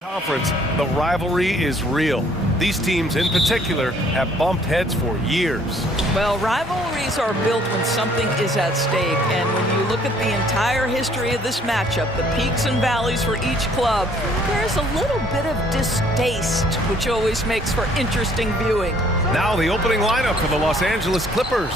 Conference, the rivalry is real. These teams in particular have bumped heads for years. Well, rivalries are built when something is at stake, and when you look at the entire history of this matchup, the peaks and valleys for each club, there's a little bit of distaste, which always makes for interesting viewing. Now the opening lineup for the Los Angeles Clippers.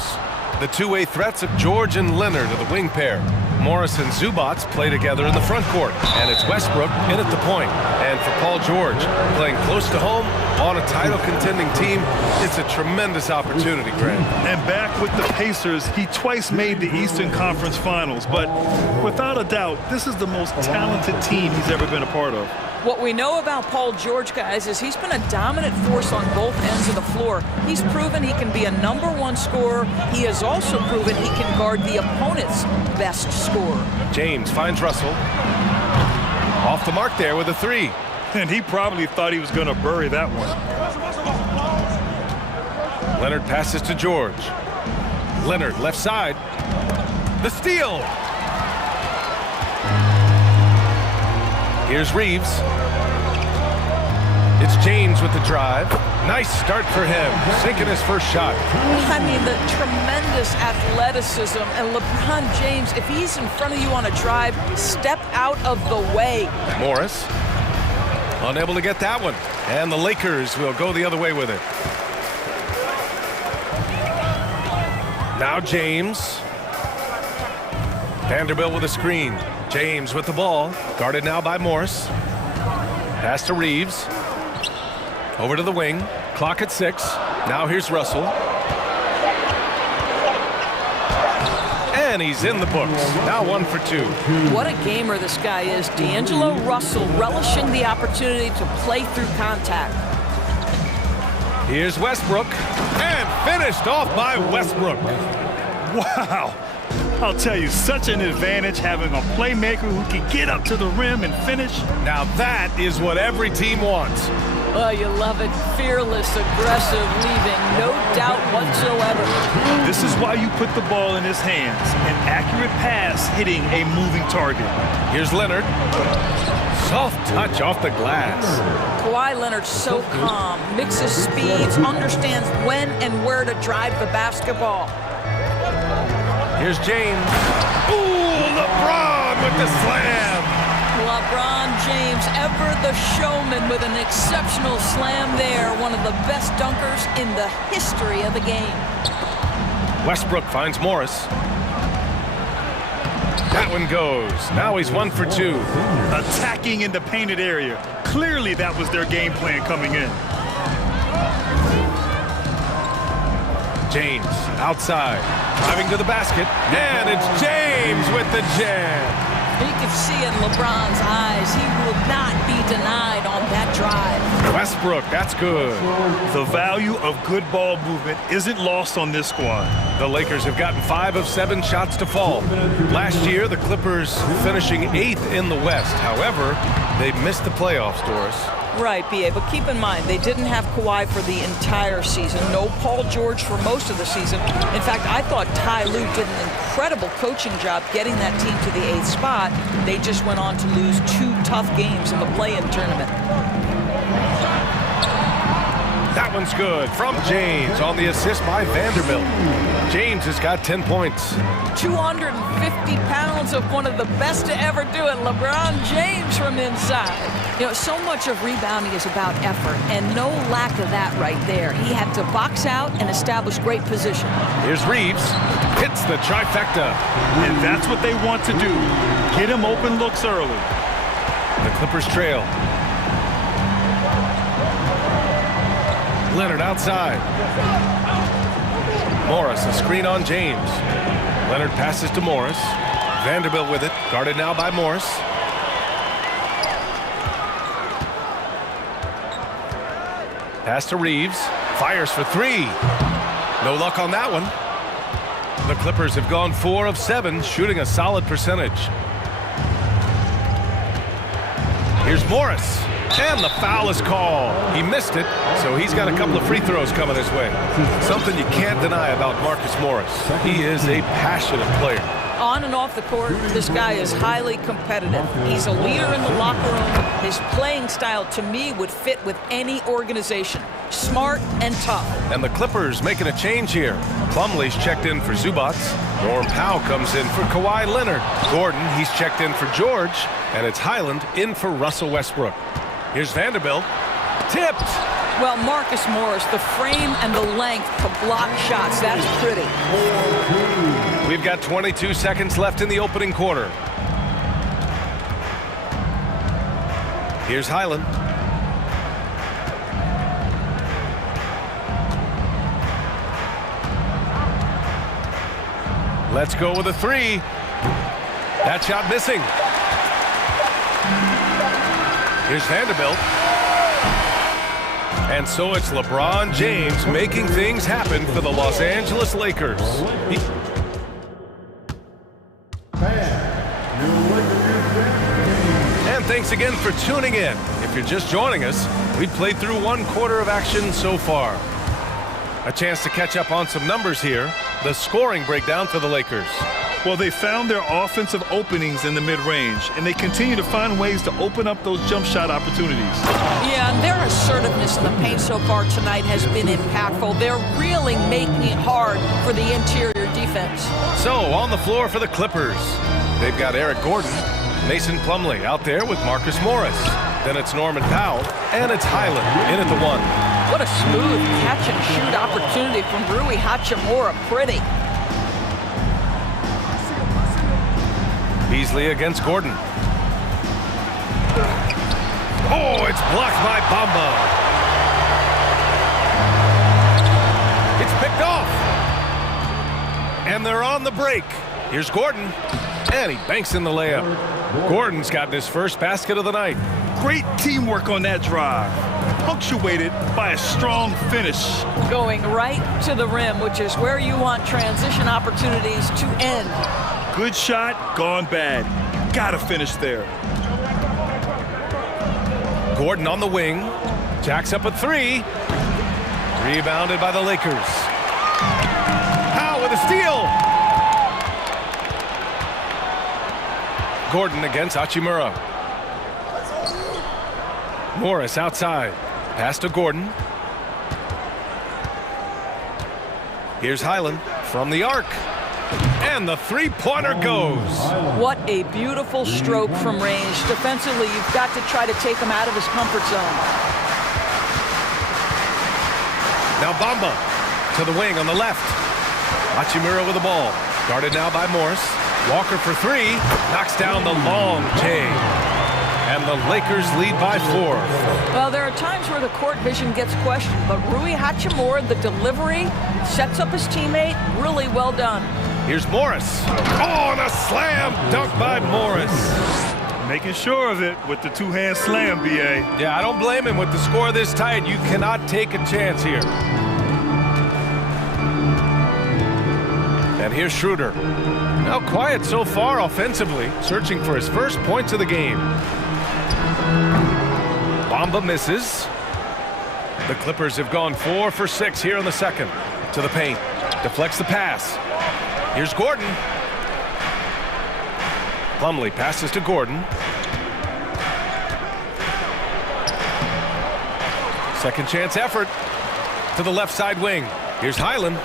The two-way threats of George and Leonard are the wing pair. Morris and Zubac play together in the front court, and it's Westbrook in at the point. And for Paul George, playing close to home on a title-contending team, it's a tremendous opportunity, Grant. And back with the Pacers, he twice made the Eastern Conference Finals, but without a doubt, this is the most talented team he's ever been a part of. What we know about Paul George, guys, is he's been a dominant force on both ends of the floor. He's proven he can be a #1 scorer. He has also proven he can guard the opponent's best scorer. James finds Russell. Off the mark there with a three. And he probably thought he was going to bury that one. Leonard passes to George. Leonard, left side. The steal. Here's Reeves. It's James with the drive. Nice start for him, sinking his first shot. I mean, the tremendous athleticism, and LeBron James, if he's in front of you on a drive, step out of the way. Morris, unable to get that one, and the Lakers will go the other way with it. Now James. Vanderbilt with a screen. James with the ball, guarded now by Morris. Pass to Reeves. Over to the wing. Clock at 6. Now here's Russell. And he's in the books. Now 1 for 2. What a gamer this guy is. D'Angelo Russell relishing the opportunity to play through contact. Here's Westbrook. And finished off by Westbrook. Wow. I'll tell you, such an advantage having a playmaker who can get up to the rim and finish. Now that is what every team wants. Oh, you love it. Fearless, aggressive, leaving no doubt whatsoever. This is why you put the ball in his hands. An accurate pass hitting a moving target. Here's Leonard. Soft touch off the glass. Kawhi Leonard so calm, mixes speeds, understands when and where to drive the basketball. Here's James. Ooh, LeBron with the slam. LeBron James, ever the showman, with an exceptional slam there. One of the best dunkers in the history of the game. Westbrook finds Morris. That one goes. Now he's 1 for 2. Attacking in the painted area. Clearly that was their game plan coming in. James outside, driving to the basket, and it's James with the jam. You can see in LeBron's eyes, he will not be denied on that drive. Westbrook, that's good. The value of good ball movement isn't lost on this squad. The Lakers have gotten 5 of 7 shots to fall. Last year, the Clippers finishing 8th in the West. However, they missed the playoffs, Doris. Right, B.A., but keep in mind, they didn't have Kawhi for the entire season. No Paul George for most of the season. In fact, I thought Ty Lue did an incredible coaching job getting that team to the 8th spot. They just went on to lose 2 tough games in the play-in tournament. That one's good from James on the assist by Vanderbilt. James has got 10 points. 250 pounds of one of the best to ever do it, LeBron James from inside. You know, so much of rebounding is about effort, and no lack of that right there. He had to box out and establish great position. Here's Reeves. Hits the trifecta. And that's what they want to do. Get him open looks early. The Clippers trail. Leonard outside. Morris, a screen on James. Leonard passes to Morris. Vanderbilt with it, guarded now by Morris. Pass to Reeves. Fires for 3. No luck on that one. The Clippers have gone 4 of 7, shooting a solid percentage. Here's Morris. And the foul is called. He missed it, so he's got a couple of free throws coming his way. Something you can't deny about Marcus Morris. He is a passionate player. On and off the court, this guy is highly competitive. He's a leader in the locker room. His playing style, to me, would fit with any organization. Smart and tough. And the Clippers making a change here. Plumlee's checked in for Zubats. Norm Powell comes in for Kawhi Leonard. Gordon, he's checked in for George. And it's Highland in for Russell Westbrook. Here's Vanderbilt. Tipped. Well, Marcus Morris, the frame and the length to block shots. That's pretty. We've got 22 seconds left in the opening quarter. Here's Highland. Let's go with a three. That shot missing. Here's Vanderbilt. And so it's LeBron James making things happen for the Los Angeles Lakers. And thanks again for tuning in. If you're just joining us, we've played through one quarter of action so far. A chance to catch up on some numbers here. The scoring breakdown for the Lakers. Well, they found their offensive openings in the mid-range, and they continue to find ways to open up those jump shot opportunities. Yeah, and their assertiveness in the paint so far tonight has been impactful. They're really making it hard for the interior defense. So, on the floor for the Clippers, they've got Eric Gordon, Mason Plumlee out there with Marcus Morris. Then it's Norman Powell, and it's Highland in at the one. What a smooth catch-and-shoot opportunity from Rui Hachimura. Pretty. Beasley against Gordon. Oh, it's blocked by Bamba. It's picked off. And they're on the break. Here's Gordon. And he banks in the layup. Gordon's gotten his first basket of the night. Great teamwork on that drive, punctuated by a strong finish. Going right to the rim, which is where you want transition opportunities to end. Good shot, gone bad. Gotta finish there. Gordon on the wing. Jacks up a three. Rebounded by the Lakers. Powell with a steal. Gordon against Hachimura. Morris outside. Pass to Gordon. Here's Highland from the arc. And the three-pointer goes. What a beautiful stroke from range. Defensively, you've got to try to take him out of his comfort zone. Now Bamba to the wing on the left. Hachimura with the ball. Guarded now by Morris. Walker for three. Knocks down the long J. And the Lakers lead by 4. Well, there are times where the court vision gets questioned, but Rui Hachimura, the delivery, sets up his teammate. Really well done. Here's Morris. Oh, and a slam dunk by Morris. Making sure of it with the two-hand slam, B.A. Yeah, I don't blame him with the score this tight. You cannot take a chance here. And here's Schroeder. Now quiet so far offensively, searching for his first points of the game. Bamba misses. The Clippers have gone 4 for 6 here in the second. To the paint. Deflects the pass. Here's Gordon. Plumlee passes to Gordon. Second chance effort to the left side wing. Here's Highland.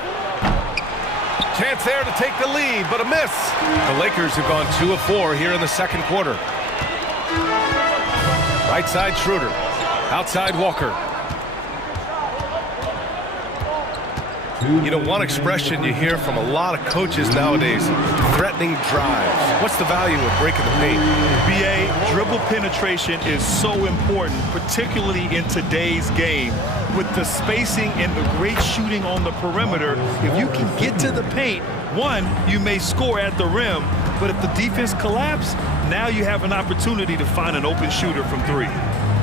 Chance there to take the lead, but a miss. The Lakers have gone 2 of 4 here in the second quarter. Right side Schroeder. Outside Walker. You know, one expression you hear from a lot of coaches nowadays, threatening drives. What's the value of breaking the paint? B.A., dribble penetration is so important, particularly in today's game. With the spacing and the great shooting on the perimeter, if you can get to the paint, one, you may score at the rim, but if the defense collapses, now you have an opportunity to find an open shooter from 3.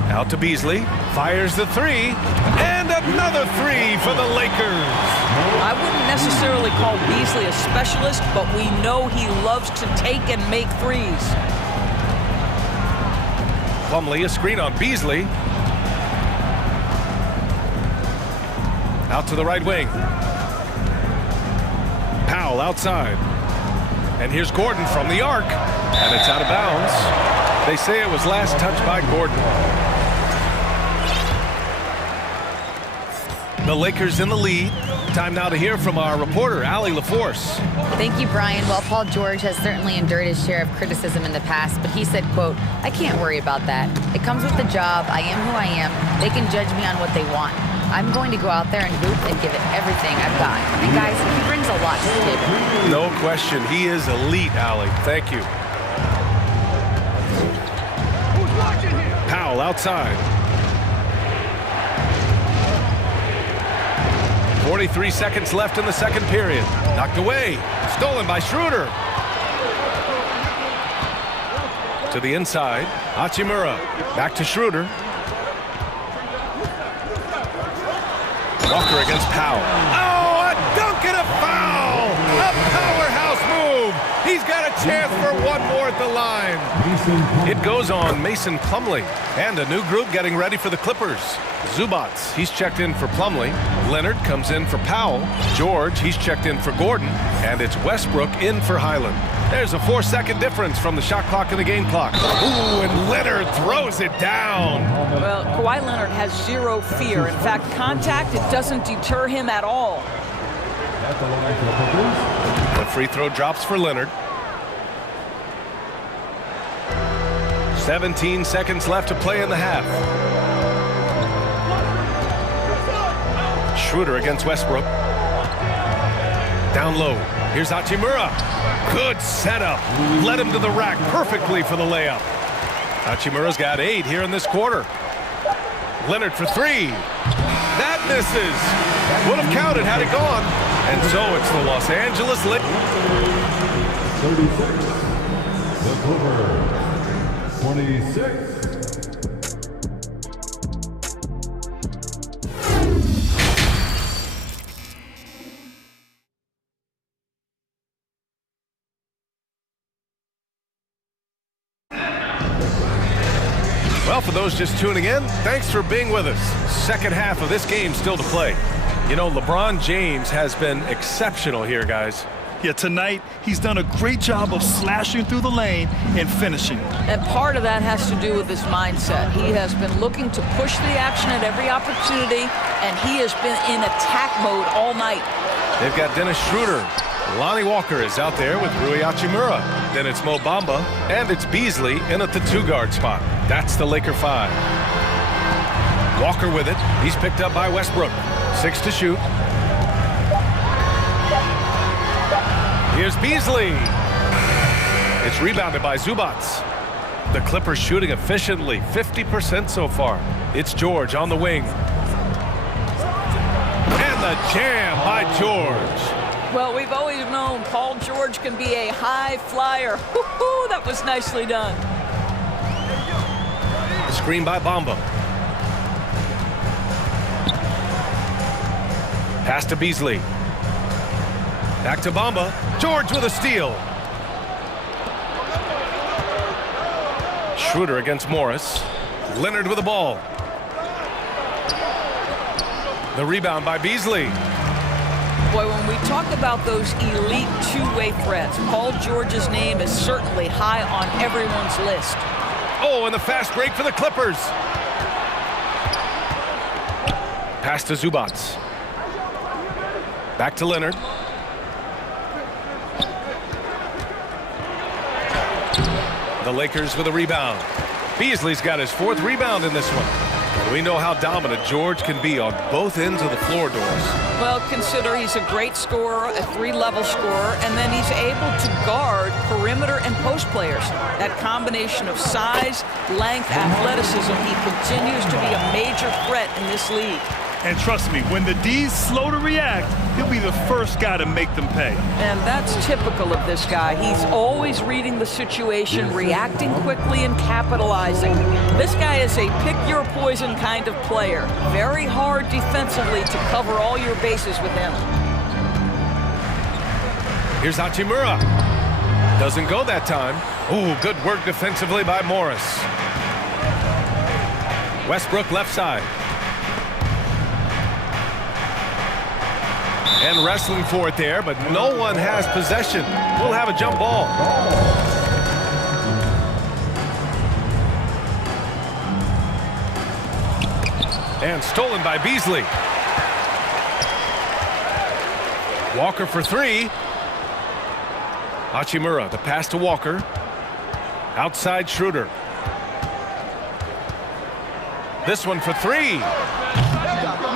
Out to Beasley, fires the 3, and another 3 for the Lakers. I wouldn't necessarily call Beasley a specialist, but we know he loves to take and make threes. Plumlee, a screen on Beasley. Out to the right wing. Powell outside. And here's Gordon from the arc. And it's out of bounds. They say it was last touched by Gordon. The Lakers in the lead. Time now to hear from our reporter, Allie LaForce. Thank you, Brian. Well, Paul George has certainly endured his share of criticism in the past, but he said, quote, "I can't worry about that. It comes with the job. I am who I am. They can judge me on what they want. I'm going to go out there and hoop and give it everything I've got." And guys, he brings a lot to the table. No question. He is elite, Allie. Thank you. Powell outside. 43 seconds left in the second period. Knocked away. Stolen by Schroeder. To the inside. Hachimura. Back to Schroeder. Walker against Powell. Oh, a dunk and a foul! A powerhouse move! He's got a chance for one more at the line. It goes on Mason Plumlee. And a new group getting ready for the Clippers. Zubats, he's checked in for Plumlee. Leonard comes in for Powell. George, he's checked in for Gordon. And it's Westbrook in for Highland. There's a 4-second difference from the shot clock and the game clock. Ooh, and Leonard throws it down. Well, Kawhi Leonard has zero fear. In fact, contact, it doesn't deter him at all. The free throw drops for Leonard. 17 seconds left to play in the half. Schroeder against Westbrook. Down low. Here's Hachimura. Good setup. Led him to the rack perfectly for the layup. Hachimura's got 8 here in this quarter. Leonard for 3. That misses. Would have counted had it gone. And so it's the Los Angeles Lakers. 36. The Clippers. 26. Well, for those just tuning in, thanks for being with us. Second half of this game still to play. You know, LeBron James has been exceptional here, guys. Yeah, tonight he's done a great job of slashing through the lane and finishing. And part of that has to do with his mindset. He has been looking to push the action at every opportunity, and he has been in attack mode all night. They've got Dennis Schroeder. Lonnie Walker is out there with Rui Hachimura. Then it's Mo Bamba, and it's Beasley in at the 2-guard spot. That's the Laker 5. Walker with it. He's picked up by Westbrook. 6 to shoot. Here's Beasley. It's rebounded by Zubats. The Clippers shooting efficiently, 50% so far. It's George on the wing. And the jam by George. Well, we've always known Paul George can be a high flyer. Woo-hoo, that was nicely done. Screen by Bamba. Pass to Beasley. Back to Bamba. George with a steal. Schroeder against Morris. Leonard with the ball. The rebound by Beasley. Boy, when we talk about those elite two-way threats, Paul George's name is certainly high on everyone's list. Oh, and the fast break for the Clippers. Pass to Zubats. Back to Leonard. The Lakers with a rebound. Beasley's got his 4th rebound in this one. We know how dominant George can be on both ends of the floor, Doris. Well, consider he's a great scorer, a 3-level scorer, and then he's able to guard perimeter and post players. That combination of size, length, athleticism, he continues to be a major threat in this league. And trust me, when the D's slow to react, he'll be the first guy to make them pay. And that's typical of this guy. He's always reading the situation, reacting quickly and capitalizing. This guy is a pick-your-poison kind of player. Very hard defensively to cover all your bases with him. Here's Hachimura. Doesn't go that time. Ooh, good work defensively by Morris. Westbrook left side. And wrestling for it there, but no one has possession. We'll have a jump ball. And stolen by Beasley. Walker for three. Hachimura, the pass to Walker. Outside Schroeder. This one for three.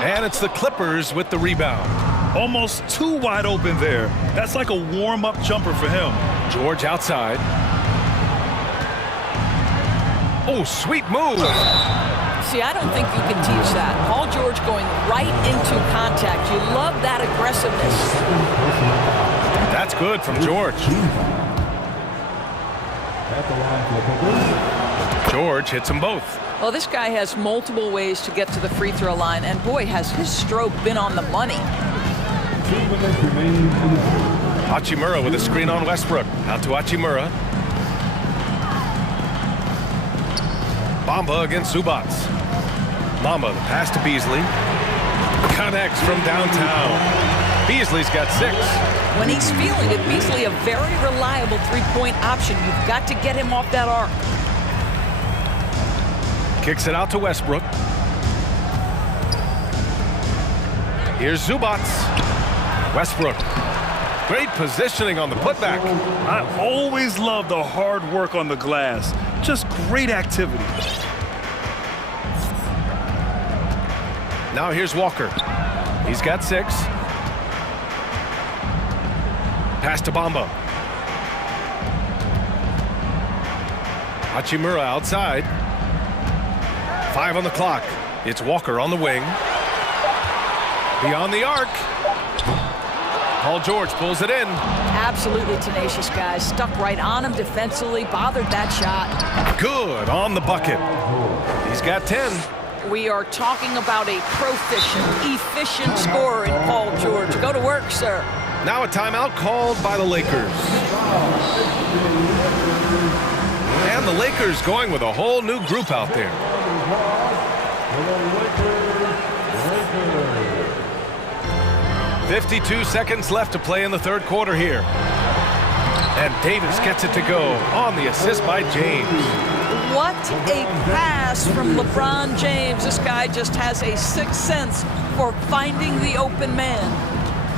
And it's the Clippers with the rebound. Almost too wide open there. That's like a warm-up jumper for him. George outside. Oh, sweet move. See, I don't think you can teach that. Paul George going right into contact. You love that aggressiveness. That's good from George. George hits them both. Well, this guy has multiple ways to get to the free throw line, and boy, has his stroke been on the money. 2 minutes remaining. Hachimura with a screen on Westbrook. Out to Hachimura. Bamba against Zubats. Bamba, the pass to Beasley. Connects from downtown. Beasley's got 6. When he's feeling it, Beasley a very reliable three-point option. You've got to get him off that arc. Kicks it out to Westbrook. Here's Zubats. Westbrook. Great positioning on the putback. I always love the hard work on the glass. Just great activity. Now here's Walker. He's got 6. Pass to Bamba. Hachimura outside. 5 on the clock. It's Walker on the wing. Beyond the arc. Paul George pulls it in. Absolutely tenacious, guys. Stuck right on him defensively, bothered that shot. Good on the bucket. He's got 10. We are talking about a proficient, efficient scorer in Paul George. Go to work, sir. Now a timeout called by the Lakers. And the Lakers going with a whole new group out there. 52 seconds left to play in the third quarter here. And Davis gets it to go on the assist by James. What a pass from LeBron James. This guy just has a sixth sense for finding the open man.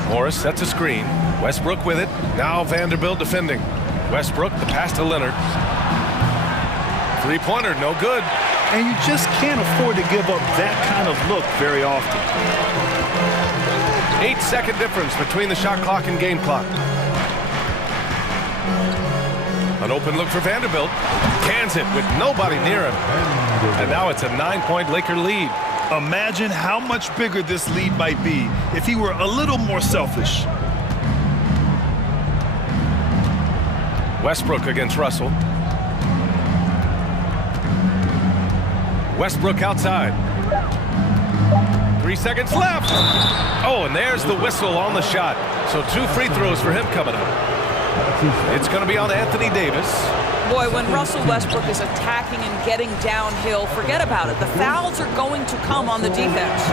Morris sets a screen. Westbrook with it. Now Vanderbilt defending. Westbrook, the pass to Leonard. Three-pointer, no good. And you just can't afford to give up that kind of look very often. 8-second difference between the shot clock and game clock. An open look for Vanderbilt. Cans it with nobody near him. And now it's a 9-point Laker lead. Imagine how much bigger this lead might be if he were a little more selfish. Westbrook against Russell. Westbrook outside. 3 seconds left. Oh, and there's the whistle on the shot. So 2 free throws for him coming up. It's going to be on Anthony Davis. Boy, when Russell Westbrook is attacking and getting downhill, forget about it. The fouls are going to come on the defense.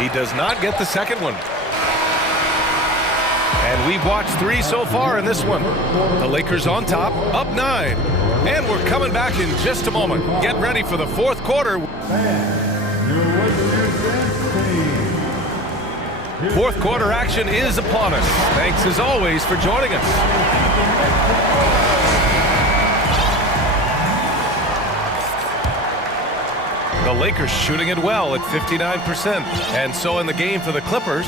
He does not get the second one. And we've watched 3 so far in this one. The Lakers on top, up 9. And we're coming back in just a moment. Get ready for the fourth quarter. Fourth quarter action is upon us. Thanks as always for joining us. The Lakers shooting it well at 59%. And so in the game for the Clippers,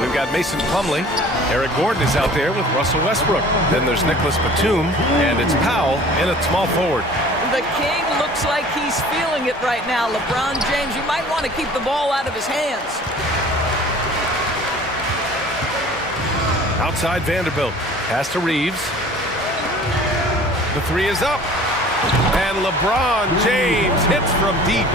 we've got Mason Plumlee. Eric Gordon is out there with Russell Westbrook. Then there's Nicholas Batum, and it's Powell in at small forward. The King looks like he's feeling it right now. LeBron James, you might want to keep the ball out of his hands. Outside Vanderbilt. Pass to Reeves. The 3 is up. And LeBron James hits from deep.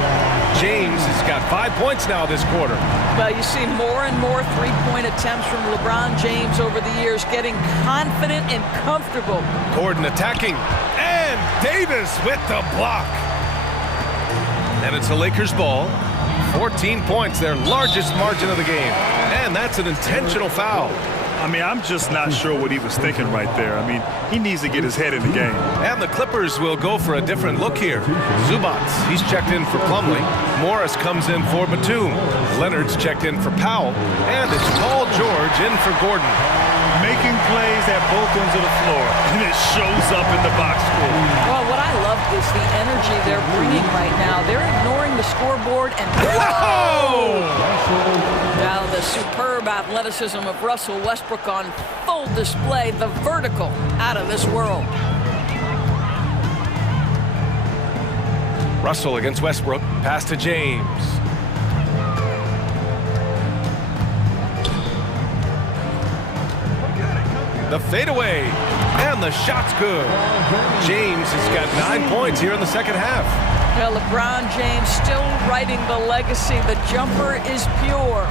James has got 5 points now this quarter. Well, you see more and more three-point attempts from LeBron James over the years, getting confident and comfortable. Gordon attacking. And Davis with the block. And it's the Lakers ball. 14 points, their largest margin of the game. And that's an intentional foul. I mean, I'm just not sure what he was thinking right there. I mean, he needs to get his head in the game. And the Clippers will go for a different look here. Zubats, he's checked in for Plumlee. Morris comes in for Batum. Leonard's checked in for Powell. And it's Paul George in for Gordon. Making plays at both ends of the floor, and it shows up in the box score. Well, what I love is the energy they're bringing right now. They're ignoring the scoreboard and... Whoa! Now the superb athleticism of Russell Westbrook on full display. The vertical out of this world. Russell against Westbrook. Pass to James. The fadeaway, and the shot's good. James has got 9 points here in the second half. Well, LeBron James still writing the legacy. The jumper is pure.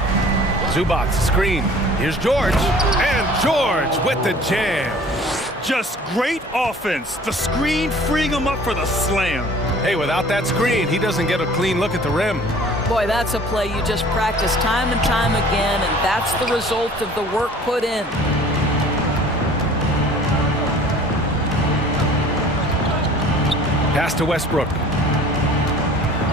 Zubats screen. Here's George, and George with the jam. Just great offense. The screen freeing him up for the slam. Hey, without that screen, he doesn't get a clean look at the rim. Boy, that's a play you just practice time and time again, and that's the result of the work put in. Pass to Westbrook.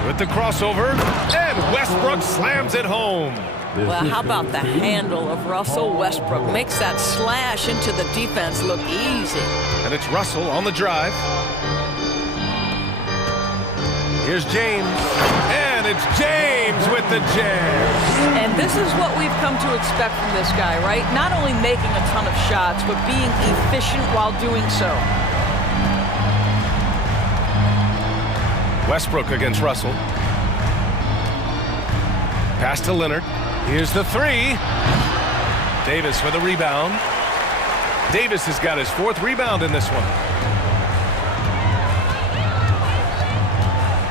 With the crossover, and Westbrook slams it home. Well, how about the handle of Russell Westbrook? Makes that slash into the defense look easy. And it's Russell on the drive. Here's James, and it's James with the jam. And this is what we've come to expect from this guy, right? Not only making a ton of shots, but being efficient while doing so. Westbrook against Russell. Pass to Leonard. Here's the three. Davis for the rebound. Davis has got his 4th rebound in this one.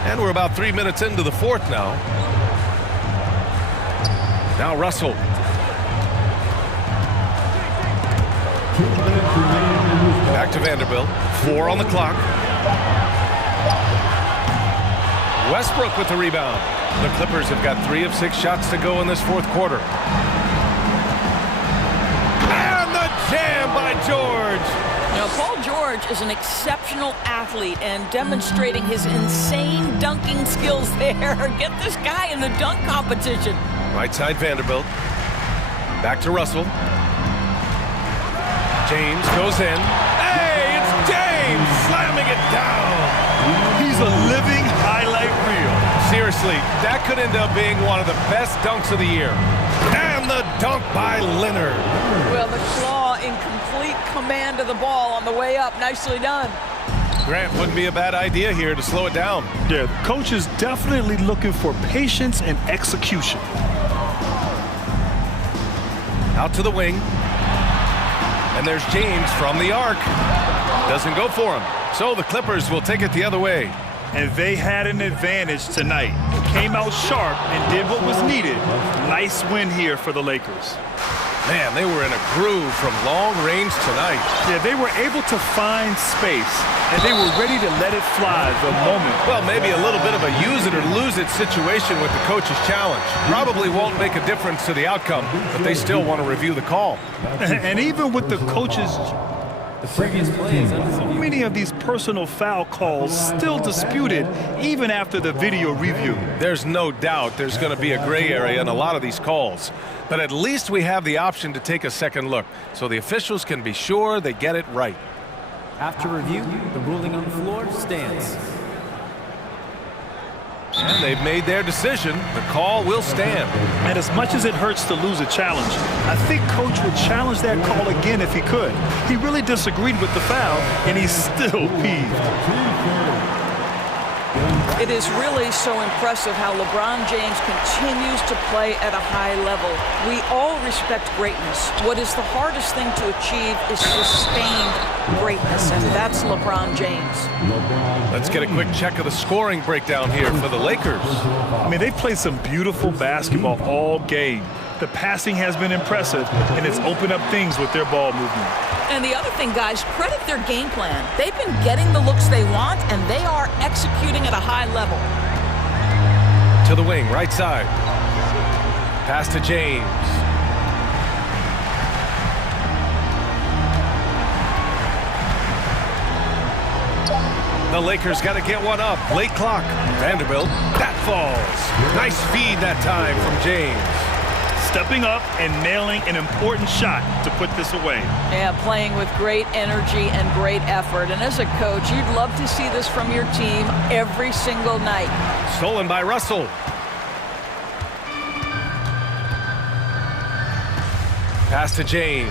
And we're about 3 minutes into the 4th now. Now Russell. 2 minutes remaining in this Back to Vanderbilt. 4 on the clock. Westbrook with the rebound. The Clippers have got 3 of 6 shots to go in this 4th quarter. And the jam by George. Now, Paul George is an exceptional athlete and demonstrating his insane dunking skills there. Get this guy in the dunk competition. Right side Vanderbilt. Back to Russell. James goes in. Hey, it's James slamming it down. He's a living highlight reel. Seriously, that could end up being one of the best dunks of the year. And the dunk by Leonard. Well, the claw in complete command of the ball on the way up. Nicely done. Grant, wouldn't be a bad idea here to slow it down. Yeah, the coach is definitely looking for patience and execution. Out to the wing. And there's James from the arc. Doesn't go for him. So the Clippers will take it the other way. And they had an advantage tonight. Came out sharp and did what was needed. Nice win here for the Lakers. Man, they were in a groove from long range tonight. Yeah, they were able to find space, and they were ready to let it fly the moment. Well, maybe a little bit of a use it or lose it situation with the coach's challenge. Probably won't make a difference to the outcome, but they still want to review the call. And even with the coach's so many of these personal foul calls still disputed even after the video review. There's no doubt there's going to be a gray area in a lot of these calls. But at least we have the option to take a second look, so the officials can be sure they get it right. After review, the ruling on the floor stands. And they've made their decision. The call will stand. And as much as it hurts to lose a challenge, I think Coach would challenge that call again if he could. He really disagreed with the foul, and he's still peeved. It is really so impressive how LeBron James continues to play at a high level. We all respect greatness. What is the hardest thing to achieve is sustained greatness, and that's LeBron James. Let's get a quick check of the scoring breakdown here for the Lakers. I mean, they've played some beautiful basketball all game. The passing has been impressive, and it's opened up things with their ball movement. And the other thing, guys, credit their game plan. They've been getting the looks they want, and they are executing at a high level. To the wing, right side. Pass to James. The Lakers got to get one up. Late clock. Vanderbilt. That falls. Nice feed that time from James. Stepping up and nailing an important shot to put this away. Yeah, playing with great energy and great effort. And as a coach, you'd love to see this from your team every single night. Stolen by Russell. Pass to James.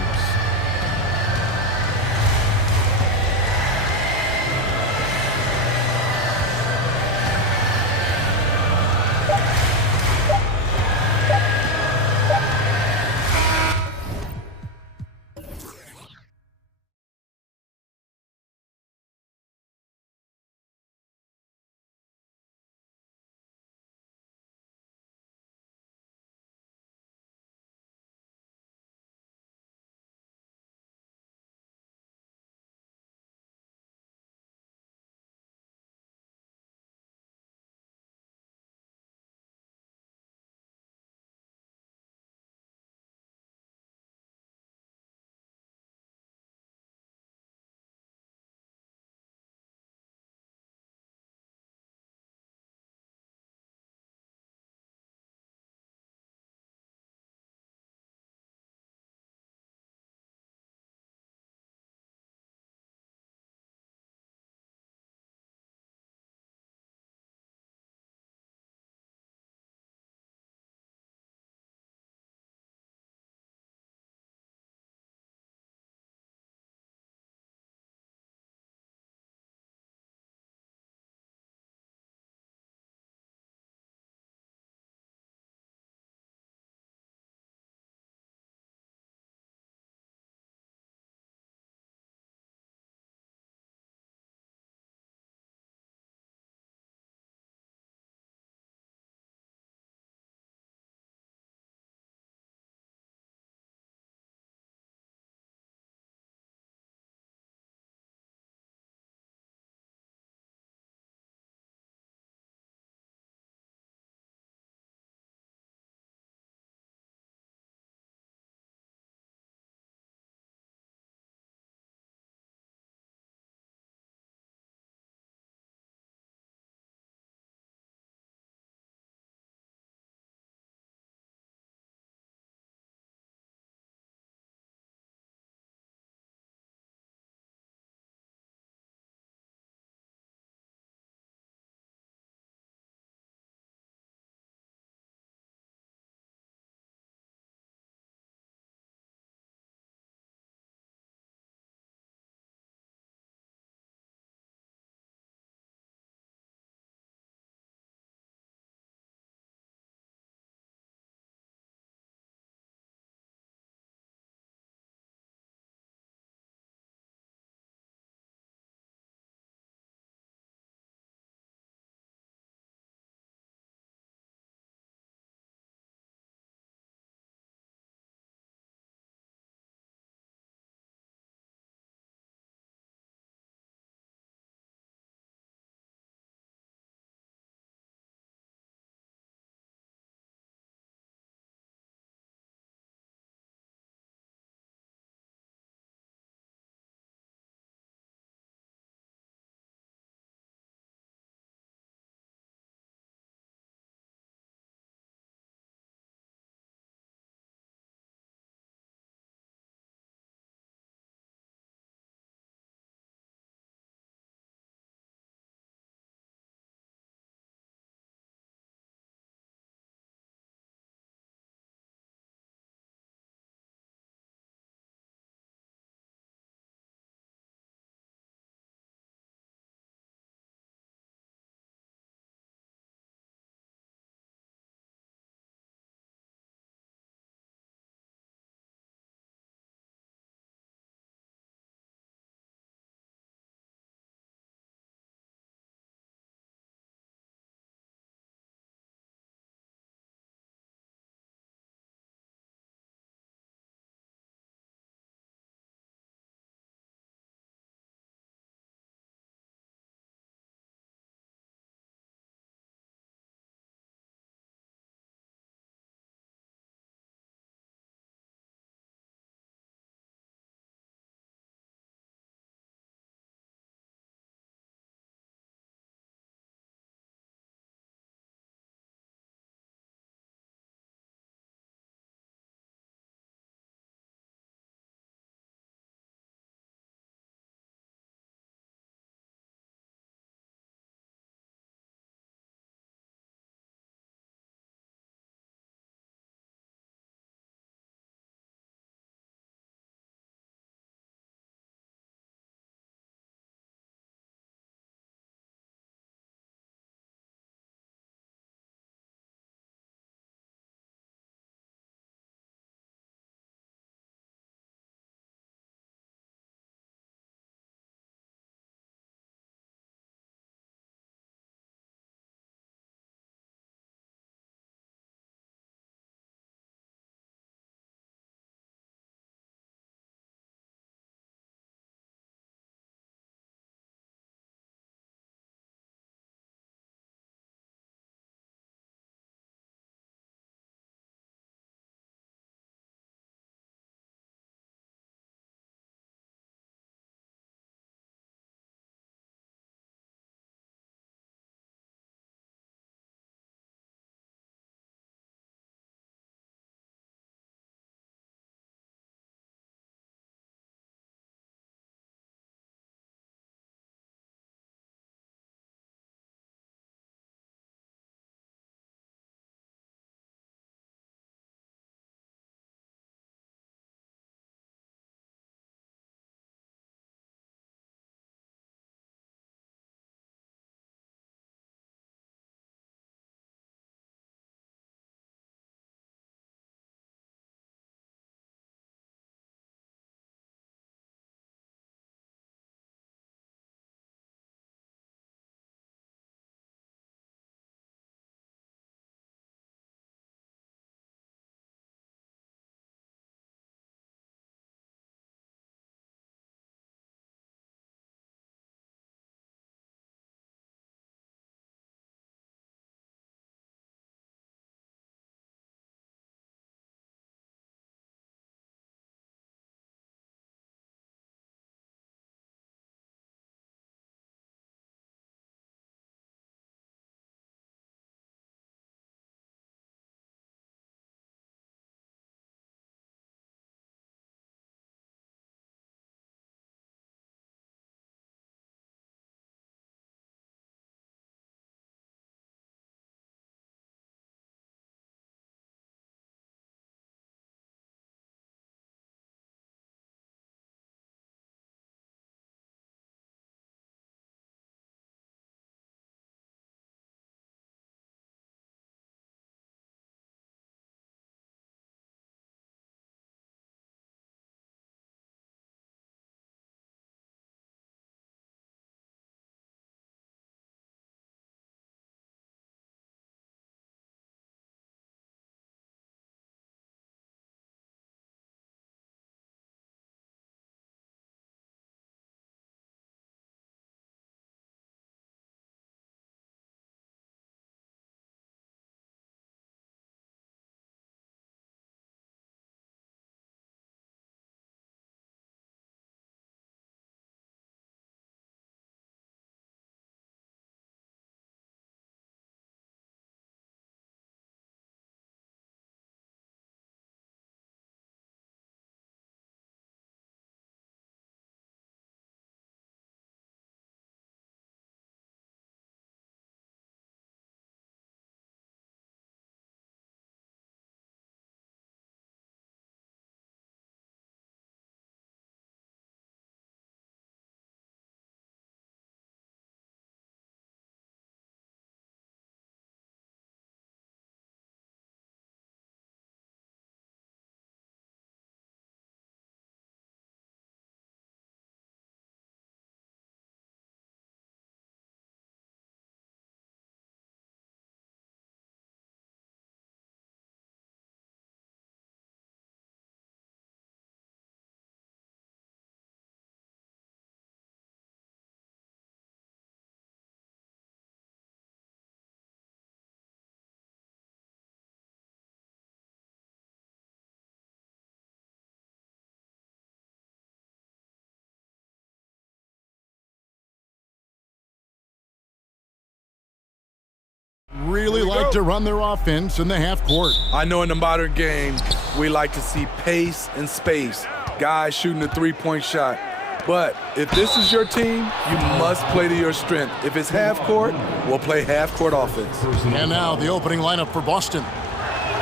like to run their offense in the half court. I know in the modern game, we like to see pace and space, guys shooting the three-point shot. But if this is your team, you must play to your strength. If it's half court, we'll play half court offense. And now the opening lineup for Boston.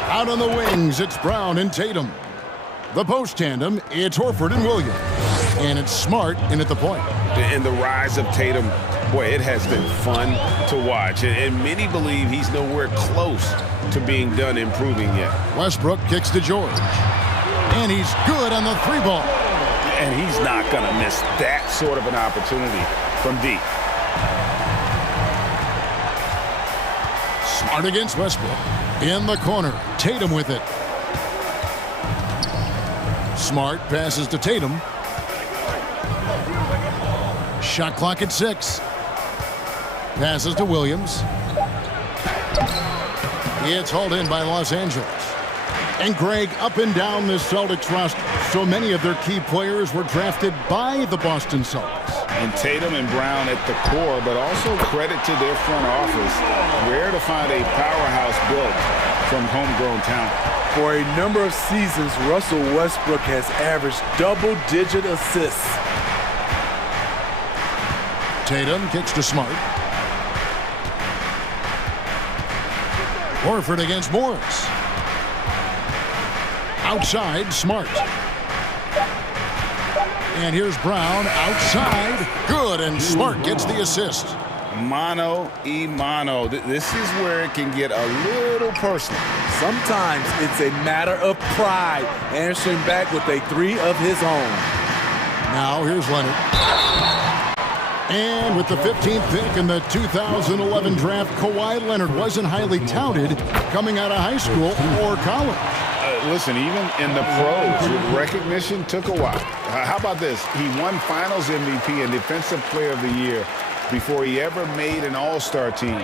Out on the wings, it's Brown and Tatum. The post tandem, it's Horford and Williams. And it's Smart in at the point. And the rise of Tatum, boy, it has been fun to watch. And many believe he's nowhere close to being done improving yet. Westbrook kicks to George. And he's good on the three ball. And he's not going to miss that sort of an opportunity from deep. Smart against Westbrook. In the corner, Tatum with it. Smart passes to Tatum. Shot clock at 6. Passes to Williams. It's hauled in by Los Angeles. And Greg, up and down this Celtics roster, so many of their key players were drafted by the Boston Celtics. And Tatum and Brown at the core, but also credit to their front office. Rare to find a powerhouse built from homegrown talent. For a number of seasons, Russell Westbrook has averaged double-digit assists. Tatum kicks to Smart. Horford against Morris. Outside, Smart. And here's Brown outside. Good, and Smart gets the assist. Mano y mano. This is where it can get a little personal. Sometimes it's a matter of pride, answering back with a three of his own. Now here's Leonard. And with the 15th pick in the 2011 draft, Kawhi Leonard wasn't highly touted coming out of high school or college. Listen, even in the pros, recognition took a while. How about this? He won Finals MVP and Defensive Player of the Year before he ever made an All-Star team.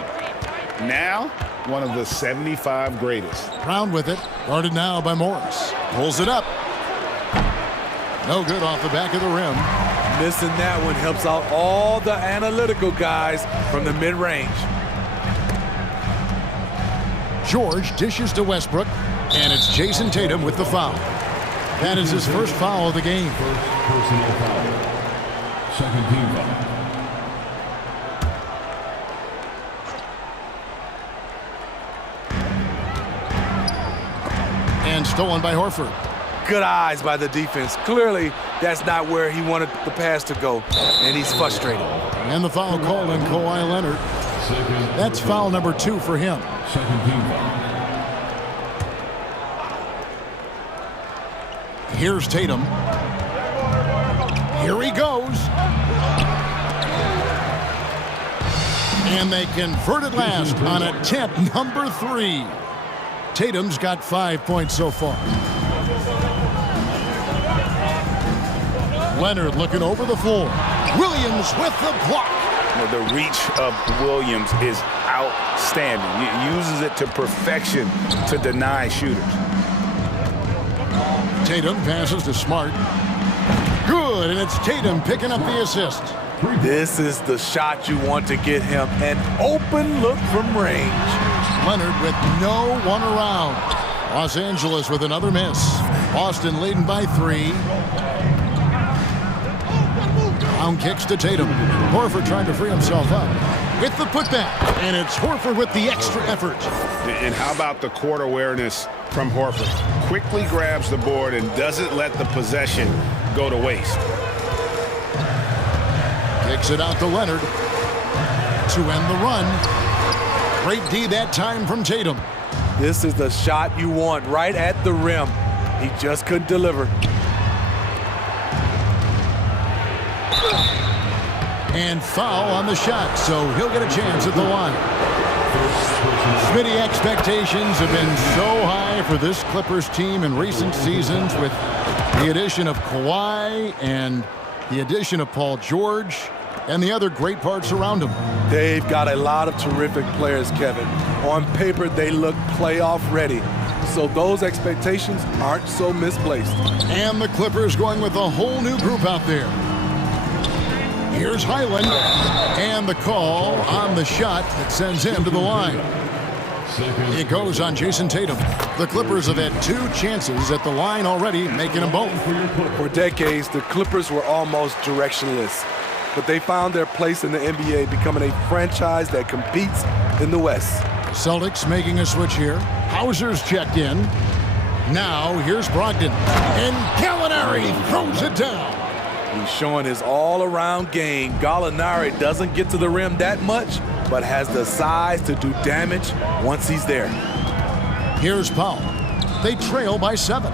Now, one of the 75 greatest. Brown with it, guarded now by Morris. Pulls it up. No good off the back of the rim. Missing that one helps out all the analytical guys from the mid-range. George dishes to Westbrook, and it's Jason Tatum with the foul. That is his first foul of the game. First personal foul. Second team foul. And stolen by Horford. Good eyes by the defense. Clearly, that's not where he wanted the pass to go, and he's frustrated. And the foul called on Kawhi Leonard. That's foul number 2 for him. Second team foul. Here's Tatum. Here he goes. And they convert it last on attempt number 3. Tatum's got 5 points so far. Leonard looking over the floor. Williams with the block. The reach of Williams is outstanding. He uses it to perfection to deny shooters. Tatum passes to Smart. Good, and it's Tatum picking up the assist. This is the shot you want to get him, an open look from range. Leonard with no one around. Los Angeles with another miss. Boston leading by 3. Brown kicks to Tatum. Horford trying to free himself up. With the putback, and it's Horford with the extra effort. And how about the court awareness from Horford? Quickly grabs the board and doesn't let the possession go to waste. Kicks it out to Leonard to end the run. Great D that time from Tatum. This is the shot you want right at the rim. He just couldn't deliver. And foul on the shot, so he'll get a chance at the line. Smitty, expectations have been so high for this Clippers team in recent seasons with the addition of Kawhi and the addition of Paul George and the other great parts around him. They've got a lot of terrific players, Kevin. On paper, they look playoff ready. So those expectations aren't so misplaced. And the Clippers going with a whole new group out there. Here's Highland, and the call on the shot that sends him to the line. It goes on Jason Tatum. The Clippers have had 2 chances at the line already, making them both. For decades, the Clippers were almost directionless, but they found their place in the NBA, becoming a franchise that competes in the West. Celtics making a switch here. Hauser's checked in. Now here's Brogdon. And Gallinari throws it down. He's showing his all-around game. Gallinari doesn't get to the rim that much, but has the size to do damage once he's there. Here's Powell. They trail by 7.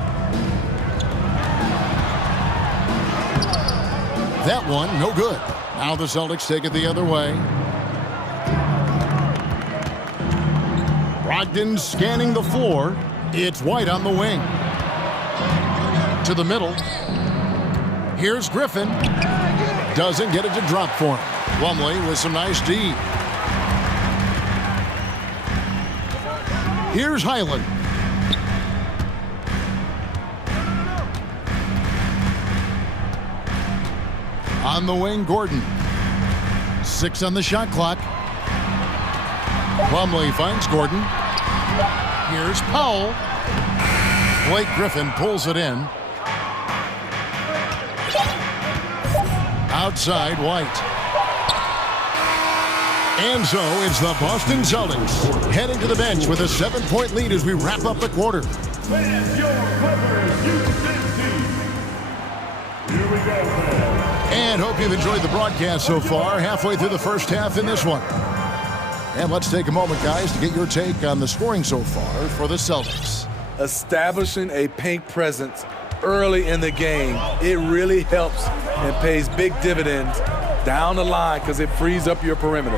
That one, no good. Now the Celtics take it the other way. Brogdon scanning the floor. It's White on the wing. To the middle. Here's Griffin. Doesn't get it to drop for him. Plumlee with some nice D. Here's Highland. On the wing, Gordon. 6 on the shot clock. Plumlee finds Gordon. Here's Powell. Blake Griffin pulls it in. Outside, White. And so it's the Boston Celtics heading to the bench with a 7-point lead as we wrap up the quarter. And hope you've enjoyed the broadcast so far, halfway through the first half in this one. And let's take a moment, guys, to get your take on the scoring so far for the Celtics. Establishing a paint presence early in the game, it really helps and pays big dividends down the line because it frees up your perimeter.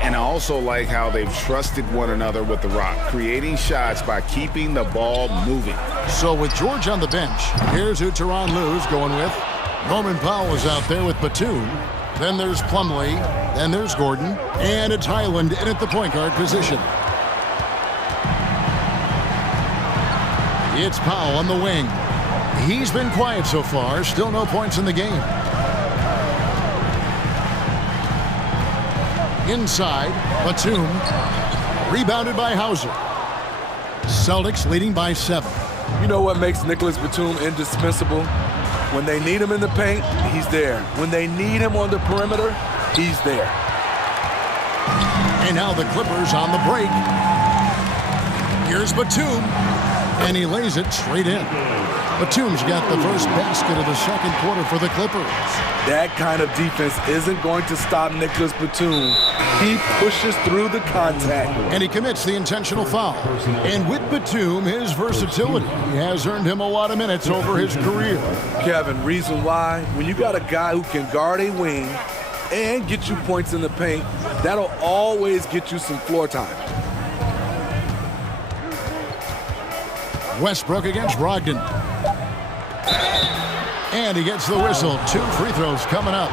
And I also like how they've trusted one another with the rock, creating shots by keeping the ball moving. So with George on the bench, here's who Tyronn Lue's going with. Norman Powell is out there with Batum. Then there's Plumlee. Then there's Gordon. And it's Highland in at the point guard position. It's Powell on the wing. He's been quiet so far. Still no points in the game. Inside, Batum. Rebounded by Hauser. Celtics leading by 7. You know what makes Nicholas Batum indispensable? When they need him in the paint, he's there. When they need him on the perimeter, he's there. And now the Clippers on the break. Here's Batum. And he lays it straight in. Batum's got the first basket of the second quarter for the Clippers. That kind of defense isn't going to stop Nicholas Batum. He pushes through the contact. And he commits the intentional foul. And with Batum, his versatility has earned him a lot of minutes over his career. Kevin, reason why? When you got a guy who can guard a wing and get you points in the paint, that'll always get you some floor time. Westbrook against Brogdon. And he gets the whistle. 2 free throws coming up.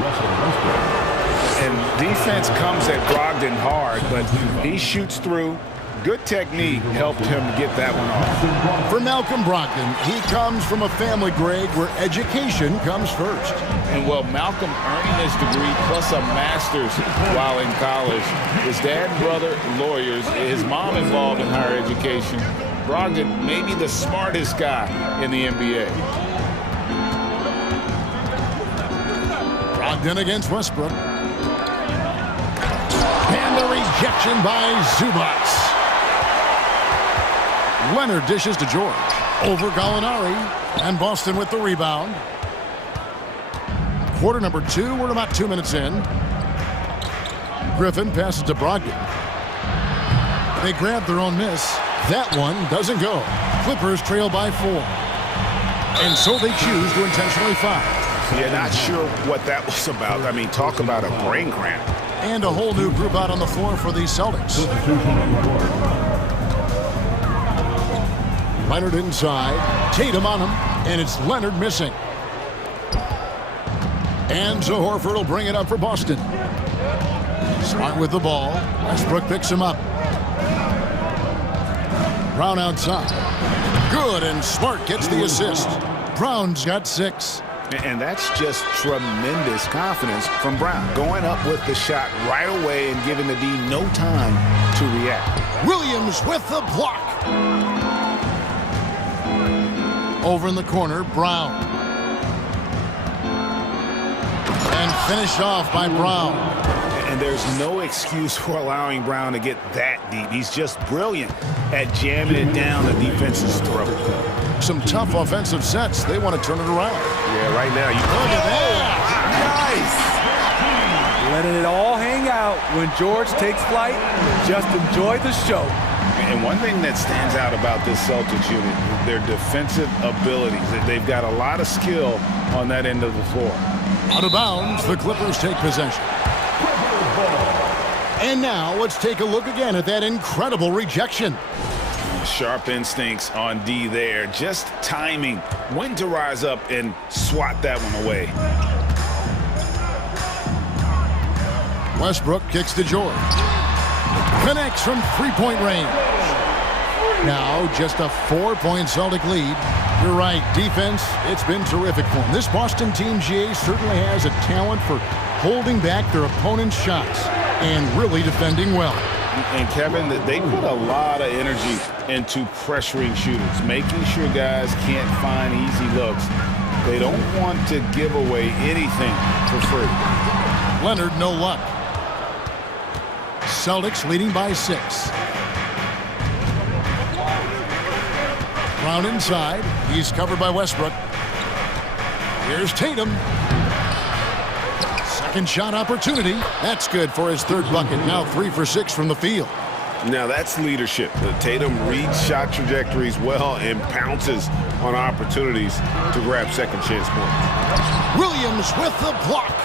And defense comes at Brogdon hard, but he shoots through. Good technique helped him get that one off. For Malcolm Brogdon, he comes from a family, Greg, where education comes first. And well, Malcolm earning his degree plus a master's while in college. His dad and brother, lawyers. His mom involved in higher education. Brogdon, maybe the smartest guy in the NBA. Brogdon against Westbrook. And the rejection by Zubats. Leonard dishes to George. Over Gallinari. And Boston with the rebound. Quarter number 2. We're about 2 minutes in. Griffin passes to Brogdon. They grab their own miss. That one doesn't go. Clippers trail by 4. And so they choose to intentionally foul. Yeah, not sure what that was about. I mean, talk about a brain cramp. And a whole new group out on the floor for the Celtics. Leonard inside. Tatum on him. And it's Leonard missing. And so Horford will bring it up for Boston. Smart with the ball. Westbrook picks him up. Brown outside. Good, and Smart gets the assist. Brown's got 6. And that's just tremendous confidence from Brown. Going up with the shot right away and giving the D no time to react. Williams with the block. Over in the corner, Brown. And finished off by Brown. And there's no excuse for allowing Brown to get that deep. He's just brilliant at jamming it down the defense's throat. Some tough offensive sets. They want to turn it around. Yeah, right now. Look at that. Nice. Letting it all hang out when George takes flight. Just enjoy the show. And one thing that stands out about this Celtics unit, their defensive abilities. They've got a lot of skill on that end of the floor. Out of bounds, the Clippers take possession. And now let's take a look again at that incredible rejection. Sharp instincts on D there. Just timing when to rise up and swat that one away. Westbrook kicks to George. Connects from three-point range. Now just a 4-point Celtic lead. You're right, defense, it's been terrific for them. This Boston team, GA, certainly has a talent for holding back their opponent's shots and really defending well. And Kevin, they put a lot of energy into pressuring shooters, making sure guys can't find easy looks. They don't want to give away anything for free. Leonard, no luck. Celtics leading by 6. Brown inside. He's covered by Westbrook. Here's Tatum. Second shot opportunity. That's good for his third bucket. Now 3 for 6 from the field. Now that's leadership. Tatum reads shot trajectories well and pounces on opportunities to grab second chance points. Williams with the block.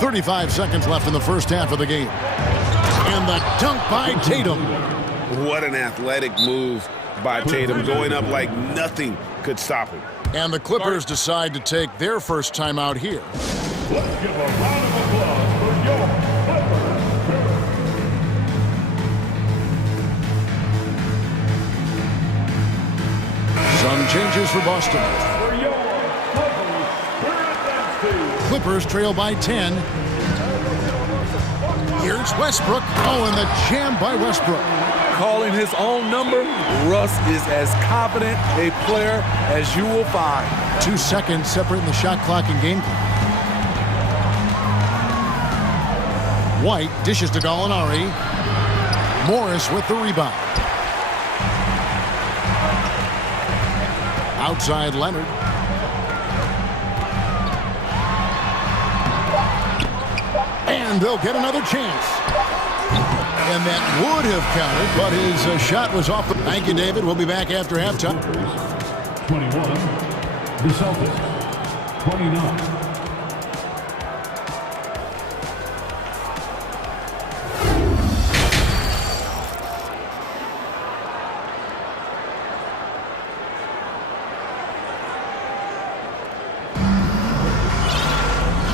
35 seconds left in the first half of the game. And the dunk by Tatum. What an athletic move by Tatum, going up like nothing could stop him. And the Clippers decide to take their first time out here. Let's give a round of applause for your Clippers. Some changes for Boston. For your Clippers, Clippers trail by 10. Here's Westbrook. Oh, and the jam by Westbrook. Calling his own number, Russ is as confident a player as you will find. 2 seconds separating the shot clock and game clock. White dishes to Gallinari. Morris with the rebound. Outside Leonard. And they'll get another chance. And that would have counted, but his shot was off the... Thank you, David. We'll be back after halftime. 21. The Celtics, 29.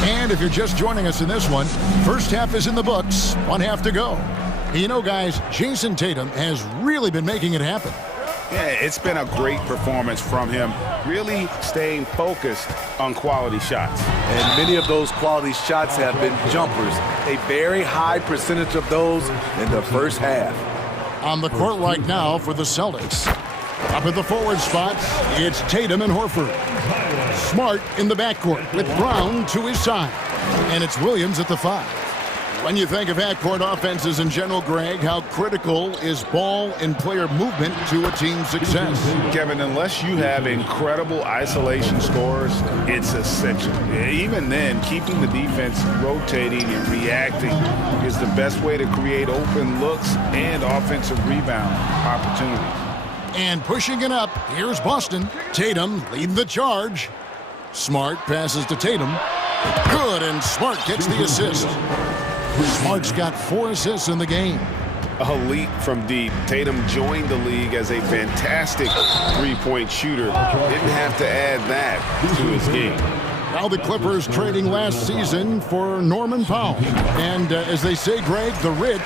And if you're just joining us in this one, first half is in the books, 1 half to go. You know, guys, Jason Tatum has really been making it happen. Yeah, it's been a great performance from him, really staying focused on quality shots. And many of those quality shots have been jumpers. A very high percentage of those in the first half. On the court right now for the Celtics. Up at the forward spots, it's Tatum and Horford. Smart in the backcourt with Brown to his side. And it's Williams at the 5. When you think of half-court offenses in general, Greg, how critical is ball and player movement to a team's success? Kevin, unless you have incredible isolation scores, it's essential. Even then, keeping the defense rotating and reacting is the best way to create open looks and offensive rebound opportunities. And pushing it up, here's Boston. Tatum leading the charge. Smart passes to Tatum. Good, and Smart gets the assist. Smart's got 4 assists in the game. A leap from deep. Tatum joined the league as a fantastic three-point shooter. Didn't have to add that to his game. Now the Clippers trading last season for Norman Powell. And as they say, Greg, the rich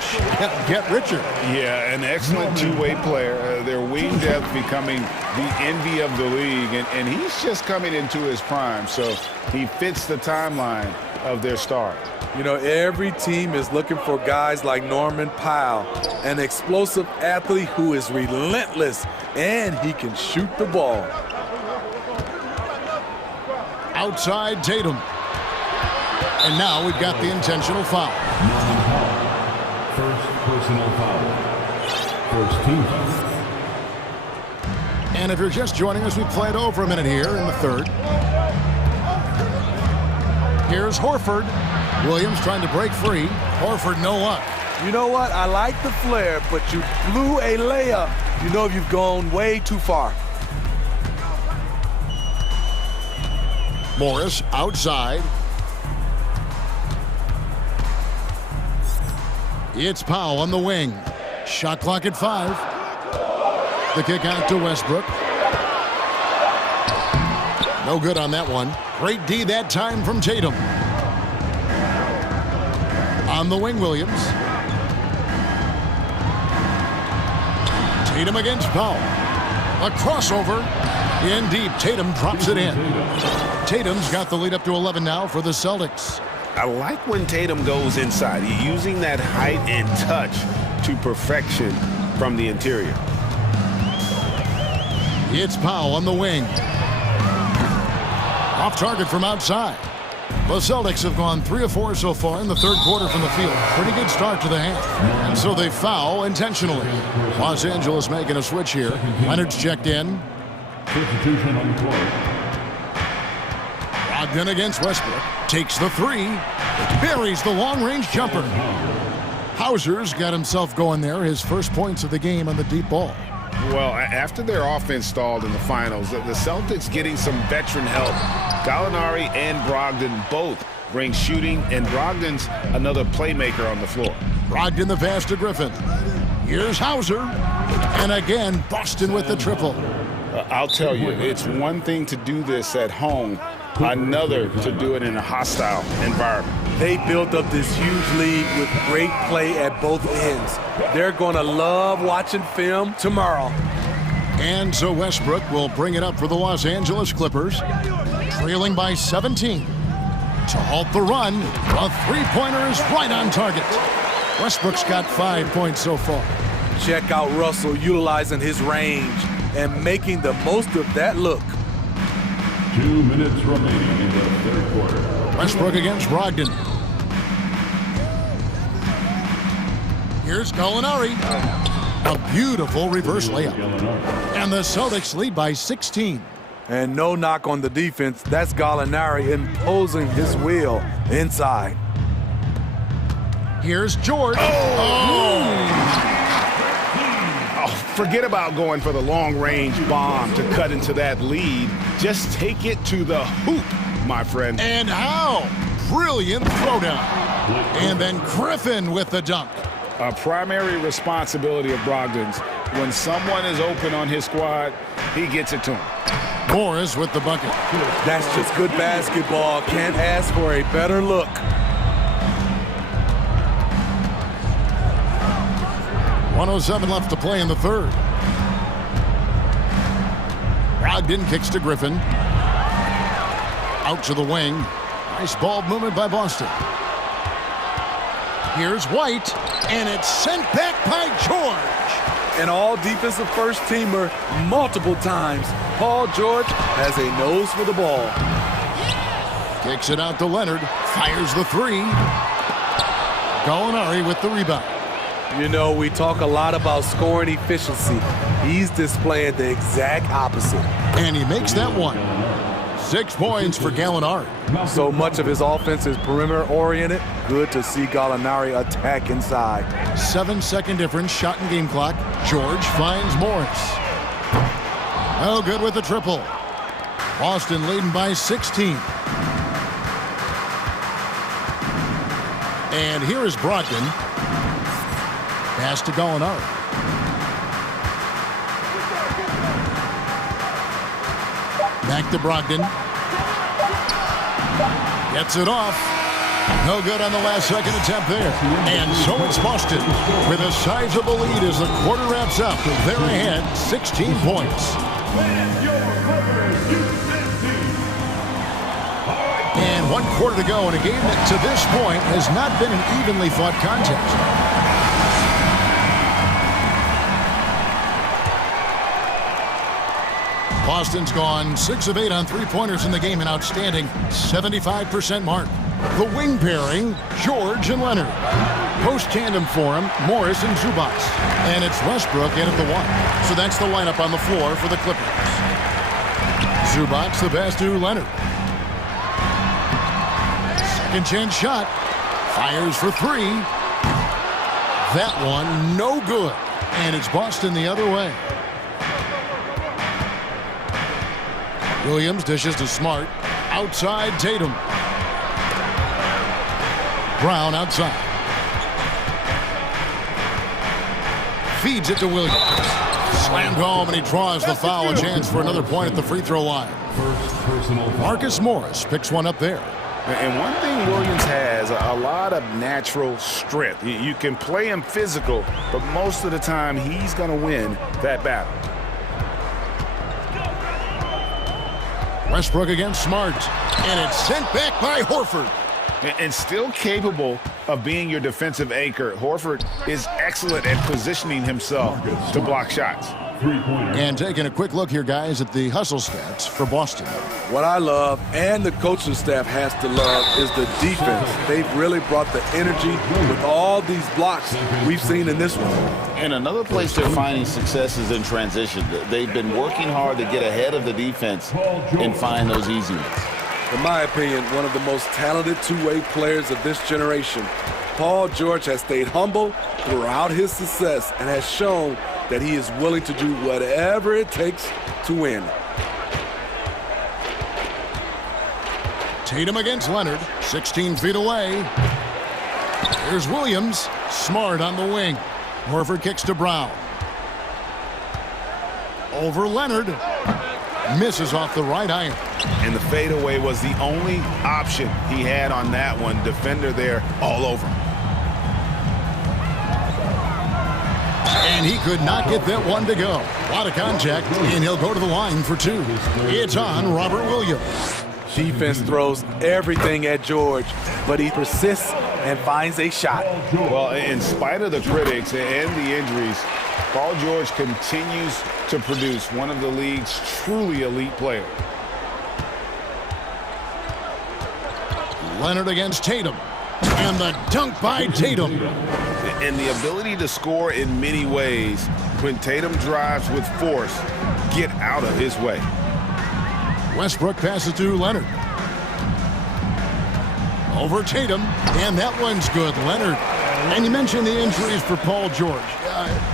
get richer. Yeah, an excellent two-way player. Their wing depth becoming the envy of the league. And he's just coming into his prime, so he fits the timeline of their star. You know, every team is looking for guys like Norman Powell, an explosive athlete who is relentless, and he can shoot the ball. Outside Tatum. And now we've got the intentional foul. First personal foul. First team. And if you're just joining us, we played over a minute here in the third. Here's Horford. Williams trying to break free. Horford, no luck. You know what? I like the flair, but you blew a layup. You know you've gone way too far. Morris outside. It's Powell on the wing. Shot clock at 5. The kick out to Westbrook. No good on that one. Great D that time from Tatum. On the wing, Williams. Tatum against Powell. A crossover. In deep, Tatum drops it in. Tatum's got the lead up to 11 now for the Celtics. I like when Tatum goes inside. He's using that height and touch to perfection from the interior. It's Powell on the wing. Off target from outside. The Celtics have gone 3 of 4 so far in the third quarter from the field. Pretty good start to the half. And so they foul intentionally. Los Angeles making a switch here. Leonard's checked in. Substitution on the court. Brogdon against Westbrook. Takes the 3. Buries the long-range jumper. Hauser's got himself going there. His first points of the game on the deep ball. Well, after their offense stalled in the finals, the Celtics getting some veteran help. Gallinari and Brogdon both bring shooting, and Brogdon's another playmaker on the floor. Brogdon the pass to Griffin. Here's Hauser. And again, Boston with the triple. I'll tell you, it's one thing to do this at home, another to do it in a hostile environment. They built up this huge lead with great play at both ends. They're going to love watching film tomorrow. And so Westbrook will bring it up for the Los Angeles Clippers, trailing by 17. To halt the run, a three-pointer is right on target. Westbrook's got 5 points so far. Check out Russell utilizing his range and making the most of that look. 2 minutes remaining in the third quarter. Westbrook against Brogdon. Here's Gallinari. A beautiful reverse layup. And the Celtics lead by 16. And no knock on the defense. That's Gallinari imposing his will inside. Here's George. Forget about going for the long-range bomb to cut into that lead. Just take it to the hoop, my friend. And how? Brilliant throwdown. And then Griffin with the dunk. A primary responsibility of Brogdon's. When someone is open on his squad, he gets it to him. Morris with the bucket. That's just good basketball. Can't ask for a better look. .107 left to play in the third. Brogdon kicks to Griffin. Out to the wing. Nice ball movement by Boston. Here's White, and it's sent back by George. An all-defensive first-teamer multiple times. Paul George has a nose for the ball. Kicks it out to Leonard. Fires the 3. Gallinari with the rebound. You know, we talk a lot about scoring efficiency. He's displaying the exact opposite. And he makes that one. 6 points for Gallinari. So much of his offense is perimeter-oriented. Good to see Gallinari attack inside. 7-second difference, shot and game clock. George finds Morris. Oh, good with the triple. Boston leading by 16. And here is Brogdon. Pass to Gallinari. Back to Brogdon. Gets it off. No good on the last second attempt there. And so it's Boston with a sizable lead as the quarter wraps up. They're ahead 16 points. And 1 quarter to go in a game that to this point has not been an evenly fought contest. Boston's gone 6 of 8 on three-pointers in the game, an outstanding 75% mark. The wing pairing, George and Leonard. Post-tandem for him, Morris and Zubac. And it's Westbrook in at the 1. So that's the lineup on the floor for the Clippers. Zubac the pass to Leonard. Second chance shot. Fires for 3. That one no good. And it's Boston the other way. Williams dishes to Smart. Outside Tatum. Brown outside. Feeds it to Williams. Slammed home, and he draws the foul. A chance for another point at the free throw line. Marcus Morris picks one up there. And one thing Williams has, a lot of natural strength. You can play him physical, but most of the time he's going to win that battle. Westbrook against Smart. And it's sent back by Horford. And still capable of being your defensive anchor, Horford is excellent at positioning himself to block shots. And taking a quick look here, guys, at the hustle stats for Boston. What I love, and the coaching staff has to love, is the defense. They've really brought the energy with all these blocks we've seen in this one. And another place they're finding success is in transition. They've been working hard to get ahead of the defense and find those easy ones. In my opinion, one of the most talented two-way players of this generation. Paul George has stayed humble throughout his success and has shown that he is willing to do whatever it takes to win. Tatum against Leonard, 16 feet away. Here's Williams, Smart on the wing. Horford kicks to Brown. Over Leonard. Misses off the right iron. And the fadeaway was the only option he had on that one. Defender there all over him. And he could not get that one to go. A lot of contact, and he'll go to the line for 2. It's on Robert Williams. Defense throws everything at George, but he persists and finds a shot. Well, in spite of the critics and the injuries, Paul George continues to produce one of the league's truly elite players. Leonard against Tatum. And the dunk by Tatum. And the ability to score in many ways when Tatum drives with force, get out of his way. Westbrook passes to Leonard. Over Tatum, and that one's good. Leonard. And you mentioned the injuries for Paul George.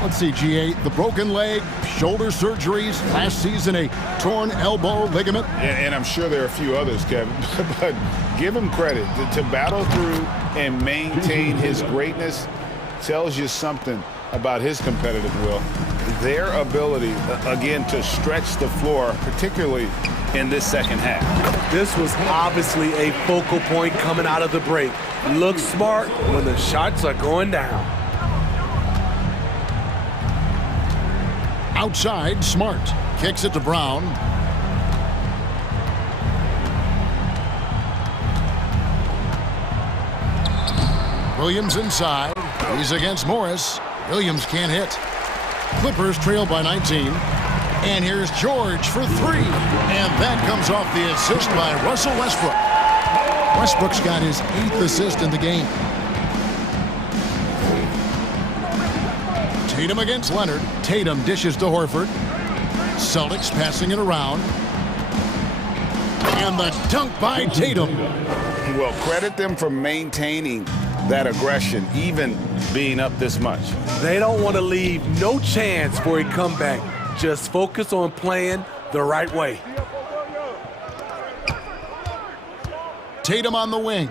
Let's see, GA, the broken leg, shoulder surgeries, last season a torn elbow ligament. And I'm sure there are a few others, Kevin, but give him credit. To battle through and maintain his greatness tells you something about his competitive will. Their ability, again, to stretch the floor, particularly in this second half. This was obviously a focal point coming out of the break. Look smart when the shots are going down. Outside, Smart kicks it to Brown. Williams inside. He's against Morris. Williams can't hit. Clippers trail by 19. And here's George for 3. And that comes off the assist by Russell Westbrook. Westbrook's got his 8th assist in the game. Tatum against Leonard. Tatum dishes to Horford. Celtics passing it around. And the dunk by Tatum. Well, credit them for maintaining that aggression, even being up this much. They don't want to leave no chance for a comeback. Just focus on playing the right way. Tatum on the wing.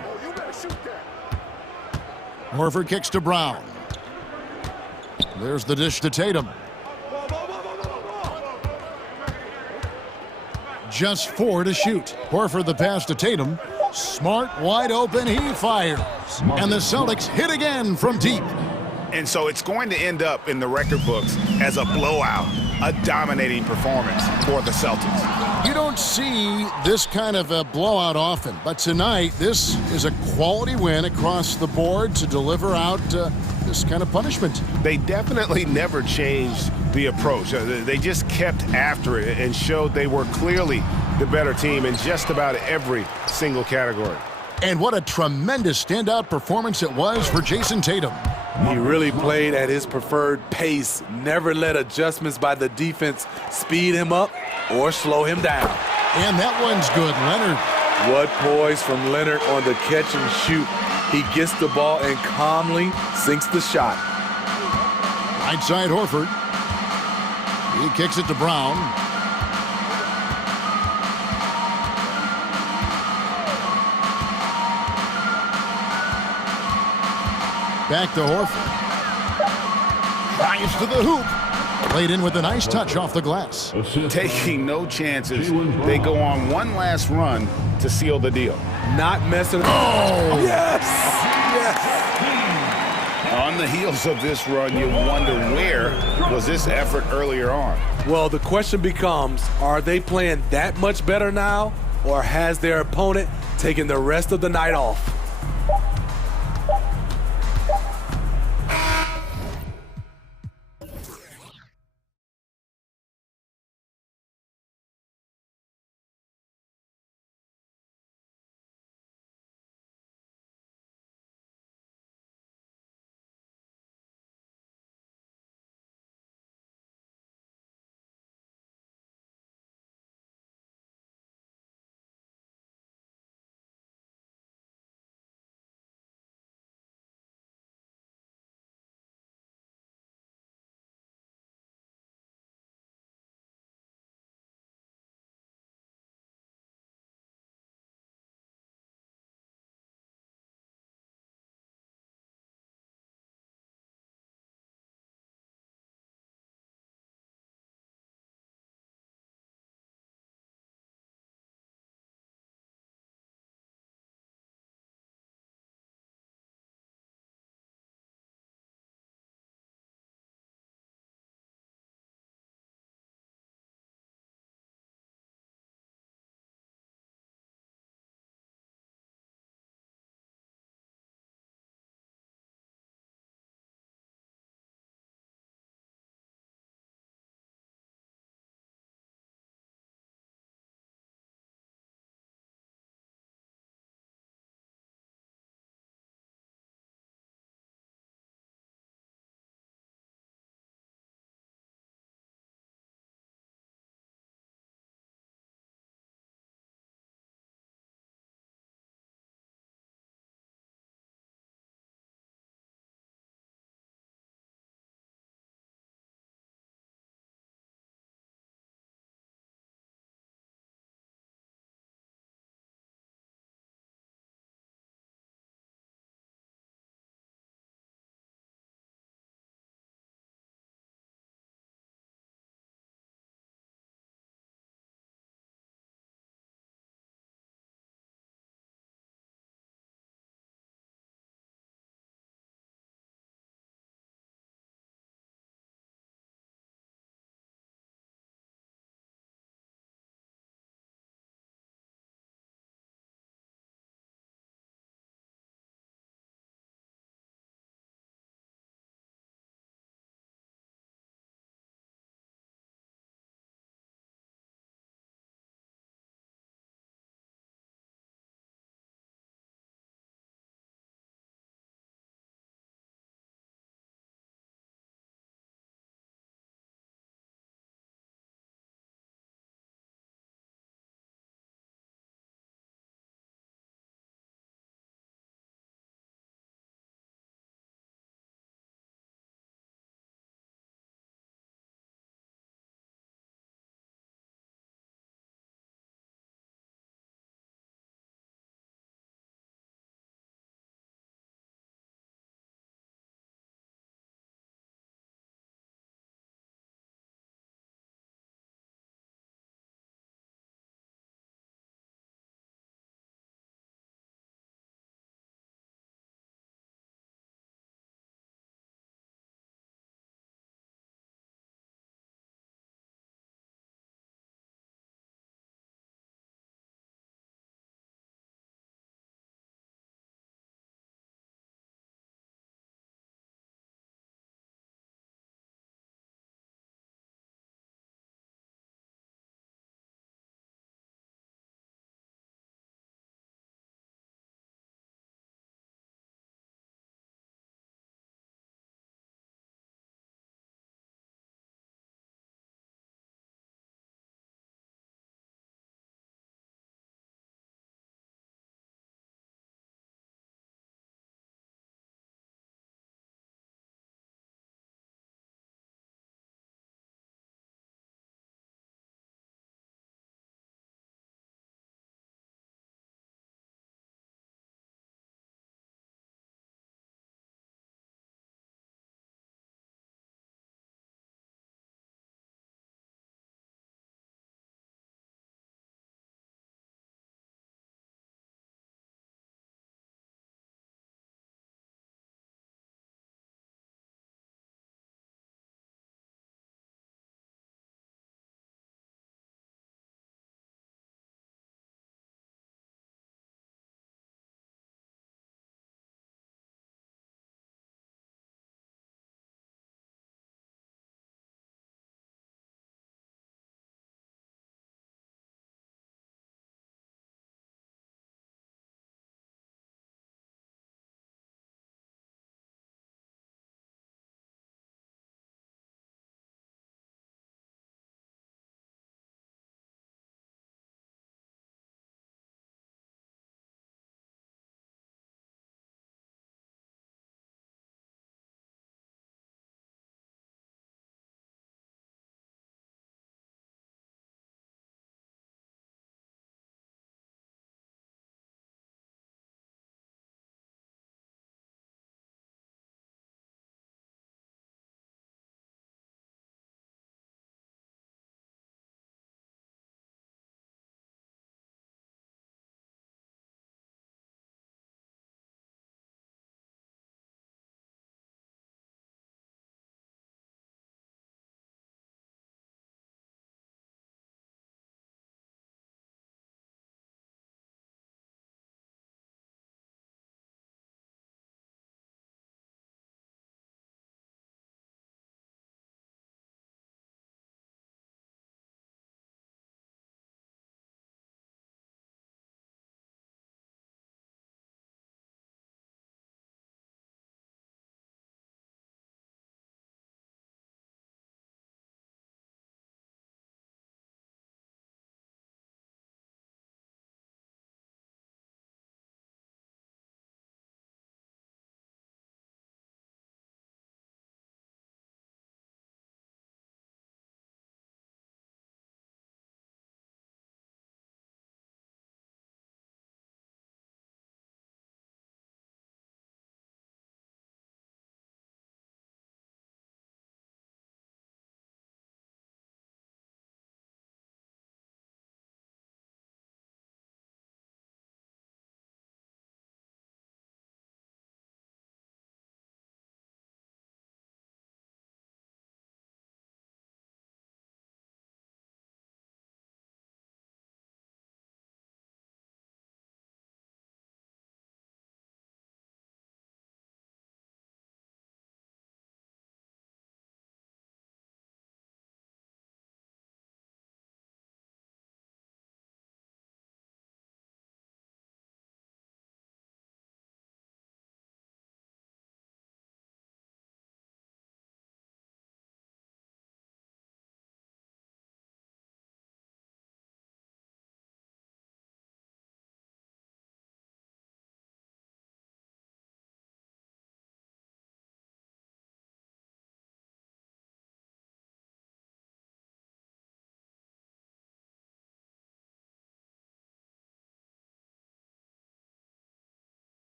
Horford kicks to Brown. There's the dish to Tatum. Just 4 to shoot. Horford the pass to Tatum. Smart wide open, he fires. And the Celtics hit again from deep. And so it's going to end up in the record books as a blowout, a dominating performance for the Celtics. You don't see this kind of a blowout often, but tonight this is a quality win across the board to deliver out this kind of punishment. They definitely never changed the approach. They just kept after it and showed they were clearly the better team in just about every single category. And what a tremendous standout performance it was for Jason Tatum. He really played at his preferred pace, never let adjustments by the defense speed him up or slow him down. And that one's good, Leonard. What poise from Leonard on the catch and shoot. He gets the ball and calmly sinks the shot. Right side Horford. He kicks it to Brown. Back to Horford. Drives to the hoop. Played in with a nice touch off the glass. Taking no chances. They go on one last run to seal the deal. Not messing. Oh! Yes! Yes! On the heels of this run, you wonder where was this effort earlier on? Well, the question becomes, are they playing that much better now, or has their opponent taken the rest of the night off?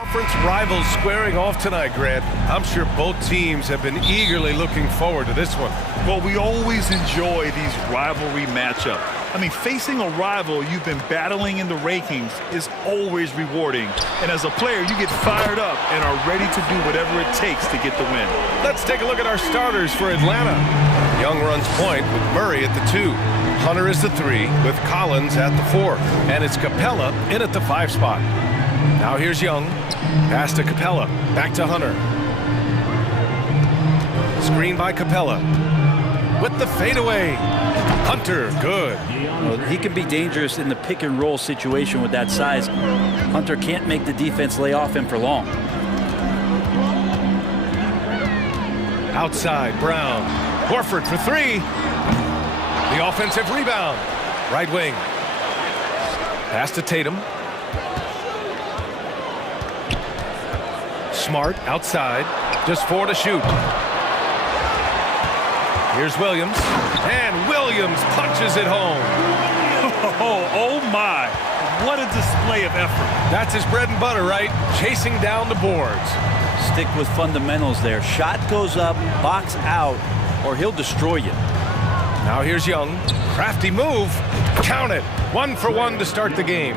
Conference rivals squaring off tonight, Grant. I'm sure both teams have been eagerly looking forward to this one. Well, we always enjoy these rivalry matchups. I mean, facing a rival you've been battling in the rankings is always rewarding. And as a player, you get fired up and are ready to do whatever it takes to get the win. Let's take a look at our starters for Atlanta. Young runs point with Murray at the 2. Hunter is the 3 with Collins at the 4. And it's Capella in at the 5 spot. Now here's Young. Pass to Capella. Back to Hunter. Screen by Capella. With the fadeaway. Hunter, good. Well, he can be dangerous in the pick and roll situation with that size. Hunter can't make the defense lay off him for long. Outside, Brown. Horford for 3. The offensive rebound. Right wing. Pass to Tatum. Smart outside. Just 4 to shoot. Here's Williams. And Williams punches it home. Oh my. What a display of effort. That's his bread and butter, right? Chasing down the boards. Stick with fundamentals there. Shot goes up, box out, or he'll destroy you. Now here's Young. Crafty move. Count it. 1 for 1 to start the game.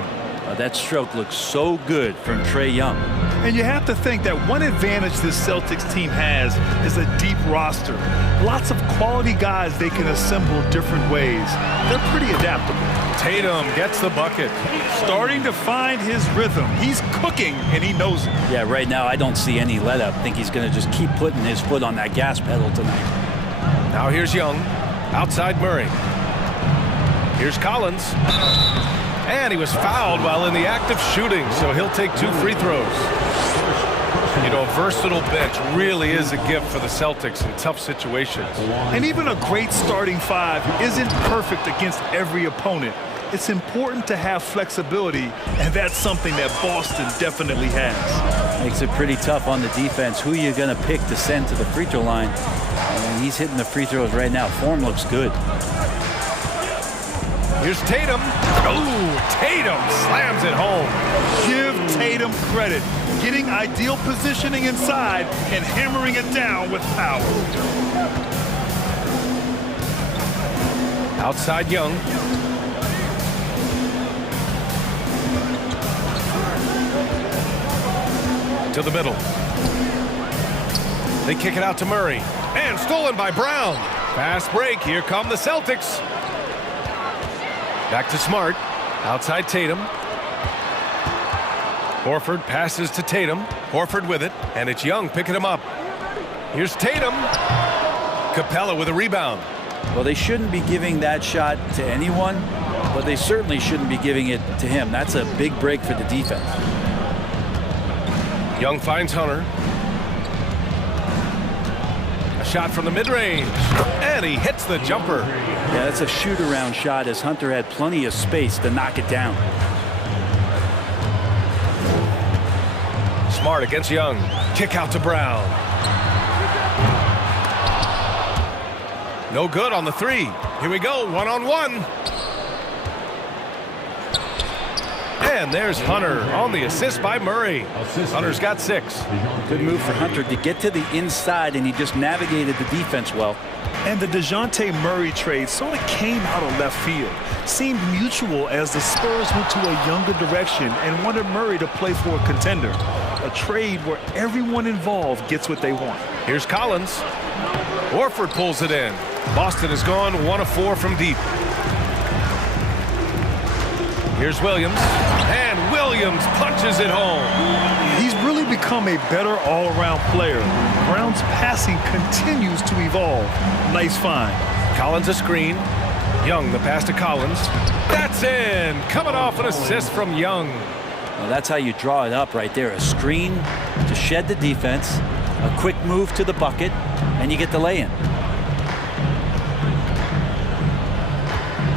That stroke looks so good from Trae Young. And you have to think that one advantage this Celtics team has is a deep roster. Lots of quality guys they can assemble different ways. They're pretty adaptable. Tatum gets the bucket. Starting to find his rhythm. He's cooking, and he knows it. Yeah, right now I don't see any let up. I think he's going to just keep putting his foot on that gas pedal tonight. Now here's Young. Outside Murray. Here's Collins. And he was fouled while in the act of shooting, so he'll take 2 free throws. You know, a versatile bench really is a gift for the Celtics in tough situations. And even a great starting 5 isn't perfect against every opponent. It's important to have flexibility, and that's something that Boston definitely has. Makes it pretty tough on the defense. Who are you going to pick to send to the free throw line? And he's hitting the free throws right now. Form looks good. Here's Tatum. Oh, Tatum slams it home. Give Tatum credit. Getting ideal positioning inside and hammering it down with power. Outside Young. To the middle. They kick it out to Murray. And stolen by Brown. Fast break. Here come the Celtics. Back to Smart. Outside Tatum. Horford passes to Tatum. Horford with it. And it's Young picking him up. Here's Tatum. Capella with a rebound. Well, they shouldn't be giving that shot to anyone, but they certainly shouldn't be giving it to him. That's a big break for the defense. Young finds Hunter. A shot from the mid-range. And he hits the jumper. Yeah, that's a shoot-around shot as Hunter had plenty of space to knock it down. Smart against Young. Kick out to Brown. No good on the 3. Here we go, 1-on-1. And there's Hunter on the assist by Murray. Hunter's got 6. Good move for Hunter to get to the inside, and he just navigated the defense well. And the DeJounte Murray trade sort of came out of left field. Seemed mutual as the Spurs went to a younger direction and wanted Murray to play for a contender. A trade where everyone involved gets what they want. Here's Collins. Horford pulls it in. Boston has gone 1 of 4 from deep. Here's Williams. And Williams punches it home. He's really become a better all-around player. Brown's passing continues to evolve. Nice find. Collins a screen. Young the pass to Collins. That's in. Coming off an assist from Young. Well, that's how you draw it up right there. A screen to shed the defense, a quick move to the bucket, and you get the lay-in.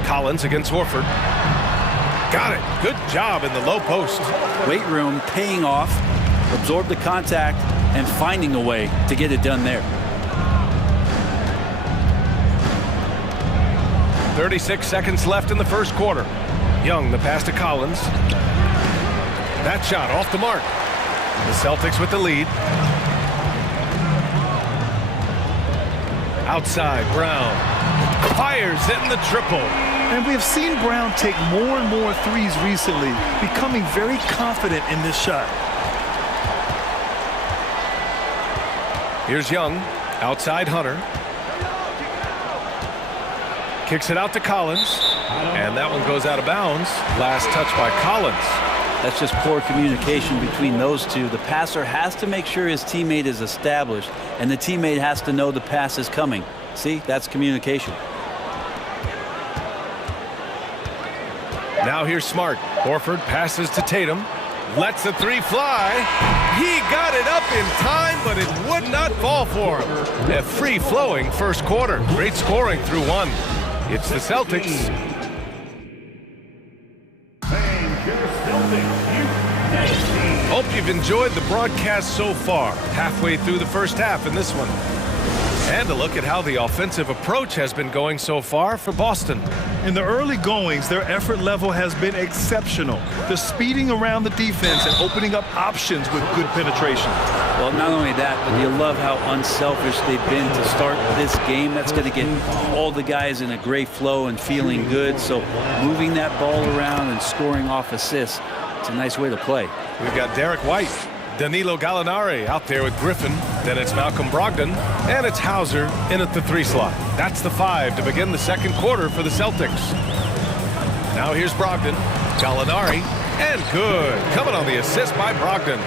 Collins against Horford. Got it. Good job in the low post. Weight room paying off, absorb the contact, and finding a way to get it done there. 36 seconds left in the first quarter. Young the pass to Collins. That shot off the mark. The Celtics with the lead. Outside, Brown fires in the triple. And we have seen Brown take more and more threes recently, becoming very confident in this shot. Here's Young, outside Hunter. Kicks it out to Collins, and that one goes out of bounds. Last touch by Collins. That's just poor communication between those two. The passer has to make sure his teammate is established, and the teammate has to know the pass is coming. See, that's communication. Now here's Smart. Horford passes to Tatum. Lets the three fly. He got it up in time, but it would not fall for him. A free-flowing first quarter. Great scoring through one. It's the Celtics. Hope you've enjoyed the broadcast so far. Halfway through the first half in this one. And a look at how the offensive approach has been going so far for Boston. In the early goings, their effort level has been exceptional. They're speeding around the defense and opening up options with good penetration. Well, not only that, but you love how unselfish they've been to start this game. That's going to get all the guys in a great flow and feeling good. So moving that ball around and scoring off assists, it's a nice way to play. We've got Derek White, Danilo Gallinari out there with Griffin. Then it's Malcolm Brogdon, and it's Hauser in at the three slot. That's the five to begin the second quarter for the Celtics. Now here's Brogdon, Gallinari, and good. Coming on the assist by Brogdon.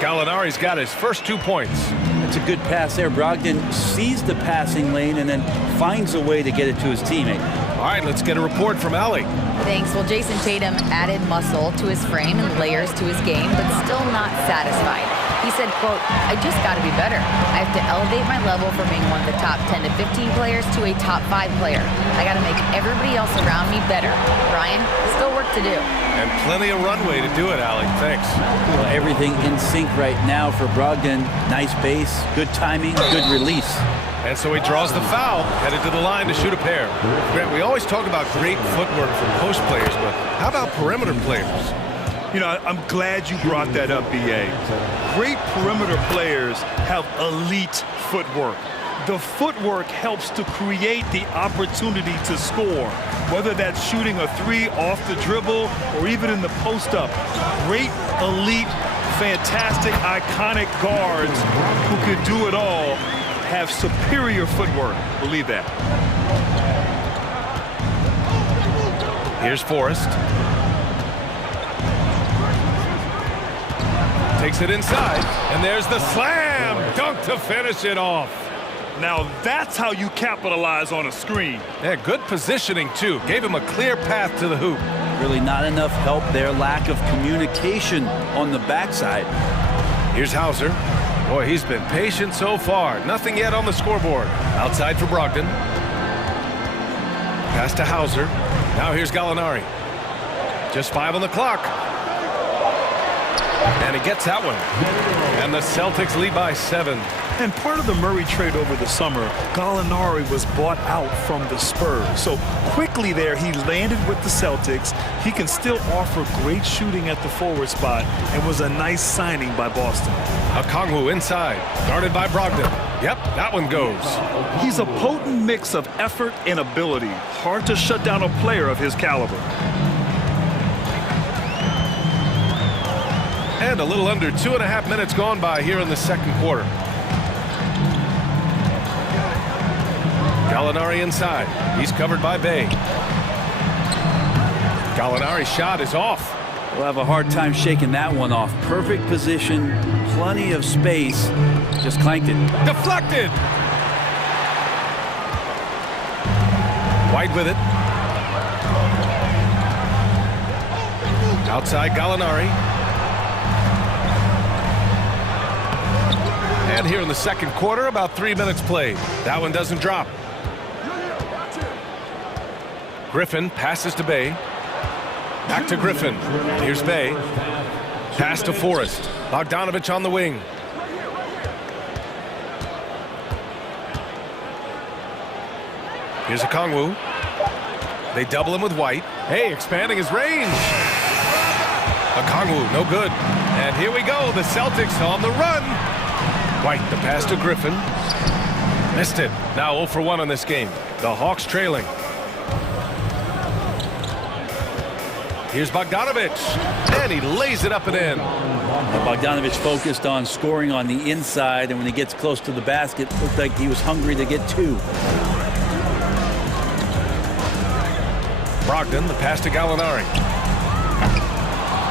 Gallinari's got his first 2 points. It's a good pass there. Brogdon sees the passing lane and then finds a way to get it to his teammate. All right, let's get a report from Allie. Thanks. Well, Jason Tatum added muscle to his frame and layers to his game, but still not satisfied. He said, quote, I just got to be better. I have to elevate my level from being one of the top 10 to 15 players to a top 5 player. I got to make everybody else around me better. Brian, still work to do. And plenty of runway to do it, Allie. Thanks. Well, everything in sync right now for Brogdon. Nice base, good timing, good release. And so he draws the foul, headed to the line to shoot a pair. Grant, we always talk about great footwork from post players, but how about perimeter players? You know, I'm glad you brought that up, B.A. Great perimeter players have elite footwork. The footwork helps to create the opportunity to score, whether that's shooting a three off the dribble or even in the post-up. Great, elite, fantastic, iconic guards who can do it all have superior footwork. Believe that. Here's Forrest. Takes it inside, and there's the slam dunk to finish it off. Now that's how you capitalize on a screen. Yeah, good positioning, too. Gave him a clear path to the hoop. Really not enough help there. Lack of communication on the backside. Here's Hauser. Boy, he's been patient so far. Nothing yet on the scoreboard. Outside for Brogdon. Pass to Hauser. Now here's Gallinari. Just 5 on the clock. And he gets that one. And the Celtics lead by 7. And part of the Murray trade over the summer, Gallinari was bought out from the Spurs. So quickly there, he landed with the Celtics. He can still offer great shooting at the forward spot and was a nice signing by Boston. Okongwu inside, guarded by Brogdon. Yep, that one goes. He's a potent mix of effort and ability. Hard to shut down a player of his caliber. And a little under 2.5 minutes gone by here in the second quarter. Gallinari inside. He's covered by Bay. Gallinari's shot is off. We'll have a hard time shaking that one off. Perfect position, plenty of space. Just clanked it. Deflected. White with it. Outside Gallinari. And here in the second quarter, about 3 minutes played. That one doesn't drop. Griffin passes to Bay. Back to Griffin. Here's Bay. Pass to Forrest. Bogdanovich on the wing. Here's Okongwu. They double him with White. Hey, expanding his range. Okongwu, no good. And here we go, the Celtics on the run. White, the pass to Griffin. Missed it. Now 0 for 1 on this game. The Hawks trailing. Here's Bogdanovich, and he lays it up and in. Bogdanovich focused on scoring on the inside, and when he gets close to the basket, looked like he was hungry to get 2. Brogdon, the pass to Gallinari.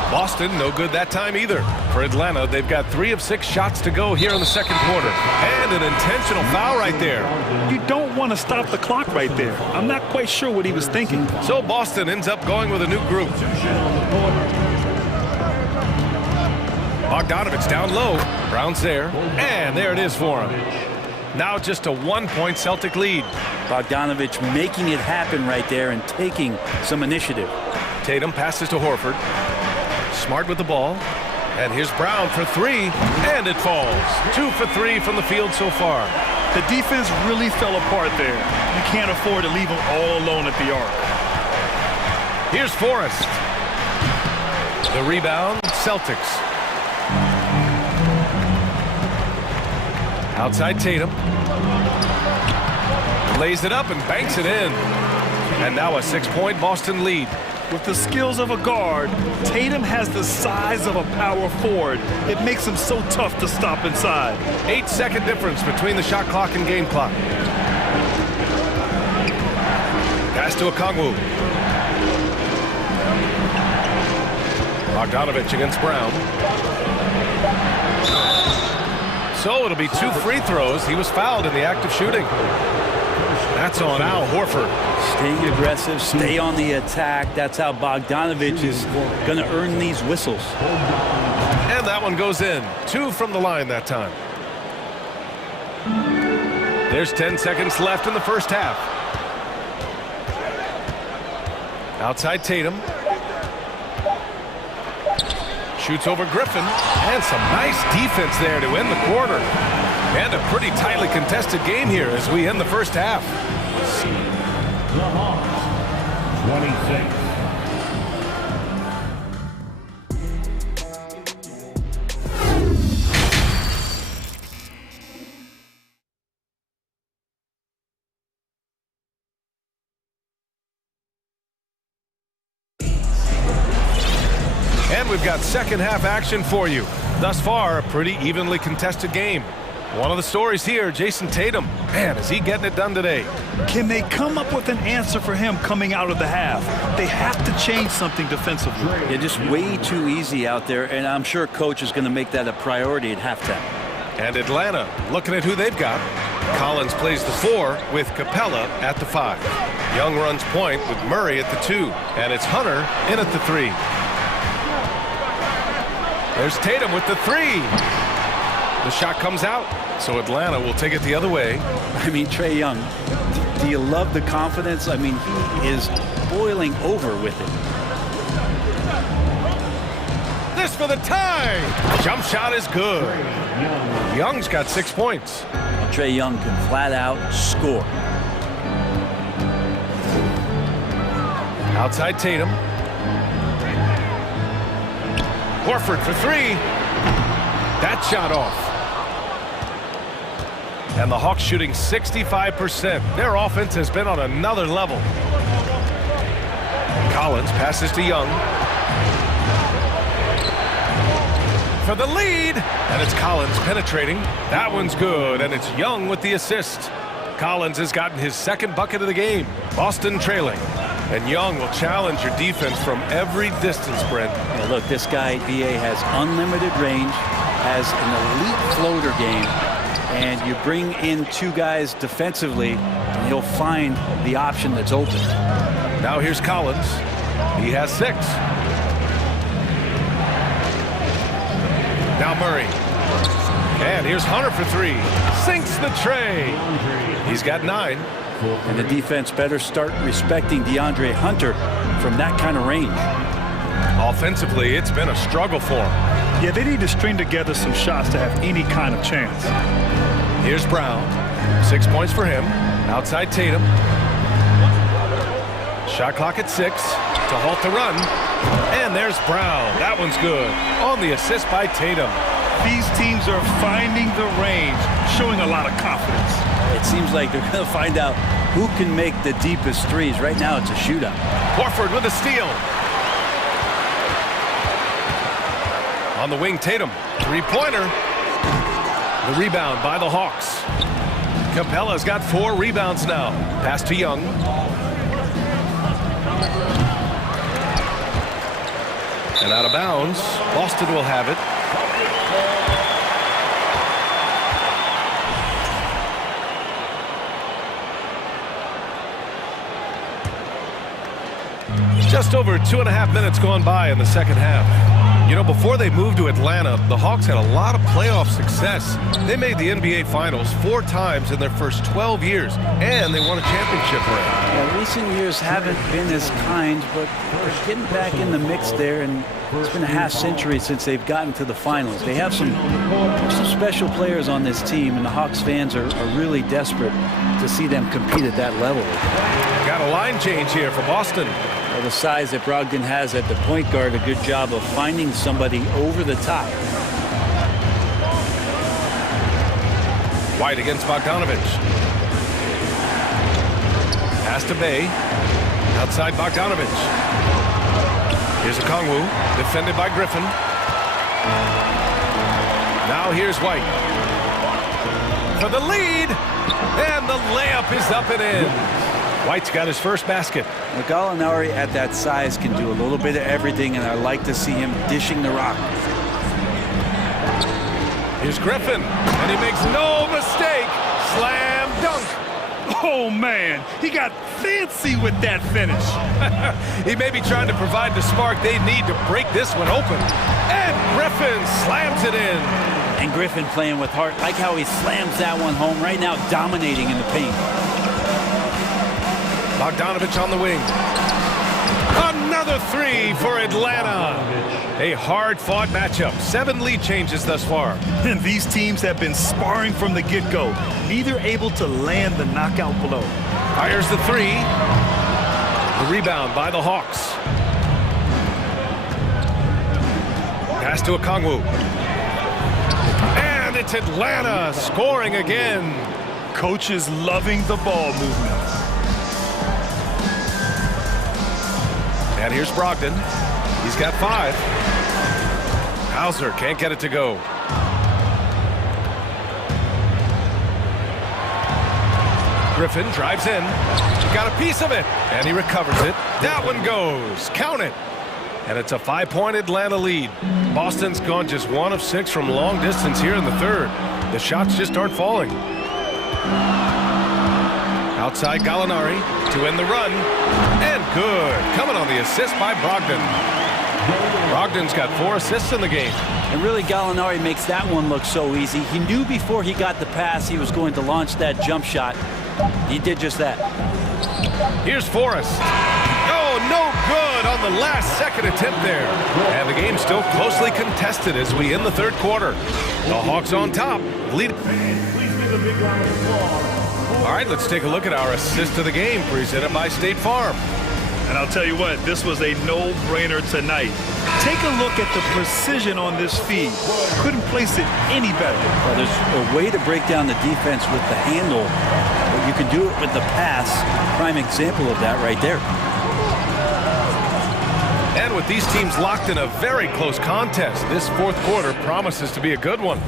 Boston, no good that time either. For Atlanta, they've got 3 of 6 shots to go here in the second quarter. And an intentional foul right there. You don't want to stop the clock right there. I'm not quite sure what he was thinking. So Boston ends up going with a new group. Bogdanovich down low. Brown's there. And there it is for him. Now just a 1-point Celtic lead. Bogdanovich making it happen right there and taking some initiative. Tatum passes to Horford. Smart with the ball. And here's Brown for 3, and it falls. 2 for 3 from the field so far. The defense really fell apart there. You can't afford to leave them all alone at the arc. Here's Forrest. The rebound, Celtics. Outside Tatum. Lays it up and banks it in. And now a 6-point Boston lead. With the skills of a guard, Tatum has the size of a power forward. It makes him so tough to stop inside. 8-second difference between the shot clock and game clock. Pass to Okongwu. Bogdanovich against Brown. So it'll be 2 free throws. He was fouled in the act of shooting. That's on Al Horford. Staying aggressive, stay on the attack. That's how Bogdanovich is going to earn these whistles. And that one goes in. 2 from the line that time. There's 10 seconds left in the first half. Outside Tatum. Shoots over Griffin. And some nice defense there to end the quarter. And a pretty tightly contested game here as we end the first half. The Hawks, 26. And we've got second half action for you. Thus far, a pretty evenly contested game. One of the stories here, Jason Tatum. Man, is he getting it done today? Can they come up with an answer for him coming out of the half? They have to change something defensively. Yeah, just way too easy out there, and I'm sure coach is going to make that a priority at halftime. And Atlanta, looking at who they've got. Collins plays the 4 with Capella at the 5. Young runs point with Murray at the 2. And it's Hunter in at the 3. There's Tatum with the 3. The shot comes out, so Atlanta will take it the other way. I mean, Trae Young, do you love the confidence? I mean, he is boiling over with it. This for the tie. Jump shot is good. Young's got 6 points. Trae Young can flat out score. Outside Tatum. Horford for 3. That shot off. And the Hawks shooting 65%. Their offense has been on another level. Collins passes to Young. For the lead. And it's Collins penetrating. That one's good. And it's Young with the assist. Collins has gotten his 2nd bucket of the game. Boston trailing. And Young will challenge your defense from every distance, Brent. Yeah, look, this guy, BA, has unlimited range, has an elite floater game, and you bring in 2 guys defensively, and he'll find the option that's open. Now here's Collins. He has 6. Now Murray. And here's Hunter for 3. Sinks the tray. He's got 9. And the defense better start respecting DeAndre Hunter from that kind of range. Offensively, it's been a struggle for him. Yeah, they need to string together some shots to have any kind of chance. Here's Brown. 6 points for him. Outside Tatum. Shot clock at 6 to halt the run. And there's Brown. That one's good. On the assist by Tatum. These teams are finding the range, showing a lot of confidence. It seems like they're going to find out who can make the deepest threes. Right now, it's a shootout. Horford with a steal. On the wing, Tatum. Three-pointer. The rebound by the Hawks. Capella's got 4 rebounds now. Pass to Young. And out of bounds. Boston will have it. Just over 2.5 minutes gone by in the second half. You know, before they moved to Atlanta, the Hawks had a lot of playoff success. They made the NBA Finals 4 times in their first 12 years, and they won a championship ring. Yeah, recent years haven't been as kind, but they're getting back in the mix there, and it's been a half-century since they've gotten to the finals. They have some special players on this team, and the Hawks fans are really desperate to see them compete at that level. Got a line change here for Boston. Well, the size that Brogdon has at the point guard, a good job of finding somebody over the top. White against Bogdanovich. Pass to Bay. Outside Bogdanovich. Here's Okongwu, defended by Griffin. Now here's White. For the lead, and the layup is up and in. White's got his first basket. Gallinari at that size can do a little bit of everything, and I like to see him dishing the rock. Here's Griffin, and he makes no mistake. Slam dunk. Oh, man, he got fancy with that finish. He may be trying to provide the spark they need to break this one open. And Griffin slams it in. And Griffin playing with heart. Like how he slams that one home right now, dominating in the paint. Bogdanovich on the wing. Another 3 for Atlanta. A hard-fought matchup. 7 lead changes thus far. And these teams have been sparring from the get-go, neither able to land the knockout blow. Fires the 3. The rebound by the Hawks. Pass to Okongwu. And it's Atlanta scoring again. Coaches loving the ball movement. And here's Brogdon. He's got 5. Hauser can't get it to go. Griffin drives in. Got a piece of it. And he recovers it. That one goes. Count it. And it's a 5-point Atlanta lead. Boston's gone just 1 of 6 from long distance here in the third. The shots just aren't falling. Outside Gallinari to end the run. And good. Coming on the assist by Brogdon. Brogdon's got 4 assists in the game. And really, Gallinari makes that one look so easy. He knew before he got the pass he was going to launch that jump shot. He did just that. Here's Forrest. Oh, no good on the last second attempt there. And the game's still closely contested as we end the third quarter. The Hawks on top. Lead. All right, let's take a look at our assist of the game presented by State Farm. And I'll tell you what, this was a no-brainer tonight. Take a look at the precision on this feed. Couldn't place it any better. Well, there's a way to break down the defense with the handle, but you can do it with the pass. Prime example of that right there. And with these teams locked in a very close contest, this fourth quarter promises to be a good one.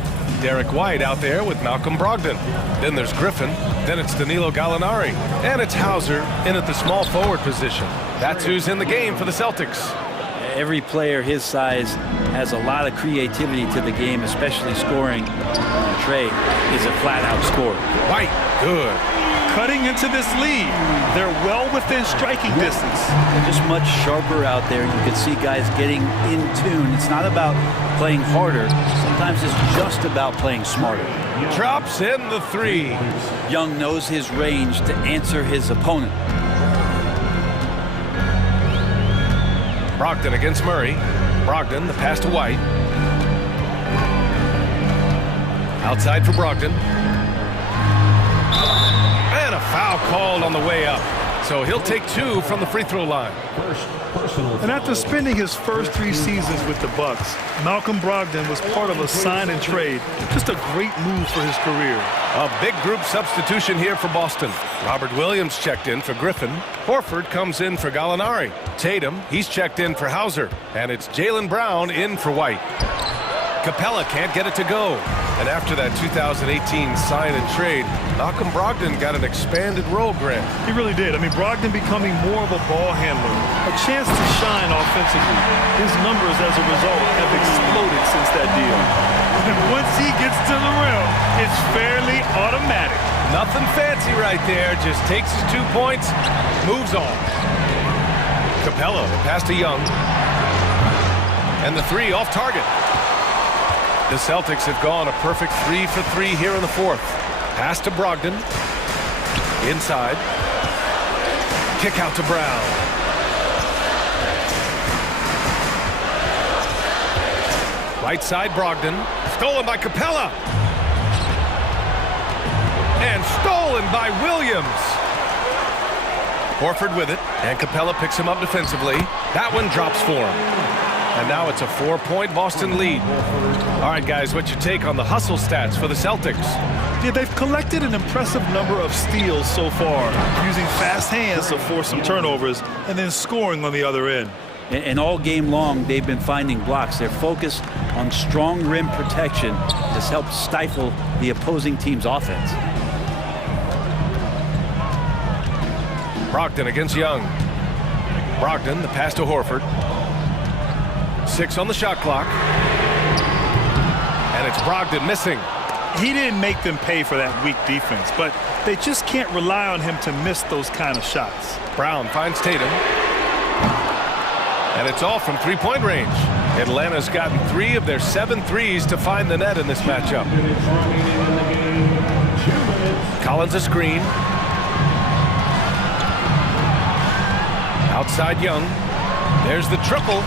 Derek White out there with Malcolm Brogdon. Then there's Griffin. Then it's Danilo Gallinari. And it's Hauser in at the small forward position. That's who's in the game for the Celtics. Every player his size has a lot of creativity to the game, especially scoring. Trey is a flat-out scorer. White, good. Cutting into this lead. They're well within striking distance. They're just much sharper out there. You can see guys getting in tune. It's not about playing harder. Sometimes it's just about playing smarter. Drops in the 3. Young knows his range to answer his opponent. Brogdon against Murray. Brogdon, the pass to White. Outside for Brogdon. And a foul called on the way up. So he'll take 2 from the free throw line. And after spending his first 3 seasons with the Bucks, Malcolm Brogdon was part of a sign and trade. Just a great move for his career. A big group substitution here for Boston. Robert Williams checked in for Griffin. Horford comes in for Gallinari. Tatum, he's checked in for Hauser. And it's Jaylen Brown in for White. Capella can't get it to go. And after that 2018 sign and trade, Malcolm Brogdon got an expanded role, Grant. He really did. I mean, Brogdon becoming more of a ball handler, a chance to shine offensively. His numbers as a result have exploded since that deal. And once he gets to the rim, it's fairly automatic. Nothing fancy right there. Just takes his 2 points, moves on. Capella, the pass to Young. And the 3 off target. The Celtics have gone a perfect 3 for 3 here in the 4th. Pass to Brogdon. Inside. Kick out to Brown. Right side Brogdon. Stolen by Capella. And stolen by Williams. Horford with it. And Capella picks him up defensively. That one drops for him. And now it's a 4-point Boston lead. All right, guys, what's your take on the hustle stats for the Celtics? Yeah, they've collected an impressive number of steals so far, using fast hands to force some turnovers and then scoring on the other end. And all game long, they've been finding blocks. Their focus on strong rim protection has helped stifle the opposing team's offense. Brogdon against Young. Brogdon, the pass to Horford. 6 on the shot clock. And it's Brogdon missing. He didn't make them pay for that weak defense, but they just can't rely on him to miss those kind of shots. Brown finds Tatum. And it's all from 3-point range. Atlanta's gotten 3 of their 7 threes to find the net in this matchup. Collins a screen. Outside Young. There's the triple.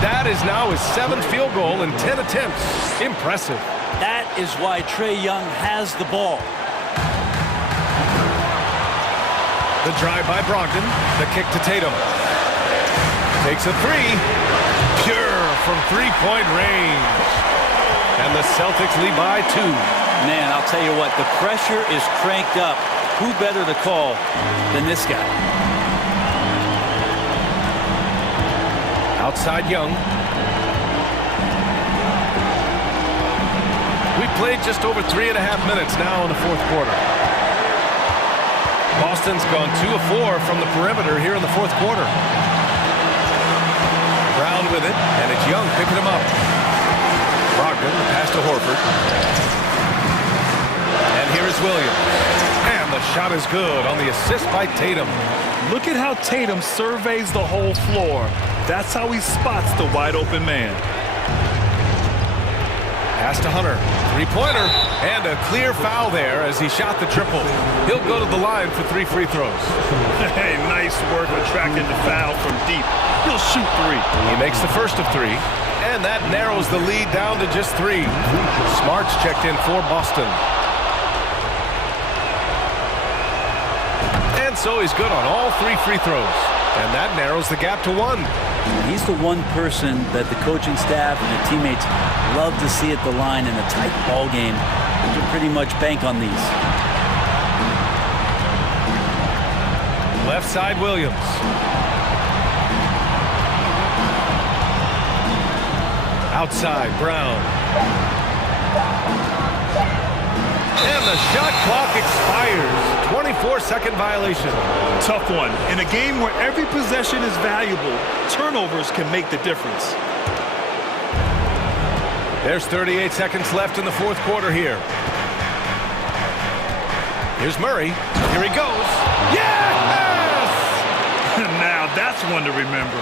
That is now his 7th field goal in 10 attempts. Impressive. That is why Trae Young has the ball. The drive by Brogdon. The kick to Tatum. Takes a 3. Pure from 3-point range. And the Celtics lead by 2. Man, I'll tell you what, the pressure is cranked up. Who better to call than this guy? Outside Young. We played just over 3.5 minutes now in the 4th quarter. Boston's gone 2 of 4 from the perimeter here in the 4th quarter. Brown with it, and it's Young picking him up. Brogdon, the pass to Horford. And here is Williams. And the shot is good on the assist by Tatum. Look at how Tatum surveys the whole floor. That's how he spots the wide-open man. Pass to Hunter. 3-pointer. And a clear foul there as he shot the triple. He'll go to the line for 3 free throws. Hey, nice work attracting the foul from deep. He'll shoot 3. He makes the first of 3. And that narrows the lead down to just 3. Smart's checked in for Boston. And so he's good on all 3 free throws. And that narrows the gap to 1. He's the one person that the coaching staff and the teammates love to see at the line in a tight ball game. You can pretty much bank on these. Left side Williams. Outside Brown. And the shot clock expires. 24-second violation. Tough one. In a game where every possession is valuable, turnovers can make the difference. There's 38 seconds left in the 4th quarter here. Here's Murray. Here he goes. Yes! Now that's one to remember.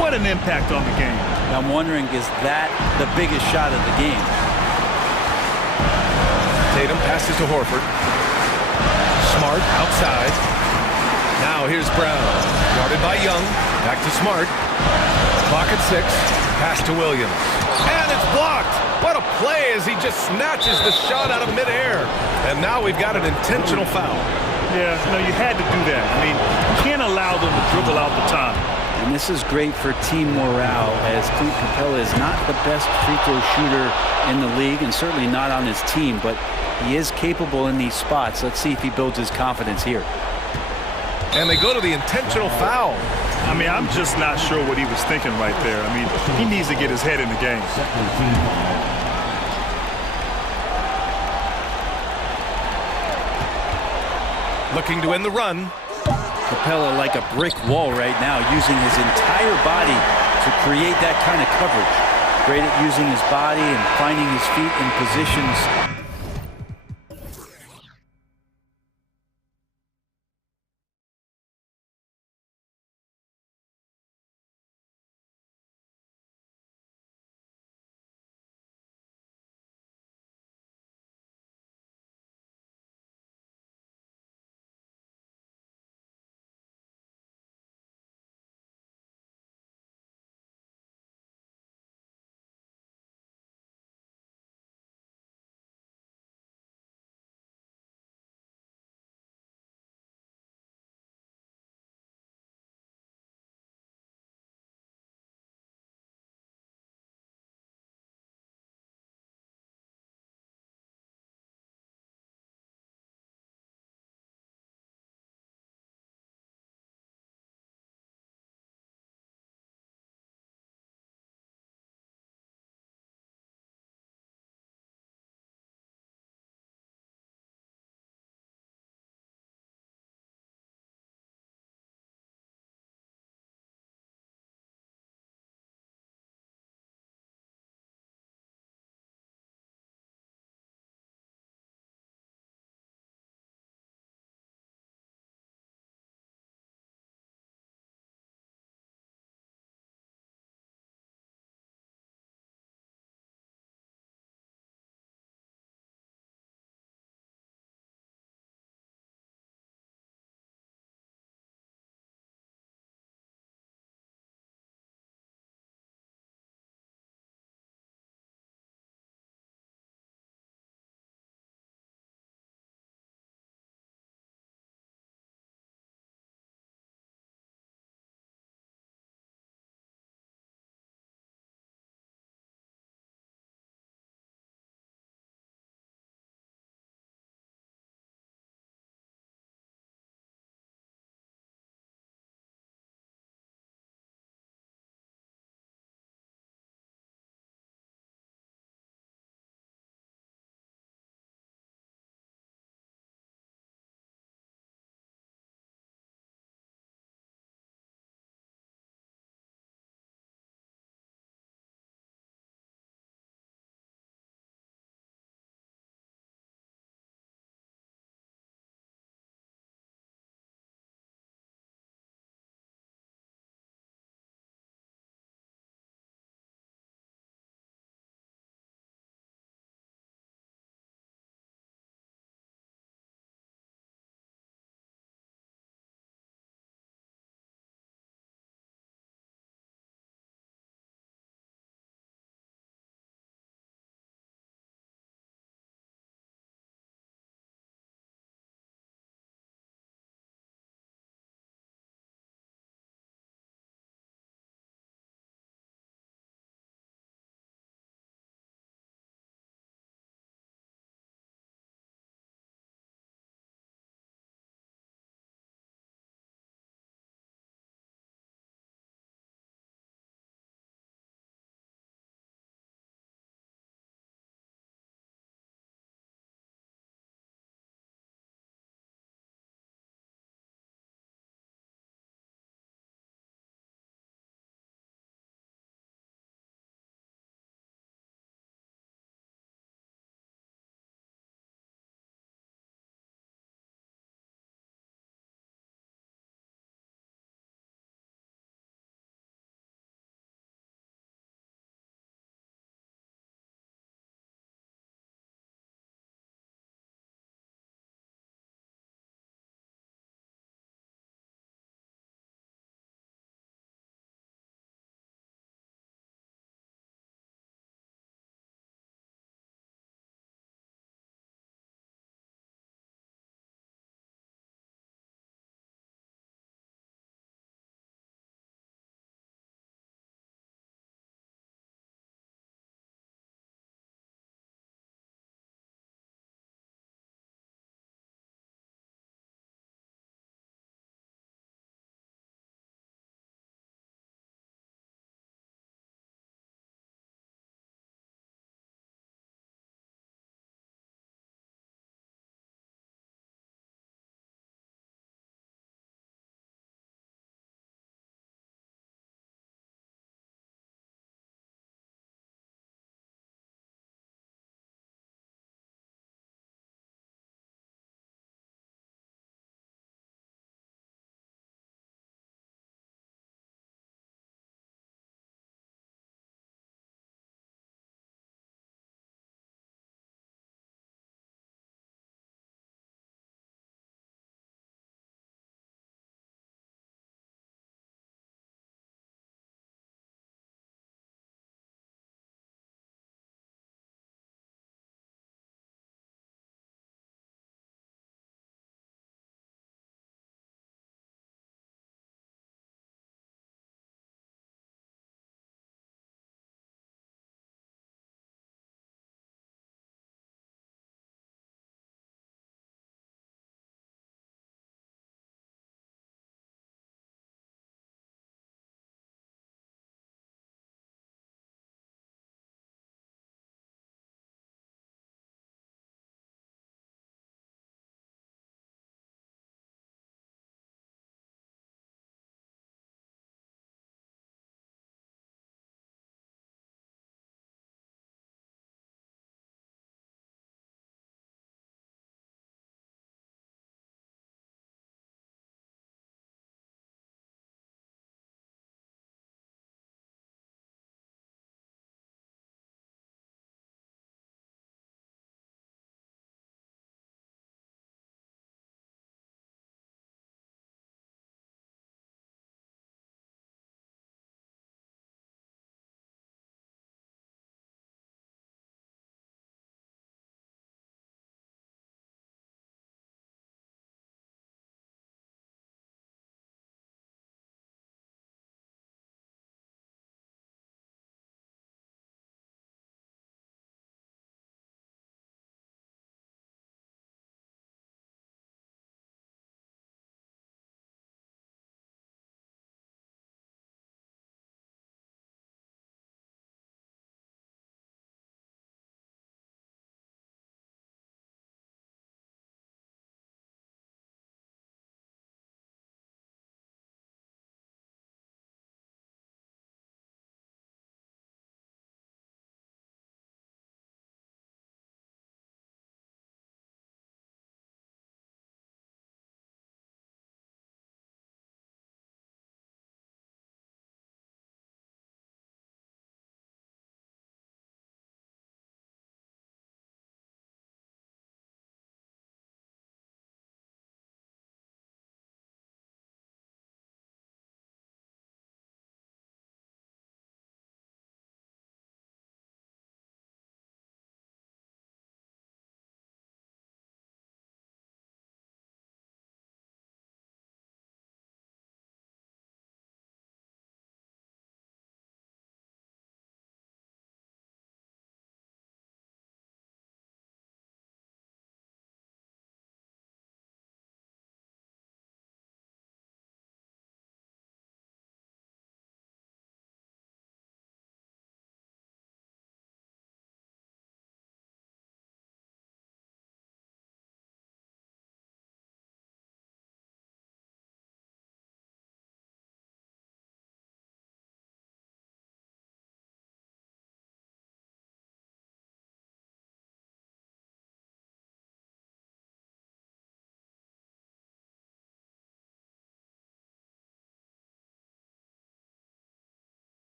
What an impact on the game. I'm wondering, is that the biggest shot of the game? Tatum passes to Horford. Smart outside. Now here's Brown. Guarded by Young. Back to Smart. Clock at 6. Pass to Williams. And it's blocked. What a play as he just snatches the shot out of midair. And now we've got an intentional foul. Yeah, you had to do that. I mean, you can't allow them to dribble out the time. And this is great for team morale, as Clint Capella is not the best free throw shooter in the league and certainly not on his team, but he is capable in these spots. Let's see if he builds his confidence here. And they go to the intentional foul. I mean, I'm just not sure what he was thinking right there. I mean, he needs to get his head in the game. Looking to win the run. Capella like a brick wall right now, using his entire body to create that kind of coverage. Great at using his body and finding his feet in positions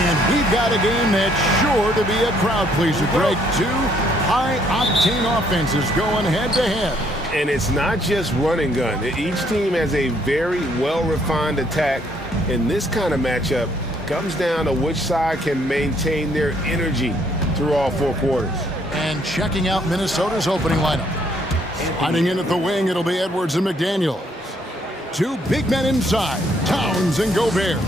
And we've got a game that's sure to be a crowd pleaser, Greg. Two high-octane offenses going head-to-head. And it's not just run and gun. Each team has a very well-refined attack. And this kind of matchup comes down to which side can maintain their energy through all 4 quarters. And checking out Minnesota's opening lineup. Sliding in at the wing, it'll be Edwards and McDaniels. 2 big men inside, Towns and Gobert.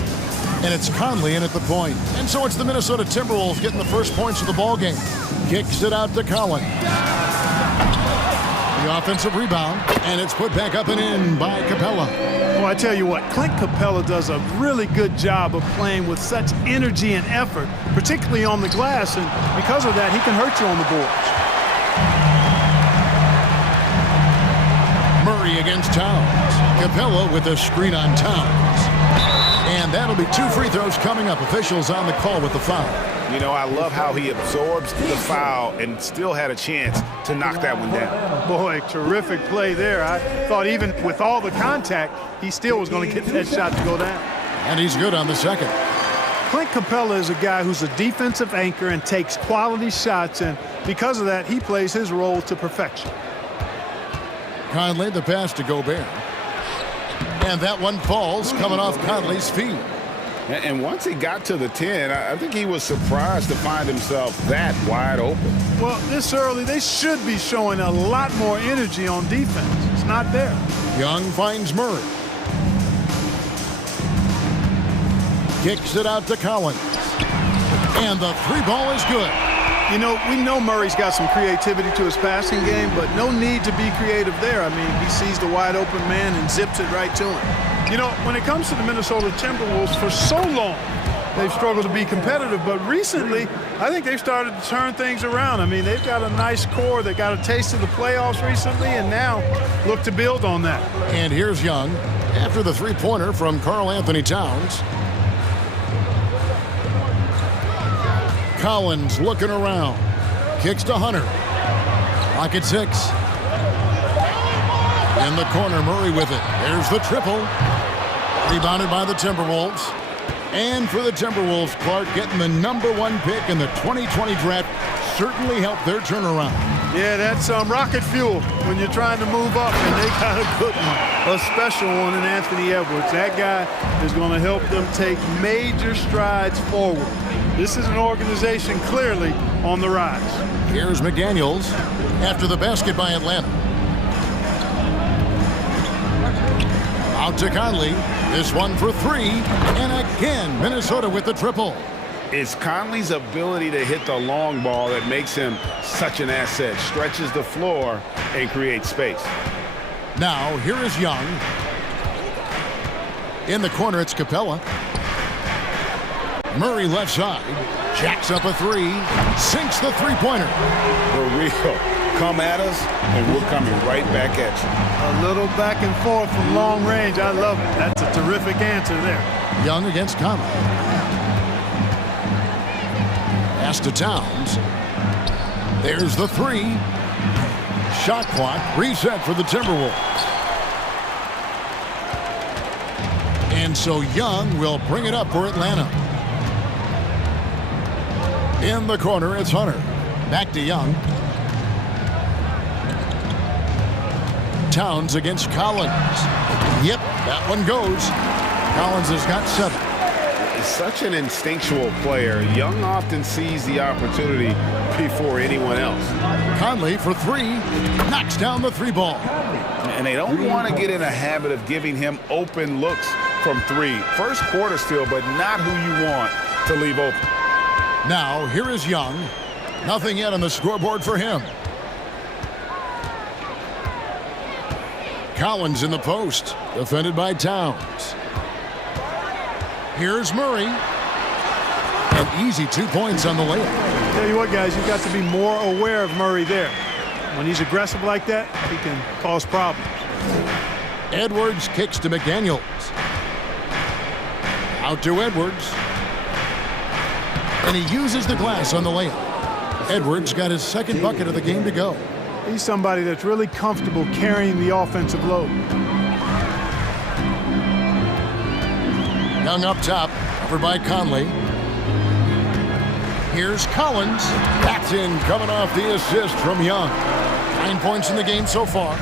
And it's Conley in at the point. And so it's the Minnesota Timberwolves getting the first points of the ballgame. Kicks it out to Collins. The offensive rebound, and it's put back up and in by Capella. Well, I tell you what, Clint Capella does a really good job of playing with such energy and effort, particularly on the glass, and because of that, he can hurt you on the boards. Murray against Towns. Capella with a screen on Towns. And that'll be 2 free throws coming up. Officials on the call with the foul. You know, I love how he absorbs the foul and still had a chance to knock that one down. Boy, terrific play there. I thought even with all the contact, he still was going to get that shot to go down. And he's good on the second. Clint Capella is a guy who's a defensive anchor and takes quality shots, and because of that, he plays his role to perfection. Conley, the pass to Gobert. And that one falls coming off Conley's feet. And once he got to the 10, I think he was surprised to find himself that wide open. Well, this early, they should be showing a lot more energy on defense. It's not there. Young finds Murray. Kicks it out to Collins. And the 3-ball is good. You know, we know Murray's got some creativity to his passing game, but no need to be creative there. I mean, he sees the wide open man and zips it right to him. You know, when it comes to the Minnesota Timberwolves, for so long, they've struggled to be competitive, but recently, I think they've started to turn things around. I mean, they've got a nice core. They got a taste of the playoffs recently, and now look to build on that. And here's Young after the 3-pointer from Karl Anthony Towns. Collins looking around. Kicks to Hunter. Clock at 6. In the corner, Murray with it. There's the triple. Rebounded by the Timberwolves. And for the Timberwolves, Clark getting the #1 pick in the 2020 draft certainly helped their turnaround. Yeah, that's rocket fuel when you're trying to move up, and they got a good one, a special one in Anthony Edwards. That guy is going to help them take major strides forward. This is an organization clearly on the rise. Here's McDaniels after the basket by Atlanta. Out to Conley. This one for 3. And again, Minnesota with the triple. It's Conley's ability to hit the long ball that makes him such an asset. Stretches the floor and creates space. Now, here is Young. In the corner, it's Capella. Murray left side. Jacks up a 3. Sinks the 3-pointer. For real. Come at us, and we're coming right back at you. A little back and forth from long range. I love it. That's a terrific answer there. Young against Conley. Pass to Towns. There's the 3. Shot clock reset for the Timberwolves. And so Young will bring it up for Atlanta. In the corner, it's Hunter. Back to Young. Towns against Collins. Yep, that one goes. Collins has got 7. He's such an instinctual player. Young often sees the opportunity before anyone else. Conley for 3. Knocks down the 3-ball. And they don't want to get in a habit of giving him open looks from 3. First quarter still, but not who you want to leave open. Now, here is Young. Nothing yet on the scoreboard for him. Collins in the post, defended by Towns. Here's Murray. An easy 2 points on the layup. Tell you what, guys, you've got to be more aware of Murray there. When he's aggressive like that, he can cause problems. Edwards kicks to McDaniels. Out to Edwards. And he uses the glass on the layup. Edwards got his 2nd bucket of the game to go. He's somebody that's really comfortable carrying the offensive load. Young up top, covered by Conley. Here's Collins. That's in, coming off the assist from Young. 9 points in the game so far.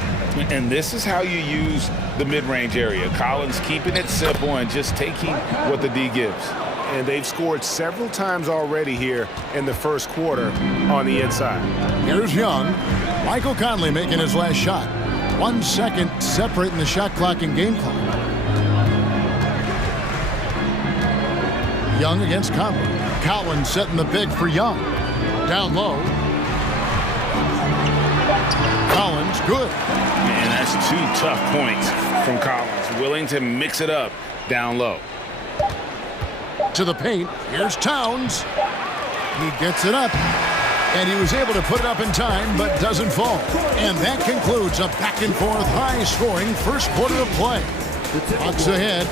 And this is how you use the mid-range area. Collins keeping it simple and just taking what the D gives. And they've scored several times already here in the first quarter on the inside. Here's Young. Michael Conley making his last shot. 1 second separating the shot clock and game clock. Young against Conley. Collins setting the big for Young. Down low. Collins, good. Man, that's 2 tough points from Collins. Willing to mix it up down low. To the paint. Here's Towns. He gets it up. And he was able to put it up in time, but doesn't fall. And that concludes a back-and-forth, high-scoring first quarter of play. Hawks ahead.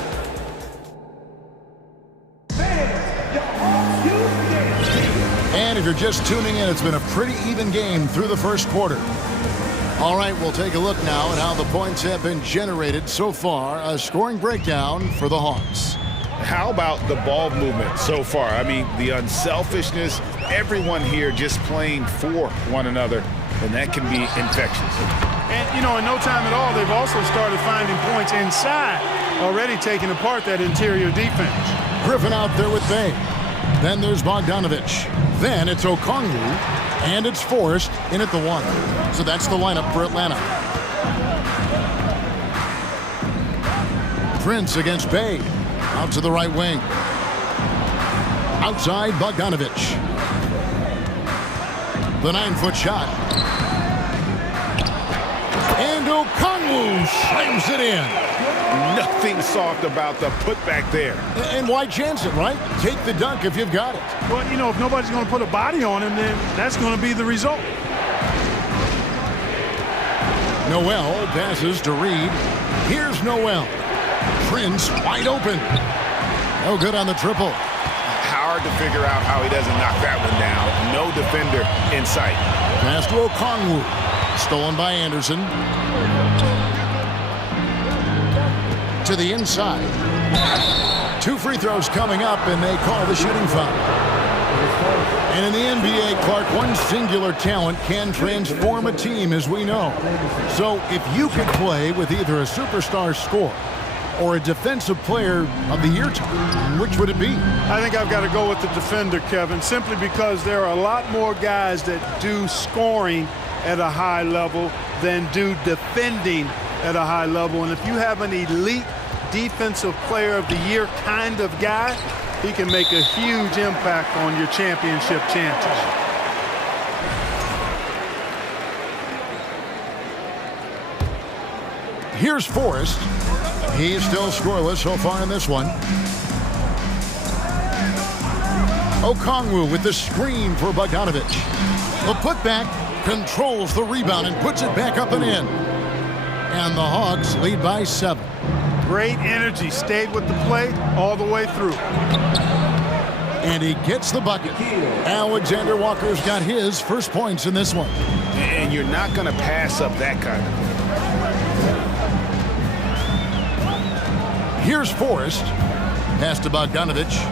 And if you're just tuning in, it's been a pretty even game through the first quarter. All right, we'll take a look now at how the points have been generated so far. A scoring breakdown for the Hawks. How about the ball movement so far? I mean, the unselfishness, everyone here just playing for one another, and that can be infectious. And, you know, in no time at all, they've also started finding points inside, already taking apart that interior defense. Griffin out there with Bay. Then there's Bogdanovich. Then it's Okongwu, and it's Forrest in at the 1. So that's the lineup for Atlanta. Prince against Bay. Out to the right wing. Outside, Bogdanovich. The 9-foot shot. And Okongwu slams it in. Nothing soft about the putback there. And why chance it, right? Take the dunk if you've got it. Well, you know, if nobody's going to put a body on him, then that's going to be the result. Noel passes to Reed. Here's Noel. Prince wide open. No good on the triple. Hard to figure out how he doesn't knock that one down. No defender in sight. Pass to Okongwu. Stolen by Anderson. To the inside. 2 free throws coming up, and they call the shooting foul. And in the NBA, Clark, one singular talent can transform a team, as we know. So if you could play with either a superstar scorer or a defensive player of the year time, which would it be? I think I've got to go with the defender, Kevin, simply because there are a lot more guys that do scoring at a high level than do defending at a high level. And if you have an elite defensive player of the year kind of guy, he can make a huge impact on your championship chances. Here's Forrest. He's still scoreless so far in this one. Okongwu with the screen for Bogdanovich. The putback controls the rebound and puts it back up and in. And the Hawks lead by 7. Great energy, stayed with the play all the way through. And he gets the bucket. Alexander Walker's got his first points in this one. And you're not going to pass up that kind of. Here's Forrest. Pass to Bogdanovich.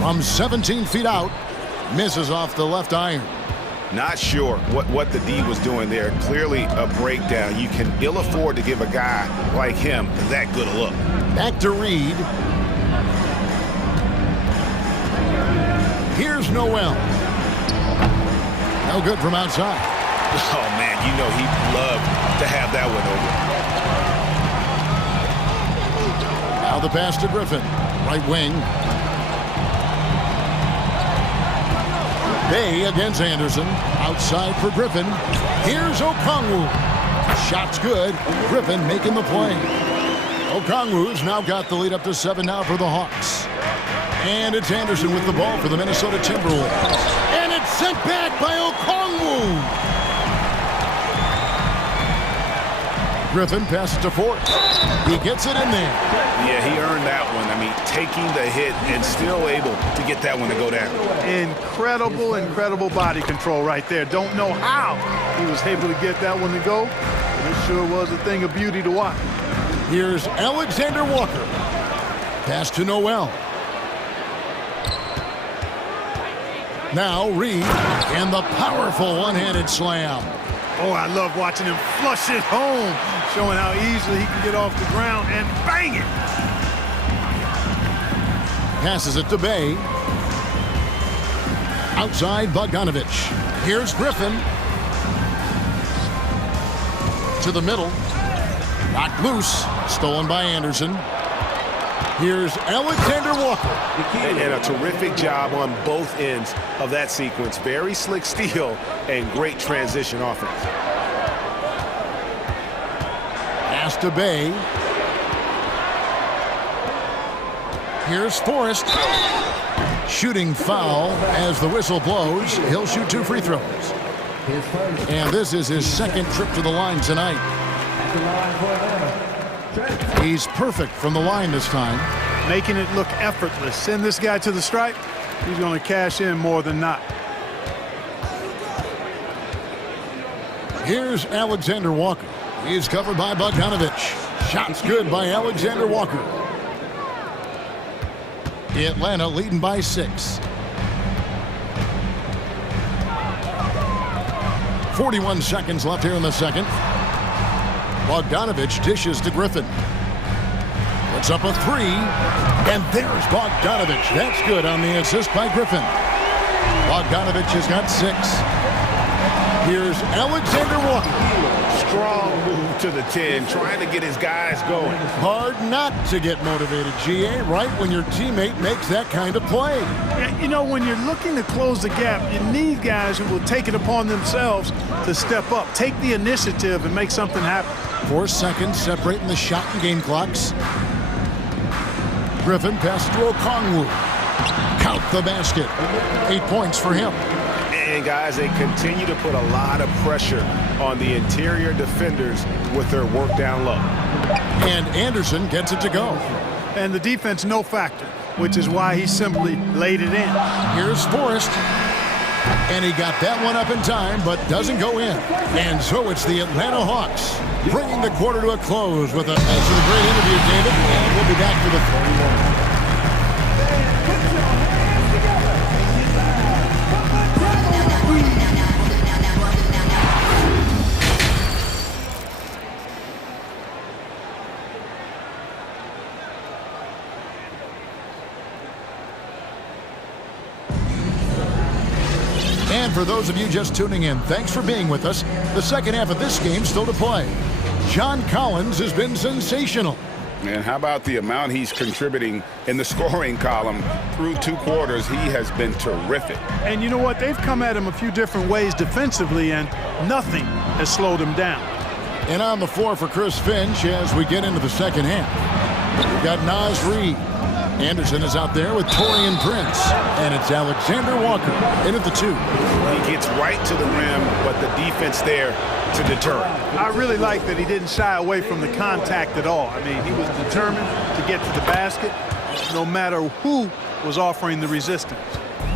From 17 feet out. Misses off the left iron. Not sure what the D was doing there. Clearly a breakdown. You can ill afford to give a guy like him that good a look. Back to Reed. Here's Noel. No good from outside. Oh, man, you know he'd love to have that one over. Now the pass to Griffin. Right wing. Bay against Anderson. Outside for Griffin. Here's Okongwu. Shot's good. Griffin making the play. Okongwu's now got the lead up to 7 now for the Hawks. And it's Anderson with the ball for the Minnesota Timberwolves. And it's sent back by Okongwu. Griffin passes to Forrest. He gets it in there. Yeah, he earned that one. I mean, taking the hit and still able to get that one to go down. Incredible body control right there. Don't know how he was able to get that one to go, but it sure was a thing of beauty to watch. Here's Alexander Walker. Pass to Noel. Now Reed, and the powerful one-handed slam. Oh, I love watching him flush it home, showing how easily he can get off the ground and bang it. Passes it to Bay. Outside Bogdanovich. Here's Griffin. To the middle. Knocked loose. Stolen by Anderson. Here's Alexander Walker. And a terrific job on both ends of that sequence. Very slick steal and great transition offense. Pass to Bay. Here's Forrest. Shooting foul as the whistle blows. He'll shoot 2 free throws. And this is his second trip to the line tonight. He's perfect from the line this time. Making it look effortless. Send this guy to the stripe. He's going to cash in more than not. Here's Alexander Walker. He's covered by Bogdanovich. Shots good by Alexander Walker. Atlanta leading by 6. 41 seconds left here in the second. Bogdanovich dishes to Griffin. Puts up a 3. And there's Bogdanovich. That's good on the assist by Griffin. Bogdanovich has got 6. Here's Alexander Walker. Strong move to the 10, trying to get his guys going. Hard not to get motivated, GA, right when your teammate makes that kind of play. Yeah, you know, when you're looking to close the gap, you need guys who will take it upon themselves to step up, take the initiative, and make something happen. 4 seconds separating the shot and game clocks. Griffin passes to Okongwu. Count the basket. 8 points for him. And guys, they continue to put a lot of pressure on the interior defenders with their work down low. And Anderson gets it to go. And the defense no factor, which is why he simply laid it in. Here's Forrest. And he got that one up in time, but doesn't go in. And so it's the Atlanta Hawks bringing the quarter to a close with a thanks for the great interview, David. And we'll be back for the 31. And for those of you just tuning in, thanks for being with us. The second half of this game still to play. John Collins has been sensational. And how about the amount he's contributing in the scoring column through 2 quarters? He has been terrific. And you know what? They've come at him a few different ways defensively, and nothing has slowed him down. And on the floor for Chris Finch as we get into the second half. We've got Naz Reid. Anderson is out there with Torian Prince. And it's Alexander Walker in at the 2. He gets right to the rim, but the defense there to deter him. I really like that he didn't shy away from the contact at all. I mean, he was determined to get to the basket no matter who was offering the resistance.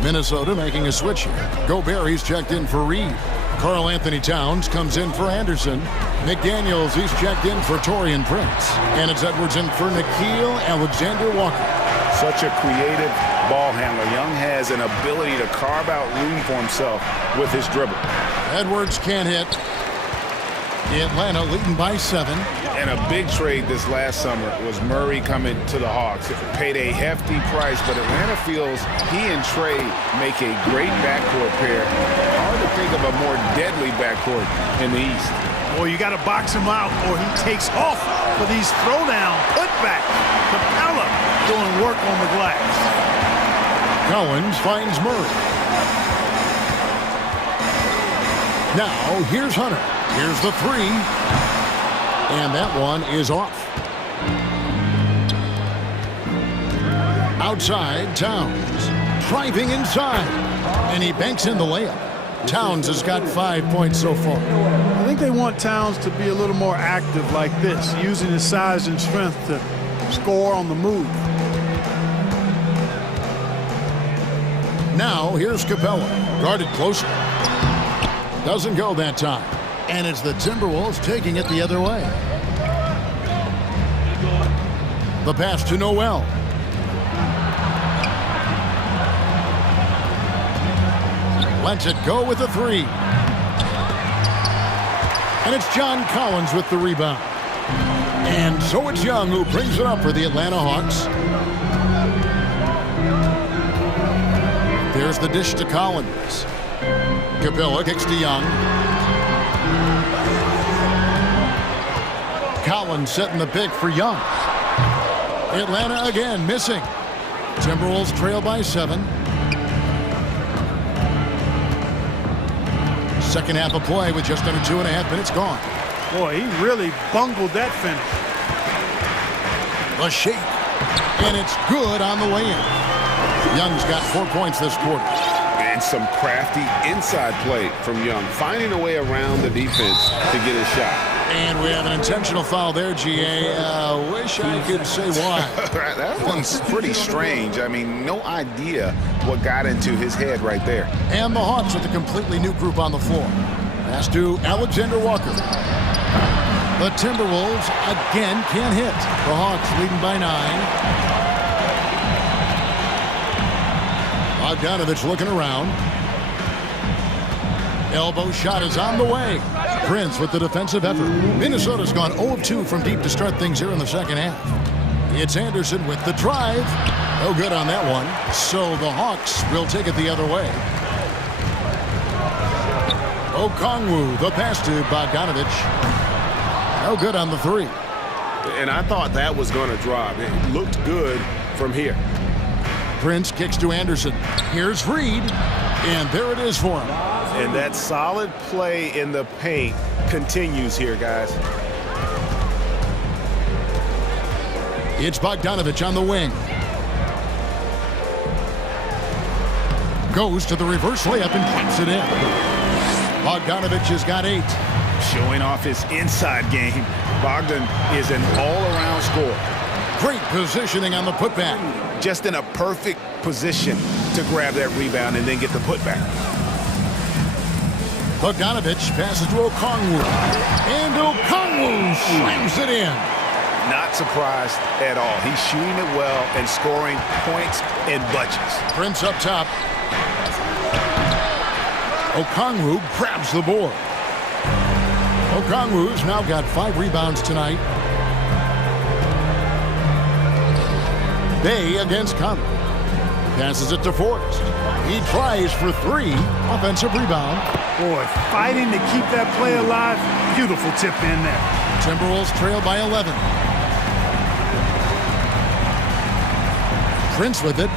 Minnesota making a switch here. Gobert checked in for Reed. Karl Anthony Towns comes in for Anderson. McDaniels, he's checked in for Torian Prince. And it's Edwards in for Nickeil Alexander Walker. Such a creative ball handler. Young has an ability to carve out room for himself with his dribble. Edwards can't hit. Atlanta leading by 7. And a big trade this last summer was Murray coming to the Hawks. It paid a hefty price, but Atlanta feels he and Trey make a great backcourt pair. Hard to think of a more deadly backcourt in the East. Well, you got to box him out or he takes off for these throwdown putback. Capella doing work on the glass. Collins finds Murray. Now, here's Hunter. Here's the 3. And that one is off. Outside, Towns. Driving inside. And he banks in the layup. Towns has got 5 points so far. I think they want Towns to be a little more active like this, using his size and strength to score on the move. Now, here's Capella. Guarded closely. Doesn't go that time. And it's the Timberwolves taking it the other way. The pass to Noel. Lets it go with a three. And it's John Collins with the rebound. And so it's Young who brings it up for the Atlanta Hawks. There's the dish to Collins. Capella kicks to Young. Collins setting the pick for Young. Atlanta again missing. Timberwolves trail by 7. Second half of play with just under 2.5 minutes gone. Boy, he really bungled that finish. A shake. And it's good on the way in. Young's got 4 points this quarter. And some crafty inside play from Young, finding a way around the defense to get his shot. And we have an intentional foul there, GA. Wish I could say why. That one's pretty strange. I mean, no idea what got into his head right there. And the Hawks with a completely new group on the floor. Pass to Alexander Walker. The Timberwolves again can't hit. The Hawks leading by 9. Bogdanovich looking around. Elbow shot is on the way. Prince with the defensive effort. Minnesota's gone 0 of 2 from deep to start things here in the second half. It's Anderson with the drive. No good on that one. So the Hawks will take it the other way. Okongwu, the pass to Bogdanovich. No good on the 3. And I thought that was going to drop. It looked good from here. Prince kicks to Anderson. Here's Reed. And there it is for him. And that solid play in the paint continues here, guys. It's Bogdanovich on the wing. Goes to the reverse layup and pops it in. Bogdanovich has got 8. Showing off his inside game. Bogdan is an all-around scorer. Great positioning on the putback. Just in a perfect position to grab that rebound and then get the putback. Bogdanovich passes to Okongwu. And Okongwu slams it in. Not surprised at all. He's shooting it well and scoring points in bunches. Prince up top. Okongwu grabs the board. Okongwu's now got 5 rebounds tonight. Bay against Conley. Passes it to Forrest. He tries for 3. Offensive rebound. Boy, fighting to keep that play alive. Beautiful tip in there. Timberwolves trail by 11. Prince with it.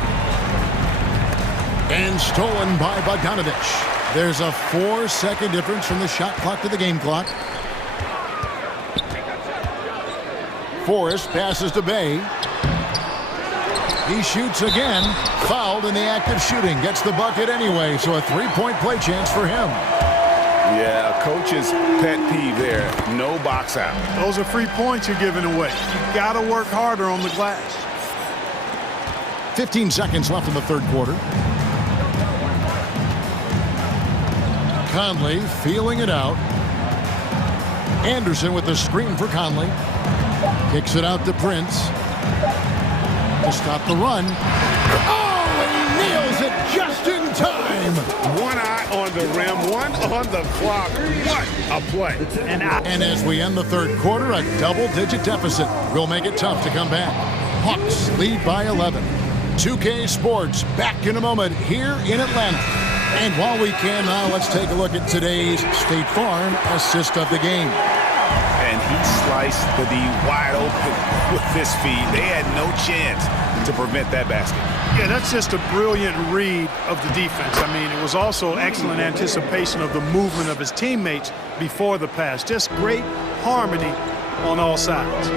And stolen by Bogdanovich. There's a 4-second difference from the shot clock to the game clock. Forrest passes to Bay. He shoots again. Fouled in the act of shooting. Gets the bucket anyway, so a 3-point play chance for him. Yeah, a coach's pet peeve there. No box out. Those are free points you're giving away. You got to work harder on the glass. 15 seconds left in the third quarter. Conley feeling it out. Anderson with the screen for Conley. Kicks it out to Prince. To stop the run. Oh, he nails it just in time. One eye on the rim, one on the clock. What a play. And as we end the third quarter, a double-digit deficit will make it tough to come back. Hawks lead by 11. 2K Sports back in a moment here in Atlanta. And while we can now, let's take a look at today's State Farm assist of the game. And he sliced the D wide open with this feed. They had no chance to prevent that basket. Yeah, that's just a brilliant read of the defense. I mean, it was also excellent anticipation of the movement of his teammates before the pass. Just great harmony on all sides.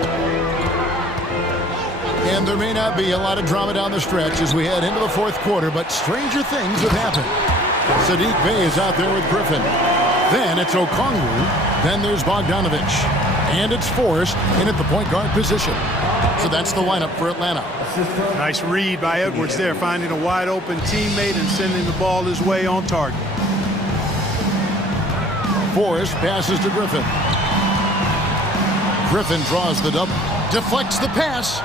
And there may not be a lot of drama down the stretch as we head into the fourth quarter, but stranger things have happened. Sadiq Bey is out there with Griffin. Then it's Okongwu. Then there's Bogdanovich. And it's Forrest in at the point guard position. So that's the lineup for Atlanta. Nice read by Edwards there, finding a wide open teammate and sending the ball his way on target. Forrest passes to Griffin. Griffin draws the double. Deflects the pass.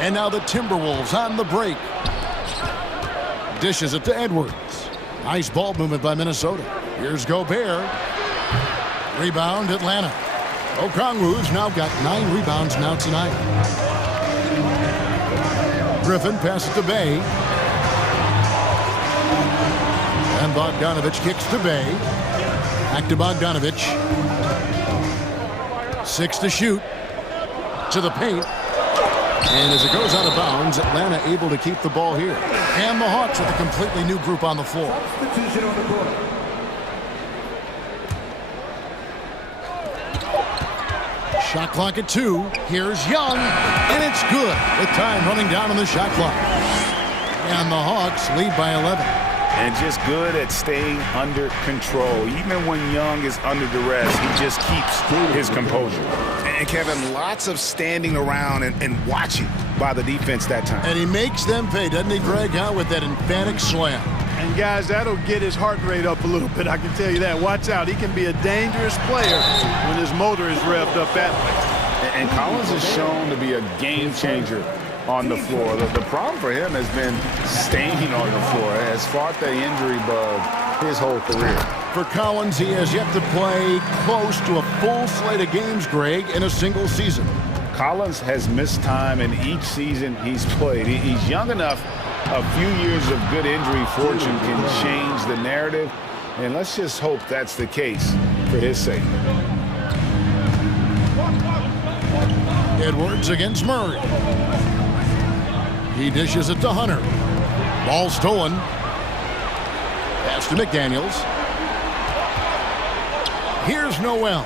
And now the Timberwolves on the break. Dishes it to Edwards. Nice ball movement by Minnesota. Here's Gobert. Rebound, Atlanta. Okongwu's now got 9 rebounds now tonight. Griffin passes to Bay. And Bogdanovich kicks to Bay. Back to Bogdanovich. 6 to shoot. To the paint. And as it goes out of bounds, Atlanta able to keep the ball here. And the Hawks with a completely new group on the floor. Shot clock at 2. Here's Young, and it's good with time running down on the shot clock. And the Hawks lead by 11. And just good at staying under control. Even when Young is under duress, he just keeps his composure. And Kevin, lots of standing around and watching by the defense that time. And he makes them pay, doesn't he, Greg, with that emphatic slam. And guys, that'll get his heart rate up a little bit, I can tell you that. Watch out, he can be a dangerous player when his motor is revved up that way. And Collins is shown to be a game changer on the floor. The problem for him has been staying on the floor. Has fought the injury bug his whole career. For Collins, he has yet to play close to a full slate of games, Greg, in a single season. Collins has missed time in each season he's played. He's young enough. A few years of good injury fortune can change the narrative, and let's just hope that's the case for his sake. Edwards against Murray. He dishes it to Hunter. Ball stolen. Pass to McDaniels. Here's Noel.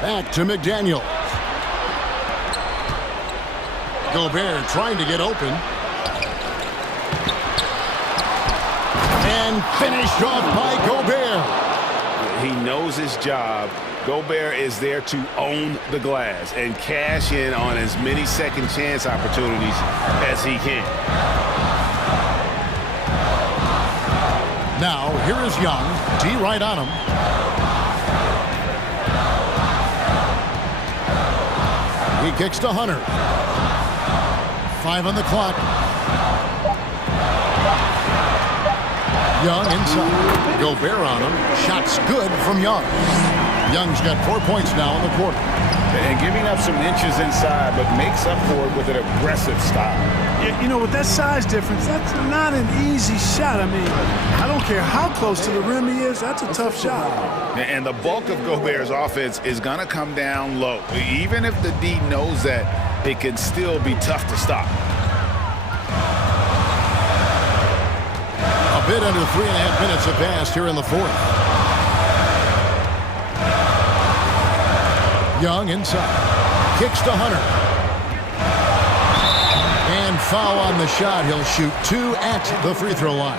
Back to McDaniel. Gobert trying to get open. And finished off by Gobert. He knows his job. Gobert is there to own the glass and cash in on as many second chance opportunities as he can. Now, here is Young. D right on him. He kicks to Hunter. 5 on the clock. Young inside. Gobert on him. Shots good from Young. Young's got 4 points now in the quarter. And giving up some inches inside, but makes up for it with an aggressive style. Yeah, you know, with that size difference, that's not an easy shot. I mean, I don't care how close to the rim he is, that's a tough shot. And the bulk of Gobert's offense is going to come down low. Even if the D knows that, it can still be tough to stop. A bit under 3.5 minutes have passed here in the fourth. Young inside. Kicks to Hunter. And foul on the shot. He'll shoot 2 at the free throw line.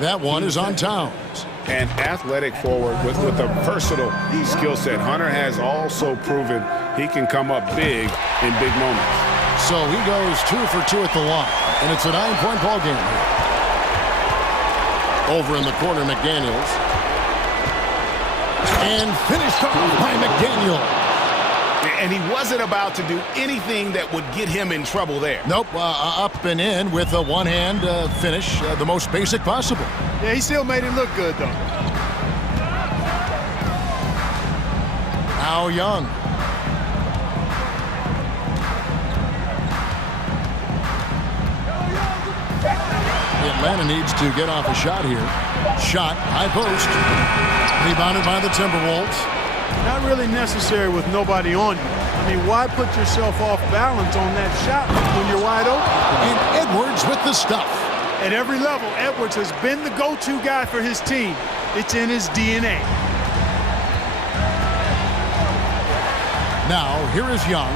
That one is on Towns. An athletic forward with a versatile skill set. Hunter has also proven he can come up big in big moments. So he goes 2 for 2 at the line. And it's a 9-point ball game here. Over in the corner, McDaniels. And finished off by McDaniel. And he wasn't about to do anything that would get him in trouble there. Nope, up and in with a one-hand finish, the most basic possible. Yeah, he still made it look good, though. Now Young. Atlanta needs to get off a shot here. Shot, high post. Rebounded by the Timberwolves. Not really necessary with nobody on you. I mean, why put yourself off balance on that shot when you're wide open? And Edwards with the stuff. At every level, Edwards has been the go-to guy for his team. It's in his DNA. Now, here is Young.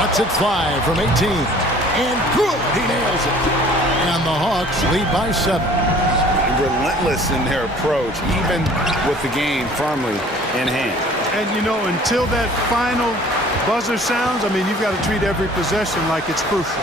Lets it fly from 18. And good, he nails it. And the Hawks lead by 7. Relentless in their approach, even with the game firmly in hand. And, you know, until that final buzzer sounds, I mean, you've got to treat every possession like it's crucial.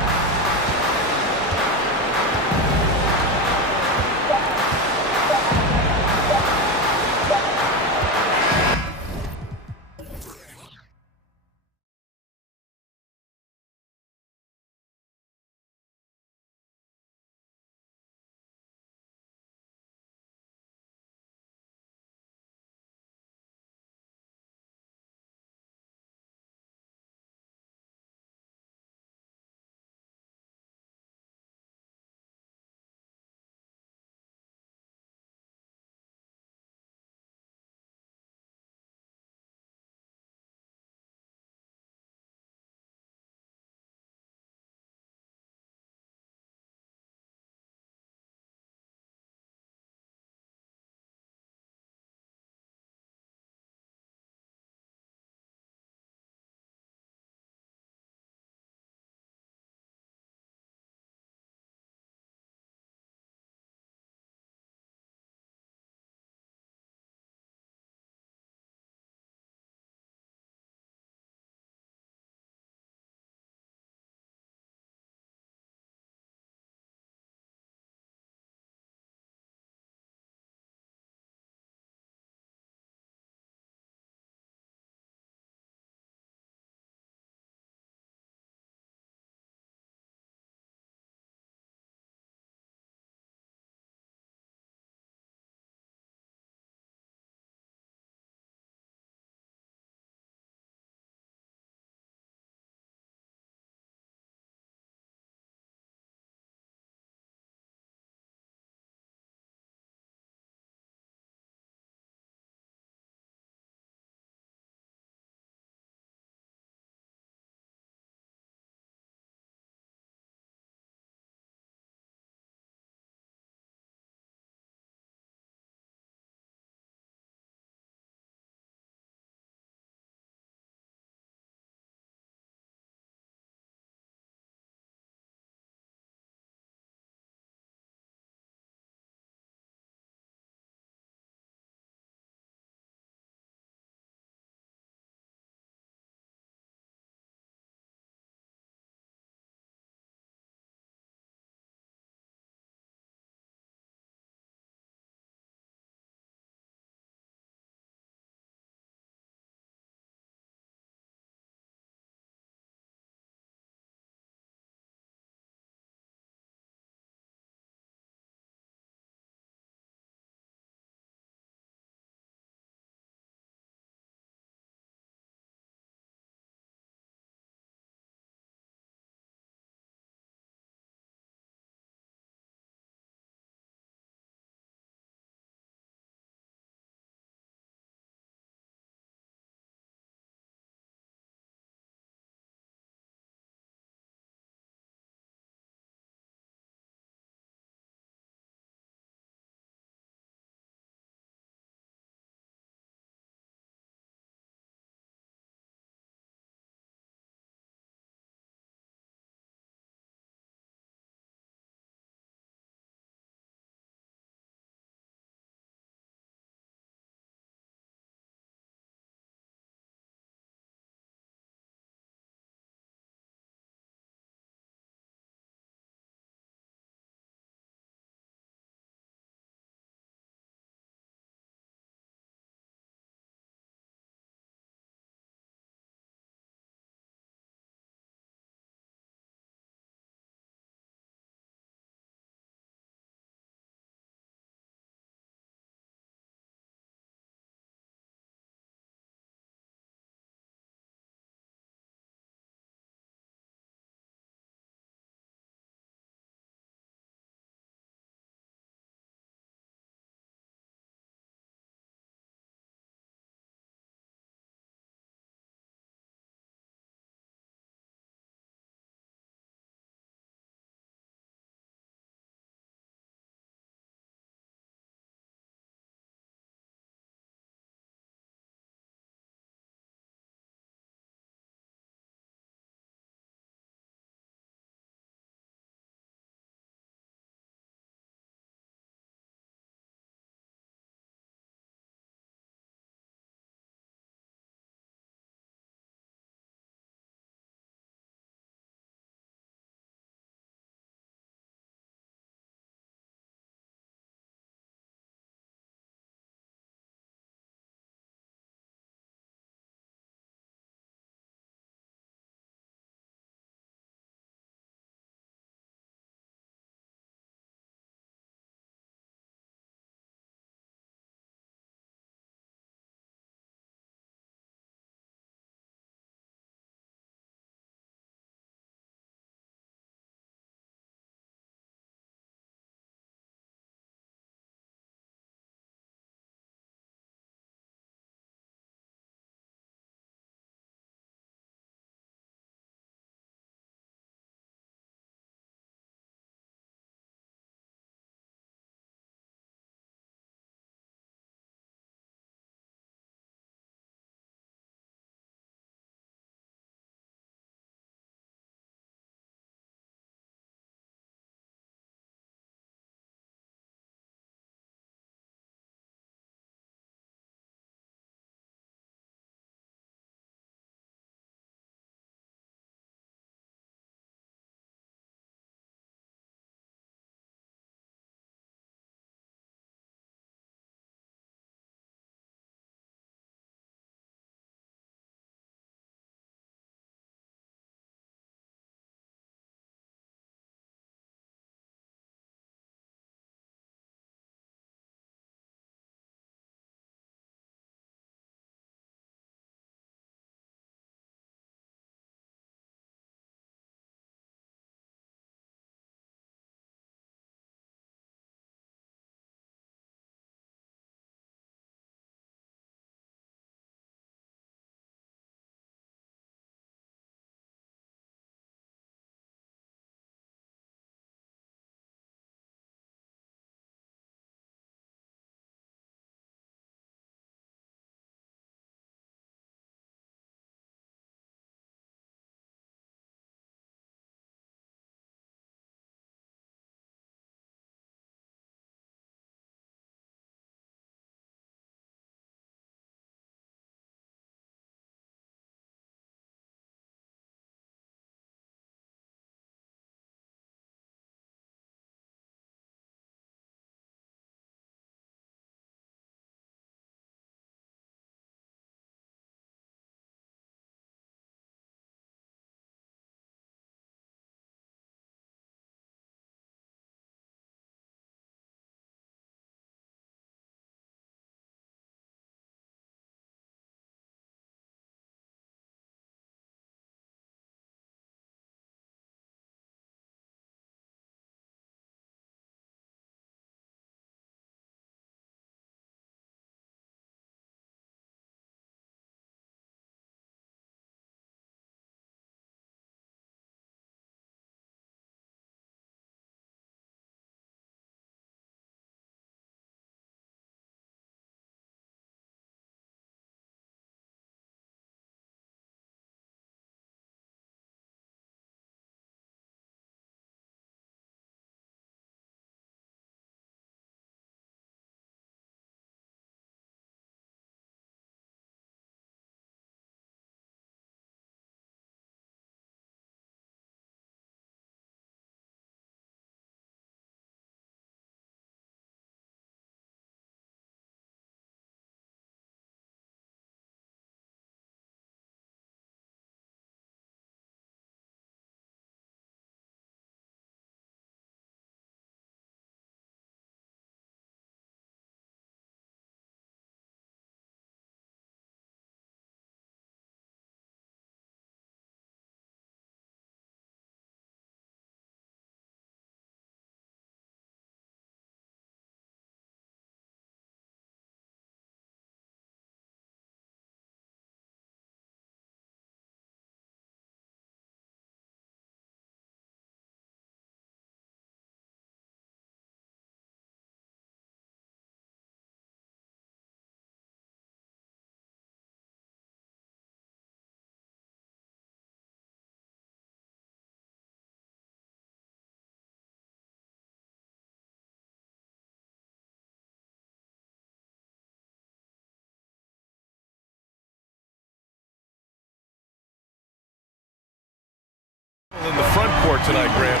In the front court tonight, Grant.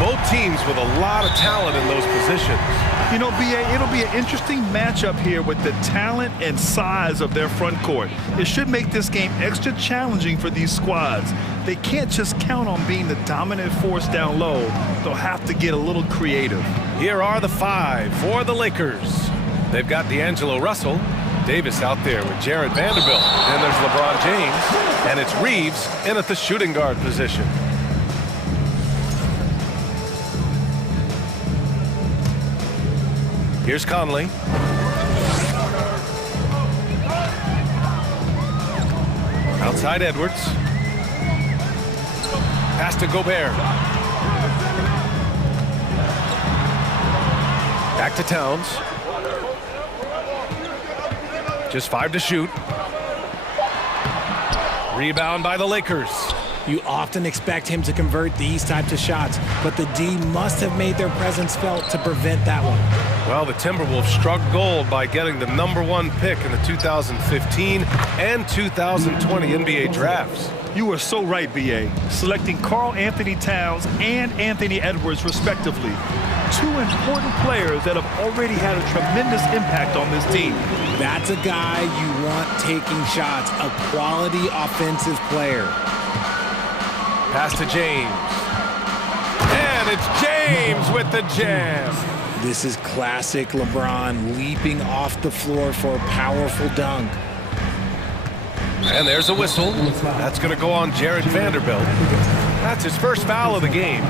Both teams with a lot of talent in those positions. You know, BA, it'll be an interesting matchup here with the talent and size of their front court. It should make this game extra challenging for these squads. They can't just count on being the dominant force down low. They'll have to get a little creative. Here are the five for the Lakers. They've got D'Angelo Russell, Davis out there with Jared Vanderbilt. Then there's LeBron James, and it's Reeves in at the shooting guard position. Here's Conley. Outside Edwards. Pass to Gobert. Back to Towns. Just 5 to shoot. Rebound by the Lakers. You often expect him to convert these types of shots, but the D must have made their presence felt to prevent that one. Well, the Timberwolves struck gold by getting the #1 pick in the 2015 and 2020 NBA drafts. You are so right, BA. Selecting Karl Anthony Towns and Anthony Edwards, respectively. Two important players that have already had a tremendous impact on this team. That's a guy you want taking shots, a quality offensive player. Pass to James. And it's James with the jam. This is classic LeBron leaping off the floor for a powerful dunk. And there's a whistle. That's going to go on Jared Vanderbilt. That's his first foul of the game.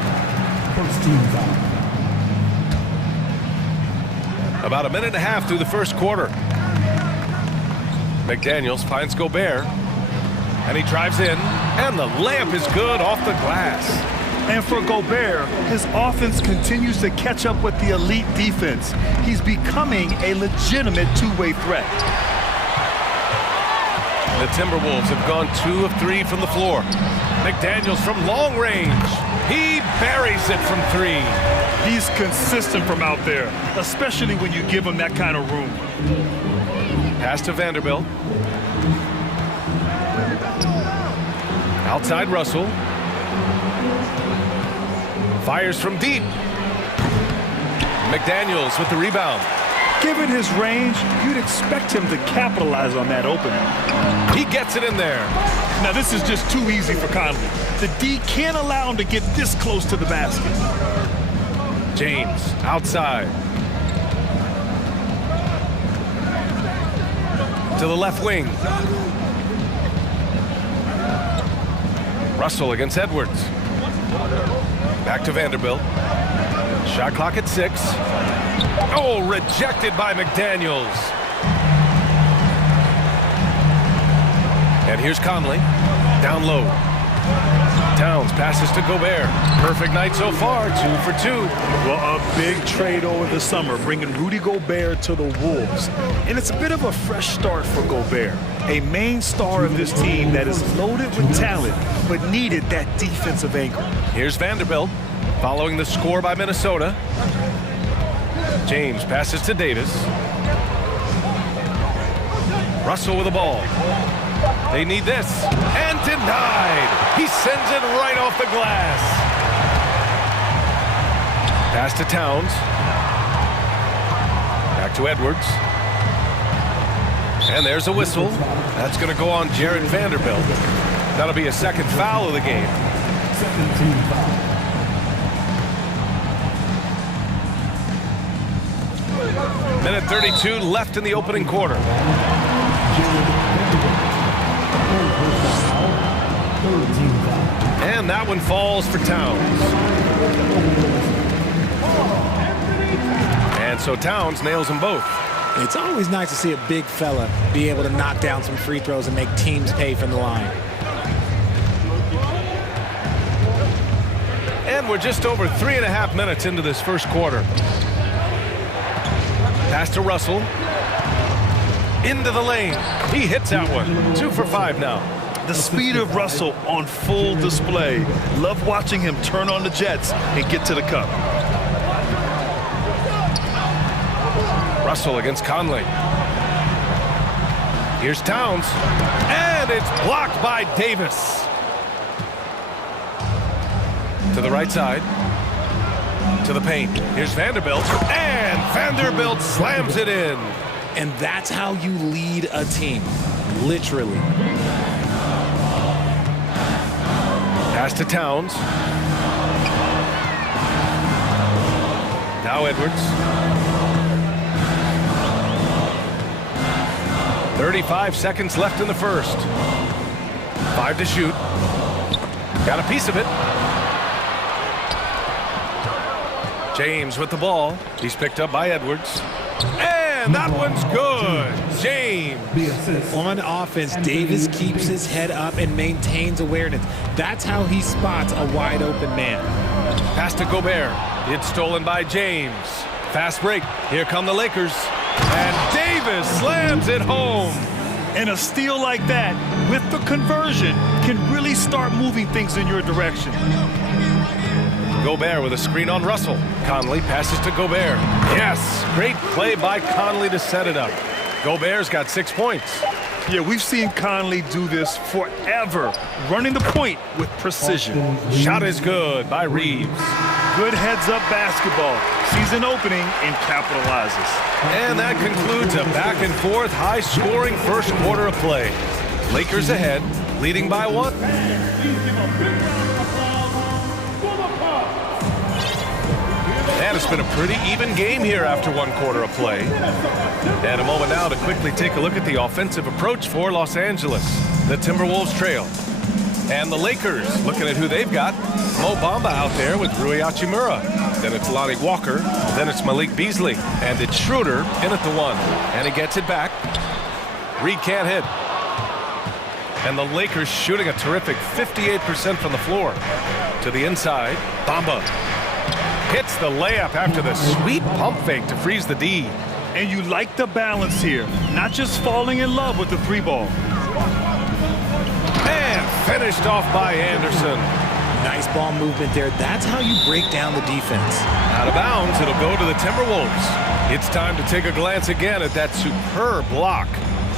About a minute and a half through the first quarter. McDaniels finds Gobert. And he drives in. And the layup is good off the glass. And for Gobert, his offense continues to catch up with the elite defense. He's becoming a legitimate two-way threat. The Timberwolves have gone 2 of 3 from the floor. McDaniels from long range. He buries it from 3. He's consistent from out there, especially when you give him that kind of room. Pass to Vanderbilt. Outside Russell. Fires from deep. McDaniels with the rebound. Given his range, you'd expect him to capitalize on that opening. He gets it in there. Now this is just too easy for Conley. The D can't allow him to get this close to the basket. James outside. To the left wing. Russell against Edwards. Back to Vanderbilt. Shot clock at 6. Oh, rejected by McDaniels. And here's Conley. Down low. Towns passes to Gobert. Perfect night so far, 2 for 2. Well, a big trade over the summer, bringing Rudy Gobert to the Wolves. And it's a bit of a fresh start for Gobert, a main star of this team that is loaded with talent, but needed that defensive anchor. Here's Vanderbilt, following the score by Minnesota. James passes to Davis. Russell with the ball. They need this. And denied. He sends it right off the glass. Pass to Towns. Back to Edwards. And there's a whistle. That's going to go on Jared Vanderbilt. That'll be a second foul of the game. Minute 32 left in the opening quarter. And that one falls for Towns. And so Towns nails them both. It's always nice to see a big fella be able to knock down some free throws and make teams pay from the line. And we're just over 3.5 minutes into this first quarter. Pass to Russell. Into the lane. He hits that one. 2 for 5 now. The speed of Russell on full display. Love watching him turn on the jets and get to the cup. Russell against Conley. Here's Towns. And it's blocked by Davis. To the right side. To the paint. Here's Vanderbilt. And Vanderbilt slams it in. And that's how you lead a team. Literally. Pass to Towns. Now Edwards. 35 seconds left in the first. 5 to shoot. Got a piece of it. James with the ball. He's picked up by Edwards. And that one's good. James. On offense, Davis keeps his head up and maintains awareness. That's how he spots a wide open man. Pass to Gobert. It's stolen by James. Fast break. Here come the Lakers. And Davis slams it home. And a steal like that, with the conversion, can really start moving things in your direction. Gobert with a screen on Russell. Conley passes to Gobert. Yes, great play by Conley to set it up. Gobert's got 6 points. Yeah, we've seen Conley do this forever, running the point with precision. Shot is good by Reeves. Good heads-up basketball. Sees an opening and capitalizes. And that concludes a back-and-forth, high-scoring first quarter of play. Lakers ahead, leading by 1. And it's been a pretty even game here after 1 quarter of play. And a moment now to quickly take a look at the offensive approach for Los Angeles. The Timberwolves trail. And the Lakers, looking at who they've got. Mo Bamba out there with Rui Hachimura. Then it's Lonnie Walker. Then it's Malik Beasley. And it's Schroeder in at the 1. And he gets it back. Reed can't hit. And the Lakers shooting a terrific 58% from the floor. To the inside, Bamba hits the layup after the sweet pump fake to freeze the D. And you like the balance here, not just falling in love with the 3-ball. And finished off by Anderson. Nice ball movement there. That's how you break down the defense. Out of bounds, it'll go to the Timberwolves. It's time to take a glance again at that superb block.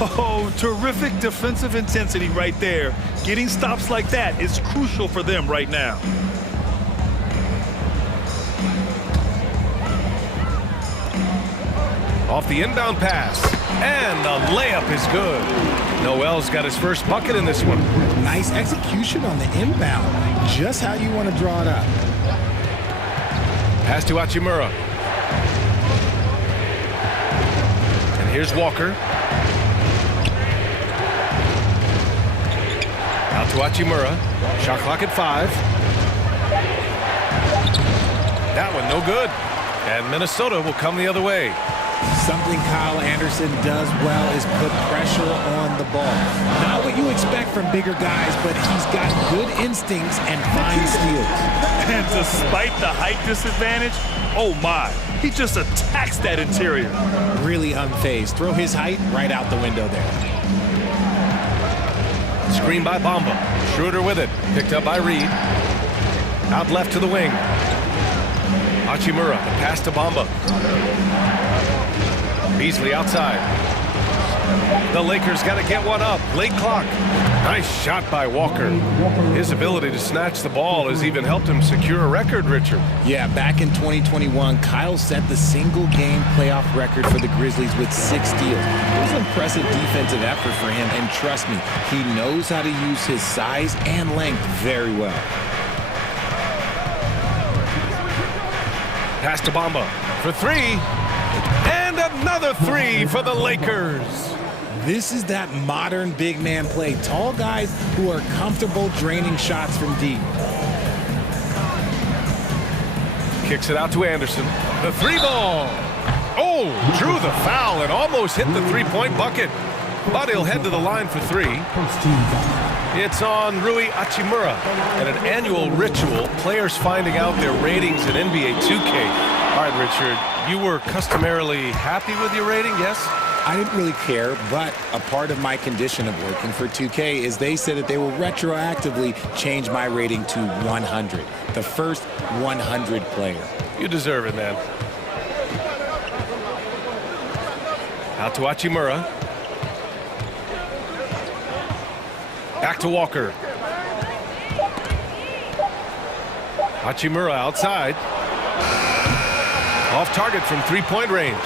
Oh, terrific defensive intensity right there. Getting stops like that is crucial for them right now. Off the inbound pass. And the layup is good. Noel's got his first bucket in this one. Nice execution on the inbound. Just how you want to draw it up. Pass to Hachimura. And here's Walker. Out to Hachimura. Shot clock at 5. That one no good. And Minnesota will come the other way. Something Kyle Anderson does well is put pressure on the ball. Not what you expect from bigger guys, but he's got good instincts and fine steals. And despite the height disadvantage, oh my, he just attacks that interior. Really unfazed. Throw his height right out the window there. Screen by Bamba. Schroeder with it. Picked up by Reed. Out left to the wing. Hachimura. Pass to Bamba. Beasley outside. The Lakers got to get one up. Late clock. Nice shot by Walker. His ability to snatch the ball has even helped him secure a record, Richard. Yeah, back in 2021, Kyle set the single-game playoff record for the Grizzlies with 6 steals. It was an impressive defensive effort for him, and trust me, he knows how to use his size and length very well. Pass to Bamba for 3. And another 3 for the Lakers. This is that modern big man play. Tall guys who are comfortable draining shots from deep. Kicks it out to Anderson. The 3-ball. Oh, drew the foul and almost hit the 3-point bucket. But he'll head to the line for 3. It's on Rui Hachimura. And an annual ritual, players finding out their ratings in NBA 2K. All right, Richard, you were customarily happy with your rating, yes? I didn't really care, but a part of my condition of working for 2K is they said that they will retroactively change my rating to 100. The first 100 player. You deserve it, man. Out to Hachimura. Back to Walker. Hachimura outside. Off target from three-point range.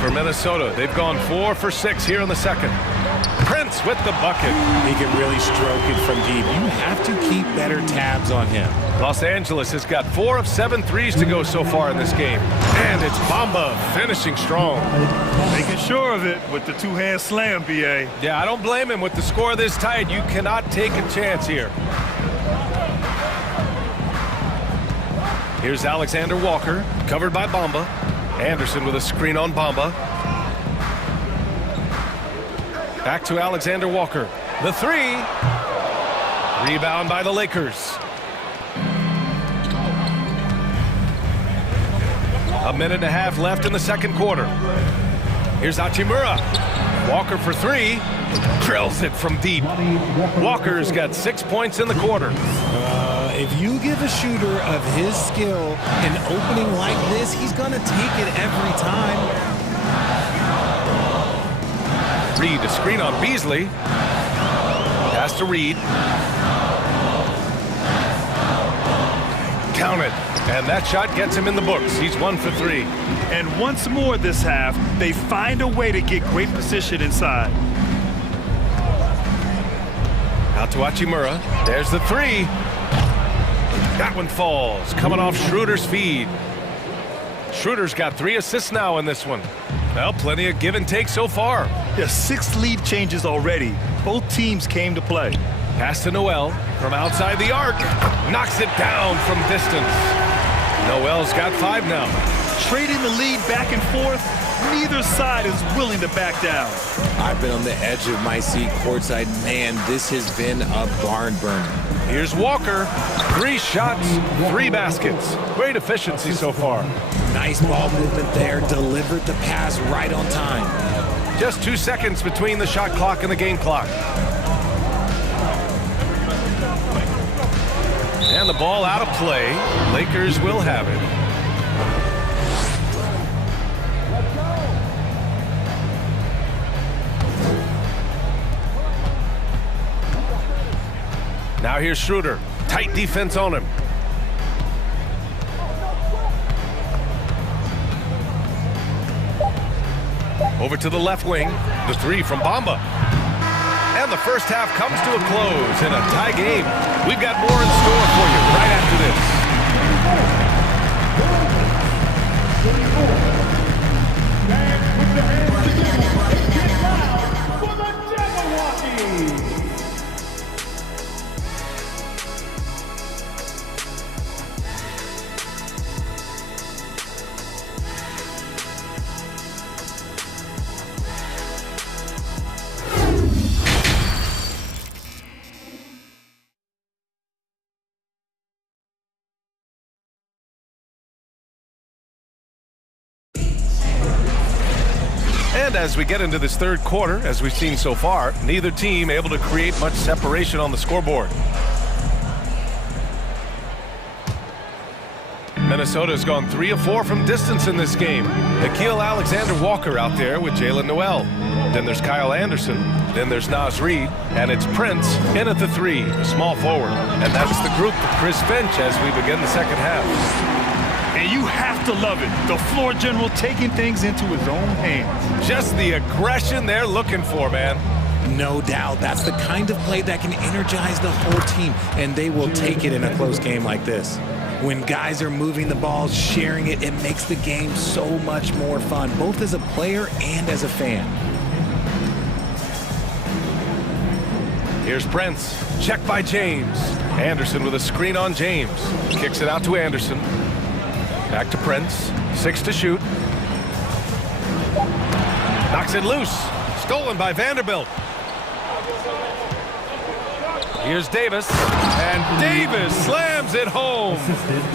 For Minnesota, they've gone 4 for 6 here in the second. Prince with the bucket. He can really stroke it from deep. You have to keep better tabs on him. Los Angeles has got 4 of 7 threes to go so far in this game. And it's Bamba finishing strong. Making sure of it with the two-hand slam, B.A. Yeah, I don't blame him. With the score this tight, you cannot take a chance here. Here's Alexander Walker, covered by Bamba. Anderson with a screen on Bamba. Back to Alexander Walker. The three. Rebound by the Lakers. A minute and a half left in the second quarter. Here's Hachimura. Walker for three. Drills it from deep. Walker's got 6 points in the quarter. If you give a shooter of his skill an opening like this, he's going to take it every time. Reed, a screen on Beasley. Pass to Reed. Count it. And that shot gets him in the books. He's 1 for 3. And once more this half, they find a way to get great position inside. Out to Hachimura. There's the three. That one falls, coming off Schroeder's feed. Schroeder's got 3 assists now in this one. Well, plenty of give and take so far. Yeah, 6 lead changes already. Both teams came to play. Pass to Noel from outside the arc. Knocks it down from distance. Noel's got 5 now. Trading the lead back and forth, neither side is willing to back down. I've been on the edge of my seat courtside. Man, this has been a barn burner. Here's Walker. 3 shots, 3 baskets. Great efficiency so far. Nice ball movement there. Delivered the pass right on time. Just 2 seconds between the shot clock and the game clock. And the ball out of play. Lakers will have it. Now here's Schroeder. Tight defense on him. Over to the left wing. The three from Bamba. And the first half comes to a close in a tie game. We've got more in store for you right after this. And as we get into this third quarter, as we've seen so far, neither team able to create much separation on the scoreboard. Minnesota's gone 3 of 4 from distance in this game. Nickeil Alexander Walker out there with Jalen Noel. Then there's Kyle Anderson. Then there's Naz Reid. And it's Prince in at the 3, a small forward. And that's the group for Chris Finch as we begin the second half. And you have to love it. The floor general taking things into his own hands. Just the aggression they're looking for, man. No doubt. That's the kind of play that can energize the whole team, and they will take it in a close game like this. When guys are moving the ball, sharing it, it makes the game so much more fun, both as a player and as a fan. Here's Prince. Check by James. Anderson with a screen on James. Kicks it out to Anderson. Back to Prince. 6 to shoot. Knocks it loose. Stolen by Vanderbilt. Here's Davis. And Davis slams it home.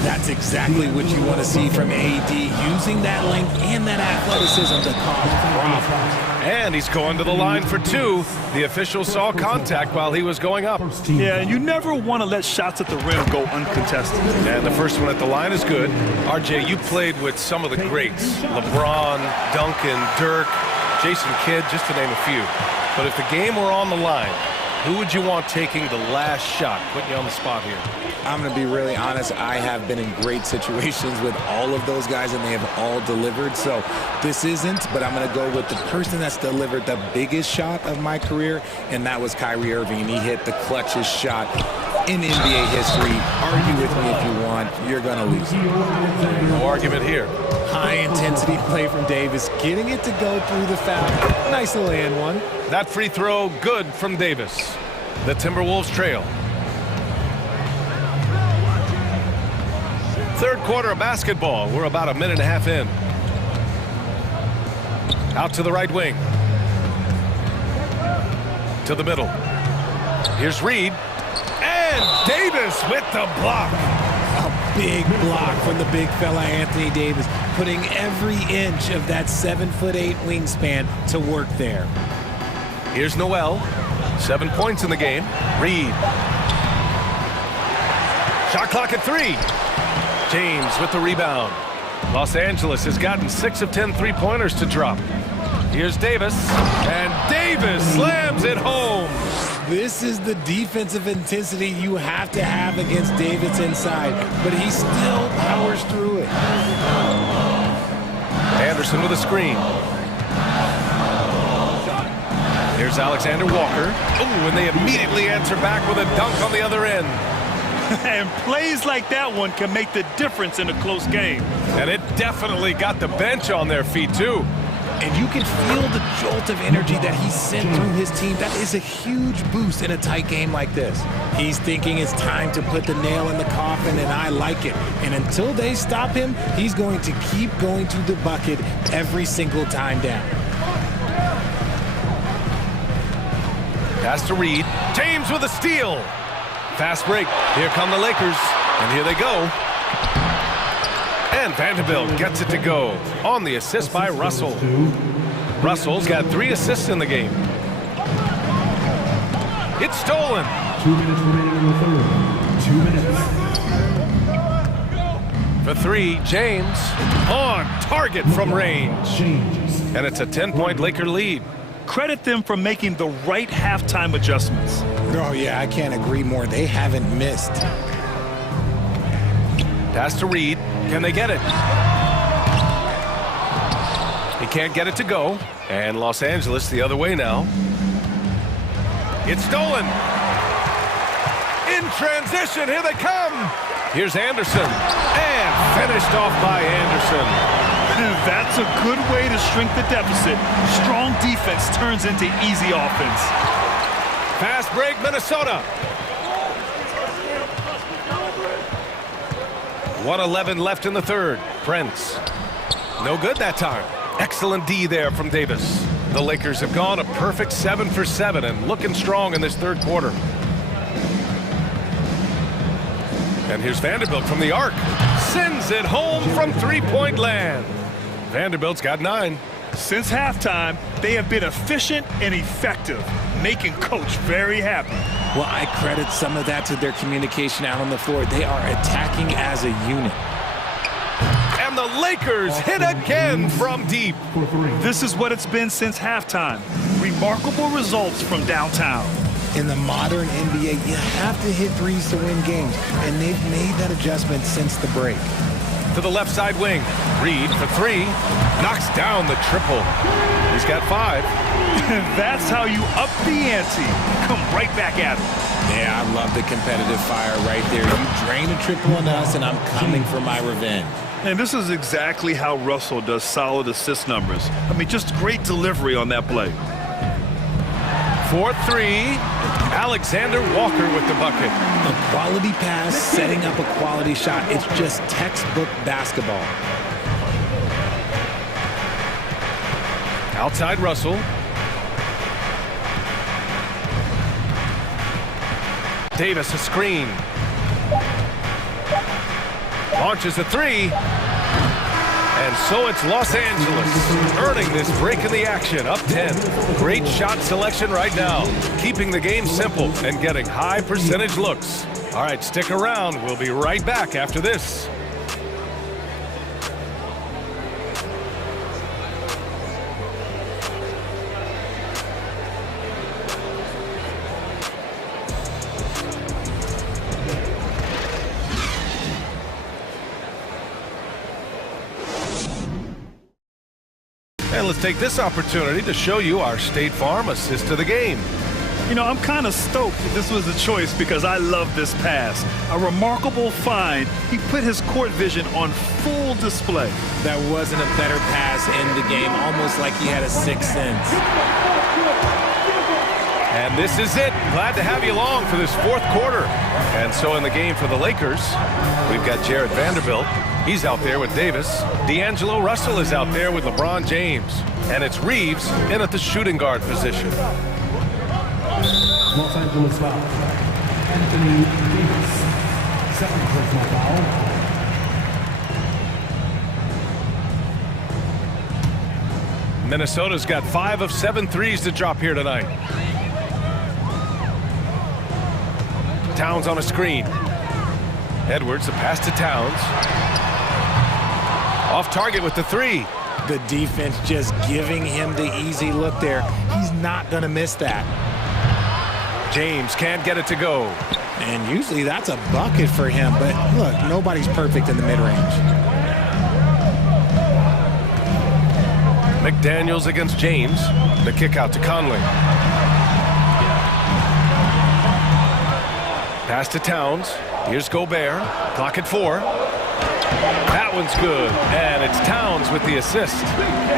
That's exactly what you want to see from AD, using that length and that athleticism to cause problems. And he's going to the line for 2. The official saw contact while he was going up. Yeah, you never want to let shots at the rim go uncontested. And the first one at the line is good. RJ, you played with some of the greats. LeBron, Duncan, Dirk, Jason Kidd, just to name a few. But if the game were on the line, Who would you want taking the last shot? Putting you on the spot here. I'm going to be really honest. I have been in great situations with all of those guys, and they have all delivered. So this isn't, but I'm going to go with the person that's delivered the biggest shot of my career, and that was Kyrie Irving. And he hit the clutchest shot in NBA history. Argue with me if you want. You're going to lose. No argument here. High-intensity play from Davis, getting it to go through the foul. Nice little and one. That free throw, good from Davis. The Timberwolves trail. Third quarter of basketball. We're about a minute and a half in. Out to the right wing. To the middle. Here's Reed. And Davis with the block. A big block from the big fella Anthony Davis, putting every inch of that 7'8" wingspan to work there. Here's Noel. 7 points in the game. Reed. Shot clock at 3. James with the rebound. Los Angeles has gotten 6 of 10 three-pointers to drop. Here's Davis. And Davis slams it home. This is the defensive intensity you have to have against Davis inside, but he still powers through it. Anderson with a screen. Here's Alexander Walker. Ooh, and they immediately answer back with a dunk on the other end. And plays like that one can make the difference in a close game. And it definitely got the bench on their feet, too. And you can feel the jolt of energy that he sent through his team. That is a huge boost in a tight game like this. He's thinking it's time to put the nail in the coffin, and I like it. And until they stop him, he's going to keep going to the bucket every single time down. Pass to Reed. James with a steal. Fast break. Here come the Lakers. And here they go. And Vanderbilt gets it to go on the assist by Russell. Russell's got 3 assists in the game. It's stolen. 2 minutes remaining in the third. 2 minutes. For 3, James on target from range. And it's a 10-point Laker lead. Credit them for making the right halftime adjustments. Oh, yeah, I can't agree more. They haven't missed. Pass to Reed. Can they get it? He can't get it to go. And Los Angeles the other way now. It's stolen. In transition, here they come. Here's Anderson. And finished off by Anderson. That's a good way to shrink the deficit. Strong defense turns into easy offense. Fast break, Minnesota. 1:11 left in the third. Prince. No good that time. Excellent D there from Davis. The Lakers have gone a perfect 7 for 7 and looking strong in this third quarter. And here's Vanderbilt from the arc. Sends it home from three-point land. Vanderbilt's got 9. Since halftime, they have been efficient and effective, making Coach very happy. Well, I credit some of that to their communication out on the floor. They are attacking as a unit. And the Lakers hit again from deep. This is what it's been since halftime. Remarkable results from downtown. In the modern NBA, you have to hit threes to win games, and they've made that adjustment since the break. To the left side wing. Reed for 3. Knocks down the triple. He's got 5. That's how you up the ante. Come right back at him. Yeah, I love the competitive fire right there. You drain a triple on us, and I'm coming for my revenge. And this is exactly how Russell does solid assist numbers. I mean, just great delivery on that play. 4-3. Alexander Walker with the bucket. A quality pass, setting up a quality shot. It's just textbook basketball. Outside Russell. Davis a screen. Launches a 3. And so it's Los Angeles earning this break in the action, up 10. Great shot selection right now, keeping the game simple and getting high percentage looks. All right, stick around. We'll be right back after this. And let's take this opportunity to show you our State Farm assist to the game. You know, I'm kind of stoked that this was a choice because I love this pass. A remarkable find. He put his court vision on full display. That wasn't a better pass in the game, almost like he had a sixth sense. And this is it. Glad to have you along for this fourth quarter. And so in the game for the Lakers, we've got Jared Vanderbilt. He's out there with Davis. D'Angelo Russell is out there with LeBron James. And it's Reeves in at the shooting guard position. Los Angeles foul. Anthony Davis. Second personal foul. Minnesota's got 5 of 7 threes to drop here tonight. Towns on a screen. Edwards, a pass to Towns. Off target with the 3. The defense just giving him the easy look there. He's not going to miss that. James can't get it to go. And usually that's a bucket for him, but look, nobody's perfect in the mid-range. McDaniels against James. The kick out to Conley. Pass to Towns. Here's Gobert. Clock at 4. That one's good. And it's Towns with the assist.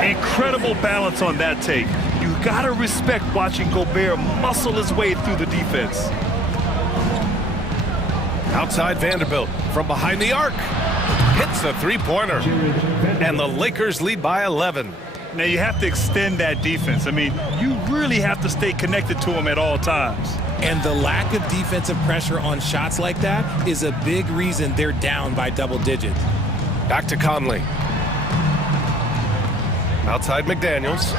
Incredible balance on that take. You gotta respect watching Gobert muscle his way through the defense. Outside Vanderbilt from behind the arc. Hits the three-pointer. And the Lakers lead by 11. Now you have to extend that defense. I mean, you really have to stay connected to him at all times. And the lack of defensive pressure on shots like that is a big reason they're down by double digits. Back to Conley. Outside McDaniels.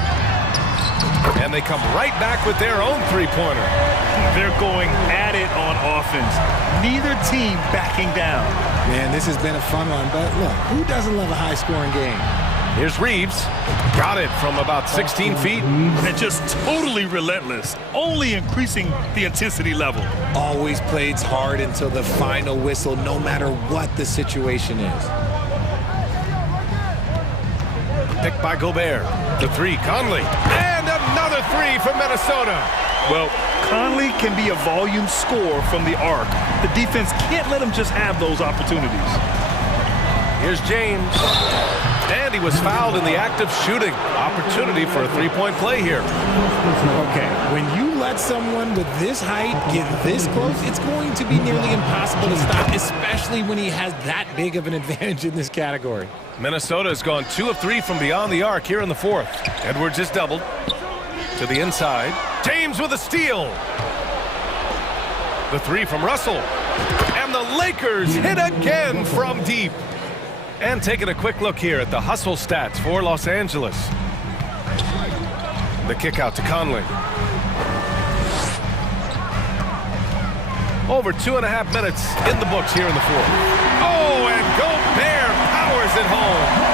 And they come right back with their own three-pointer. They're going at it on offense. Neither team backing down. Man, this has been a fun one, but look, who doesn't love a high-scoring game? Here's Reeves. Got it from about 16 feet. And just totally relentless, only increasing the intensity level. Always plays hard until the final whistle, no matter what the situation is. Picked by Gobert. The 3, Conley. And another 3 from Minnesota. Well, Conley can be a volume scorer from the arc. The defense can't let him just have those opportunities. Here's James. And he was fouled in the act of shooting. Opportunity for a three-point play here. Okay, when you let someone with this height get this close, it's going to be nearly impossible to stop, especially when he has that big of an advantage in this category. Minnesota has gone 2 of 3 from beyond the arc here in the fourth. Edwards is doubled. To the inside. James with a steal. The 3 from Russell. And the Lakers hit again from deep. And taking a quick look here at the hustle stats for Los Angeles. The kick out to Conley. Over 2.5 minutes in the books here in the fourth. Oh, and Gobert powers it home.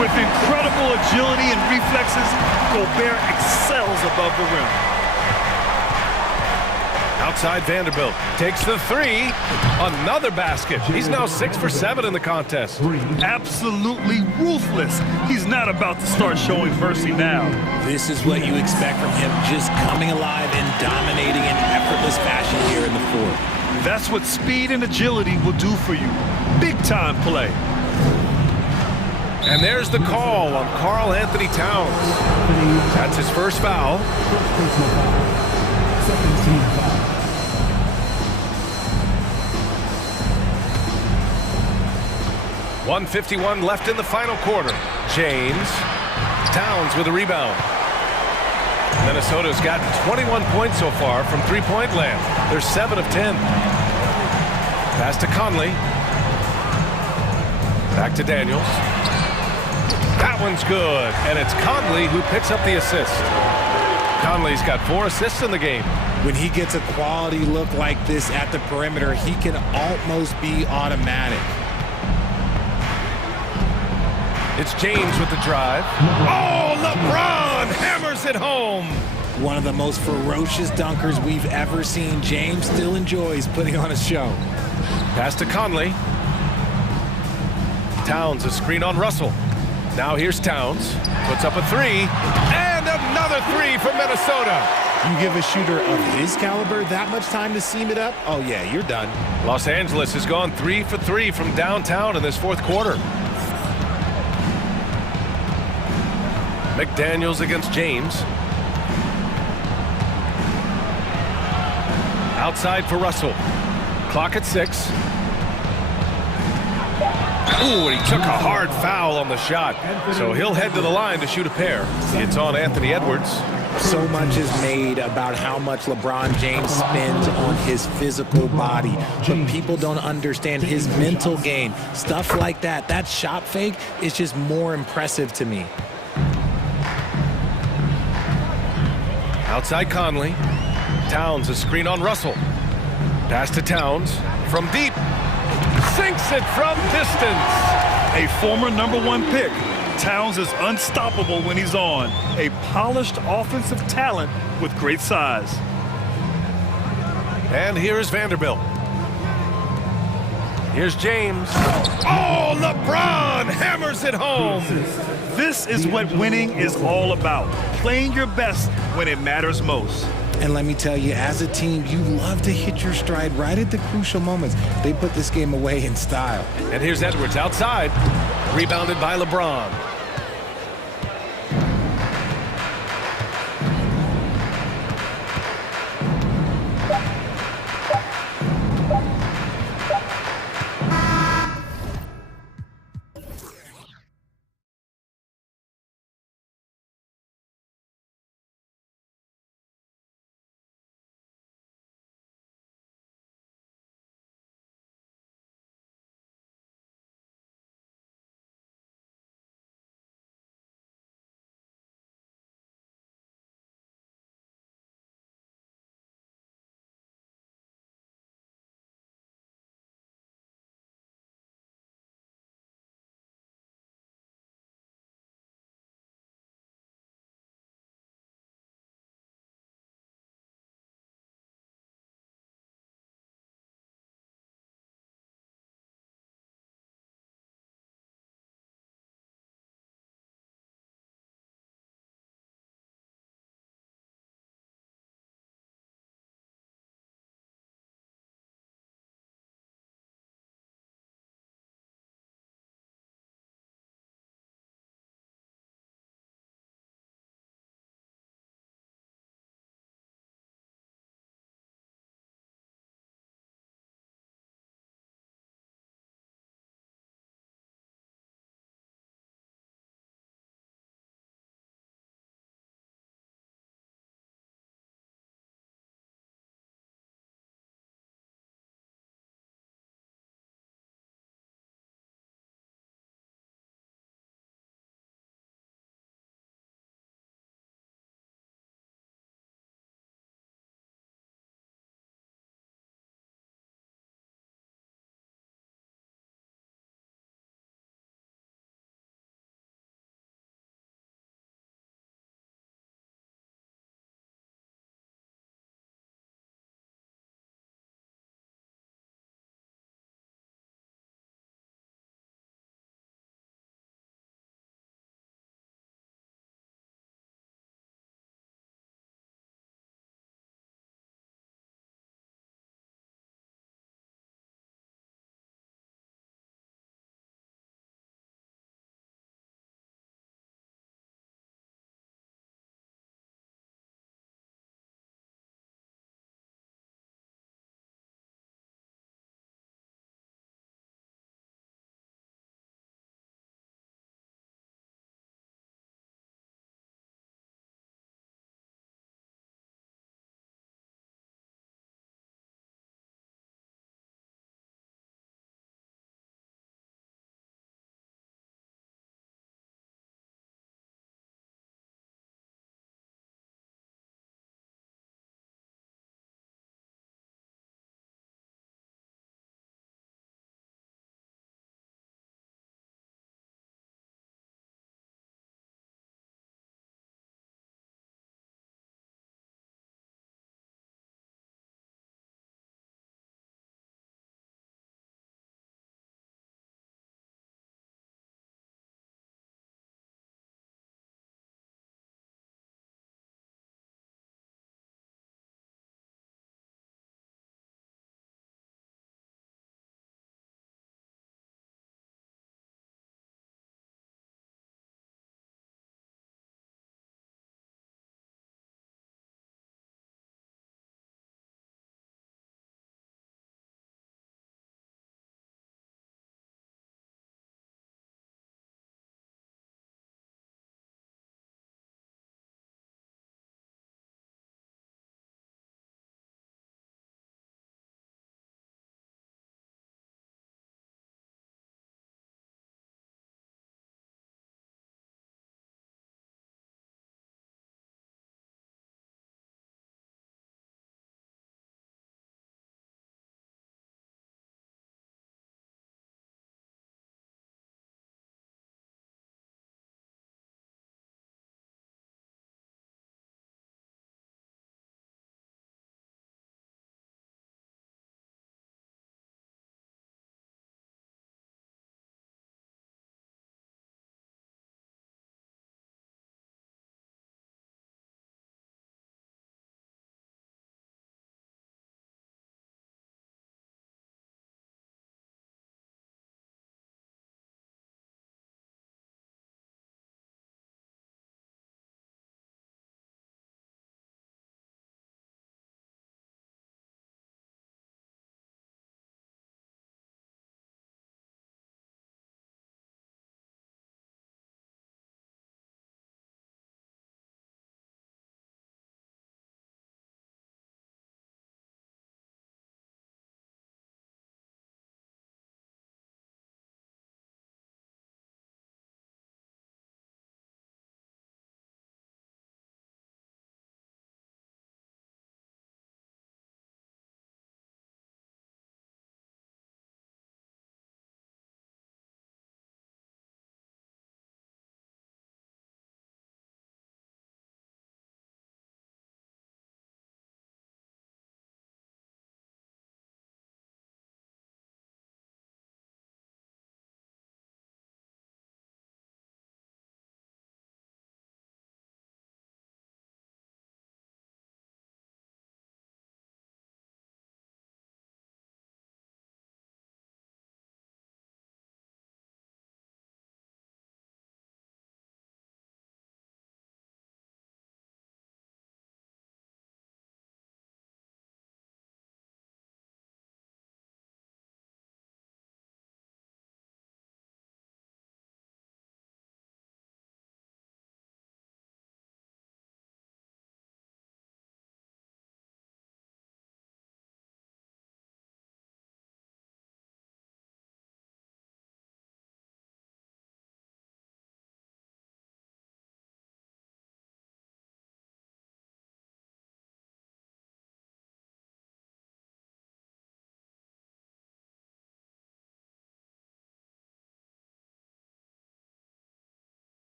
With incredible agility and reflexes, Gobert excels above the rim. Outside Vanderbilt takes the 3. Another basket. He's now 6 for 7 in the contest. Absolutely ruthless. He's not about to start showing mercy now. This is what you expect from him, just coming alive and dominating in effortless fashion here in the fourth. That's what speed and agility will do for you. Big time play. And there's the call on Karl Anthony Towns. That's his first foul. Second team foul. 1:51 left in the final quarter. James. Towns with a rebound. Minnesota's got 21 points so far from three-point land. They're 7 of 10. Pass to Conley. Back to Daniels. That one's good, and it's Conley who picks up the assist. Conley's got 4 assists in the game. When he gets a quality look like this at the perimeter, he can almost be automatic. It's James with the drive. Oh, LeBron hammers it home. One of the most ferocious dunkers we've ever seen. James still enjoys putting on a show. Pass to Conley. Towns a screen on Russell. Now here's Towns. Puts up a three. And another three for Minnesota. You give a shooter of his caliber that much time to seam it up, oh yeah, you're done. Los Angeles has gone 3 for 3 from downtown in this fourth quarter. McDaniels against James. Outside for Russell. Clock at 6. Ooh, and he took a hard foul on the shot. So he'll head to the line to shoot a pair. It's on Anthony Edwards. So much is made about how much LeBron James spends on his physical body, but people don't understand his mental game. Stuff like that, that shot fake is just more impressive to me. Outside Conley. Towns a screen on Russell. Pass to Towns from deep. Sinks it from distance. A former #1 pick. Towns is unstoppable when he's on. A polished offensive talent with great size. And here's Vanderbilt. Here's James. Oh, LeBron hammers it home. This is what winning is all about. Playing your best when it matters most. And let me tell you, as a team, you love to hit your stride right at the crucial moments. They put this game away in style. And here's Edwards outside. Rebounded by LeBron.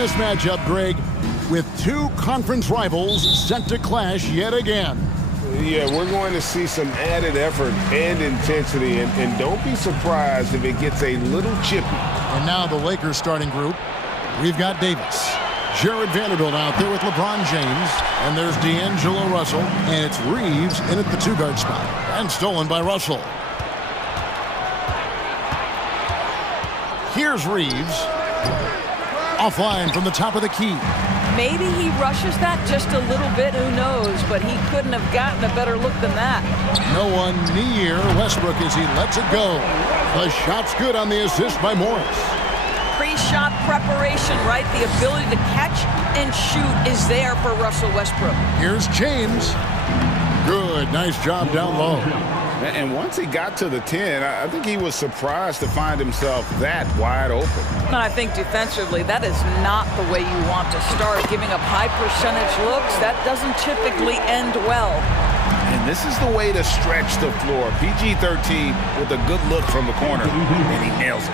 this matchup, Greg, with two conference rivals set to clash yet again. Yeah, we're going to see some added effort and intensity, and don't be surprised if it gets a little chippy. And now the Lakers starting group. We've got Davis, Jared Vanderbilt out there with LeBron James, and there's D'Angelo Russell, and it's Reeves in at the two-guard spot, and stolen by Russell. Here's Reeves, offline from the top of the key. Maybe he rushes that just a little bit, who knows, but he couldn't have gotten a better look than that. No one near Westbrook as he lets it go. The shot's good on the assist by Morris. Pre-shot preparation, right? The ability to catch and shoot is there for Russell Westbrook. Here's James. Good, nice job down low. And once he got to the 10, I think he was surprised to find himself that wide open. And I think defensively, that is not the way you want to start. Giving up high percentage looks, that doesn't typically end well. And this is the way to stretch the floor. PG-13 with a good look from the corner, and he nails it.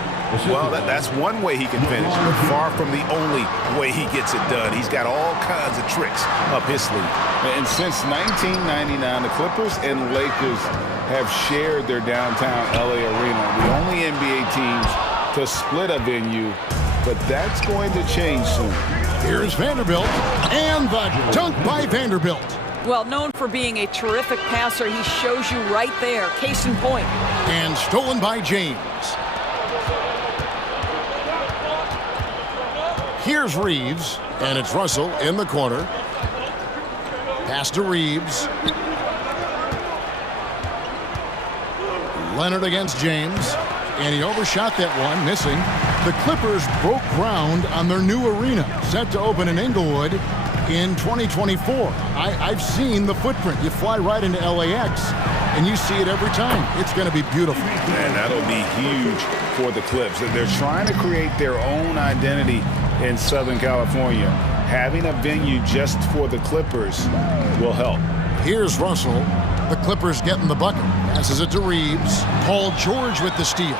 Well, that's one way he can finish, but far from the only way he gets it done. He's got all kinds of tricks up his sleeve. And since 1999, the Clippers and Lakers have shared their downtown LA arena, the only NBA teams to split a venue, but that's going to change soon. Here's Vanderbilt, and the dunk by Vanderbilt. Well, known for being a terrific passer, he shows you right there, case in point. And stolen by James. Here's Reeves, and it's Russell in the corner. Pass to Reeves. Leonard against James, and he overshot that one, missing. The Clippers broke ground on their new arena, set to open in Inglewood in 2024. I've seen the footprint. You fly right into LAX, and you see it every time. It's going to be beautiful. Man, that'll be huge for the Clips. They're trying to create their own identity in Southern California. Having a venue just for the Clippers will help. Here's Russell. The Clippers getting the bucket. Passes it to Reeves. Paul George with the steal.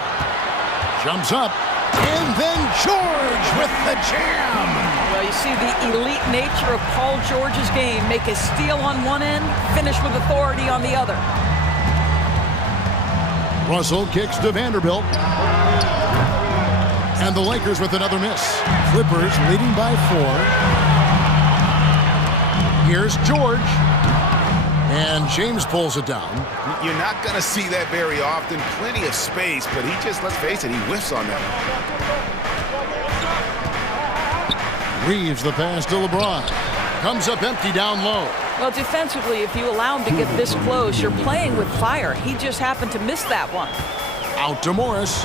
Jumps up. And then George with the jam. Well, you see the elite nature of Paul George's game. Make a steal on one end, finish with authority on the other. Russell kicks to Vanderbilt. And the Lakers with another miss. Clippers leading by 4. Here's George. And James pulls it down. You're not going to see that very often. Plenty of space, but he just, let's face it, he whiffs on that. Reeves the pass to LeBron. Comes up empty down low. Well, defensively, if you allow him to get this close, you're playing with fire. He just happened to miss that one. Out to Morris.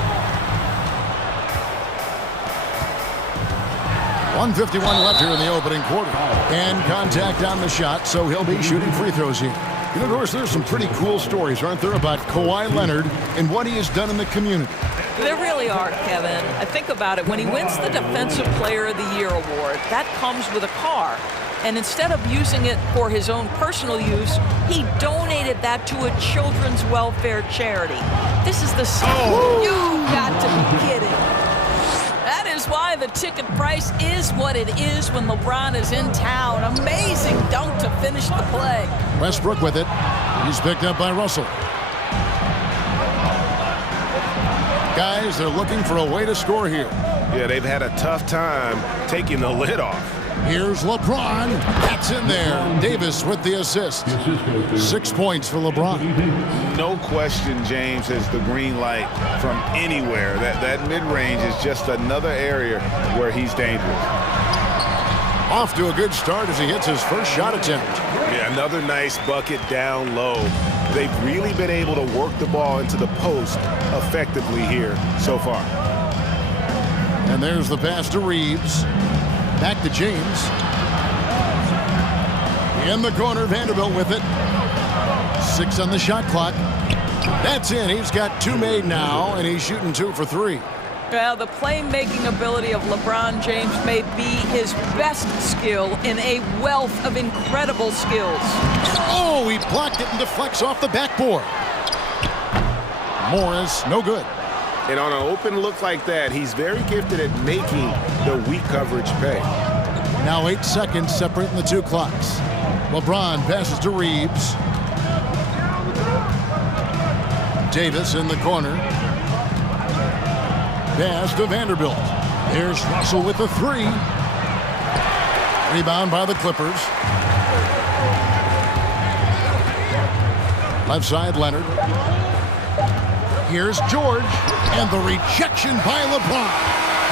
1:51 left here in the opening quarter. And contact on the shot, so he'll be shooting free throws here. You know, Doris, there's some pretty cool stories, aren't there, about Kawhi Leonard and what he has done in the community. There really are, Kevin. I think about it. When he wins the Defensive Player of the Year award, that comes with a car. And instead of using it for his own personal use, he donated that to a children's welfare charity. This is the You got to be kidding. That is why the ticket price is what it is when LeBron is in town. Amazing dunk to finish the play. Westbrook with it. He's picked up by Russell. Guys, they're looking for a way to score here. Yeah, they've had a tough time taking the lid off. Here's LeBron. That's in there. Davis with the assist. 6 points for LeBron. No question James has the green light from anywhere. That mid-range is just another area where he's dangerous. Off to a good start as he hits his first shot attempt. Yeah, another nice bucket down low. They've really been able to work the ball into the post effectively here so far. And there's the pass to Reeves. Back to James. In the corner, Vanderbilt with it. 6 on the shot clock. That's in. He's got 2 made now, and he's shooting 2 for 3. Well, the playmaking ability of LeBron James may be his best skill in a wealth of incredible skills. Oh, he blocked it and deflects off the backboard. Morris, no good. And on an open look like that, he's very gifted at making the weak coverage pay. Now 8 seconds separating the two clocks. LeBron passes to Reeves. Davis in the corner. Pass to Vanderbilt. There's Russell with the three. Rebound by the Clippers. Left side, Leonard. Here's George. And the rejection by LeBron.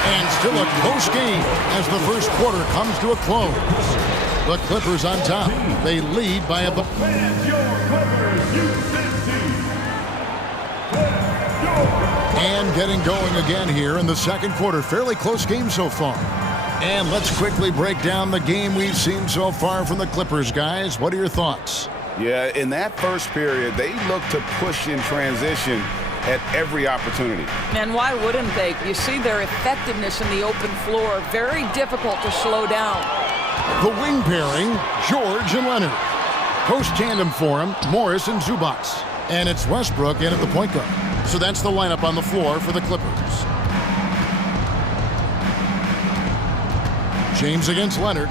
And still a close game as the first quarter comes to a close. The Clippers on top. They lead by a... And getting going again here in the second quarter. Fairly close game so far. And let's quickly break down the game we've seen so far from the Clippers, guys. What are your thoughts? Yeah, in that first period, they looked to push in transition at every opportunity. And why wouldn't they? You see their effectiveness in the open floor. Very difficult to slow down. The wing pairing, George and Leonard. Post tandem for him, Morris and Zubats. And it's Westbrook in at the point guard. So that's the lineup on the floor for the Clippers. James against Leonard.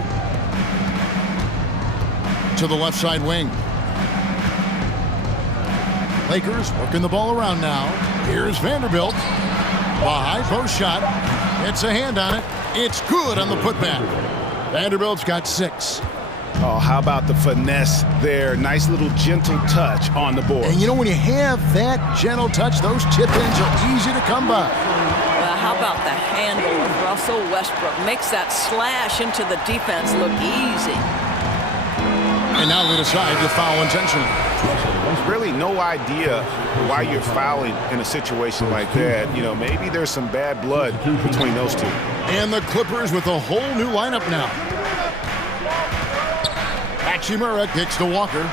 To the left side wing. Lakers working the ball around now. Here's Vanderbilt. A high post shot. It's a hand on it. It's good on the putback. Vanderbilt's got 6. Oh, how about the finesse there? Nice little gentle touch on the board. And you know, when you have that gentle touch, those tip-ins are easy to come by. Well, how about the handle of Russell Westbrook? Makes that slash into the defense look easy. And now they decide to foul intentionally. There's really no idea why you're fouling in a situation like that. You know, maybe there's some bad blood between those two. And the Clippers with a whole new lineup now. Hachimura kicks to Walker.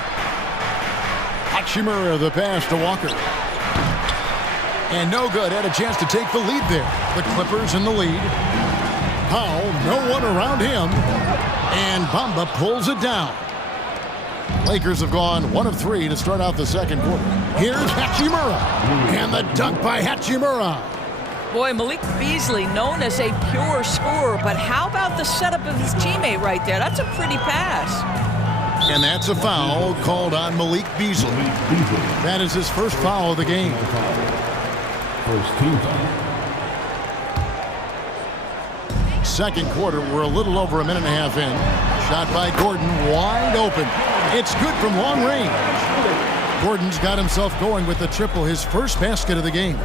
Hachimura the pass to Walker. And no good. Had a chance to take the lead there. The Clippers in the lead. Powell, no one around him. And Bamba pulls it down. Lakers have gone 1 of 3 to start out the second quarter. Here's Hachimura. And the dunk by Hachimura. Boy, Malik Beasley known as a pure scorer, but how about the setup of his teammate right there? That's a pretty pass. And that's a foul called on Malik Beasley. That is his first foul of the game. First team foul. Second quarter, we're a little over a minute and a half in. Shot by Gordon, wide open. It's good from long range. Gordon's got himself going with the triple, his first basket of the game.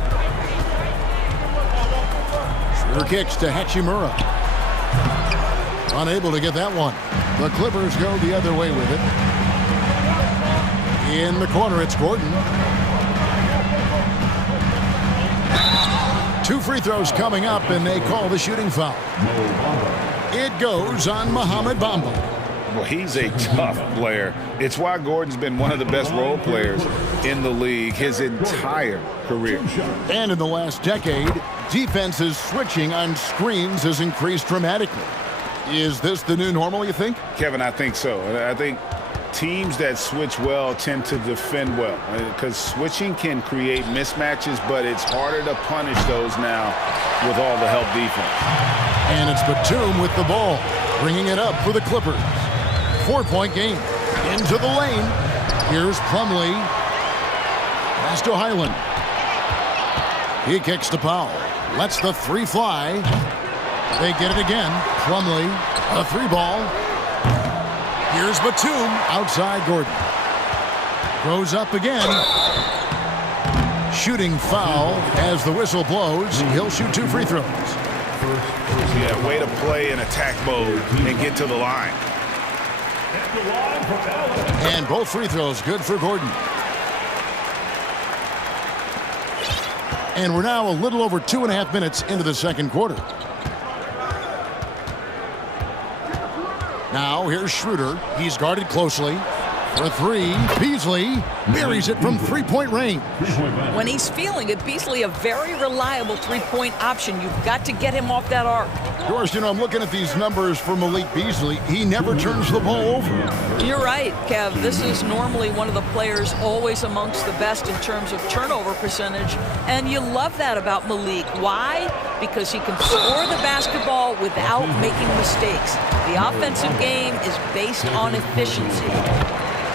Shooter kicks to Hachimura. Unable to get that one. The Clippers go the other way with it. In the corner, it's Gordon. 2 free throws coming up, and they call the shooting foul. It goes on Mohamed Bamba. Well, he's a tough player. It's why Gordon's been one of the best role players in the league his entire career. And in the last decade, defenses switching on screens has increased dramatically. Is this the new normal, you think? Kevin, I think so. I think teams that switch well tend to defend well, because switching can create mismatches, but it's harder to punish those now with all the help defense. And it's Batum with the ball, bringing it up for the Clippers. 4-point game. Into the lane. Here's Plumlee. Pass to Highland. He kicks to Powell. Lets the 3 fly. They get it again. Plumlee, a 3 ball. Here's Batum, outside Gordon. Goes up again. Shooting foul as the whistle blows. He'll shoot 2 free throws. Yeah, way to play in attack mode and get to the line. And both free throws good for Gordon. And we're now a little over 2.5 minutes into the second quarter. Now here's Schroeder. He's guarded closely. For three, Beasley buries it from three-point range. When he's feeling it, Beasley a very reliable three-point option. You've got to get him off that arc. Doris, I'm looking at these numbers for Malik Beasley. He never turns the ball over. You're right, Kev. This is normally one of the players always amongst the best in terms of turnover percentage. And you love that about Malik. Why? Because he can score the basketball without making mistakes. The offensive game is based on efficiency.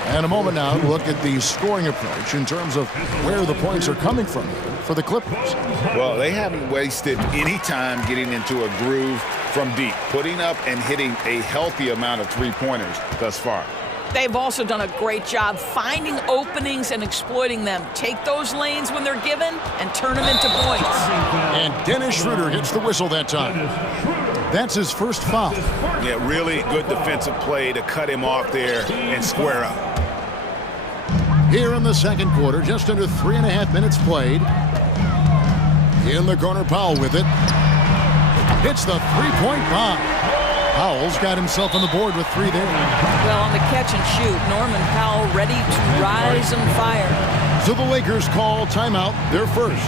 And a moment now to look at the scoring approach in terms of where the points are coming from for the Clippers. Well, they haven't wasted any time getting into a groove from deep, putting up and hitting a healthy amount of three-pointers thus far. They've also done a great job finding openings and exploiting them. Take those lanes when they're given and turn them into points. And Dennis Schroeder gets the whistle that time. That's his first foul. Yeah, really good defensive play to cut him off there and square up. Here in the second quarter, just under 3.5 minutes played. In the corner, Powell with it. Hits the three-point bomb. Powell's got himself on the board with three there. Well, on the catch and shoot, Norman Powell ready to rise and fire. So the Lakers call timeout, their first.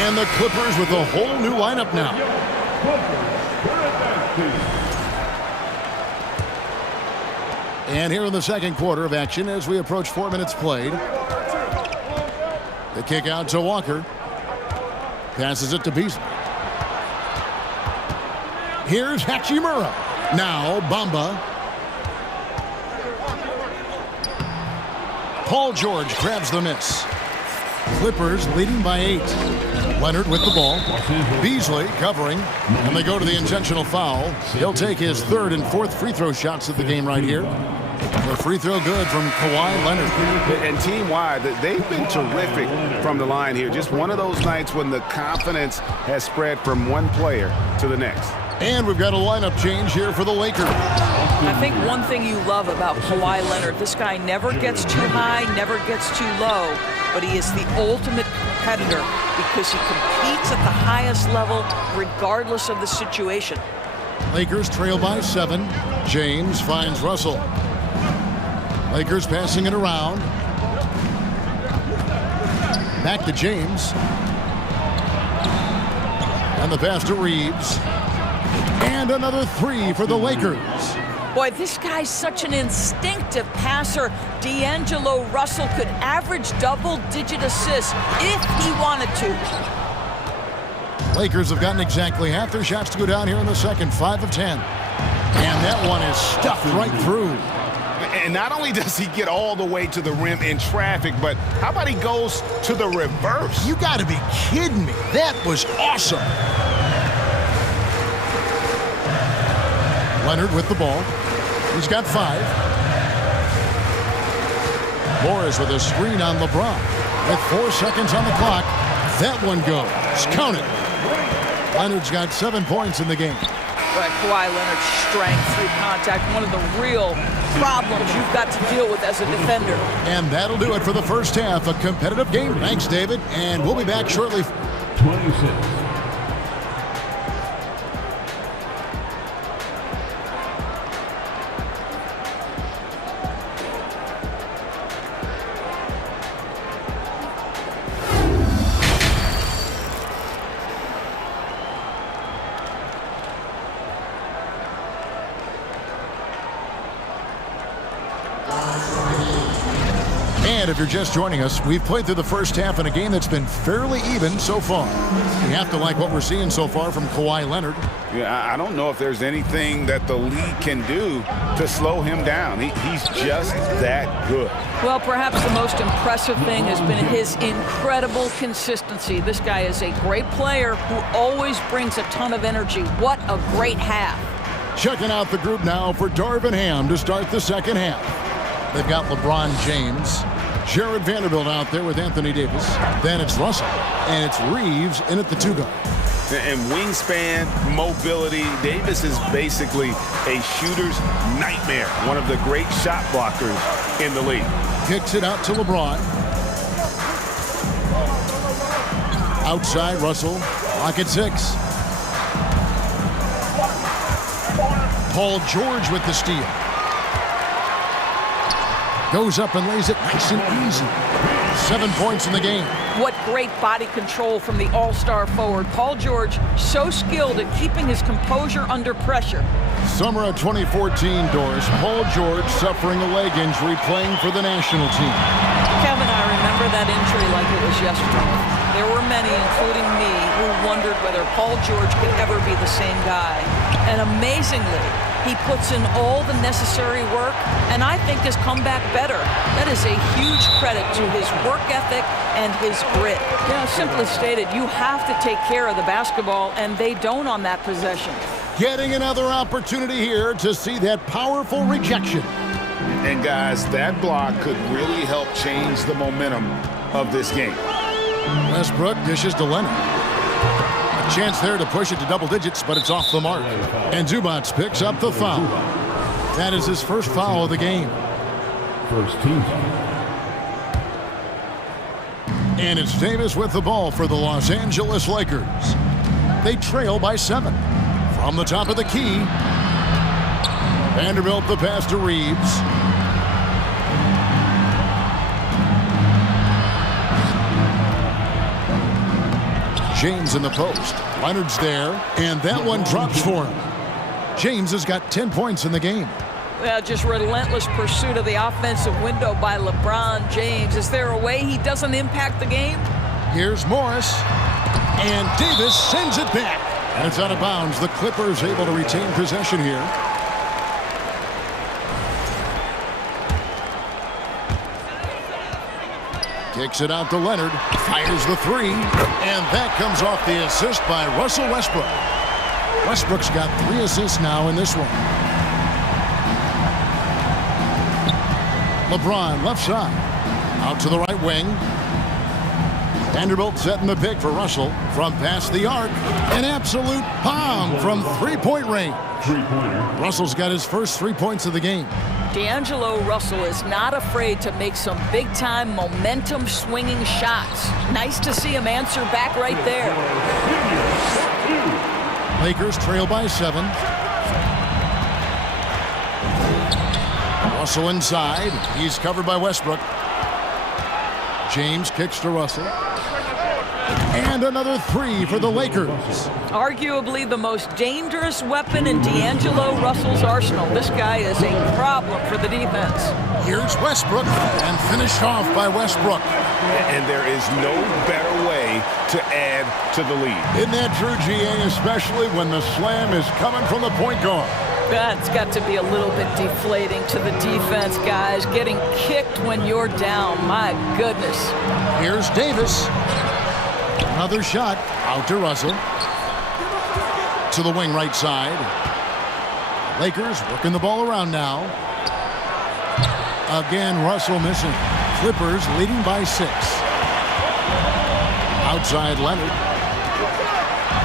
And the Clippers with a whole new lineup now. And here in the second quarter of action as we approach 4 minutes played. The kick out to Walker. Passes it to Beasley. Here's Hachimura. Now Bamba. Paul George grabs the miss. Clippers leading by 8. Leonard with the ball. Beasley covering. And they go to the intentional foul. He'll take his third and fourth free throw shots of the game right here. The free throw good from Kawhi Leonard. And team-wide, they've been terrific from the line here. Just one of those nights when the confidence has spread from one player to the next. And we've got a lineup change here for the Lakers. I think one thing you love about Kawhi Leonard, this guy never gets too high, never gets too low, but he is the ultimate competitor because he competes at the highest level regardless of the situation. Lakers trail by 7. James finds Russell. Lakers passing it around. Back to James. And the pass to Reeves. And another three for the Lakers. Boy, this guy's such an instinctive passer. D'Angelo Russell could average double-digit assists if he wanted to. Lakers have gotten exactly half their shots to go down here in the second, 5 of 10. And that one is stuffed right through. And not only does he get all the way to the rim in traffic, but how about he goes to the reverse? You got to be kidding me. That was awesome. Leonard with the ball. He's got 5. Morris with a screen on LeBron. With 4 seconds on the clock, that one goes. Count it. Leonard's got 7 points in the game. But Kawhi Leonard's strength through contact, one of the real problems you've got to deal with as a defender. And that'll do it for the first half. A competitive game. Thanks, David. And we'll be back shortly. 26. And if you're just joining us, we've played through the first half in a game that's been fairly even so far. You have to like what we're seeing so far from Kawhi Leonard. Yeah, I don't know if there's anything that the league can do to slow him down. He's just that good. Well, perhaps the most impressive thing has been his incredible consistency. This guy is a great player who always brings a ton of energy. What a great half. Checking out the group now for Darvin Ham to start the second half. They've got LeBron James, Jared Vanderbilt out there with Anthony Davis. Then it's Russell, and it's Reeves in at the 2 guard. And wingspan, mobility, Davis is basically a shooter's nightmare. One of the great shot blockers in the league. Kicks it out to LeBron. Outside, Russell. Clock at 6. Paul George with the steal. Goes up and lays it nice and easy. 7 points in the game. What great body control from the all-star forward. Paul George, so skilled at keeping his composure under pressure. Summer of 2014, Doris. Paul George suffering a leg injury playing for the national team. Kevin, I remember that injury like it was yesterday. There were many, including me, who wondered whether Paul George could ever be the same guy. And amazingly, he puts in all the necessary work, and I think has come back better. That is a huge credit to his work ethic and his grit. You know, simply stated, you have to take care of the basketball, and they don't on that possession. Getting another opportunity here to see that powerful rejection. And guys, that block could really help change the momentum of this game. Westbrook dishes to Leonard. A chance there to push it to double digits, but it's off the mark. And Zubac picks up the foul. That is his first foul of the game. First team. And it's Davis with the ball for the Los Angeles Lakers. They trail by 7. From the top of the key, Vanderbilt the pass to Reeves. James in the post. Leonard's there, and that one drops for him. James has got 10 points in the game. Well, just relentless pursuit of the offensive window by LeBron James. Is there a way he doesn't impact the game? Here's Morris, and Davis sends it back. And it's out of bounds. The Clippers able to retain possession here. Kicks it out to Leonard. Fires the 3. And that comes off the assist by Russell Westbrook. Westbrook's got 3 assists now in this one. LeBron left side. Out to the right wing. Vanderbilt setting the pick for Russell from past the arc. An absolute bomb from three-point range. Russell's got his first 3 points of the game. D'Angelo Russell is not afraid to make some big-time momentum-swinging shots. Nice to see him answer back right there. Lakers trail by 7. Russell inside. He's covered by Westbrook. James kicks to Russell. And another 3 for the Lakers. Arguably the most dangerous weapon in D'Angelo Russell's arsenal. This guy is a problem for the defense. Here's Westbrook, and finished off by Westbrook. And there is no better way to add to the lead. Isn't that true, GA, especially when the slam is coming from the point guard? That's got to be a little bit deflating to the defense, guys. Getting kicked when you're down, my goodness. Here's Davis. Another shot out to Russell. To the wing right side. Lakers working the ball around now. Again, Russell missing. Clippers leading by 6. Outside Leonard.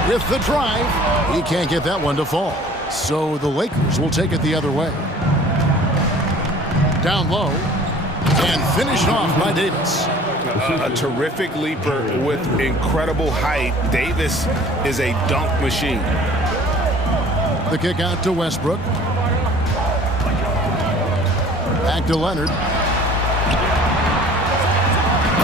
With the drive. He can't get that one to fall. So the Lakers will take it the other way. Down low. And finished off by Davis. A terrific leaper with incredible height. Davis is a dunk machine. The kick out to Westbrook. Back to Leonard.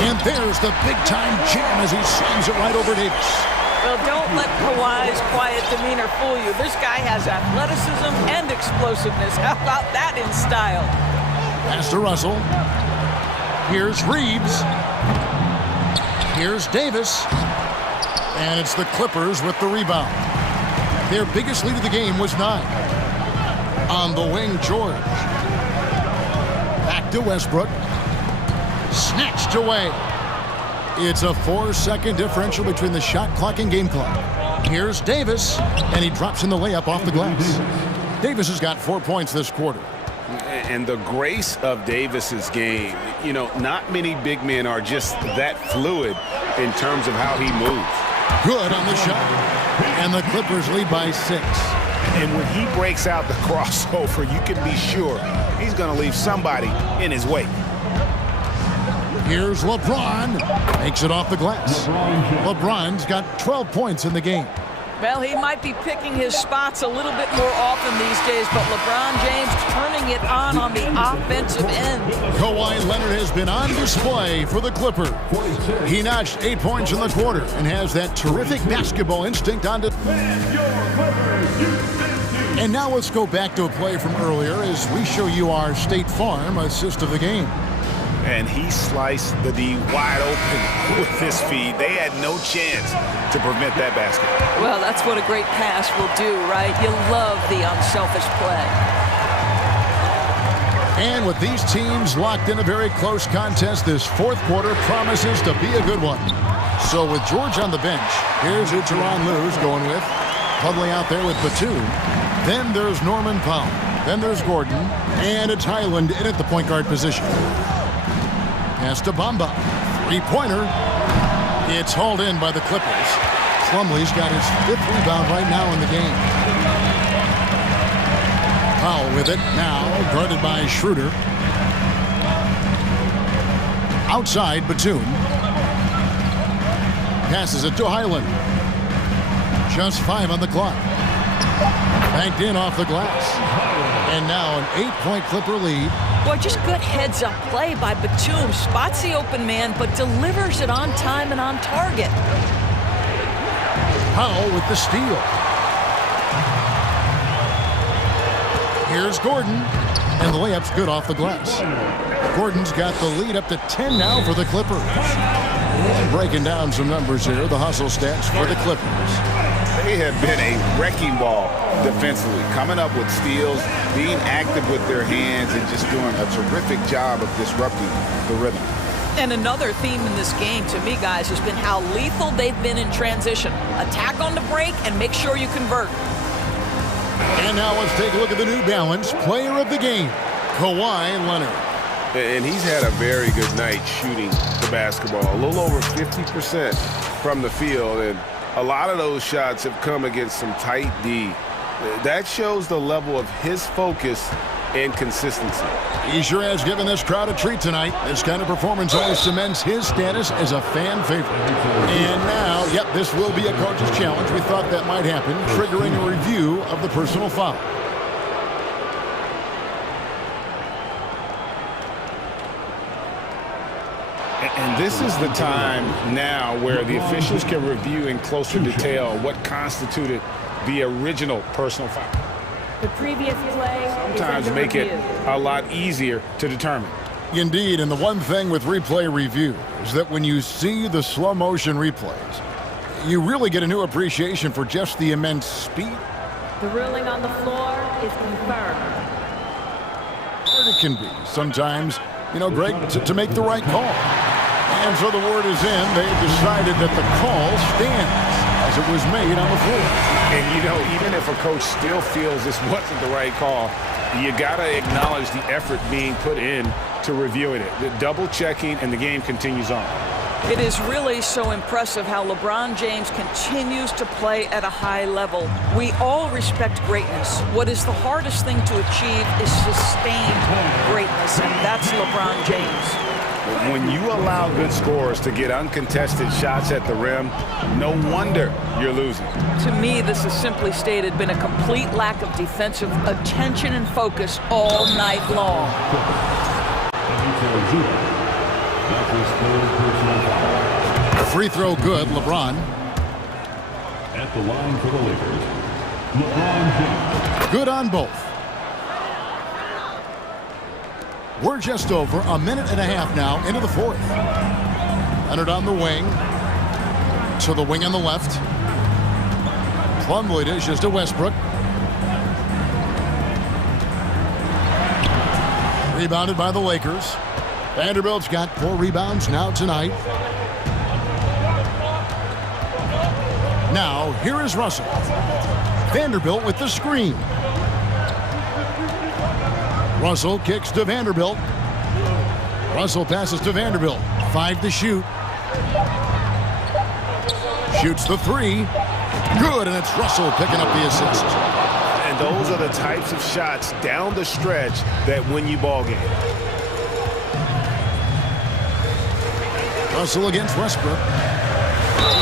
And there's the big-time jam as he slams it right over Davis. Well, don't let Kawhi's quiet demeanor fool you. This guy has athleticism and explosiveness. How about that in style? Pass to Russell. Here's Reeves. Here's Davis. And it's the Clippers with the rebound. Their biggest lead of the game was 9. On the wing, George. Back to Westbrook. Snatched away. It's a 4-second differential between the shot clock and game clock. Here's Davis, and he drops in the layup off the glass. Davis has got 4 points this quarter. And the grace of Davis's game, you know, not many big men are just that fluid in terms of how he moves. Good on the shot. And the Clippers lead by 6. And when he breaks out the crossover, you can be sure he's going to leave somebody in his wake. Here's LeBron. Makes it off the glass. LeBron's got 12 points in the game. Well, he might be picking his spots a little bit more often these days, but LeBron James turning it on the offensive end. Kawhi Leonard has been on display for the Clippers. He notched 8 points in the quarter and has that terrific basketball instinct on And now let's go back to a play from earlier as we show you our State Farm assist of the game. And he sliced the D wide open with his feed. They had no chance to prevent that basket. Well, that's what a great pass will do, right? You love the unselfish play. And with these teams locked in a very close contest, this fourth quarter promises to be a good one. So with George on the bench, here's who Tyronn Lue's going with. Pudley out there with Batum. Then there's Norman Powell. Then there's Gordon. And it's Highland in at the point guard position. Pass to Bamba. Three-pointer. It's hauled in by the Clippers. Plumlee's got his 5th rebound right now in the game. Powell with it now, guarded by Schroeder. Outside, Batum. Passes it to Highland. Just 5 on the clock. Banked in off the glass. And now an 8-point Clipper lead. Boy, just good heads-up play by Batum. Spots the open man, but delivers it on time and on target. Powell with the steal. Here's Gordon. And the layup's good off the glass. Gordon's got the lead up to 10 now for the Clippers. Breaking down some numbers here, the hustle stats for the Clippers. They have been a wrecking ball defensively, coming up with steals, being active with their hands, and just doing a terrific job of disrupting the rhythm. And another theme in this game, to me, guys, has been how lethal they've been in transition. Attack on the break and make sure you convert. And now let's take a look at the New Balance player of the game, Kawhi Leonard. And he's had a very good night shooting the basketball, a little over 50% from the field, and a lot of those shots have come against some tight D. That shows the level of his focus and consistency. He sure has given this crowd a treat tonight. This kind of performance only cements his status as a fan favorite. And now, yep, this will be a coach's challenge. We thought that might happen, triggering a review of the personal foul. And this is the time now where the officials can review in closer detail what constituted the original personal foul. The previous play sometimes make it a lot easier to determine. Indeed, and the one thing with replay review is that when you see the slow motion replays, you really get a new appreciation for just the immense speed. The ruling on the floor is confirmed. It can be sometimes, you know, Greg, to make the right call. And so the word is in. They've decided that the call stands as it was made on the floor. And, you know, even if a coach still feels this wasn't the right call, you got to acknowledge the effort being put in to reviewing it. The double checking, and the game continues on. It is really so impressive how LeBron James continues to play at a high level. We all respect greatness. What is the hardest thing to achieve is sustained greatness, and that's LeBron James. When you allow good scorers to get uncontested shots at the rim, no wonder you're losing. To me, this is simply stated been a complete lack of defensive attention and focus all night long. Free throw good, LeBron. At the line for the Lakers, LeBron James. Good on both. We're just over a minute and a half now into the fourth. Leonard on the wing. To the wing on the left. Plumlee dishes to Westbrook. Rebounded by the Lakers. Vanderbilt's got 4 rebounds now tonight. Now, here is Russell. Vanderbilt with the screen. Russell kicks to Vanderbilt. Russell passes to Vanderbilt. 5 to shoot. Shoots the 3. Good, and it's Russell picking up the assist. And those are the types of shots down the stretch that win you ball games. Russell against Westbrook.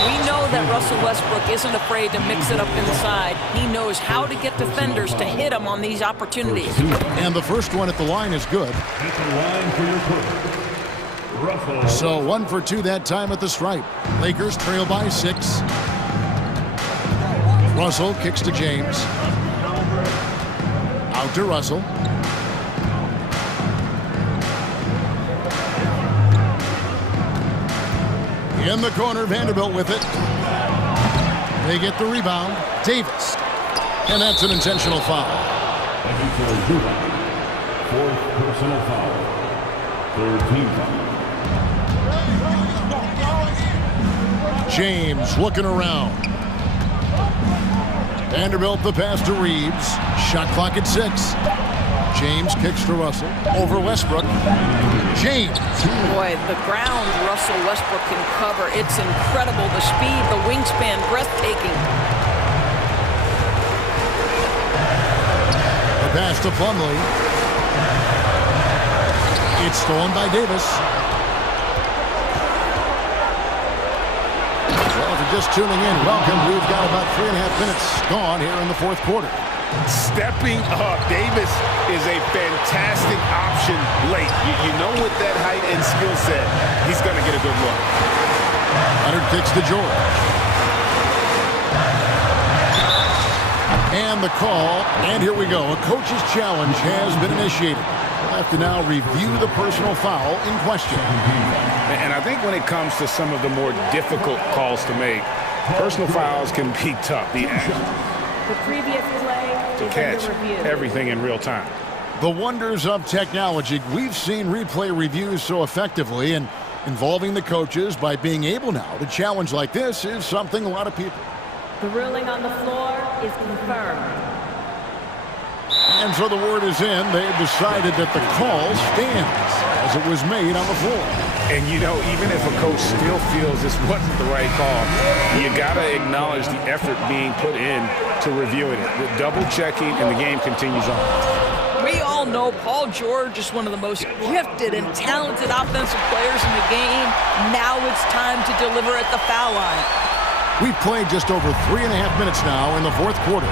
We know that Russell Westbrook isn't afraid to mix it up inside. He knows how to get defenders to hit him on these opportunities. And the first one at the line is good. At the line for your first, Russell. So 1 for 2 that time at the stripe. Lakers trail by 6. Russell kicks to James. Out to Russell. In the corner, Vanderbilt with it. They get the rebound. Davis. And that's an intentional foul. Thank you for Zubac. 4th personal foul. 3rd team foul. James looking around. Vanderbilt the pass to Reeves. Shot clock at 6. James kicks to Russell. Over Westbrook. James. Boy, the ground Russell Westbrook can cover. It's incredible. The speed, the wingspan, breathtaking. The pass to Plumlee. It's stolen by Davis. Well, if you're just tuning in, welcome. We've got about 3.5 minutes gone here in the fourth quarter. Stepping up, Davis is a fantastic option late. You know, with that height and skill set, he's going to get a good look. Leonard kicks to George. And the call, and here we go. A coach's challenge has been initiated. We'll have to now review the personal foul in question. And I think when it comes to some of the more difficult calls to make, personal fouls can be tough. The previous play to catch everything in real time. The wonders of technology. We've seen replay reviews so effectively, and involving the coaches by being able now to challenge like this is something a lot of people. The ruling on the floor is confirmed. And so the word is in. They've decided that the call stands as it was made on the floor. And, you know, even if a coach still feels this wasn't the right call, you got to acknowledge the effort being put in to reviewing it. The double-checking, and the game continues on. We all know Paul George is one of the most gifted and talented offensive players in the game. Now it's time to deliver at the foul line. We've played just over 3.5 minutes now in the fourth quarter.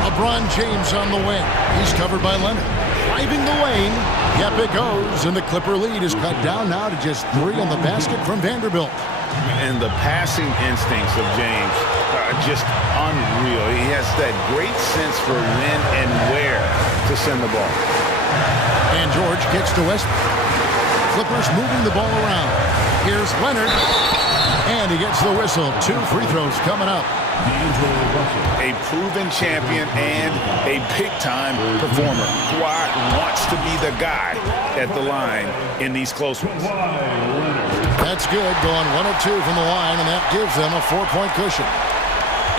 LeBron James on the wing. He's covered by Leonard. Driving the lane. Yep, it goes. And the Clipper lead is cut down now to just 3 on the basket from Vanderbilt. And the passing instincts of James are just unreal. He has that great sense for when and where to send the ball. And George kicks to Westbrook. Clippers moving the ball around. Here's Leonard. And he gets the whistle. 2 free throws coming up. A proven champion and a big-time performer. Kawhi wants to be the guy at the line in these close ones. That's good, going 1 of 2 from the line, and that gives them a 4-point cushion.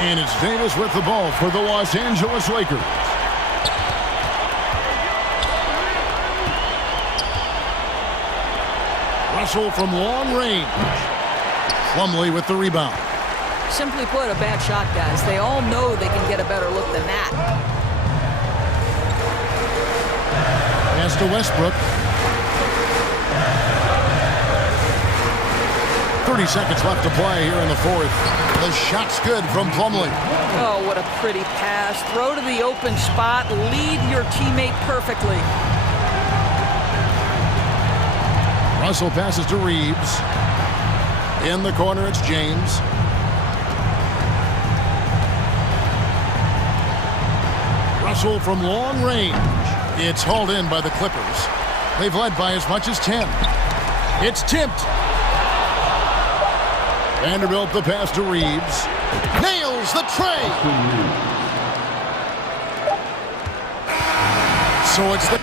And it's Davis with the ball for the Los Angeles Lakers. Russell from long range. Plumlee with the rebound. Simply put, a bad shot, guys. They all know they can get a better look than that. Pass to Westbrook. 30 seconds left to play here in the fourth. The shot's good from Plumlee. Oh, what a pretty pass. Throw to the open spot. Lead your teammate perfectly. Russell passes to Reeves. In the corner, it's James. Russell from long range. It's hauled in by the Clippers. They've led by as much as 10. It's tipped. Vanderbilt the pass to Reeves. Nails the tray. So it's the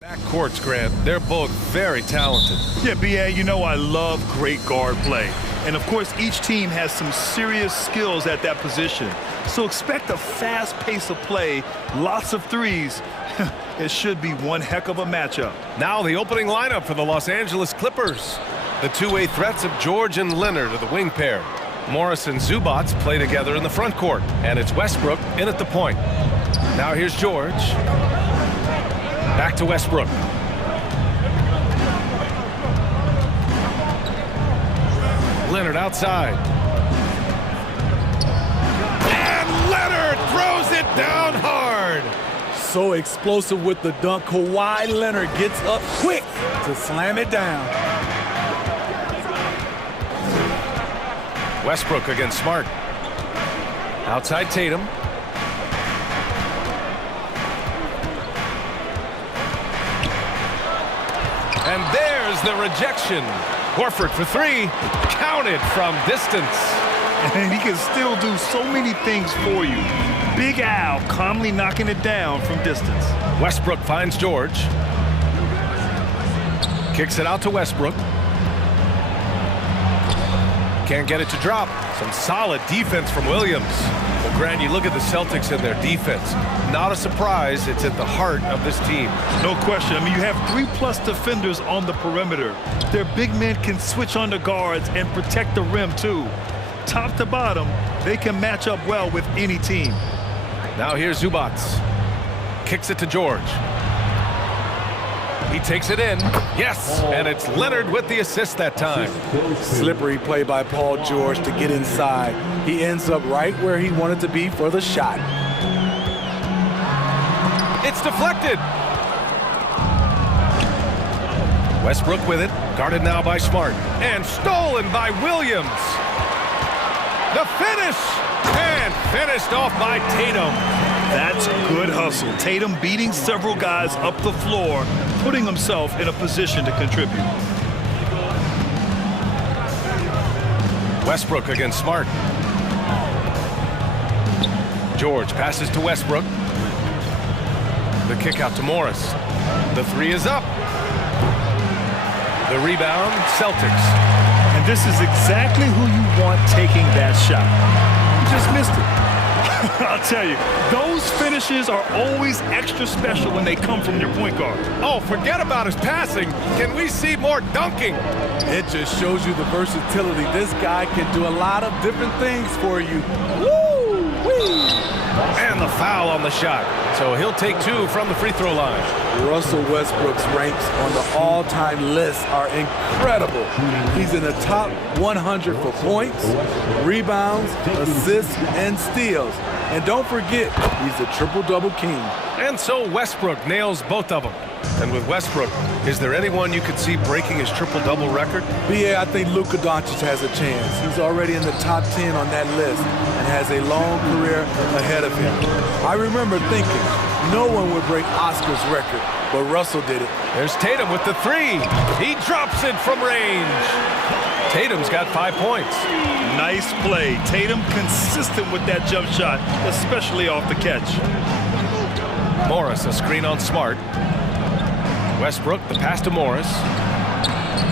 Backcourts, Grant. They're both very talented. Yeah, B.A., you know I love great guard play. And, of course, each team has some serious skills at that position. So expect a fast pace of play, lots of threes. It should be one heck of a matchup. Now the opening lineup for the Los Angeles Clippers. The two-way threats of George and Leonard are the wing pair. Morris and Zubats play together in the front court. And it's Westbrook in at the point. Now here's George. Back to Westbrook. Leonard outside. And Leonard throws it down hard. So explosive with the dunk. Kawhi Leonard gets up quick to slam it down. Westbrook against Smart. Outside Tatum. And there's the rejection. Horford for three. Counted from distance. And he can still do so many things for you. Big Al calmly knocking it down from distance. Westbrook finds George. Kicks it out to Westbrook. Can't get it to drop. Some solid defense from Williams. Well, Grant, you look at the Celtics and their defense. Not a surprise, it's at the heart of this team. No question. I mean, you have 3+ defenders on the perimeter. Their big men can switch on the guards and protect the rim, too. Top to bottom, they can match up well with any team. Now here's Zubats. Kicks it to George. He takes it in. Yes, and it's Leonard with the assist that time. Slippery play by Paul George to get inside. He ends up right where he wanted to be for the shot. It's deflected. Westbrook with it. Guarded now by Smart. And stolen by Williams. The finish. And finished off by Tatum. That's good hustle. Tatum beating several guys up the floor, putting himself in a position to contribute. Westbrook against Smart. George passes to Westbrook. The kick out to Morris. The three is up. The rebound, Celtics. And this is exactly who you want taking that shot. You just missed it. I'll tell you, those finishes are always extra special when they come from your point guard. Oh, forget about his passing. Can we see more dunking? It just shows you the versatility. This guy can do a lot of different things for you. Woo-wee! And the foul on the shot. So he'll take two from the free throw line. Russell Westbrook's ranks on the all-time list are incredible. He's in the top 100 for points, rebounds, assists, and steals. And don't forget, he's a triple-double king. And so Westbrook nails both of them. And with Westbrook, is there anyone you could see breaking his triple-double record? I think Luka Doncic has a chance. He's already in the top 10 on that list and has a long career ahead of him. I remember thinking no one would break Oscar's record, but Russell did it. There's Tatum with the three. He drops it from range. Tatum's got 5 points. Nice play. Tatum consistent with that jump shot, especially off the catch. Morris, a screen on Smart. Westbrook, the pass to Morris.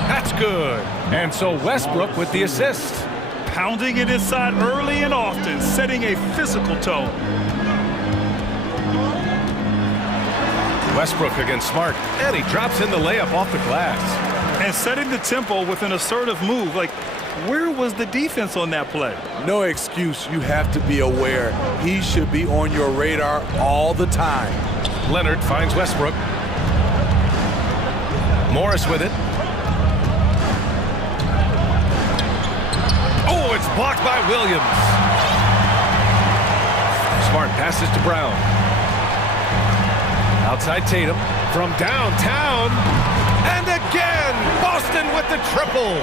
That's good. And so Westbrook with the assist. Pounding it inside early and often, setting a physical tone. Westbrook against Smart. And he drops in the layup off the glass. And setting the tempo with an assertive move. Like, where was the defense on that play? No excuse. You have to be aware. He should be on your radar all the time. Leonard finds Westbrook. Morris with it. Oh, it's blocked by Williams. Smart passes to Brown. Outside Tatum from downtown. And again, Boston with the triple.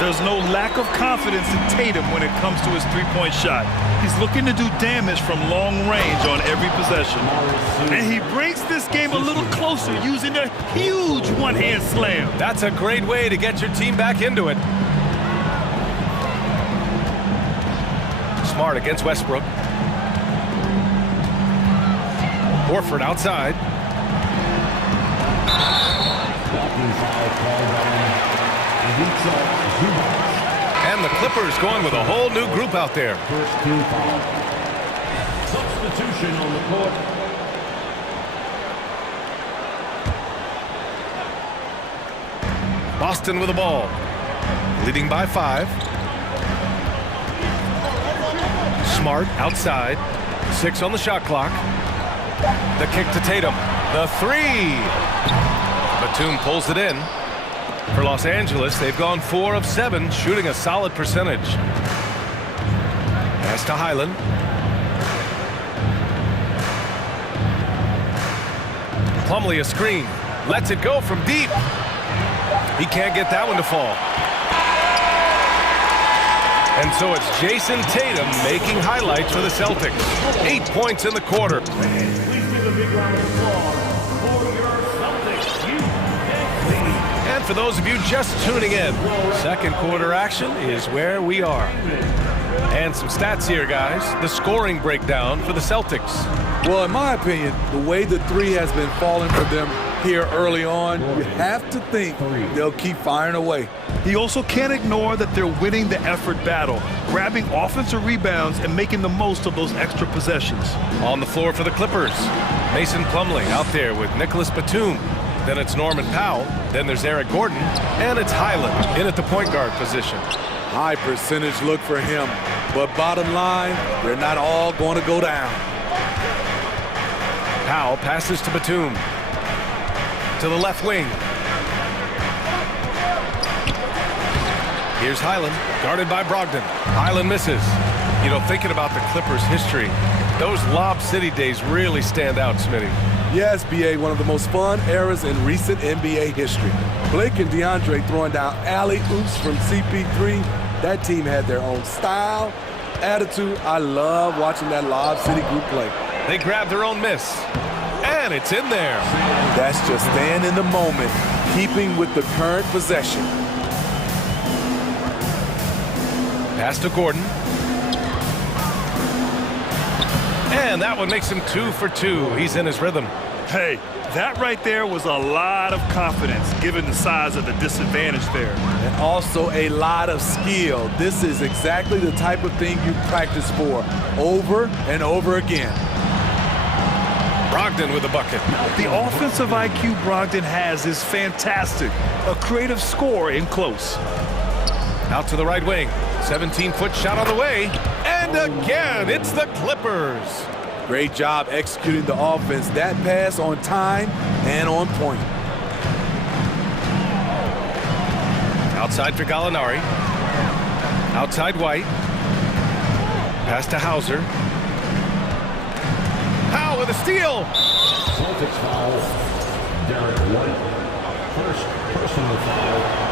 There's no lack of confidence in Tatum when it comes to his three-point shot. He's looking to do damage from long range on every possession. And he brings this game a little closer using a huge one-hand slam. That's a great way to get your team back into it. Smart against Westbrook. Horford outside. And the Clippers going with a whole new group out there. First team foul. Substitution on the court. Boston with the ball. Leading by 5. Smart outside. 6 on the shot clock. The kick to Tatum. The 3. Batum pulls it in. For Los Angeles, they've gone 4 of 7, shooting a solid percentage. Pass to Highland. Plumlee a screen. Lets it go from deep. He can't get that one to fall. And so it's Jason Tatum making highlights for the Celtics. 8 points in the quarter. And for those of you just tuning in, second quarter action is where we are. And some stats here, guys. The scoring breakdown for the Celtics. Well, in my opinion, the way the 3 has been falling for them here early on, you have to think they'll keep firing away. He also can't ignore that they're winning the effort battle, grabbing offensive rebounds and making the most of those extra possessions. On the floor for the Clippers, Mason Plumlee out there with Nicholas Batum. Then it's Norman Powell. Then there's Eric Gordon. And it's Highland in at the point guard position. High percentage look for him. But bottom line, they're not all going to go down. Powell passes to Batum. To the left wing. Here's Highland, guarded by Brogdon. Highland misses. You know, thinking about the Clippers' history, those Lob City days really stand out, Smitty. Yes, BA, one of the most fun eras in recent NBA history. Blake and DeAndre throwing down alley-oops from CP3. That team had their own style, attitude. I love watching that Lob City group play. They grab their own miss. And it's in there. That's just staying in the moment, keeping with the current possession. Pass to Gordon. And that one makes him 2 for 2. He's in his rhythm. Hey, that right there was a lot of confidence given the size of the disadvantage there. And also a lot of skill. This is exactly the type of thing you practice for over and over again. Brogdon with the bucket. The offensive IQ Brogdon has is fantastic. A creative scorer in close. Out to the right wing. 17-foot shot on the way. And again, it's the Clippers. Great job executing the offense. That pass on time and on point. Outside for Gallinari. Outside White. Pass to Hauser. Powell with a steal. Celtics foul. Derek White. First personal foul.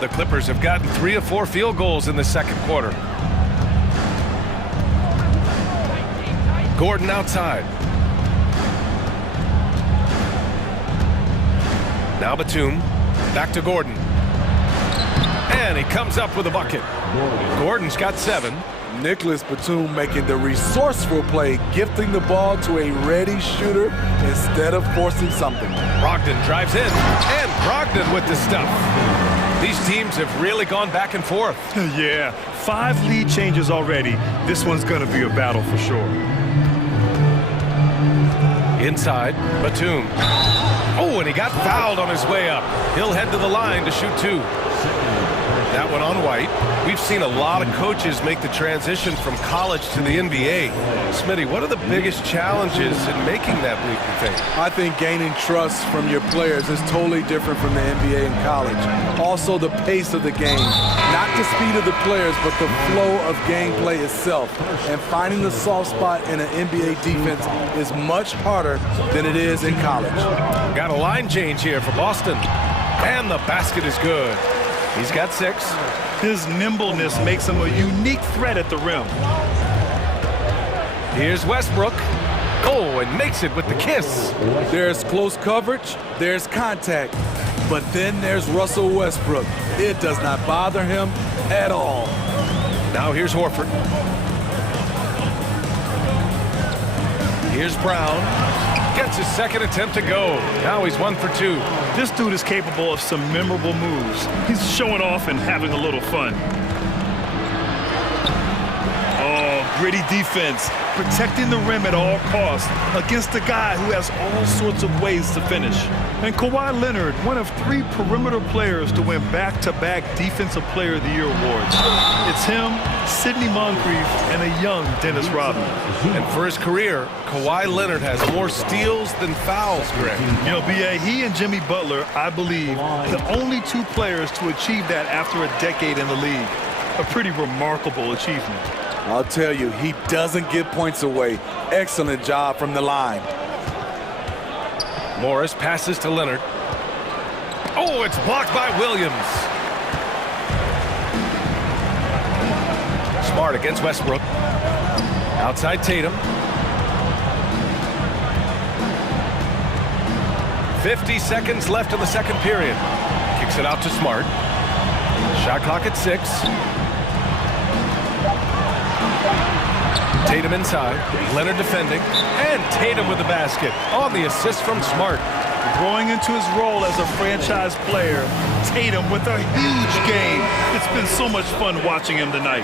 The Clippers have gotten 3 of 4 field goals in the second quarter. Gordon outside. Now Batum. Back to Gordon. And he comes up with a bucket. Gordon's got 7. Nicholas Batum making the resourceful play, gifting the ball to a ready shooter instead of forcing something. Brogdon drives in. And Brogdon with the stuff. These teams have really gone back and forth. Yeah, 5 lead changes already. This one's going to be a battle for sure. Inside, Batum. Oh, and he got fouled on his way up. He'll head to the line to shoot 2. That one on White. We've seen a lot of coaches make the transition from college to the NBA. Smitty, what are the biggest challenges in making that leap, you think? I think gaining trust from your players is totally different from the NBA and college. Also, the pace of the game. Not the speed of the players, but the flow of gameplay itself. And finding the soft spot in an NBA defense is much harder than it is in college. Got a line change here for Boston. And the basket is good. He's got 6. His nimbleness makes him a unique threat at the rim. Here's Westbrook. Oh, and makes it with the kiss. There's close coverage, there's contact, but then there's Russell Westbrook. It does not bother him at all. Now here's Horford. Here's Brown. Gets his second attempt to go. Now he's 1 for 2. This dude is capable of some memorable moves. He's showing off and having a little fun. Oh, gritty defense. Protecting the rim at all costs against a guy who has all sorts of ways to finish. And Kawhi Leonard, one of 3 perimeter players to win back-to-back Defensive Player of the Year awards. It's him, Sidney Moncrief, and a young Dennis Rodman. And for his career, Kawhi Leonard has more steals than fouls, Greg. You know, B.A., he and Jimmy Butler, I believe, the only 2 players to achieve that after a decade in the league. A pretty remarkable achievement. I'll tell you, he doesn't give points away. Excellent job from the line. Morris passes to Leonard. Oh, it's blocked by Williams. Smart against Westbrook. Outside Tatum. 50 seconds left in the second period. Kicks it out to Smart. Shot clock at 6. Tatum inside, Leonard defending, and Tatum with the basket on the assist from Smart. Growing into his role as a franchise player, Tatum with a huge game. It's been so much fun watching him tonight.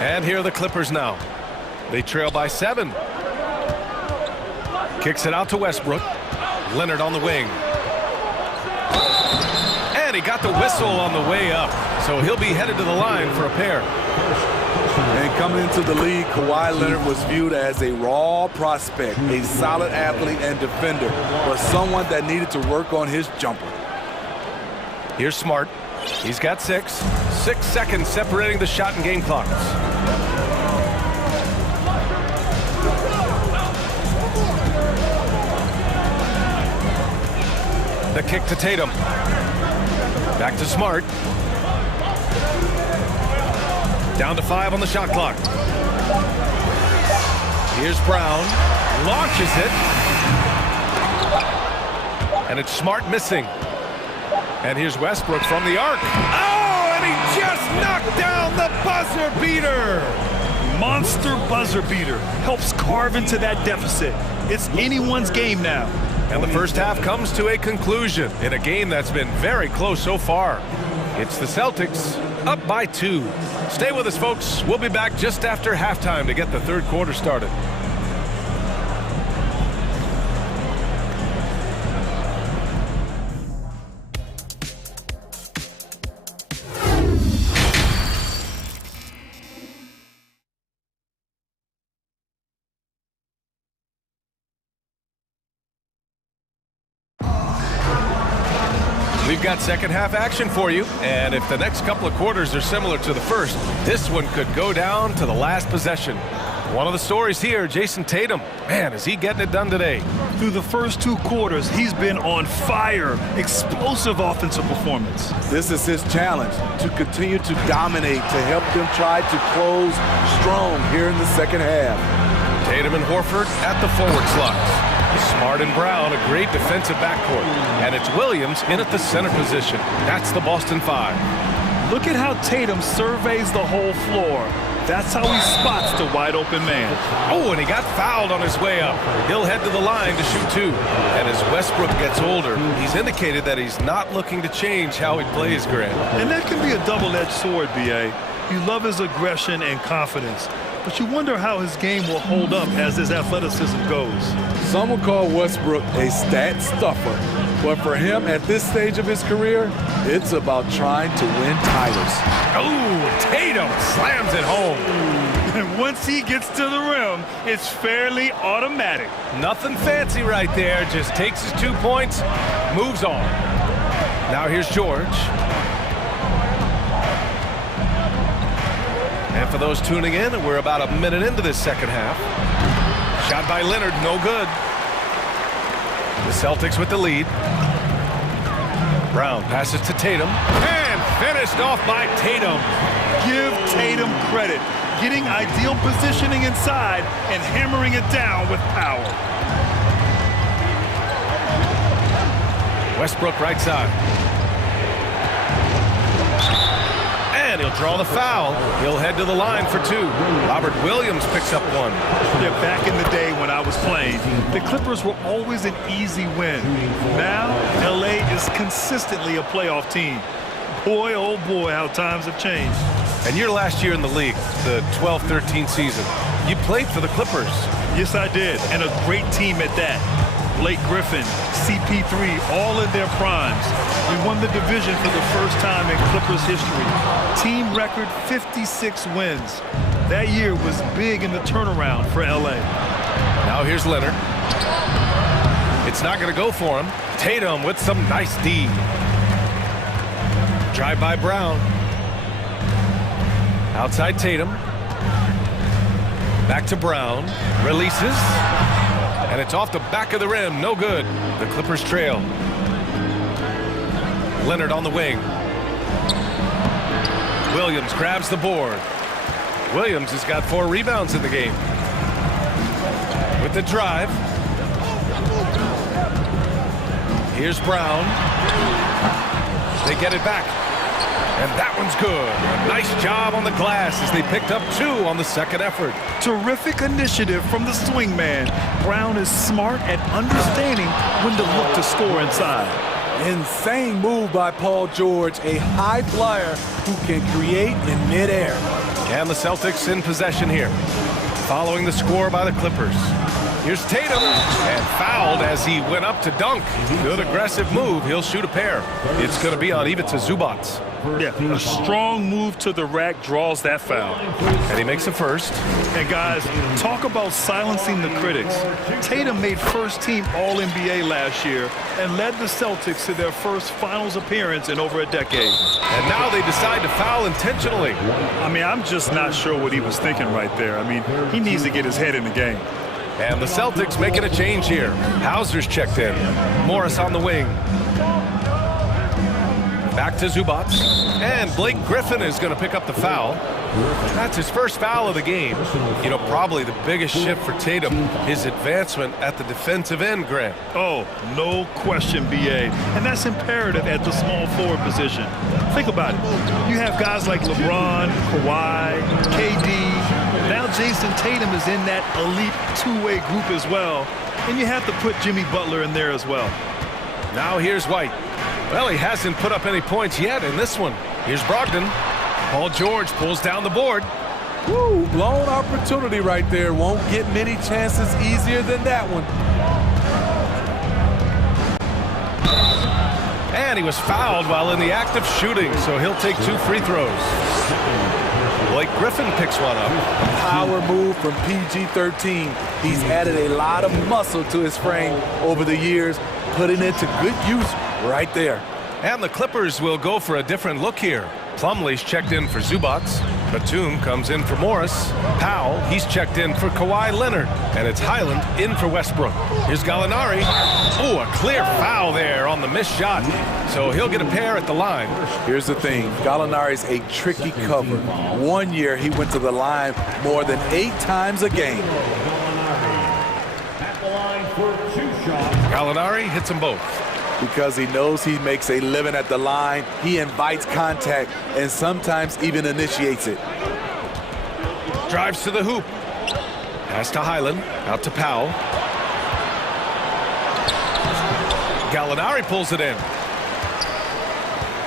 And here are the Clippers now. They trail by 7. Kicks it out to Westbrook. Leonard on the wing. And he got the whistle on the way up. So he'll be headed to the line for a pair. And coming into the league, Kawhi Leonard was viewed as a raw prospect, a solid athlete and defender, but someone that needed to work on his jumper. Here's Smart. He's got 6. 6 seconds separating the shot and game clocks. The kick to Tatum. Back to Smart. Down to 5 on the shot clock. Here's Brown. Launches it. And it's Smart missing. And here's Westbrook from the arc. Oh, and he just knocked down the buzzer beater. Monster buzzer beater. Helps carve into that deficit. It's anyone's game now. And the first half comes to a conclusion in a game that's been very close so far. It's the Celtics up by 2. Stay with us, folks. We'll be back just after halftime to get the third quarter started. We've got second half action for you, and if the next couple of quarters are similar to the first, this one could go down to the last possession. One of the stories here, Jason Tatum. Man, is he getting it done today. Through the first 2 quarters, he's been on fire. Explosive offensive performance. This is his challenge, to continue to dominate, to help them try to close strong here in the second half. Tatum and Horford at the forward slots. Smart and Brown, a great defensive backcourt. And it's Williams in at the center position. That's the Boston 5. Look at how Tatum surveys the whole floor. That's how he spots the wide open man. Oh, and he got fouled on his way up. He'll head to the line to shoot 2. And as Westbrook gets older, he's indicated that he's not looking to change how he plays, Grant. And that can be a double-edged sword, B.A. You love his aggression and confidence, but you wonder how his game will hold up as his athleticism goes. Some will call Westbrook a stat stuffer, but for him at this stage of his career, it's about trying to win titles. Oh, Tatum slams it home. And once he gets to the rim, it's fairly automatic. Nothing fancy right there, just takes his 2 points, moves on. Now here's George. And for those tuning in, we're about a minute into this second half. Shot by Leonard, no good. The Celtics with the lead. Brown passes to Tatum. And finished off by Tatum. Give Tatum credit. Getting ideal positioning inside and hammering it down with power. Westbrook right side. And he'll He'll draw the foul. He'll head to the line for two. Robert Williams picks up one. Yeah, back in the day when I was playing, the Clippers were always an easy win. Now, LA is consistently a playoff team. Boy, oh boy, how times have changed. And your last year in the league, the 12-13 season, you played for the Clippers. Yes, I did, and a great team at that. Blake Griffin, CP3, all in their primes. We won the division for the first time in Clippers history. Team record 56 wins. That year was big in the turnaround for LA. Now here's Leonard. It's not going to go for him. Tatum with some nice D. Drive by Brown. Outside Tatum. Back to Brown. Releases. And it's off the back of the rim. No good. The Clippers trail. Leonard on the wing. Williams grabs the board. Williams has got 4 rebounds in the game. With the drive. Here's Brown. They get it back. And that one's good. Nice job on the glass as they picked up 2 on the second effort. Terrific initiative from the swing man. Brown is smart at understanding when to look to score inside. Insane move by Paul George, a high flyer who can create in midair. And the Celtics in possession here. Following the score by the Clippers. Here's Tatum, and fouled as he went up to dunk. Good aggressive move. He'll shoot a pair. It's going to be on Ivica Zubac. Yeah, a strong move to the rack draws that foul. And he makes a first. And guys, talk about silencing the critics. Tatum made first team All-NBA last year and led the Celtics to their first finals appearance in over a decade. And now they decide to foul intentionally. I mean, I'm just not sure what he was thinking right there. I mean, he needs to get his head in the game. And the Celtics making a change here. Hauser's checked in. Morris on the wing. Back to Zubac. And Blake Griffin is going to pick up the foul. That's his first foul of the game. You know, probably the biggest shift for Tatum, his advancement at the defensive end, Grant. Oh, no question, B.A. And that's imperative at the small forward position. Think about it. You have guys like LeBron, Kawhi, KD. Now Jason Tatum is in that elite two-way group as well. And you have to put Jimmy Butler in there as well. Now here's White. Well, he hasn't put up any points yet in this one. Here's Brogdon. Paul George pulls down the board. Woo, blown opportunity right there. Won't get many chances easier than that one. And he was fouled while in the act of shooting, so he'll take 2 free throws. Blake Griffin picks one up. Power move from PG-13. He's added a lot of muscle to his frame over the years, putting it to good use right there. And the Clippers will go for a different look here. Plumlee's checked in for Zubac. Batum comes in for Morris. Powell, he's checked in for Kawhi Leonard. And it's Highland in for Westbrook. Here's Gallinari. Oh, a clear foul there on the missed shot. So he'll get a pair at the line. Here's the thing. Gallinari's a tricky cover. One year he went to the line more than 8 times a game. Gallinari hits them both. Because he knows he makes a living at the line, he invites contact and sometimes even initiates it. Drives to the hoop. Pass to Highland. Out to Powell. Gallinari pulls it in.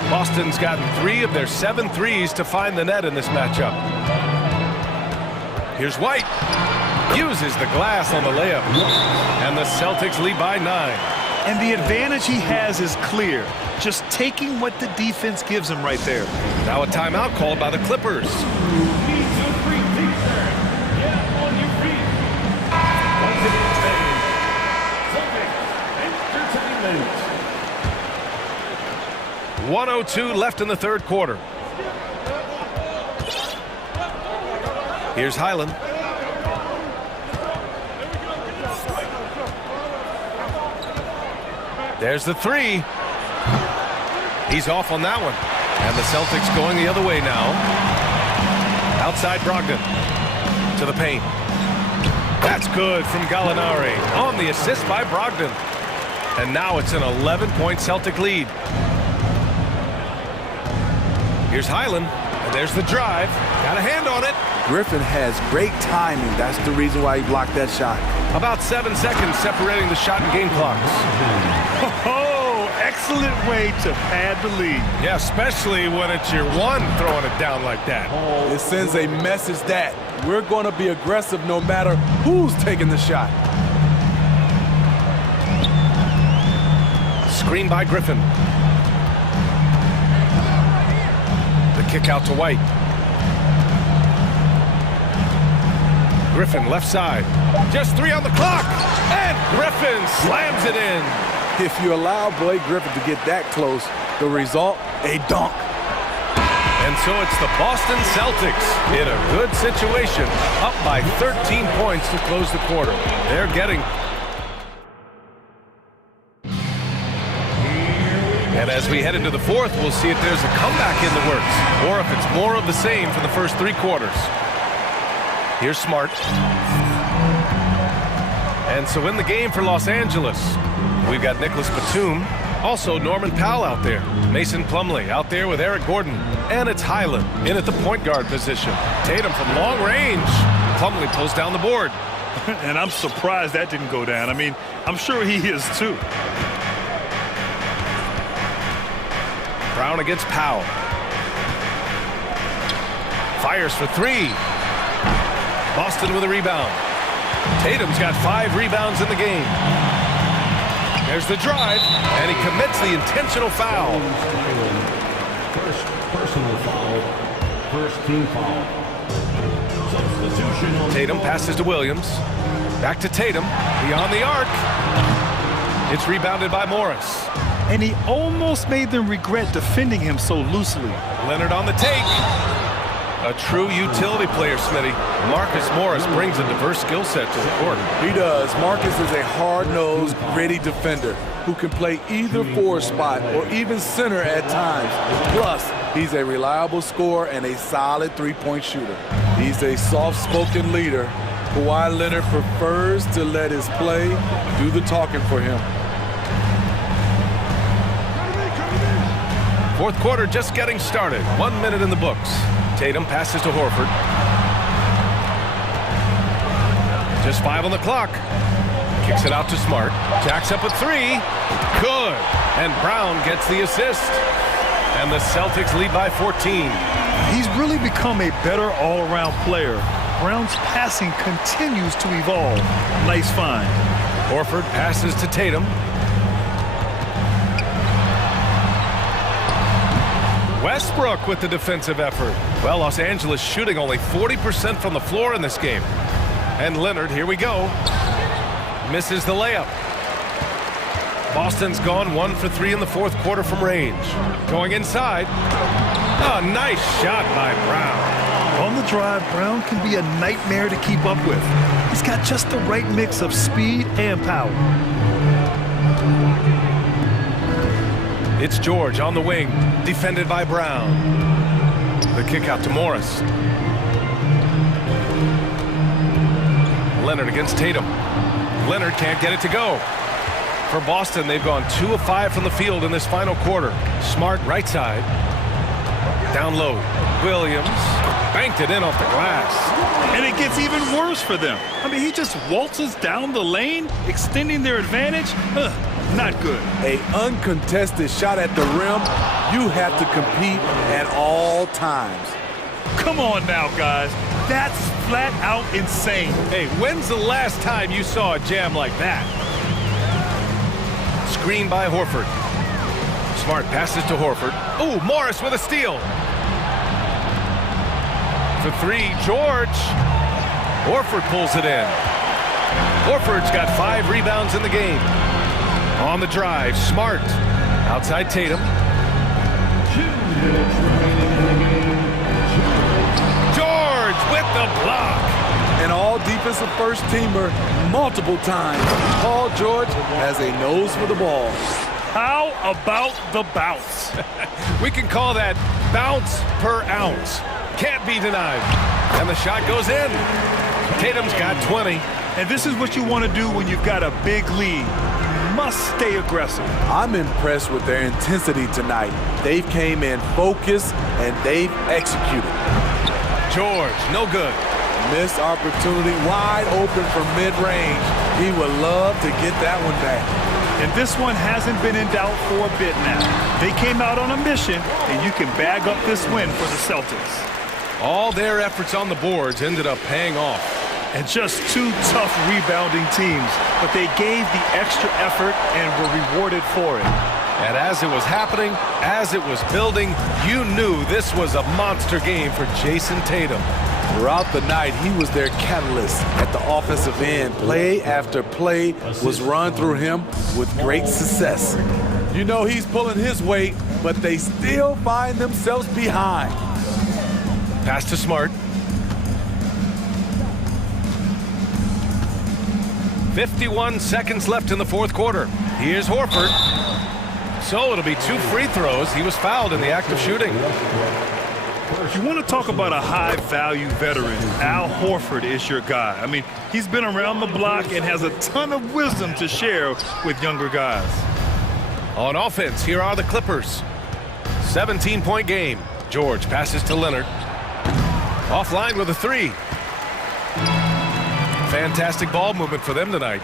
Boston's gotten 3 of their 7 threes to find the net in this matchup. Here's White. Uses the glass on the layup. And the Celtics lead by 9. And the advantage he has is clear. Just taking what the defense gives him right there. Now a timeout called by the Clippers. .102 left in the third quarter. Here's Highland. There's the 3. He's off on that one. And the Celtics going the other way now. Outside Brogdon. To the paint. That's good from Gallinari. On the assist by Brogdon. And now it's an 11-point Celtic lead. Here's Highland. And there's the drive. Got a hand on it. Griffin has great timing. That's the reason why he blocked that shot. About 7 seconds separating the shot and game clocks. Oh, excellent way to pad the lead. Yeah, especially when it's your one throwing it down like that. It sends a message that we're going to be aggressive no matter who's taking the shot. Screen by Griffin. The kick out to White. Griffin left side. Just 3 on the clock. And Griffin slams it in. If you allow Blake Griffin to get that close, the result, a dunk. And so it's the Boston Celtics in a good situation, up by 13 points to close the quarter. They're getting... And as we head into the fourth, we'll see if there's a comeback in the works, or if it's more of the same for the first 3 quarters. Here's Smart. And so in the game for Los Angeles, we've got Nicholas Batum, also Norman Powell out there, Mason Plumlee out there with Eric Gordon, and it's Highland in at the point guard position. Tatum from long range. Plumlee pulls down the board. And I'm surprised that didn't go down. I mean, I'm sure he is too. Brown against Powell. Fires for 3. Boston with a rebound. Tatum's got 5 rebounds in the game. There's the drive, and he commits the intentional foul. First personal foul. First team foul. Substitution. Tatum passes to Williams. Back to Tatum. Beyond the arc. It's rebounded by Morris. And he almost made them regret defending him so loosely. Leonard on the take. A true utility player, Smitty. Marcus Morris brings a diverse skill set to the court. He does. Marcus is a hard-nosed, gritty defender who can play either forward spot or even center at times. Plus, he's a reliable scorer and a solid three-point shooter. He's a soft-spoken leader. Kawhi Leonard prefers to let his play do the talking for him. Fourth quarter just getting started. 1 minute in the books. Tatum passes to Horford. Just 5 on the clock. Kicks it out to Smart. Jacks up a 3. Good. And Brown gets the assist. And the Celtics lead by 14. He's really become a better all-around player. Brown's passing continues to evolve. Nice find. Horford passes to Tatum. Westbrook with the defensive effort. Well, Los Angeles shooting only 40% from the floor in this game. And Leonard, here we go. Misses the layup. Boston's gone 1 for 3 in the fourth quarter from range. Going inside. Oh, nice shot by Brown. On the drive, Brown can be a nightmare to keep up with. He's got just the right mix of speed and power. It's George on the wing, defended by Brown. The kick out to Morris. Leonard against Tatum. Leonard can't get it to go. For Boston, they've gone 2 of 5 from the field in this final quarter. Smart right side. Down low. Williams banked it in off the glass. And it gets even worse for them. I mean, he just waltzes down the lane, extending their advantage. Not good. An uncontested shot at the rim, you have to compete at all times. Come on now, guys. That's flat out insane. Hey, when's the last time you saw a jam like that? Screen by Horford. Smart passes to Horford. Oh, Morris with a steal. For 3, George. Horford pulls it in. Horford's got 5 rebounds in the game. On the drive, Smart. Outside Tatum. George with the block. An all-defensive first-teamer multiple times. Paul George has a nose for the ball. How about the bounce? We can call that bounce per ounce. Can't be denied. And the shot goes in. Tatum's got 20. And this is what you want to do when you've got a big lead. must stay aggressive. I'm impressed with their intensity tonight. They've came in focused and they've executed. George, no good. Missed opportunity, wide open from mid-range. He would love to get that one back. And this one hasn't been in doubt for a bit now. They came out on a mission, and you can bag up this win for the Celtics. All their efforts on the boards ended up paying off. And just two tough rebounding teams, but they gave the extra effort and were rewarded for it. And as it was happening, as it was building, you knew this was a monster game for Jason Tatum. Throughout the night, he was their catalyst at the offensive end. Play after play was run through him with great success. You know he's pulling his weight, but they still find themselves behind. Pass to Smart. 51 seconds left in the fourth quarter. Here's Horford. So it'll be 2 free throws. He was fouled in the act of shooting. If you want to talk about a high-value veteran, Al Horford is your guy. I mean, he's been around the block and has a ton of wisdom to share with younger guys. On offense, here are the Clippers. 17-point game. George passes to Leonard. Offline with a 3. Fantastic ball movement for them tonight.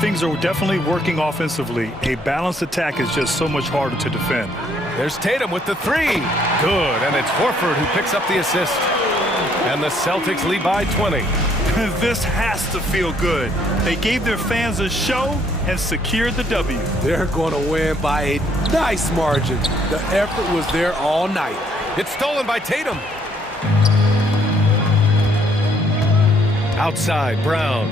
Things are definitely working offensively. A balanced attack is just so much harder to defend. There's Tatum with the 3. Good, and it's Horford who picks up the assist. And the Celtics lead by 20. This has to feel good. They gave their fans a show and secured the W. They're going to win by a nice margin. The effort was there all night. It's stolen by Tatum. Outside, Brown.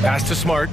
Pass to Smart.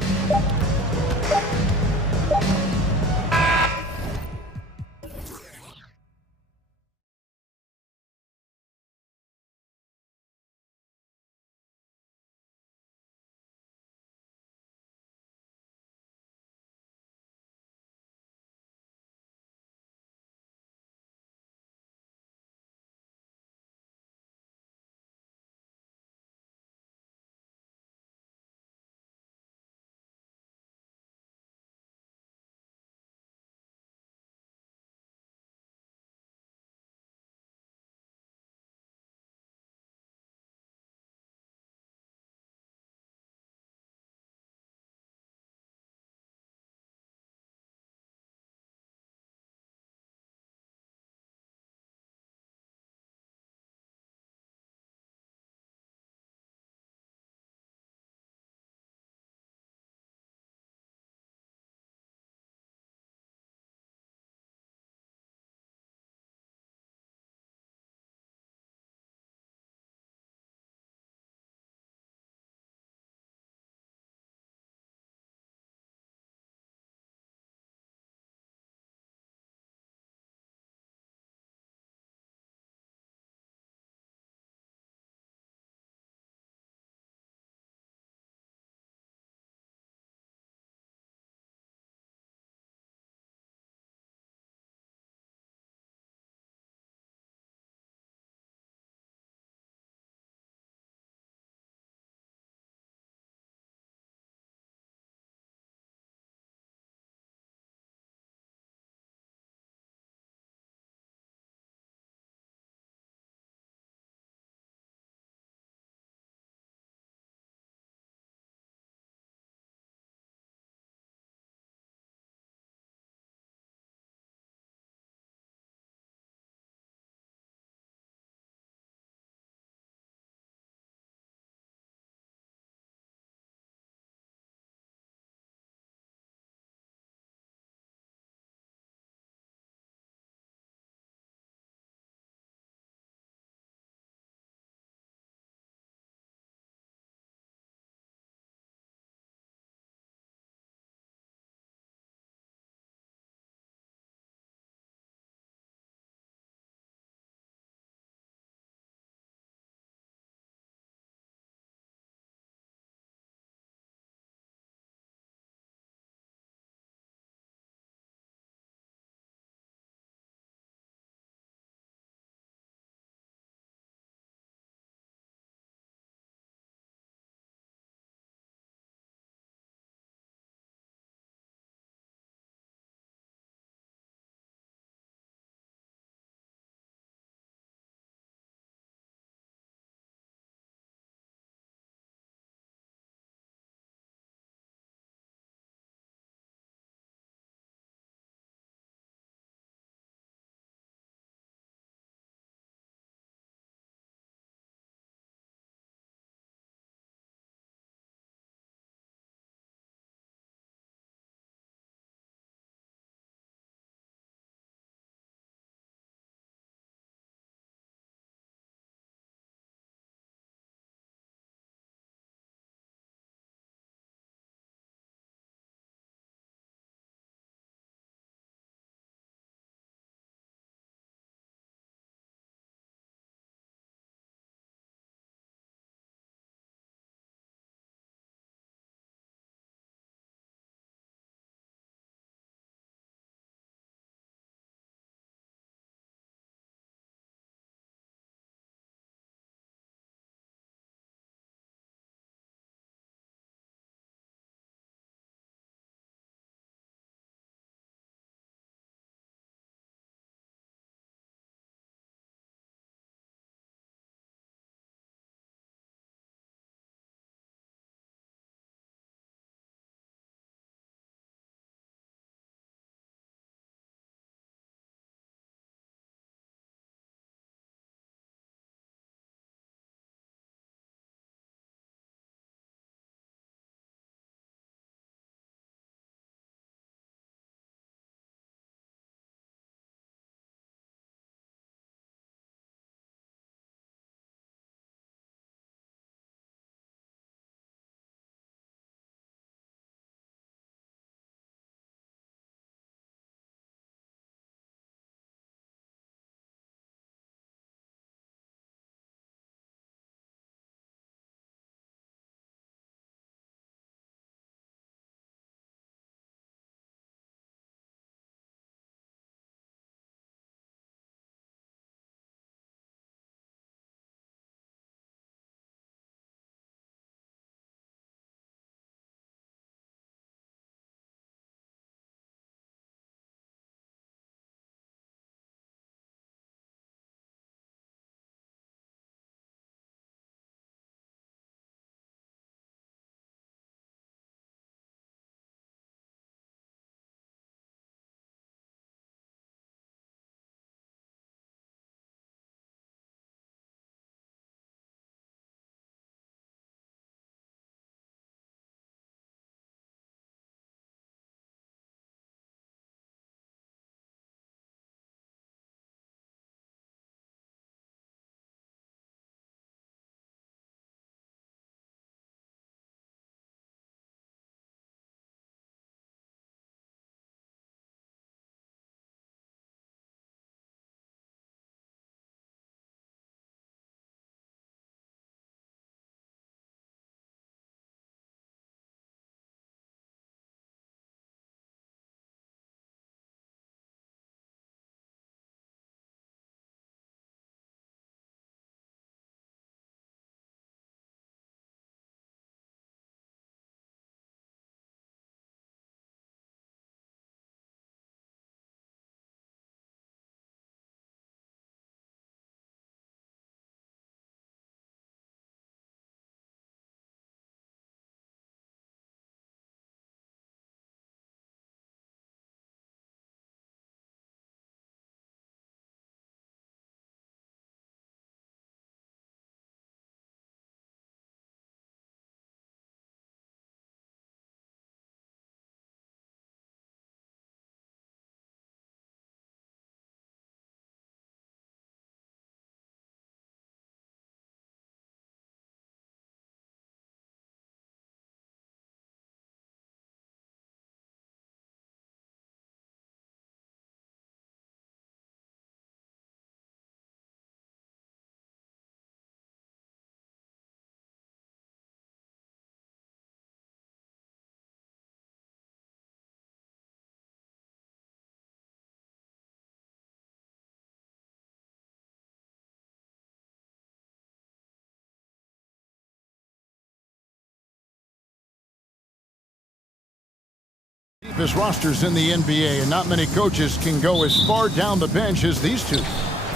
deepest rosters in the NBA, and not many coaches can go as far down the bench as these two.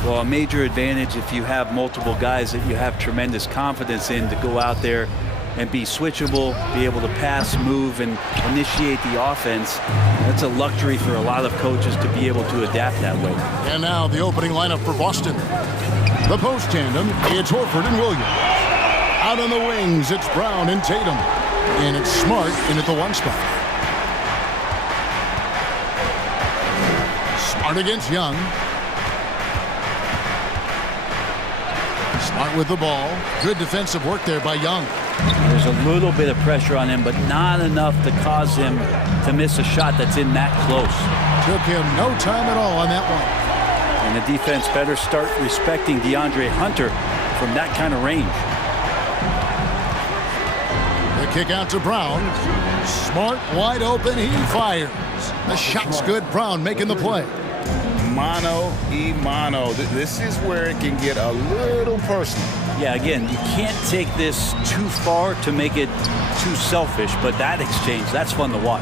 Well, a major advantage if you have multiple guys that you have tremendous confidence in to go out there and be switchable, be able to pass, move, and initiate the offense. That's a luxury for a lot of coaches to be able to adapt that way. And now the opening lineup for Boston. The post tandem, it's Horford and Williams. Out on the wings, it's Brown and Tatum. And it's Smart in at the 1 spot. Smart against Young. Smart with the ball. Good defensive work there by Young. There's a little bit of pressure on him, but not enough to cause him to miss a shot that's in that close. Took him no time at all on that one. And the defense better start respecting DeAndre Hunter from that kind of range. The kick out to Brown. Smart, wide open, he fires. The shot's good, Brown making the play. Mano. This is where it can get a little personal. Yeah, again, you can't take this too far to make it too selfish, but that exchange, that's fun to watch.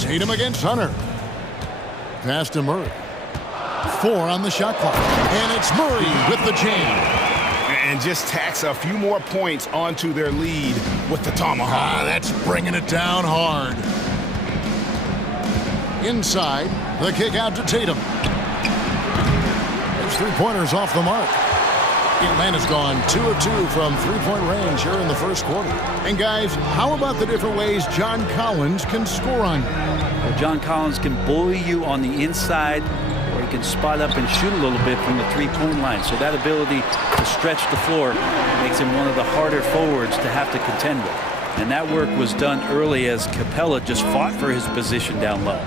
Tatum against Hunter. Pass to Murray. 4 on the shot clock. And it's Murray with the jam. And just tacks a few more points onto their lead with the tomahawk. That's bringing it down hard. Inside, the kick out to Tatum. It's 3-pointers off the mark. Atlanta's gone 2 of 2 from 3-point range here in the first quarter. And guys, how about the different ways John Collins can score on you? Well, John Collins can bully you on the inside, or he can spot up and shoot a little bit from the 3-point line. So that ability to stretch the floor makes him one of the harder forwards to have to contend with. And that work was done early as Capella just fought for his position down low.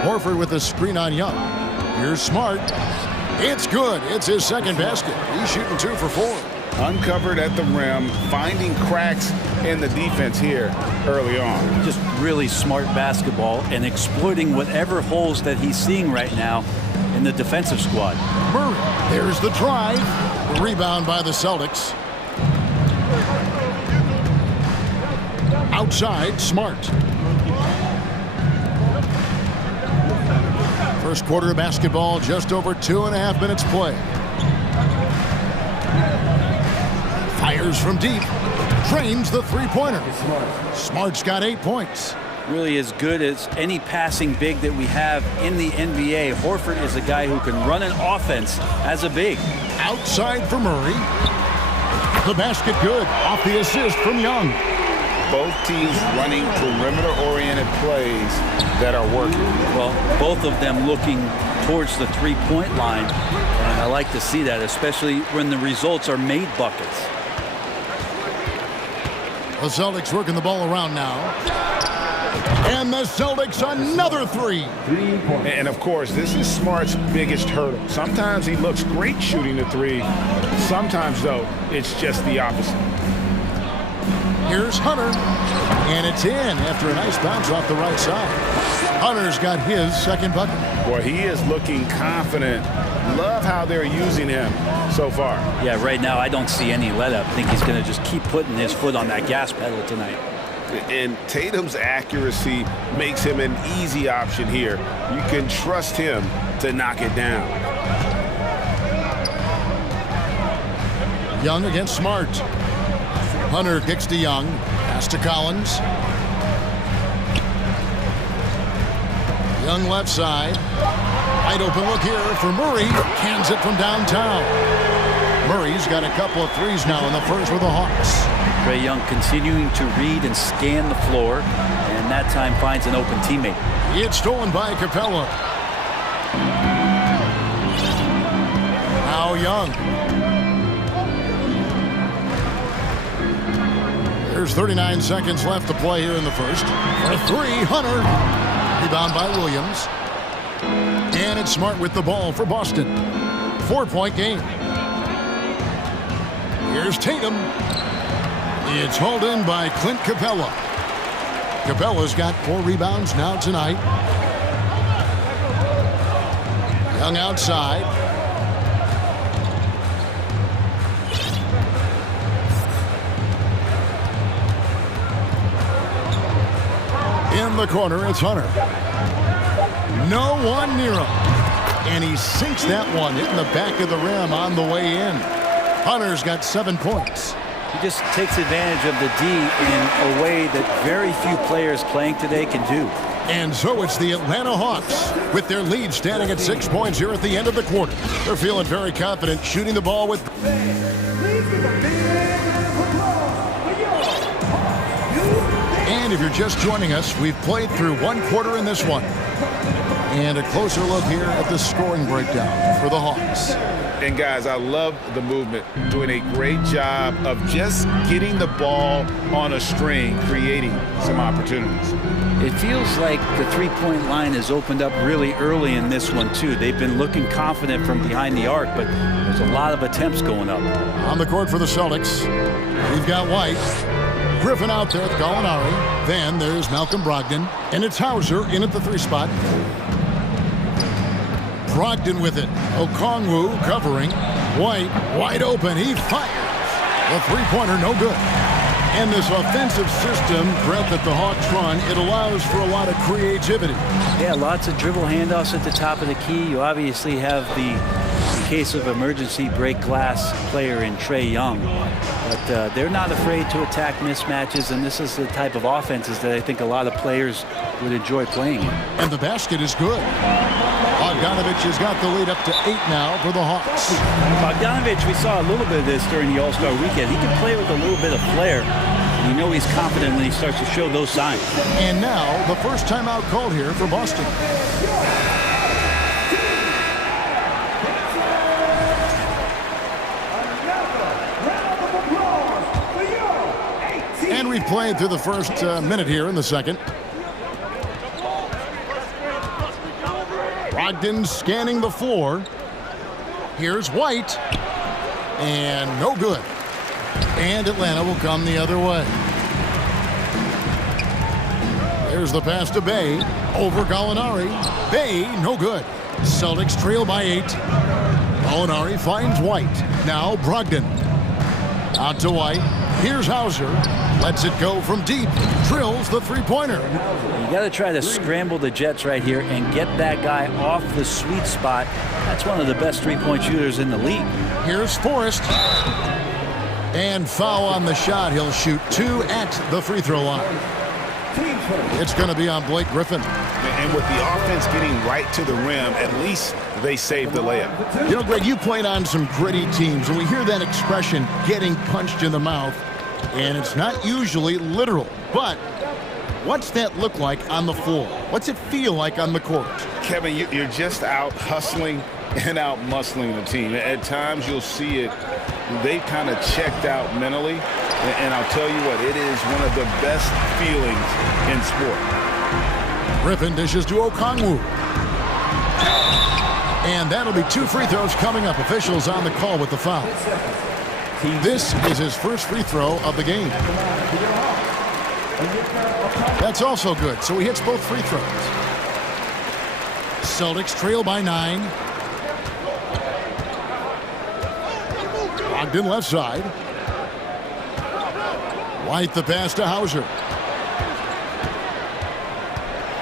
Horford with the screen on Young. Here's Smart. It's good. It's his second basket. He's shooting 2 for 4. Uncovered at the rim, finding cracks in the defense here early on. Just really smart basketball and exploiting whatever holes that he's seeing right now in the defensive squad. Murray, there's the drive. The rebound by the Celtics. Outside, Smart. First quarter of basketball, just over 2.5 minutes play. Fires from deep. Drains the 3-pointer. Smart's got 8 points. Really as good as any passing big that we have in the NBA. Horford is a guy who can run an offense as a big. Outside for Murray. The basket good. Off the assist from Young. Both teams running perimeter-oriented plays that are working. Well, both of them looking towards the 3-point line. And I like to see that, especially when the results are made buckets. The Celtics working the ball around now. And the Celtics another 3. And of course, this is Smart's biggest hurdle. Sometimes he looks great shooting the 3. Sometimes, though, it's just the opposite. Here's Hunter, and it's in after a nice bounce off the right side. Hunter's got his second bucket. Boy, he is looking confident. Love how they're using him so far. Yeah, right now I don't see any let up. I think he's going to just keep putting his foot on that gas pedal tonight. And Tatum's accuracy makes him an easy option here. You can trust him to knock it down. Young against Smart. Hunter kicks to Young. Pass to Collins. Young left side. Wide open look here for Murray. Cans it from downtown. Murray's got a couple of threes now in the first for the Hawks. Trae Young continuing to read and scan the floor, and that time finds an open teammate. It's stolen by Capella. Now Young. There's 39 seconds left to play here in the first. For 3, Hunter. Rebound by Williams. And it's Smart with the ball for Boston. 4-point game. Here's Tatum. It's hauled in by Clint Capella. Capella's got 4 rebounds now tonight. Young outside. In the corner, it's Hunter. No one near him. And he sinks that one, hitting the back of the rim on the way in. Hunter's got 7 points. He just takes advantage of the D in a way that very few players playing today can do. And so it's the Atlanta Hawks with their lead standing at 6 points here at the end of the quarter. They're feeling very confident shooting the ball with... And if you're just joining us, we've played through 1 quarter in this one. And a closer look here at the scoring breakdown for the Hawks. And guys, I love the movement, doing a great job of just getting the ball on a string, creating some opportunities. It feels like the three-point line has opened up really early in this one, too. They've been looking confident from behind the arc, but there's a lot of attempts going up. On the court for the Celtics, we've got White. Griffin out there with Gallinari. Then there's Malcolm Brogdon. And it's Hauser in at the 3 spot. Brogdon with it. Okongwu covering. White wide open. He fires. The three-pointer no good. And this offensive system, Brett, that the Hawks run, it allows for a lot of creativity. Yeah, lots of dribble handoffs at the top of the key. You obviously have the, in case of emergency, break glass player in Trae Young. But they're not afraid to attack mismatches, and this is the type of offenses that I think a lot of players would enjoy playing in. And the basket is good. Bogdanovich has got the lead up to 8 now for the Hawks. Bogdanovich, we saw a little bit of this during the All-Star weekend. He can play with a little bit of flair. You know he's confident when he starts to show those signs. And now the first timeout called here for Boston. And we played through the first minute here in the second. Brogdon scanning the floor. Here's White. And no good. And Atlanta will come the other way. There's the pass to Bay. Over Gallinari. Bay, no good. Celtics trail by 8. Gallinari finds White. Now Brogdon. Out to White. Here's Hauser. Lets it go from deep. Drills the three-pointer. You got to try to scramble the Jets right here and get that guy off the sweet spot. That's one of the best three-point shooters in the league. Here's Forrest. And foul on the shot. He'll shoot 2 at the free throw line. It's going to be on Blake Griffin. And with the offense getting right to the rim, at least they saved the layup. You know, Greg, you played on some gritty teams, and we hear that expression, getting punched in the mouth, and it's not usually literal. But what's that look like on the floor? What's it feel like on the court? Kevin, you're just out hustling and out muscling the team. At times you'll see it. They kind of checked out mentally, and I'll tell you what, it is one of the best feelings in sport. Griffin dishes to Okongwu. And that'll be 2 free throws coming up. Officials on the call with the foul. This is his first free throw of the game. That's also good, so he hits both free throws. Celtics trail by 9. Brogdon left side. White the pass to Hauser.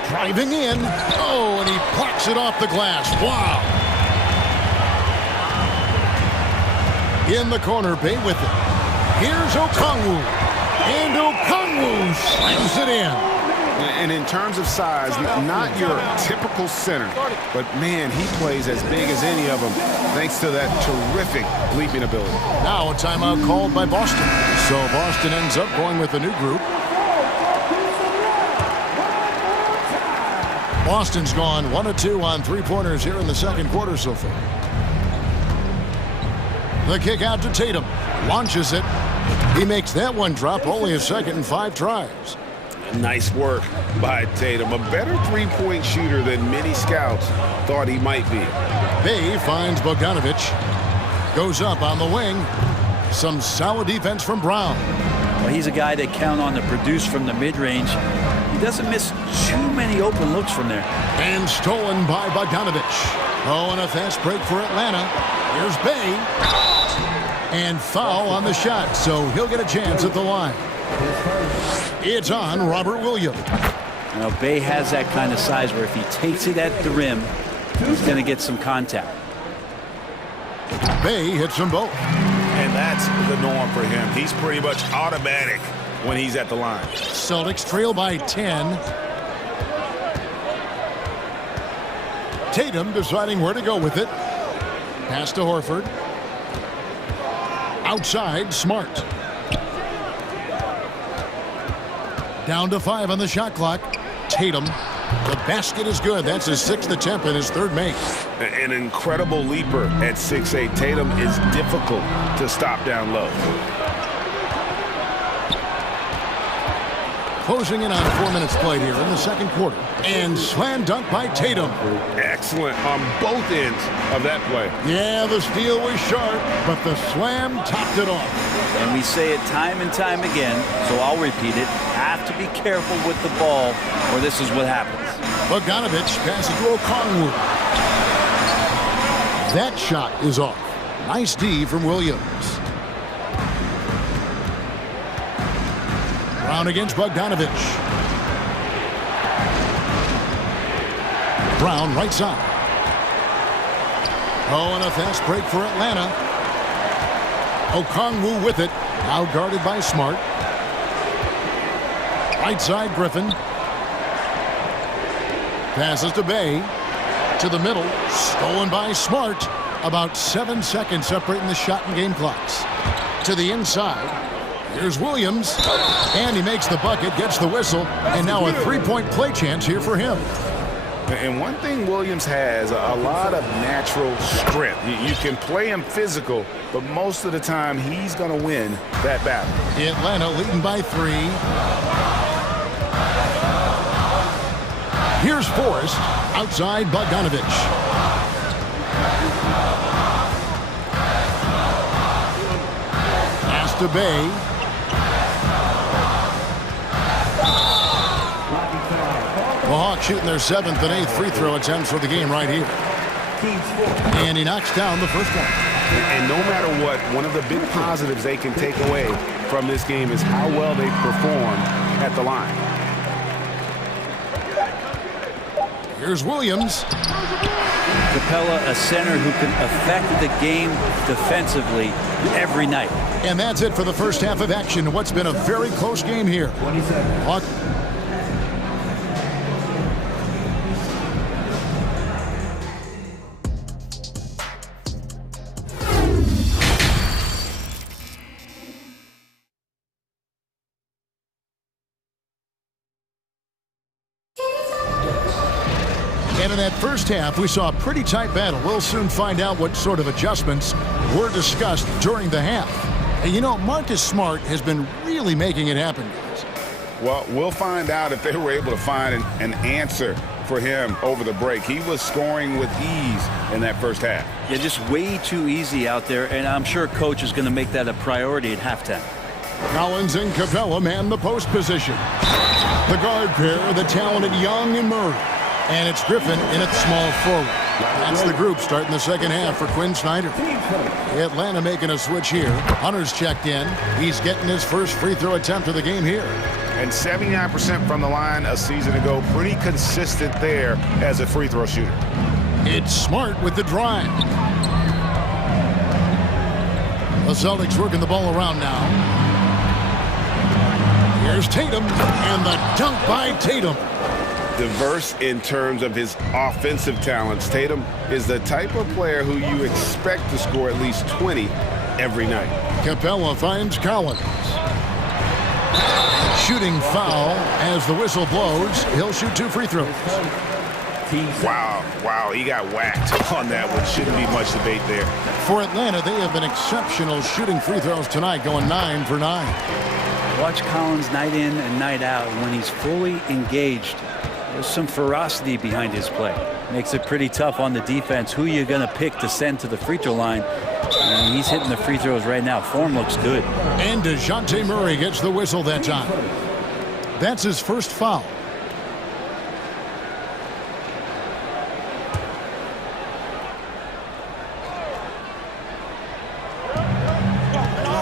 Driving in. Oh, and he plucks it off the glass. Wow. In the corner, Bay with it. Here's Okongwu. And Okongwu slams it in. And in terms of size, not your typical center, but man, he plays as big as any of them thanks to that terrific leaping ability. Now a timeout called by Boston. So Boston ends up going with a new group. Boston's gone 1 of 2 on three-pointers here in the second quarter so far. The kick out to Tatum. Launches it. He makes that one drop, only a second in 5 tries. Nice work by Tatum. A better three-point shooter than many scouts thought he might be. Bay finds Bogdanovich. Goes up on the wing. Some solid defense from Brown. Well, he's a guy they count on to produce from the mid-range. He doesn't miss too many open looks from there. And stolen by Bogdanovich. Oh, and a fast break for Atlanta. Here's Bay. And foul on the shot, so he'll get a chance at the line. It's on Robert Williams. You know, Bay has that kind of size where if he takes it at the rim, he's going to get some contact. Bay hits them both. And that's the norm for him. He's pretty much automatic when he's at the line. Celtics trail by 10. Tatum deciding where to go with it. Pass to Horford. Outside, Smart. Down to 5 on the shot clock. Tatum. The basket is good. That's his 6th attempt and his 3rd make. An incredible leaper at 6'8". Tatum is difficult to stop down low. Closing in on 4 minutes played here in the second quarter. And slam dunk by Tatum. Excellent on both ends of that play. Yeah, the steal was sharp, but the slam topped it off. And we say it time and time again, so I'll repeat it. Have to be careful with the ball, or this is what happens. Bogdanovich passes to Okongwu. That shot is off. Nice D from Williams. Brown against Bogdanovich. Brown right side. Oh, and a fast break for Atlanta. Okongwu with it. Now guarded by Smart. Right side, Griffin. Passes to Bay. To the middle. Stolen by Smart. About 7 seconds separating the shot and game clocks. To the inside. Here's Williams. And he makes the bucket, gets the whistle. And now a 3-point play chance here for him. And one thing Williams has, a lot of natural strength. You can play him physical, but most of the time he's going to win that battle. Atlanta leading by 3. Here's Forrest. Outside Bogdanovich. Pass to Bay. The Hawks shooting their 7th and 8th free throw attempts for the game right here. And he knocks down the first one. And no matter what, one of the big positives they can take away from this game is how well they perform at the line. Here's Williams. Capella, a center who can affect the game defensively every night. And that's it for the first half of action. What's been a very close game here. 27. And in that first half, we saw a pretty tight battle. We'll soon find out what sort of adjustments were discussed during the half. And you know, Marcus Smart has been really making it happen, guys. Well, we'll find out if they were able to find an answer for him over the break. He was scoring with ease in that first half. Yeah, just way too easy out there, and I'm sure Coach is going to make that a priority at halftime. Collins and Capella man the post position. The guard pair, the talented Young and Murray. And it's Griffin in at small forward. That's the group starting the second half for Quinn Snyder. Atlanta making a switch here. Hunter's checked in. He's getting his first free throw attempt of the game here. And 79% from the line a season ago. Pretty consistent there as a free throw shooter. It's Smart with the drive. The Celtics working the ball around now. Here's Tatum, and the dunk by Tatum. Diverse in terms of his offensive talents. Tatum is the type of player who you expect to score at least 20 every night. Capella finds Collins. Shooting foul as the whistle blows. He'll shoot 2 free throws. Wow, he got whacked on that one. Shouldn't be much debate there. For Atlanta, they have been exceptional shooting free throws tonight, going 9 for 9. Watch Collins night in and night out. When he's fully engaged, there's some ferocity behind his play. Makes it pretty tough on the defense. Who you're going to pick to send to the free throw line. And he's hitting the free throws right now. Form looks good. And DeJounte Murray gets the whistle that time. That's his first foul.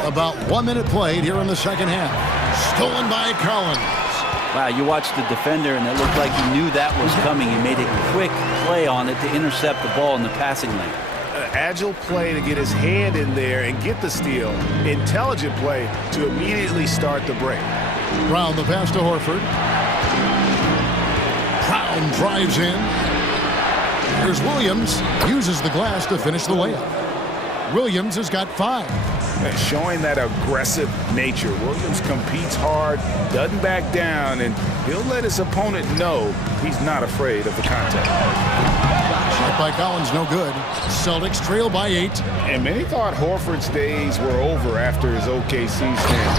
About 1 minute played here in the second half. Stolen by Collins. Wow, you watched the defender, and it looked like he knew that was coming. He made a quick play on it to intercept the ball in the passing lane. Agile play to get his hand in there and get the steal. Intelligent play to immediately start the break. Brown the pass to Horford. Brown drives in. Here's Williams. Uses the glass to finish the layup. Williams has got 5. And showing that aggressive nature. Williams competes hard, doesn't back down, and he'll let his opponent know he's not afraid of the contact. Shot by Collins, no good. Celtics trail by 8. And many thought Horford's days were over after his OKC stint,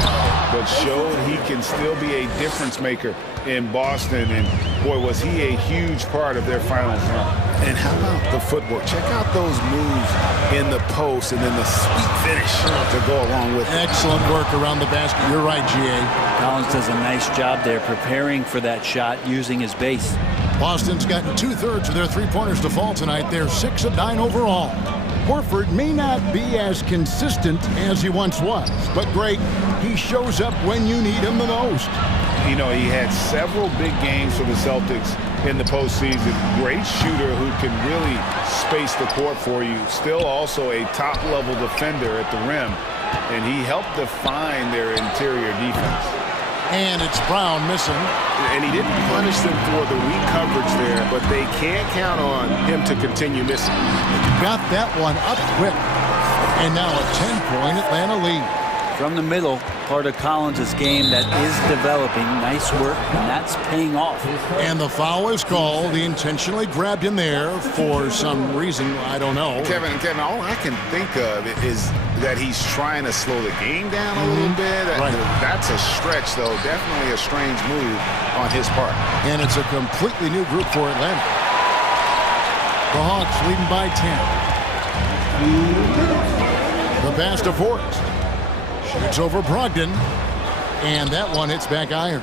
but showed he can still be a difference maker in Boston, and boy, was he a huge part of their finals run. And how about the footwork? Check out those moves in the post and then the sweet finish to go along with it. Excellent work around the basket. You're right, G.A. Collins does a nice job there preparing for that shot using his base. Boston's gotten 2/3 of their three-pointers to fall tonight. They're 6 of 9 overall. Horford may not be as consistent as he once was, but Greg, he shows up when you need him the most. You know, he had several big games for the Celtics in the postseason. Great shooter who can really space the court for you. Still also a top-level defender at the rim, and he helped define their interior defense. And it's Brown missing. And he didn't punish them for the weak coverage there, but they can't count on him to continue missing. Got that one up quick. And now a 10-point Atlanta lead. From the middle, part of Collins' game that is developing. Nice work, and that's paying off. And the foul is called. He intentionally grabbed him there for some reason, I don't know. Kevin, all I can think of is that he's trying to slow the game down a little bit. Right. That's a stretch, though. Definitely a strange move on his part. And it's a completely new group for Atlanta. The Hawks leading by 10. The pass to Forrest. Shoots over Brogdon, and that one hits back iron.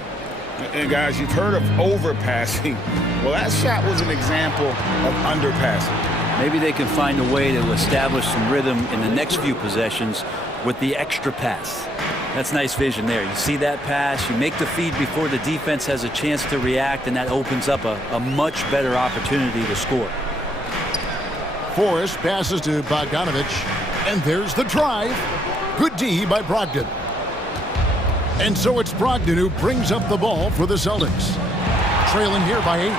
And guys, you've heard of overpassing. Well, that shot was an example of underpassing. Maybe they can find a way to establish some rhythm in the next few possessions with the extra pass. That's nice vision there. You see that pass, you make the feed before the defense has a chance to react, and that opens up a much better opportunity to score. Forrest passes to Bogdanovich, and there's the drive. Good D by Brogdon. And so it's Brogdon who brings up the ball for the Celtics. Trailing here by 8.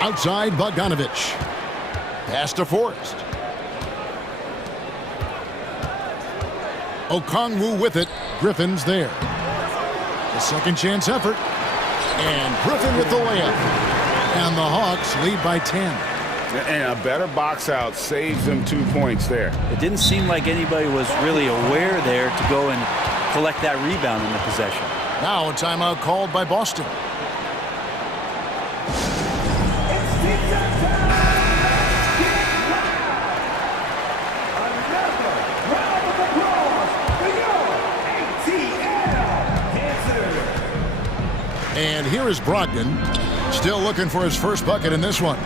Outside Bogdanovich. Pass to Forrest. Okongwu with it. Griffin's there. A second chance effort. And Griffin with the layup. And the Hawks lead by 10. And a better box out saves them 2 points there. It didn't seem like anybody was really aware there to go and collect that rebound in the possession. Now a timeout called by Boston. And here is Brogdon, still looking for his first bucket in this one.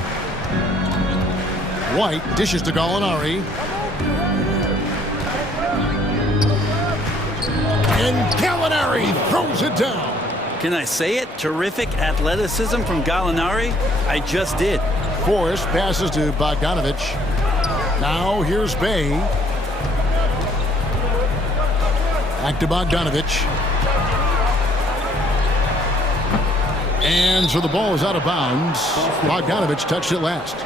White dishes to Gallinari. And Gallinari throws it down. Can I say it? Terrific athleticism from Gallinari. I just did. Forrest passes to Bogdanovich. Now here's Bay. Back to Bogdanovich. And so the ball is out of bounds. Bogdanovich touched it last.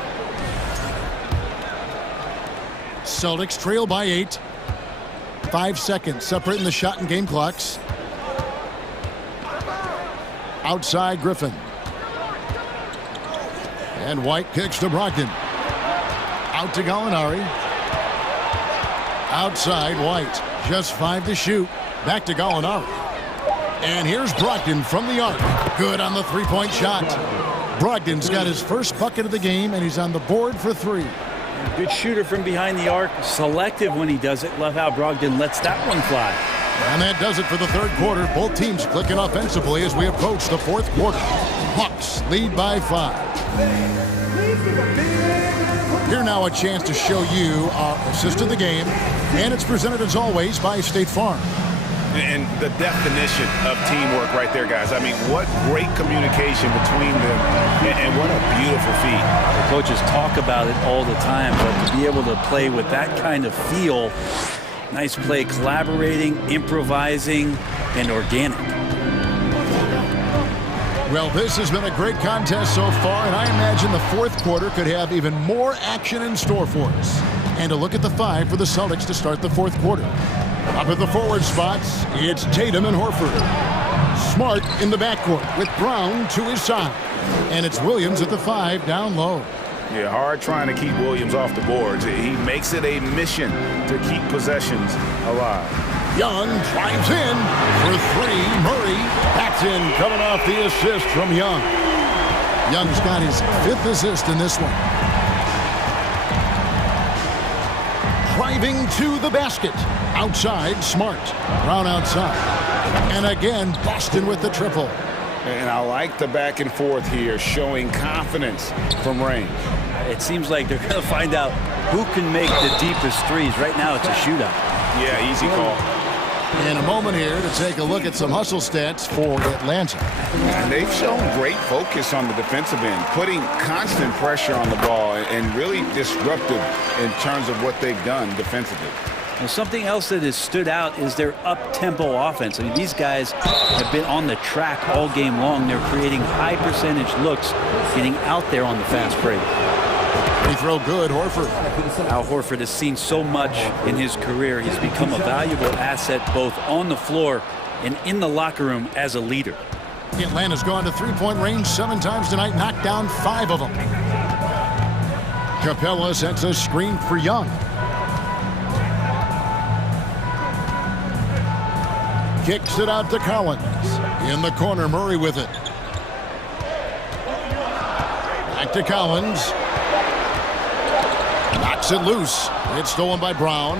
Celtics trail by 8. 5 seconds separating the shot and game clocks. Outside Griffin. And White kicks to Brogdon. Out to Gallinari. Outside White. Just 5 to shoot. Back to Gallinari. And here's Brogdon from the arc. Good on the three-point shot. Brogdon's got his first bucket of the game, and he's on the board for 3. Good shooter from behind the arc. Selective when he does it. Love how Brogdon lets that one fly. And that does it for the third quarter. Both teams clicking offensively as we approach the fourth quarter. Hawks lead by 5. Here now a chance to show you our assist of the game. And it's presented as always by State Farm. And the definition of teamwork right there, guys. I mean, what great communication between them, and what a beautiful feat. The coaches talk about it all the time, but to be able to play with that kind of feel, nice play, collaborating, improvising, and organic. Well, this has been a great contest so far, and I imagine the fourth quarter could have even more action in store for us. And a look at the five for the Celtics to start the fourth quarter. Up at the forward spots, it's Tatum and Horford. Smart in the backcourt with Brown to his side. And it's Williams at the 5 down low. Yeah, hard trying to keep Williams off the boards. He makes it a mission to keep possessions alive. Young drives in for 3. Murray backs in, coming off the assist from Young. Young's got his 5th assist in this one. Driving to the basket. Outside, Smart. Brown outside. And again, Boston with the triple. And I like the back and forth here, showing confidence from range. It seems like they're going to find out who can make the deepest threes. Right now, it's a shootout. Yeah, easy call. In a moment here to take a look at some hustle stats for Atlanta. And they've shown great focus on the defensive end, putting constant pressure on the ball and really disruptive in terms of what they've done defensively. Well, something else that has stood out is their up-tempo offense. I mean, these guys have been on the track all game long. They're creating high-percentage looks, getting out there on the fast break. They throw good, Horford. Al Horford has seen so much in his career. He's become a valuable asset both on the floor and in the locker room as a leader. Atlanta's gone to three-point range 7 times tonight, knocked down 5 of them. Capella sets a screen for Young. Kicks it out to Collins. In the corner, Murray with it. Back to Collins. Knocks it loose. It's stolen by Brown.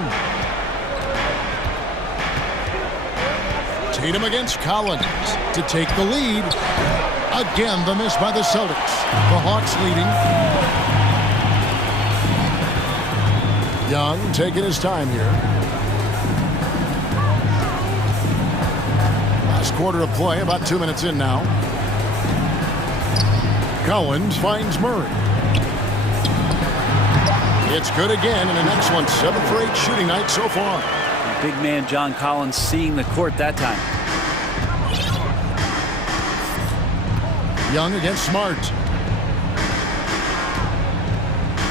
Tatum against Collins to take the lead. Again, the miss by the Celtics. The Hawks leading. Young taking his time here. Quarter of play, about 2 minutes in now. Collins finds Murray. It's good again, and an excellent 7 for 8 shooting night so far. Big man John Collins seeing the court that time. Young against Smart.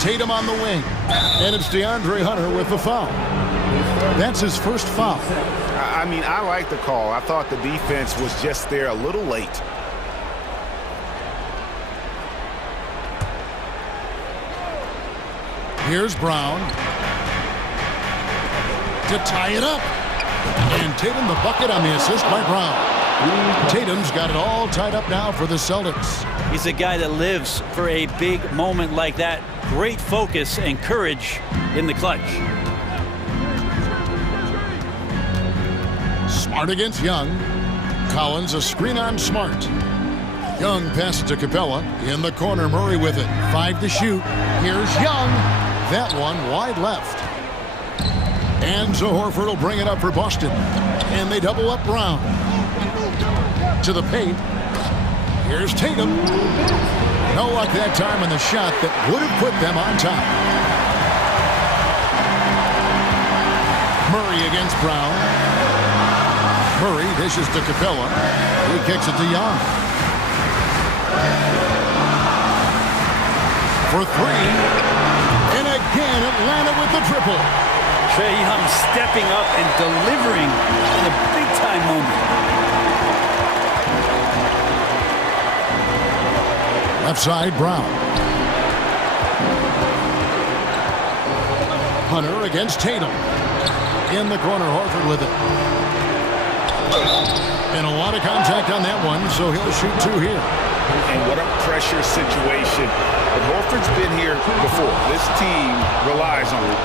Tatum on the wing, and it's DeAndre Hunter with the foul. That's his first foul. I mean, I like the call. I thought the defense was just there a little late. Here's Brown to tie it up. And Tatum the bucket on the assist by Brown. Tatum's got it all tied up now for the Celtics. He's a guy that lives for a big moment like that. Great focus and courage in the clutch. Smart against Young. Collins a screen on Smart. Young passes to Capella. In the corner, Murray with it. 5 to shoot. Here's Young. That one wide left. And so Horford will bring it up for Boston. And they double up Brown. To the paint. Here's Tatum. No luck that time on the shot that would have put them on top. Murray against Brown. Murray dishes to Capella. He kicks it to Young. For 3. And again, Atlanta with the triple. Trae Young stepping up and delivering in a big-time moment. Left side, Brown. Hunter against Tatum. In the corner, Horford with it. And a lot of contact on that one, so he'll shoot 2 here. And what a pressure situation. But Horford's been here before. This team relies on it.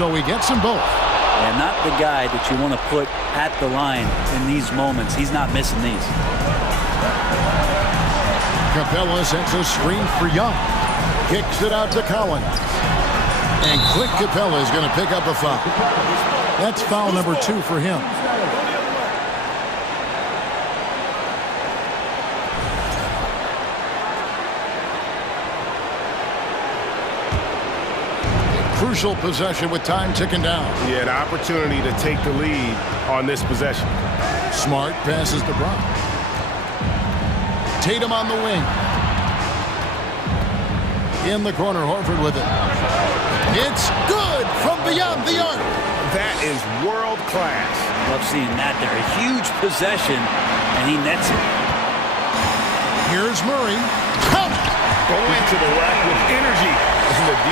So he gets them both. And not the guy that you want to put at the line in these moments. He's not missing these. Capella sets a screen for Young. Kicks it out to Collins. And Clint Capella is going to pick up a foul. That's foul number 2 for him. Crucial possession with time ticking down. Yeah, an opportunity to take the lead on this possession. Smart passes to Brown. Tatum on the wing. In the corner, Horford with it. It's good from beyond the arc. That is world class. Love seeing that there. A huge possession, and he nets it. Here's Murray. Come! Go into the rack with energy. And the D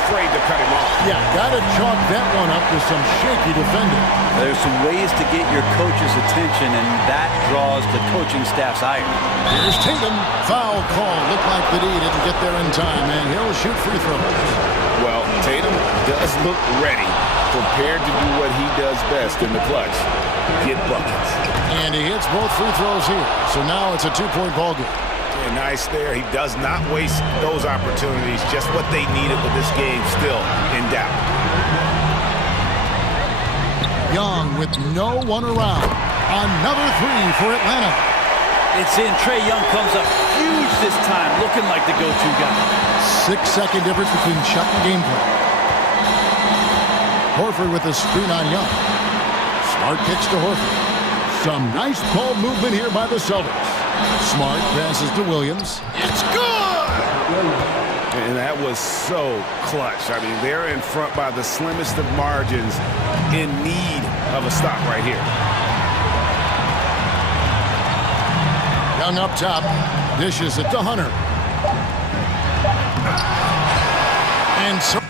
afraid to cut him off. Yeah, gotta chalk that one up to some shaky defending. There's some ways to get your coach's attention, and that draws the coaching staff's ire. Here's Tatum. Foul call. Looked like the D didn't get there in time, and he'll shoot free throws. Well, Tatum does look ready, prepared to do what he does best in the clutch, get buckets. And he hits both free throws here, so now it's a 2-point ball game. Yeah, nice there. He does not waste those opportunities, just what they needed with this game still in doubt. Young with no one around. Another 3 for Atlanta. It's in. Trae Young comes up huge this time, looking like the go-to guy. 6-second difference between shot and gameplay. Horford with a screen on Young. Smart kicks to Horford. Some nice ball movement here by the Celtics. Smart passes to Williams. It's good! And that was so clutch. I mean, they're in front by the slimmest of margins, in need of a stop right here. Young up top. Dishes it to Hunter. And so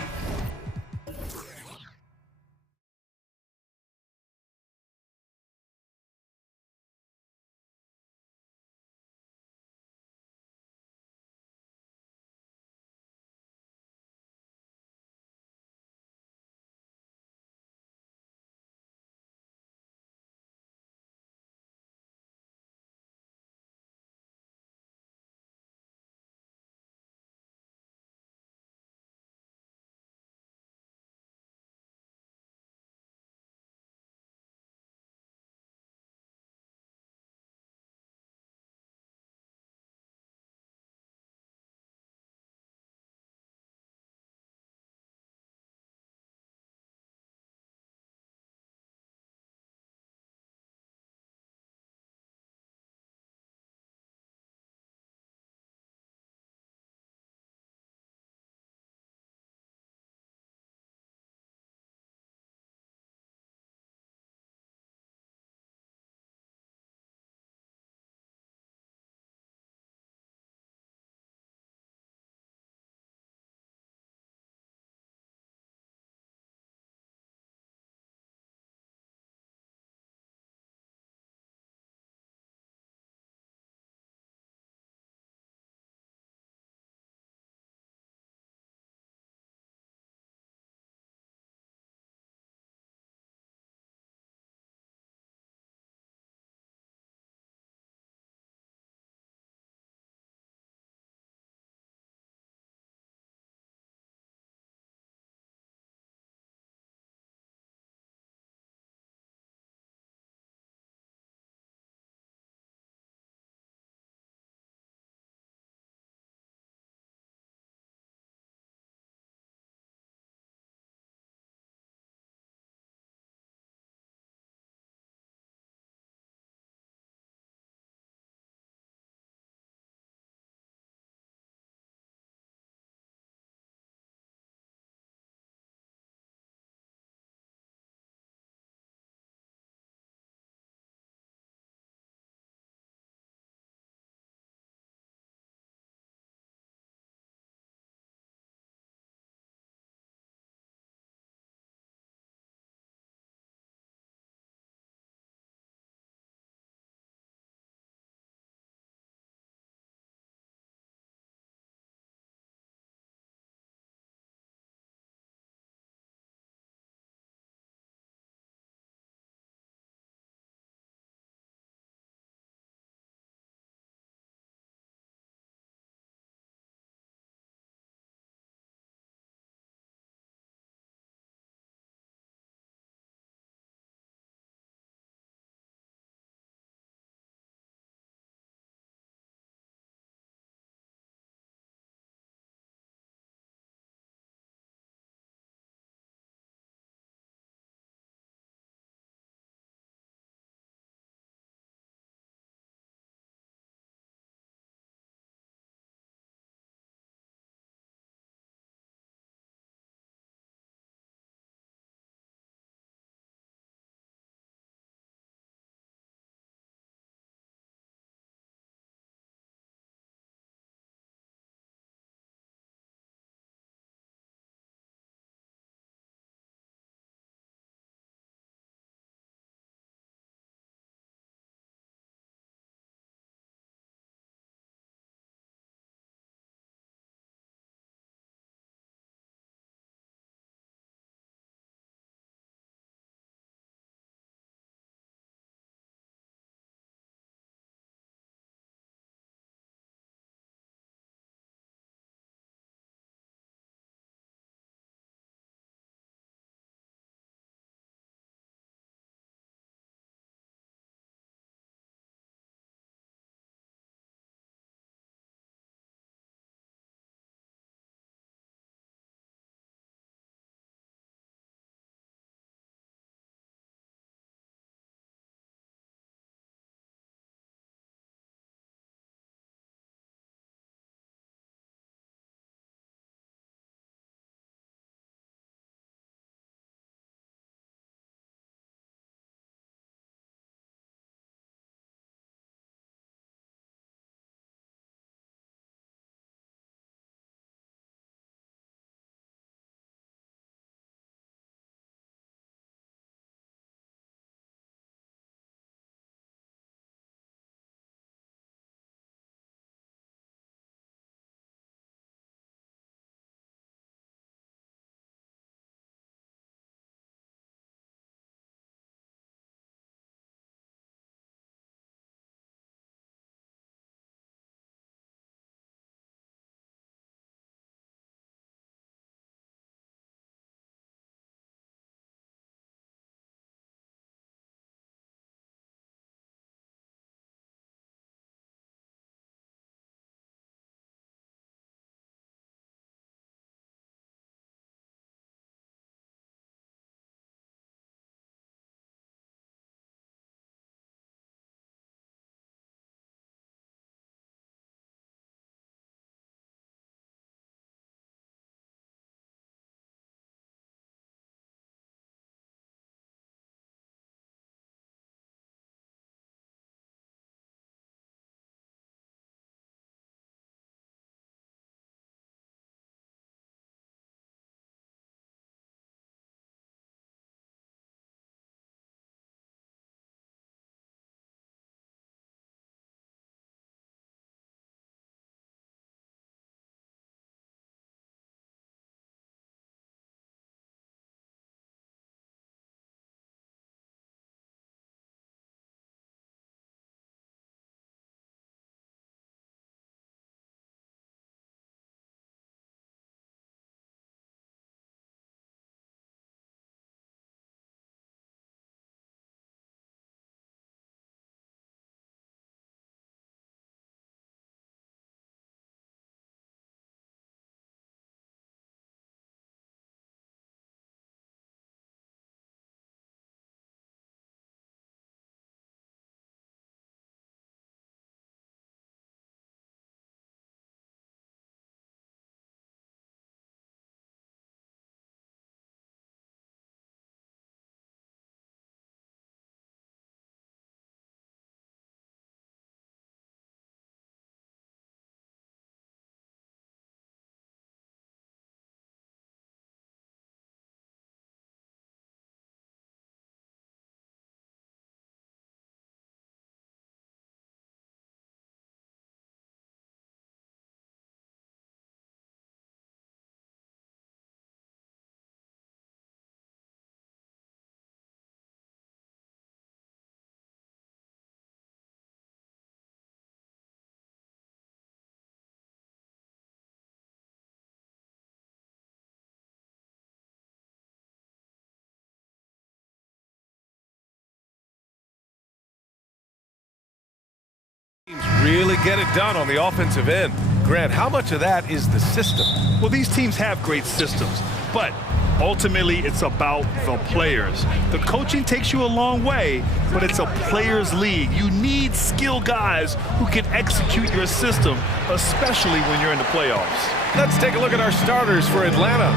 really get it done on the offensive end. Grant, how much of that is the system? Well, these teams have great systems, but ultimately it's about the players. The coaching takes you a long way, but it's a players' league. You need skilled guys who can execute your system, especially when you're in the playoffs. Let's take a look at our starters for Atlanta.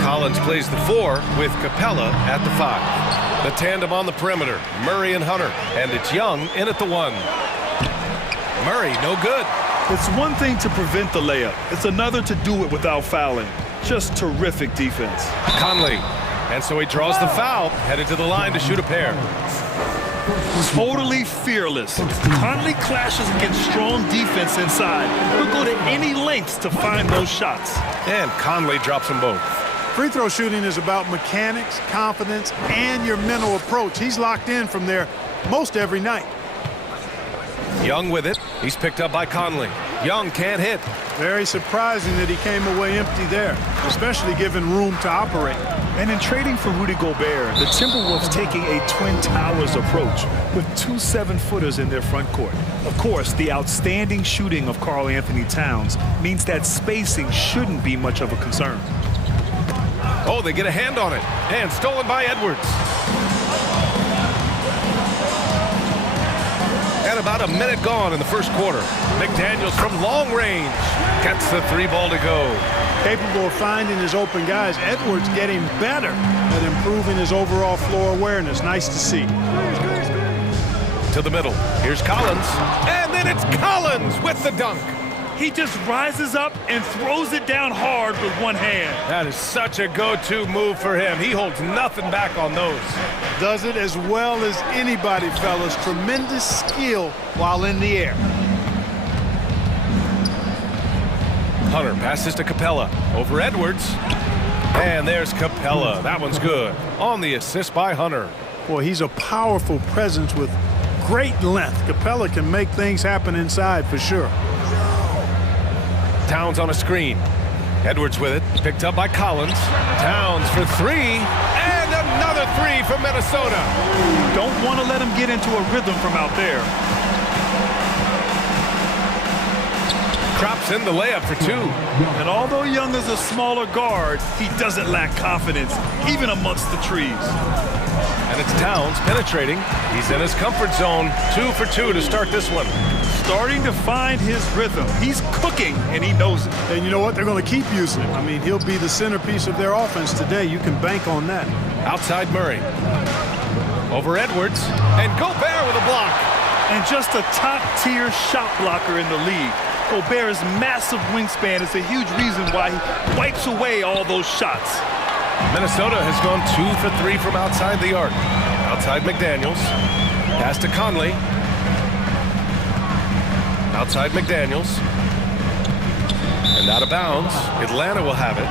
Collins plays the 4 with Capella at the 5. The tandem on the perimeter, Murray and Hunter, and it's Young in at the 1. Murray, no good. It's one thing to prevent the layup. It's another to do it without fouling. Just terrific defense. Conley, and so he draws the foul, headed to the line to shoot a pair. Totally fearless. Conley clashes against strong defense inside. He'll go to any lengths to find those shots. And Conley drops them both. Free throw shooting is about mechanics, confidence, and your mental approach. He's locked in from there most every night. Young with it. He's picked up by Conley. Young can't hit. Very surprising that he came away empty there, especially given room to operate. And in trading for Rudy Gobert, the Timberwolves taking a Twin Towers approach with 2 7-footers in their front court. Of course, the outstanding shooting of Karl Anthony Towns means that spacing shouldn't be much of a concern. Oh, they get a hand on it. And stolen by Edwards. And about a minute gone in the first quarter. McDaniels from long range gets the 3 ball to go. Capable of finding his open guys. Edwards getting better at improving his overall floor awareness. Nice to see. To the middle. Here's Collins. And then it's Collins with the dunk. He just rises up and throws it down hard with one hand. That is such a go-to move for him. He holds nothing back on those. Does it as well as anybody, fellas. Tremendous skill while in the air. Hunter passes to Capella. Over Edwards. And there's Capella. That one's good. On the assist by Hunter. Boy, he's a powerful presence with great length. Capella can make things happen inside for sure. Towns on a screen. Edwards with it. Picked up by Collins. Towns for 3. And another 3 from Minnesota. Don't want to let him get into a rhythm from out there. Drops in the layup for 2. And although Young is a smaller guard, he doesn't lack confidence, even amongst the trees. And it's Towns penetrating. He's in his comfort zone. 2 for 2 to start this one. Starting to find his rhythm. He's cooking, and he knows it. And you know what? They're going to keep using him. I mean, he'll be the centerpiece of their offense today. You can bank on that. Outside Murray. Over Edwards. And Gobert with a block. And just a top-tier shot blocker in the league. Gobert's massive wingspan is a huge reason why he wipes away all those shots. Minnesota has gone 2 for 3 from outside the arc. Outside McDaniels. Pass to Conley. Outside McDaniels. And out of bounds. Atlanta will have it.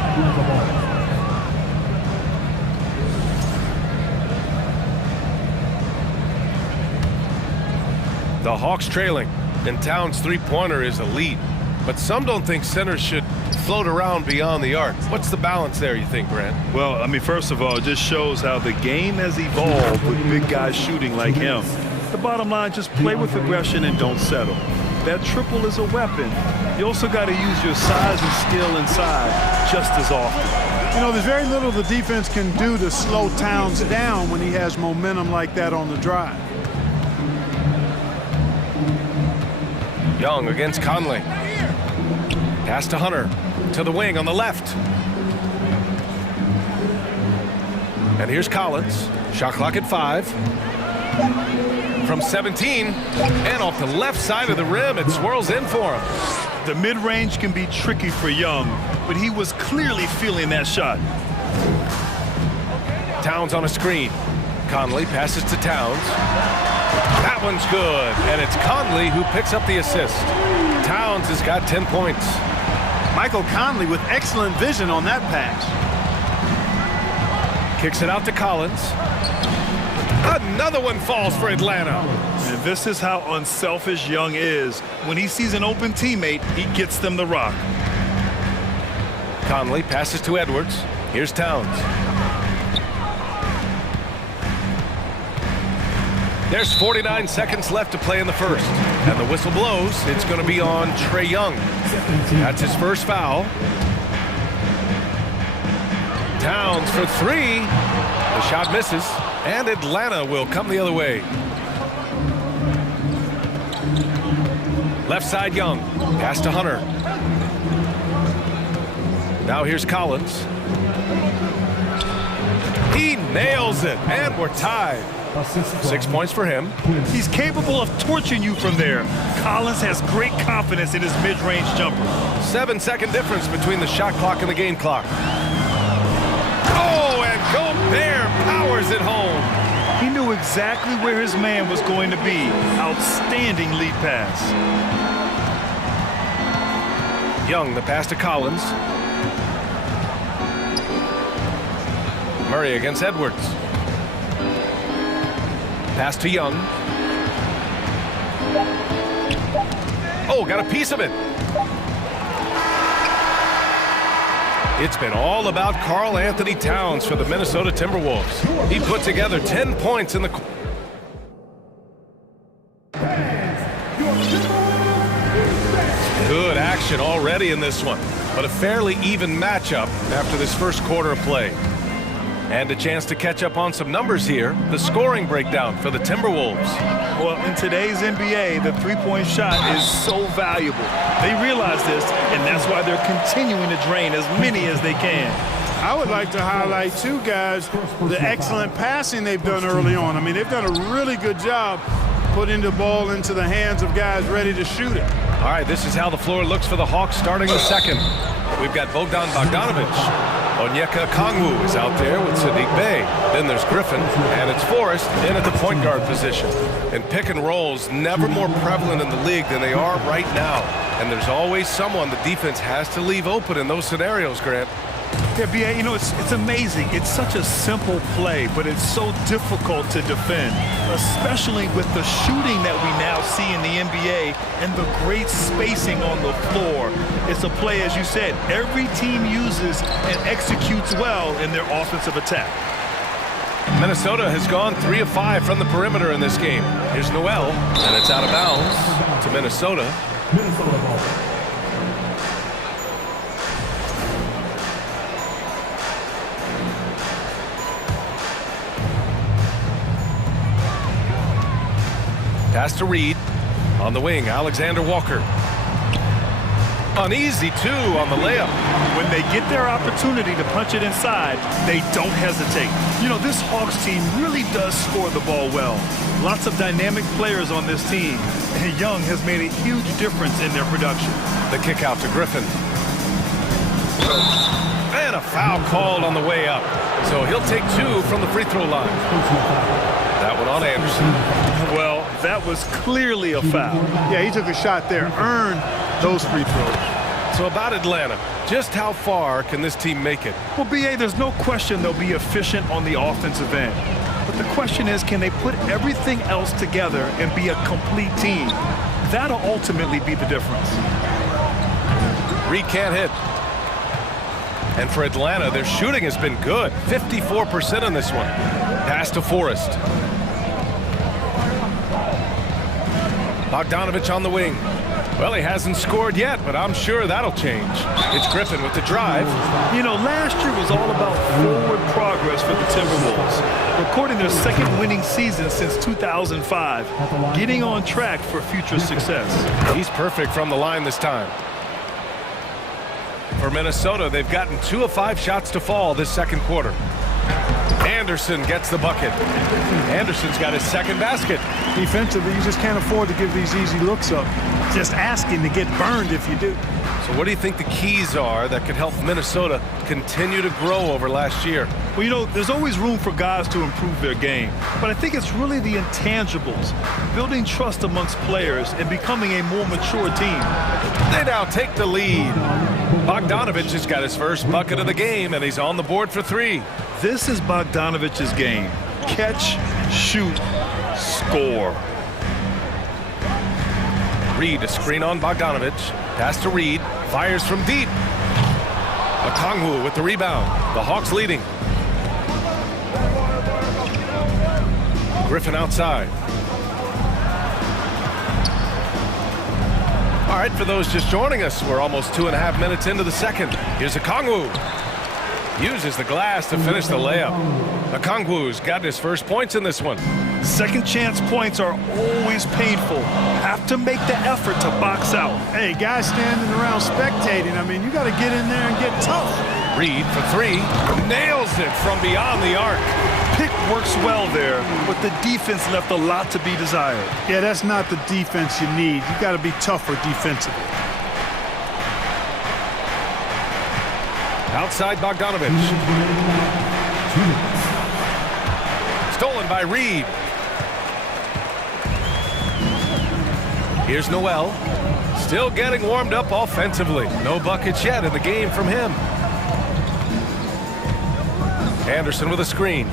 The Hawks trailing. And Towns' three-pointer is elite. But some don't think centers should float around beyond the arc. What's the balance there, you think, Grant? Well, I mean, first of all, it just shows how the game has evolved with big guys shooting like him. The bottom line, just play with aggression and don't settle. That triple is a weapon. You also got to use your size and skill inside just as often. You know, there's very little the defense can do to slow Towns down when he has momentum like that on the drive. Young against Conley. Pass to Hunter. To the wing on the left. And here's Collins. Shot clock at 5. From 17. And off the left side of the rim, it swirls in for him. The mid-range can be tricky for Young, but he was clearly feeling that shot. Towns on a screen. Conley passes to Towns. That one's good, and it's Conley who picks up the assist. Towns has got 10 points. Michael Conley with excellent vision on that pass. Kicks it out to Collins. Another one falls for Atlanta. And this is how unselfish Young is. When he sees an open teammate, he gets them the rock. Conley passes to Edwards. Here's Towns. There's 49 seconds left to play in the first. And the whistle blows. It's going to be on Trae Young. That's his first foul. Towns for three. The shot misses. And Atlanta will come the other way. Left side Young. Pass to Hunter. Now here's Collins. He nails it. And we're tied. 6 points for him. He's capable of torching you from there. Collins has great confidence in his mid-range jumper. 7-second difference between the shot clock and the game clock. Oh, and Gobert powers it home. He knew exactly where his man was going to be. Outstanding lead pass. Young, the pass to Collins. Murray against Edwards. Pass to Young. Oh, got a piece of it. It's been all about Karl Anthony Towns for the Minnesota Timberwolves. He put together 10 points in the... Good action already in this one, but a fairly even matchup after this first quarter of play. And a chance to catch up on some numbers here. The scoring breakdown for the Timberwolves. Well, in today's NBA, the three-point shot is so valuable. They realize this, and that's why they're continuing to drain as many as they can. I would like to highlight, too, guys, the excellent passing they've done early on. I mean, they've done a really good job putting the ball into the hands of guys ready to shoot it. All right, this is how the floor looks for the Hawks starting the second. We've got Bogdan Bogdanovic. Onyeka Okongwu is out there with Sadiq Bey. Then there's Griffin, and it's Forrest in at the point guard position. And pick and rolls never more prevalent in the league than they are right now. And there's always someone the defense has to leave open in those scenarios, Grant. Yeah, B.A., you know, it's amazing. It's such a simple play, but it's so difficult to defend, especially with the shooting that we now see in the NBA and the great spacing on the floor. It's a play, as you said, every team uses and executes well in their offensive attack. Minnesota has gone 3 of 5 from the perimeter in this game. Here's Noel, and it's out of bounds to Minnesota. Minnesota ball. Pass to Reed. On the wing, Alexander Walker. Uneasy, too, on the layup. When they get their opportunity to punch it inside, they don't hesitate. You know, this Hawks team really does score the ball well. Lots of dynamic players on this team, and Young has made a huge difference in their production. The kick out to Griffin. And a foul called on the way up. So he'll take 2 from the free throw line. That one on Anderson. Well, that was clearly a foul. Yeah, he took a shot there, earned those free throws. So about Atlanta, just how far can this team make it? Well, B.A., there's no question they'll be efficient on the offensive end. But the question is, can they put everything else together and be a complete team? That'll ultimately be the difference. Reed can't hit. And for Atlanta, their shooting has been good. 54% in this one. Pass to Forrest. Bogdanovic on the wing. Well, he hasn't scored yet, but I'm sure that'll change. It's Griffin with the drive. You know, last year was all about forward progress for the Timberwolves, recording their second winning season since 2005, getting on track for future success. He's perfect from the line this time. For Minnesota, they've gotten 2 of 5 shots to fall this second quarter. Anderson gets the bucket. Anderson's got his second basket. Defensively, you just can't afford to give these easy looks up. Just asking to get burned if you do. So what do you think the keys are that could help Minnesota continue to grow over last year? Well, you know, there's always room for guys to improve their game. But I think it's really the intangibles, building trust amongst players and becoming a more mature team. They now take the lead. Bogdanovic has got his first bucket of the game, and he's on the board for 3. This is Bogdanovic's game. Catch, shoot, score. Reed, a screen on Bogdanovic. Pass to Reed. Fires from deep. Okongwu with the rebound. The Hawks leading. Griffin outside. All right, for those just joining us, we're almost 2.5 minutes into the second. Here's Okongwu. Uses the glass to finish the layup. Okongwu's got his first points in this one. Second chance points are always painful. Have to make the effort to box out. Hey, guys standing around spectating, I mean, you got to get in there and get tough. Reed for three. Nails it from beyond the arc. Pick works well there, but the defense left a lot to be desired. Yeah, that's not the defense you need. You got to be tougher defensively. Outside Bogdanovich. Stolen by Reed. Here's Noel. Still getting warmed up offensively. No buckets yet in the game from him. Anderson with a screen.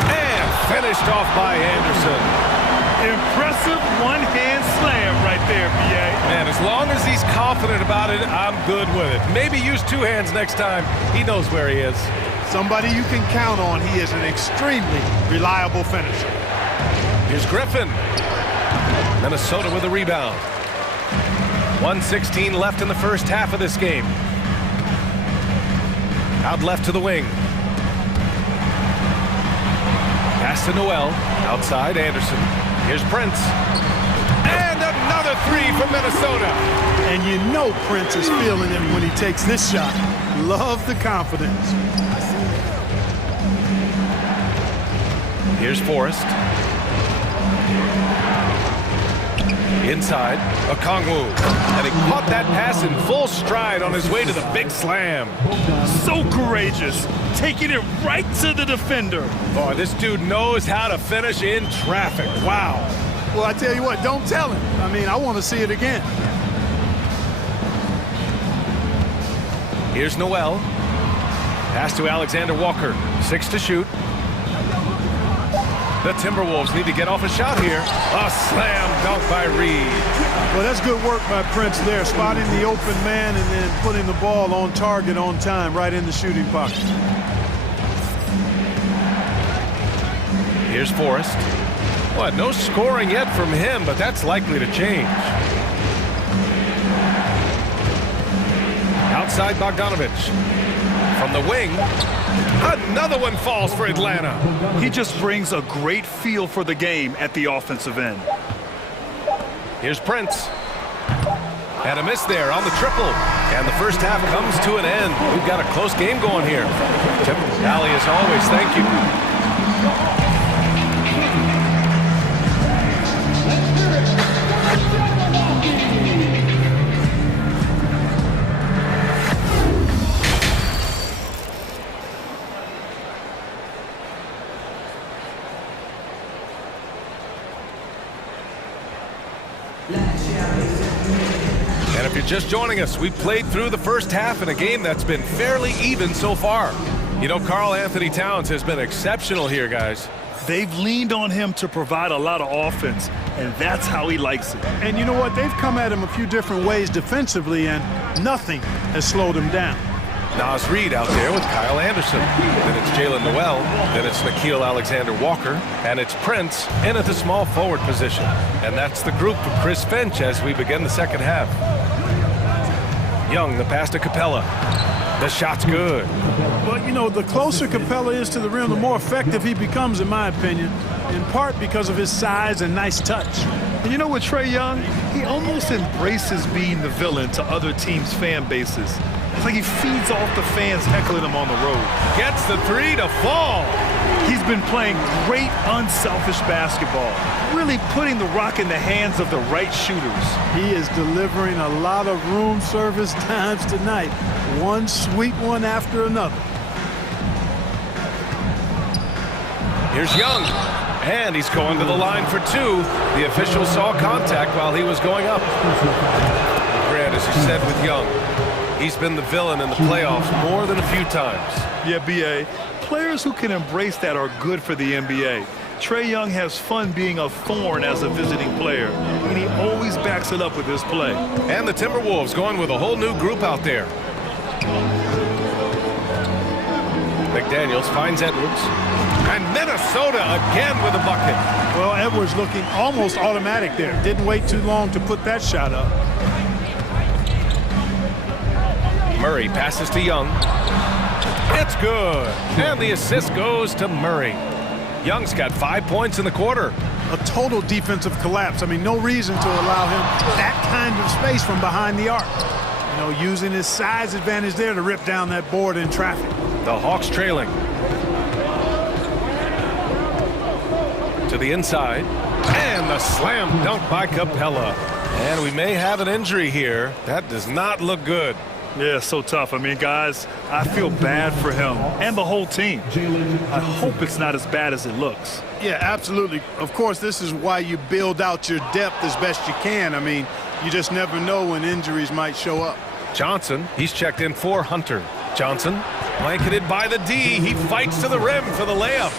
And finished off by Anderson. Impressive one-hand slam right there, B.A. Man, as long as he's confident about it, I'm good with it. Maybe use two hands next time. He knows where he is. Somebody you can count on. He is an extremely reliable finisher. Here's Griffin. Minnesota with a rebound. 1:16 left in the first half of this game. Out left to the wing. Pass to Noel. Outside Anderson. Here's Prince. And another three from Minnesota. And you know Prince is feeling it when he takes this shot. Love the confidence. Here's Forrest. Inside, Okongwu. And he caught that pass in full stride on his way to the big slam. So courageous. Taking it right to the defender. Oh, this dude knows how to finish in traffic. Wow. Well, I tell you what, don't tell him. I mean, I want to see it again. Here's Noel. Pass to Alexander Walker. 6 to shoot. The Timberwolves need to get off a shot here. A slam dunk by Reed. Well, that's good work by Prince there, spotting the open man and then putting the ball on target on time, right in the shooting pocket. Here's Forrest. What, no scoring yet from him, but that's likely to change. Outside Bogdanovich. From the wing, another one falls for Atlanta. He just brings a great feel for the game at the offensive end. Here's Prince. And a miss there on the triple. And the first half comes to an end. We've got a close game going here. Tim Valley, as always, thank you. And if you're just joining us, we've played through the first half in a game that's been fairly even so far. You know, Karl Anthony Towns has been exceptional here, guys. They've leaned on him to provide a lot of offense, and that's how he likes it. And you know what? They've come at him a few different ways defensively, and nothing has slowed him down. Naz Reid out there with Kyle Anderson. Then it's Jalen Noel. Then it's Nickeil Alexander-Walker. And it's Prince in at the small forward position. And that's the group of Chris Finch as we begin the second half. Young, the pass to Capella. The shot's good. Well, you know, the closer Capella is to the rim, the more effective he becomes, in my opinion, in part because of his size and nice touch. And you know what, Trae Young? He almost embraces being the villain to other teams' fan bases. It's like he feeds off the fans heckling him on the road. Gets the three to fall. He's been playing great, unselfish basketball, really putting the rock in the hands of the right shooters. He is delivering a lot of room service times tonight. One sweet one after another. Here's Young. And he's going to the line for two. The official saw contact while he was going up. Grant, as you said with Young, he's been the villain in the playoffs more than a few times. Yeah, B.A. Players who can embrace that are good for the NBA. Trae Young has fun being a thorn as a visiting player, and he always backs it up with his play. And the Timberwolves going with a whole new group out there. McDaniels finds Edwards. And Minnesota again with a bucket. Well, Edwards looking almost automatic there. Didn't wait too long to put that shot up. Murray passes to Young. It's good. And the assist goes to Murray. Young's got 5 points in the quarter. A total defensive collapse. I mean, no reason to allow him that kind of space from behind the arc. You know, using his size advantage there to rip down that board in traffic. The Hawks trailing. To the inside. And the slam dunk by Capella. And we may have an injury here. That does not look good. Yeah, so tough. I mean, guys, I feel bad for him and the whole team. I hope it's not as bad as it looks. Yeah, absolutely. Of course, this is why you build out your depth as best you can. I mean, you just never know when injuries might show up. Johnson, he's checked in for Hunter. Johnson, blanketed by the D. He fights to the rim for the layup.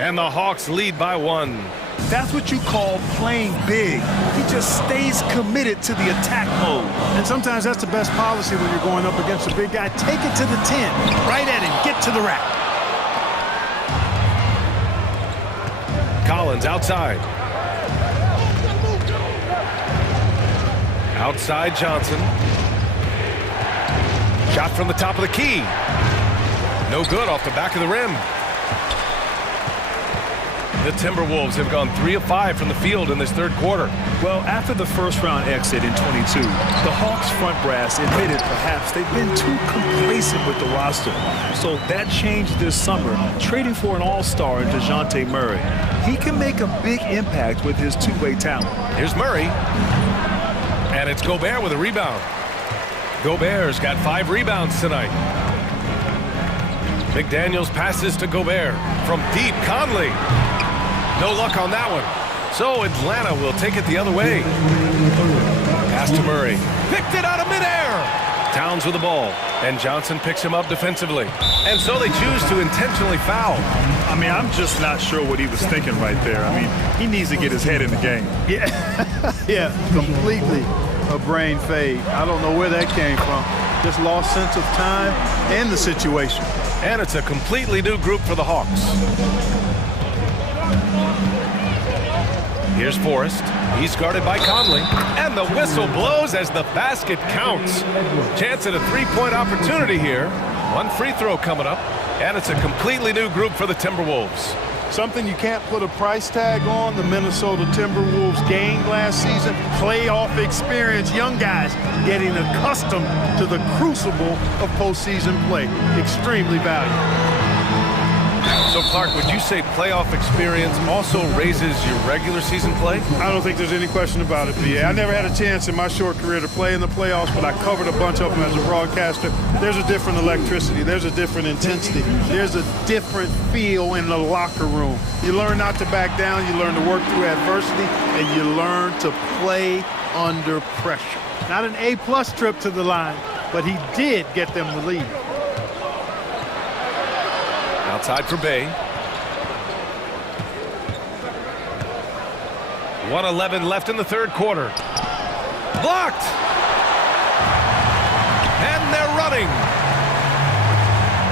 And the Hawks lead by 1. That's what you call playing big. He just stays committed to the attack mode. And sometimes that's the best policy when you're going up against a big guy. Take it to the 10. Right at him. Get to the rack. Collins outside. Outside Johnson. Shot from the top of the key. No good off the back of the rim. The Timberwolves have gone 3 of 5 from the field in this third quarter. Well, after the first round exit in 22, the Hawks front brass admitted perhaps they've been too complacent with the roster. So that changed this summer, trading for an all-star in DeJounte Murray. He can make a big impact with his two-way talent. Here's Murray. And it's Gobert with a rebound. Gobert's got 5 rebounds tonight. McDaniels passes to Gobert. From deep, Conley. No luck on that one. So Atlanta will take it the other way. Pass to Murray. Picked it out of midair. Towns with the ball. And Johnson picks him up defensively. And so they choose to intentionally foul. I mean, I'm just not sure what he was thinking right there. I mean, he needs to get his head in the game. Yeah, yeah, completely a brain fade. I don't know where that came from. Just lost sense of time and the situation. And it's a completely new group for the Hawks. Here's Forrest. He's guarded by Conley. And the whistle blows as the basket counts. Chance at a three-point opportunity here. 1 free throw coming up. And it's a completely new group for the Timberwolves. Something you can't put a price tag on. The Minnesota Timberwolves gained last season. Playoff experience. Young guys getting accustomed to the crucible of postseason play. Extremely valuable. So, Clark, would you say playoff experience also raises your regular season play? I don't think there's any question about it, B.A. I never had a chance in my short career to play in the playoffs, but I covered a bunch of them as a broadcaster. There's a different electricity. There's a different intensity. There's a different feel in the locker room. You learn not to back down. You learn to work through adversity, and you learn to play under pressure. Not an A-plus trip to the line, but he did get them the lead. Outside for Bay. 1:11 left in the third quarter. Blocked! And they're running.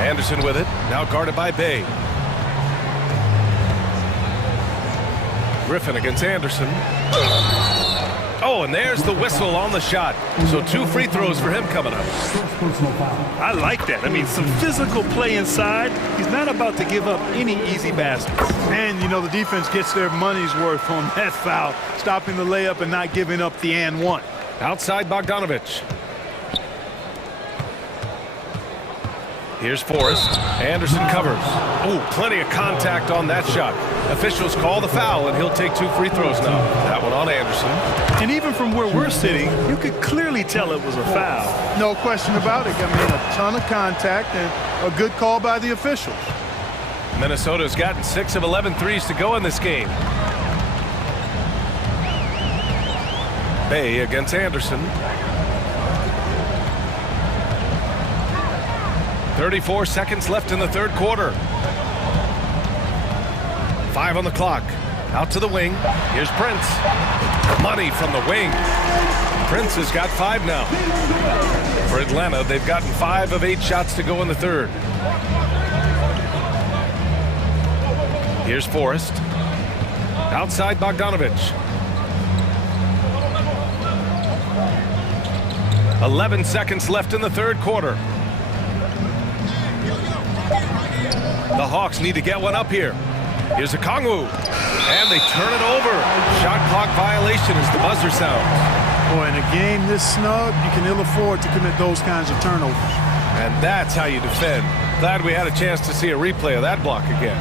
Anderson with it. Now guarded by Bay. Griffin against Anderson. Oh, and there's the whistle on the shot. So 2 free throws for him coming up. I like that. I mean, some physical play inside. He's not about to give up any easy baskets. And, you know, the defense gets their money's worth on that foul. Stopping the layup and not giving up the and one. Outside Bogdanovich. Here's Forrest. Anderson covers. Oh, plenty of contact on that shot. Officials call the foul, and he'll take 2 free throws now. That one on Anderson. And even from where we're sitting, you could clearly tell it was a foul. No question about it. I mean, a ton of contact and a good call by the officials. Minnesota's gotten 6 of 11 threes to go in this game. Bay against Anderson. 34 seconds left in the third quarter. 5 on the clock. Out to the wing. Here's Prince. Money from the wing. Prince has got 5 now. For Atlanta, they've gotten 5 of 8 shots to go in the third. Here's Forrest. Outside Bogdanovich. 11 seconds left in the third quarter. The Hawks need to get one up here. Here's a Kongwu. And they turn it over. Shot clock violation as the buzzer sounds. Boy, in a game this snug, you can ill afford to commit those kinds of turnovers. And that's how you defend. Glad we had a chance to see a replay of that block again.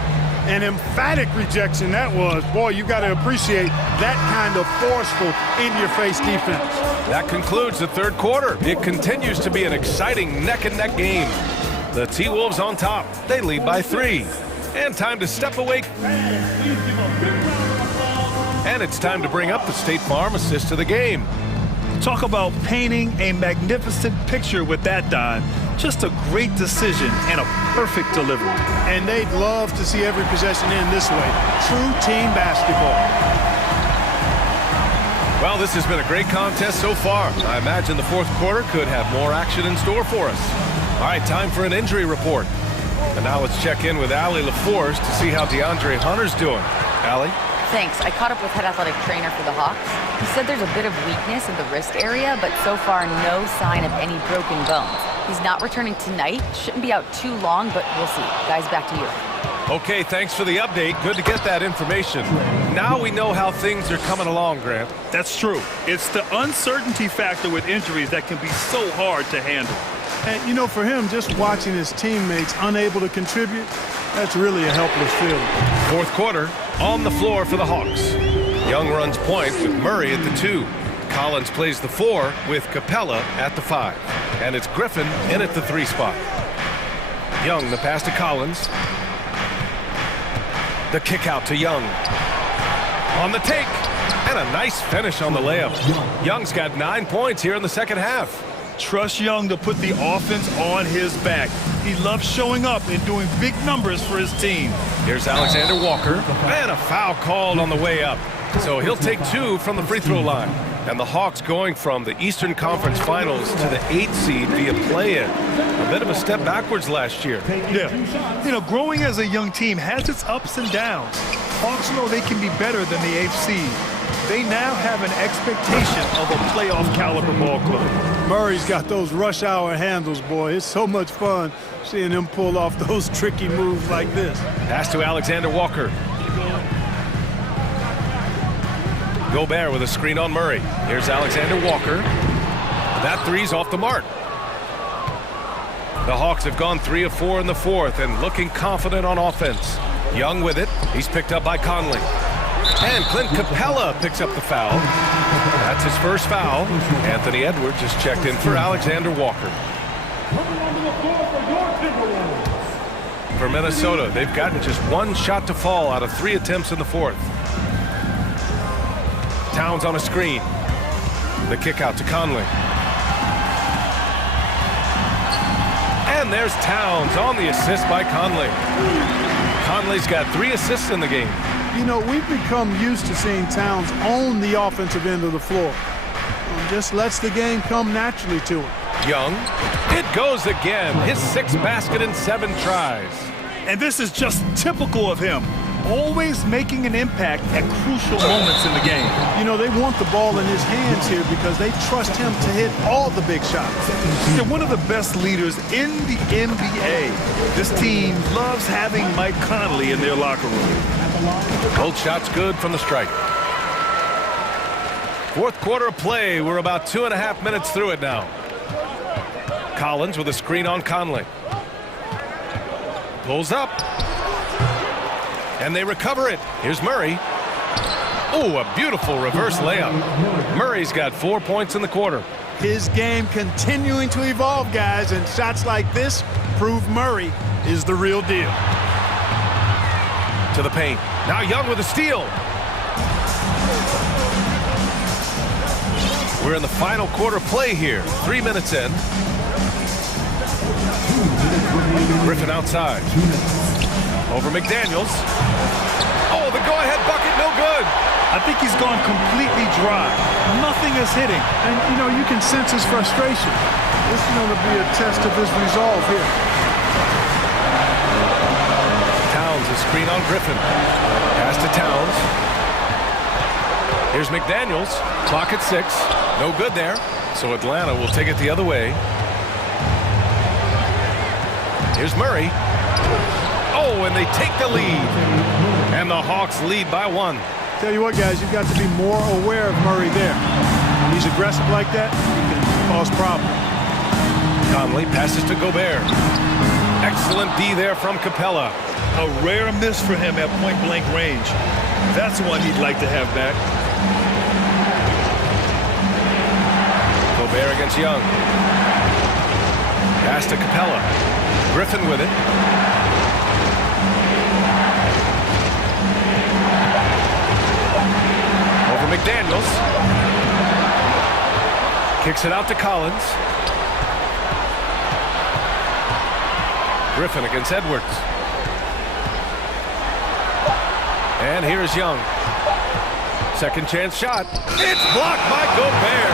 An emphatic rejection that was. Boy, you got to appreciate that kind of forceful, in-your-face defense. That concludes the third quarter. It continues to be an exciting neck-and-neck game. The T-Wolves on top. They lead by 3. And time to step away. And it's time to bring up the State Farm assist to the game. Talk about painting a magnificent picture with that dive. Just a great decision and a perfect delivery. And they'd love to see every possession end this way. True team basketball. Well, this has been a great contest so far. I imagine the fourth quarter could have more action in store for us. All right, time for an injury report. And now let's check in with Allie LaForce to see how DeAndre Hunter's doing. Allie? Thanks. I caught up with head athletic trainer for the Hawks. He said there's a bit of weakness in the wrist area, but so far no sign of any broken bones. He's not returning tonight. Shouldn't be out too long, but we'll see. Guys, back to you. Okay, thanks for the update. Good to get that information. Now we know how things are coming along, Grant. That's true. It's the uncertainty factor with injuries that can be so hard to handle. And, you know, for him, just watching his teammates unable to contribute, that's really a helpless feeling. Fourth quarter, on the floor for the Hawks. Young runs point with Murray at the 2. Collins plays the 4 with Capella at the 5. And it's Griffin in at the 3 spot. Young, the pass to Collins. The kick out to Young. On the take. And a nice finish on the layup. Young's got 9 points here in the second half. Trust Young to put the offense on his back. He loves showing up and doing big numbers for his team. Here's Alexander Walker. And a foul called on the way up. So he'll take 2 from the free throw line. And the Hawks going from the Eastern Conference Finals to the 8th seed via play-in. A bit of a step backwards last year. Yeah. You know, growing as a young team has its ups and downs. Hawks know they can be better than the 8th seed. They now have an expectation of a playoff caliber ball club. Murray's got those rush hour handles, boy. It's so much fun seeing him pull off those tricky moves like this. Pass to Alexander Walker. Gobert with a screen on Murray. Here's Alexander Walker. That 3's off the mark. The Hawks have gone 3 of 4 in the fourth and looking confident on offense. Young with it. He's picked up by Conley. And Clint Capella picks up the foul. That's his first foul. Anthony Edwards just checked in for Alexander Walker. For Minnesota, they've gotten just 1 shot to fall out of 3 attempts in the fourth. Towns on a screen. The kick out to Conley. And there's Towns on the assist by Conley. Conley's got 3 assists in the game. You know, we've become used to seeing Towns own the offensive end of the floor. Just lets the game come naturally to him. Young. It goes again. His 6th basket in 7 tries. And this is just typical of him. Always making an impact at crucial moments in the game. You know, they want the ball in his hands here because they trust him to hit all the big shots. They're one of the best leaders in the NBA. This team loves having Mike Conley in their locker room. Both shots good from the stripe. Fourth quarter of play. We're about 2.5 minutes through it now. Collins with a screen on Conley. Pulls up. And they recover it. Here's Murray. Oh, a beautiful reverse layup. Murray's got 4 points in the quarter. His game continuing to evolve, guys, and shots like this prove Murray is the real deal. To the paint. Now Young with a steal. We're in the final quarter play here. 3 minutes in. Griffin outside. Over McDaniels. Oh, the go-ahead bucket, no good. I think he's gone completely dry. Nothing is hitting. And, you know, you can sense his frustration. This is going to be a test of his resolve here. Towns has screen on Griffin. Pass to Towns. Here's McDaniels. Clock at 6. No good there. So Atlanta will take it the other way. Here's Murray. Oh, and they take the lead. And the Hawks lead by 1. Tell you what, guys, you've got to be more aware of Murray there. When he's aggressive like that, he can cause problems. Conley passes to Gobert. Excellent D there from Capella. A rare miss for him at point-blank range. That's one he'd like to have back. Gobert against Young. Pass to Capella. Griffin with it. Over McDaniels. Kicks it out to Collins. Griffin against Edwards. And here's Young. Second chance shot. It's blocked by Gobert.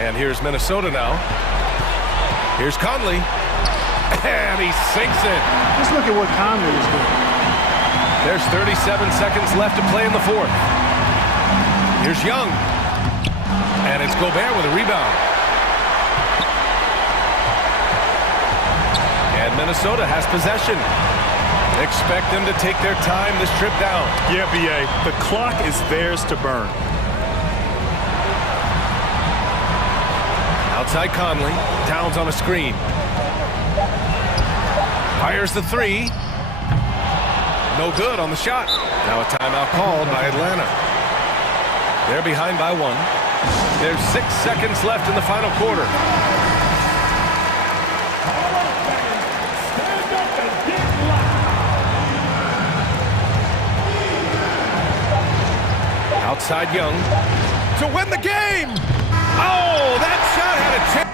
And here's Minnesota now. Here's Conley. And he sinks it. Just look at what Conley is doing. There's 37 seconds left to play in the 4th. Here's Young. And it's Gobert with a rebound. And Minnesota has possession. Expect them to take their time this trip down. Yeah, B.A. The clock is theirs to burn. Outside Conley. Towns on a screen. Fires the 3. No good on the shot. Now a timeout called by Atlanta. They're behind by 1. There's 6 seconds left in the final quarter. Outside Young to win the game. Oh, that shot had a chance.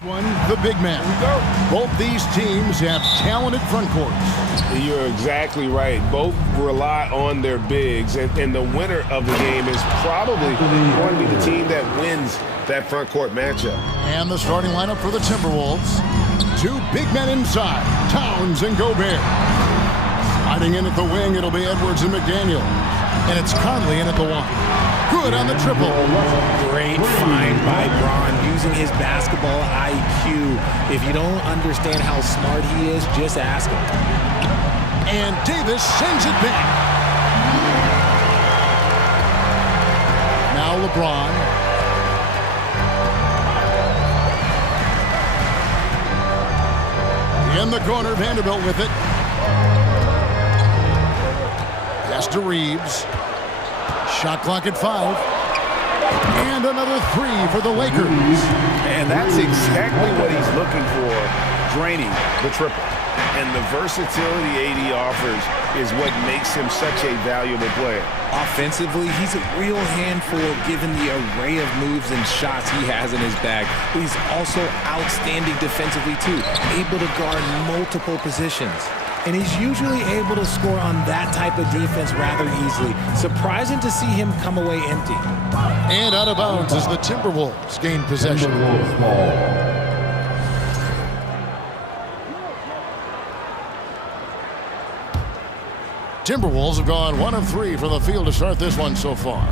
The big man. Both these teams have talented front courts. You're exactly right. Both rely on their bigs, and the winner of the game is probably going to be the team that wins that front court matchup. And the starting lineup for the Timberwolves. Two big men inside, Towns and Gobert. Sliding in at the wing, it'll be Edwards and McDaniel. And it's Conley in at the one. Good on the triple. Great find by Braun using his basketball IQ. If you don't understand how smart he is, just ask him. And Davis sends it back. Now LeBron. In the corner, Vanderbilt with it. Pass to Reeves. Shot clock at 5. And another 3 for the Lakers. And that's exactly what he's looking for, draining the triple. And the versatility AD offers is what makes him such a valuable player. Offensively, he's a real handful given the array of moves and shots he has in his bag. But he's also outstanding defensively too, able to guard multiple positions. And he's usually able to score on that type of defense rather easily. Surprising to see him come away empty. And out of bounds as the Timberwolves gain possession. Timberwolves have gone 1 of 3 from the field to start this one so far.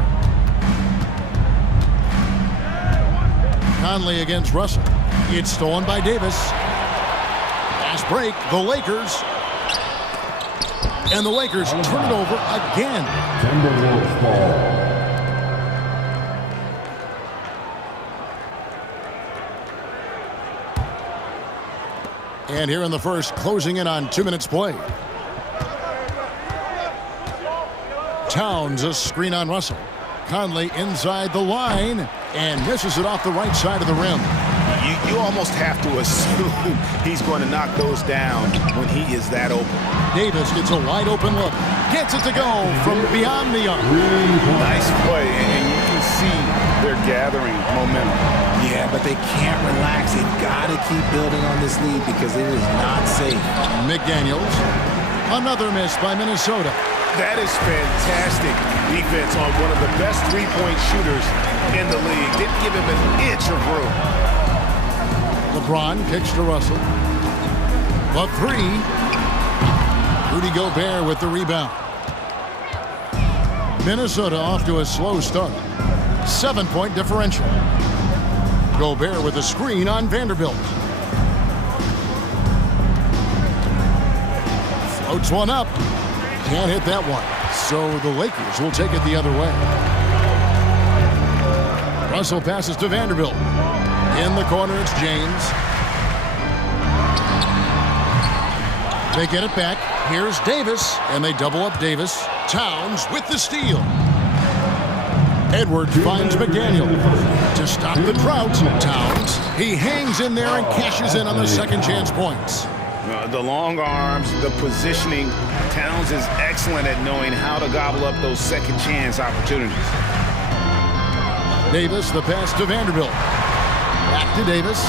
Conley against Russell. It's stolen by Davis. Fast break, the Lakers. And the Lakers turn it over again. Timberwolves ball. And here in the first, closing in on 2 minutes play. Towns, a screen on Russell. Conley inside the line and misses it off the right side of the rim. You almost have to assume he's going to knock those down when he is that open. Davis gets a wide open look. Gets it to go from beyond the arc. Nice play, and you can see they're gathering momentum. Yeah, but they can't relax. They've got to keep building on this lead because it is not safe. McDaniels. Another miss by Minnesota. That is fantastic defense on one of the best three-point shooters in the league. Didn't give him an inch of room. LeBron kicks to Russell. The 3. Rudy Gobert with the rebound. Minnesota off to a slow start. 7-point differential. Gobert with a screen on Vanderbilt. Floats one up. Can't hit that one. So the Lakers will take it the other way. Russell passes to Vanderbilt. In the corner, it's James. They get it back. Here's Davis, and they double up Davis. Towns with the steal. Edwards finds McDaniel. To stop the drought, Towns. He hangs in there and cashes in on the second chance points. The long arms, the positioning. Towns is excellent at knowing how to gobble up those second chance opportunities. Davis, the pass to Vanderbilt. Back to Davis.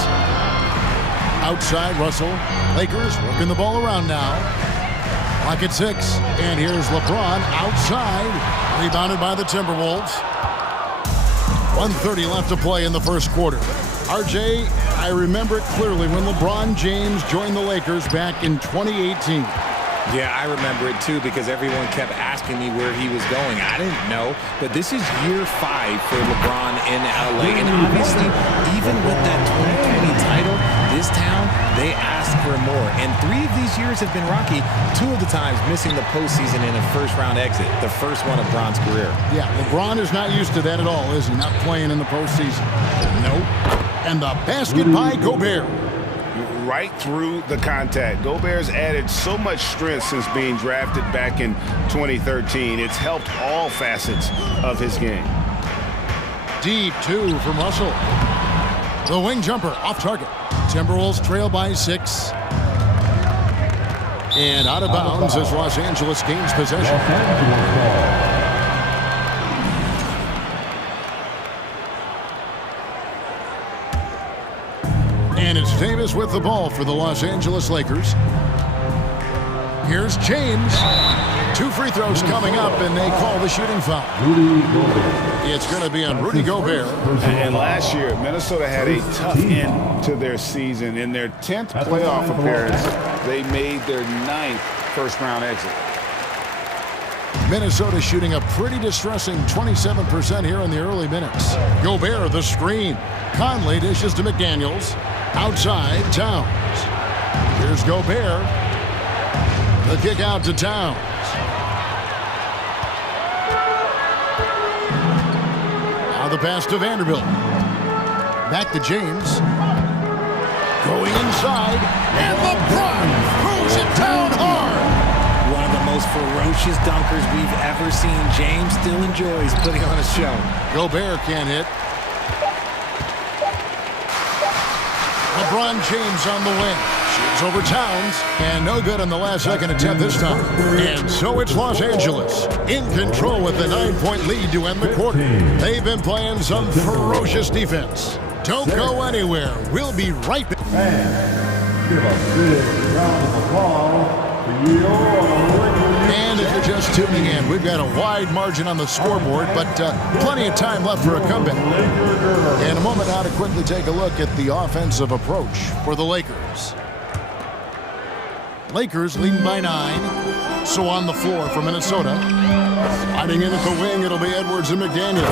Outside Russell. Lakers working the ball around now. Clock at 6. And here's LeBron outside. Rebounded by the Timberwolves. 1:30 left to play in the first quarter. RJ, I remember it clearly when LeBron James joined the Lakers back in 2018. Yeah, I remember it too because everyone kept asking me where he was going. I didn't know, but this is year 5 for LeBron in LA. And obviously, even with that 2020 title, this town, they asked for more. And 3 of these years have been rocky, 2 of the times missing the postseason in a first-round exit, the first one of Bron's career. Yeah, LeBron is not used to that at all, is he? Not playing in the postseason. Nope. And the basket by Gobert. Right through the contact. Gobert's added so much strength since being drafted back in 2013. It's helped all facets of his game. Deep 2 from Russell. The wing jumper off target. Timberwolves trail by 6. And out of bounds as Los Angeles gains possession. And is with the ball for the Los Angeles Lakers. Here's James. 2 free throws coming up, and they call the shooting foul. It's going to be on Rudy Gobert. And last year, Minnesota had a tough end to their season. In their 10th playoff appearance, they made their 9th first-round exit. Minnesota shooting a pretty distressing 27% here in the early minutes. Gobert, the screen. Conley dishes to McDaniels. Outside, Towns. Here's Gobert. The kick out to Towns. Now the pass to Vanderbilt. Back to James. Going inside. And LeBron throws it down hard. One of the most ferocious dunkers we've ever seen. James still enjoys putting on a show. Gobert can't hit. LeBron James on the wing. Shoots over Towns. And no good on the last second attempt this time. And so it's Los Angeles in control with the 9-point lead to end the quarter. They've been playing some ferocious defense. Don't go anywhere. We'll be right back. Give a big round of applause for your And if you're just tuning in, we've got a wide margin on the scoreboard, but plenty of time left for a comeback. In a moment now to quickly take a look at the offensive approach for the Lakers. Lakers leading by 9. So on the floor for Minnesota. Sliding in at the wing, it'll be Edwards and McDaniel.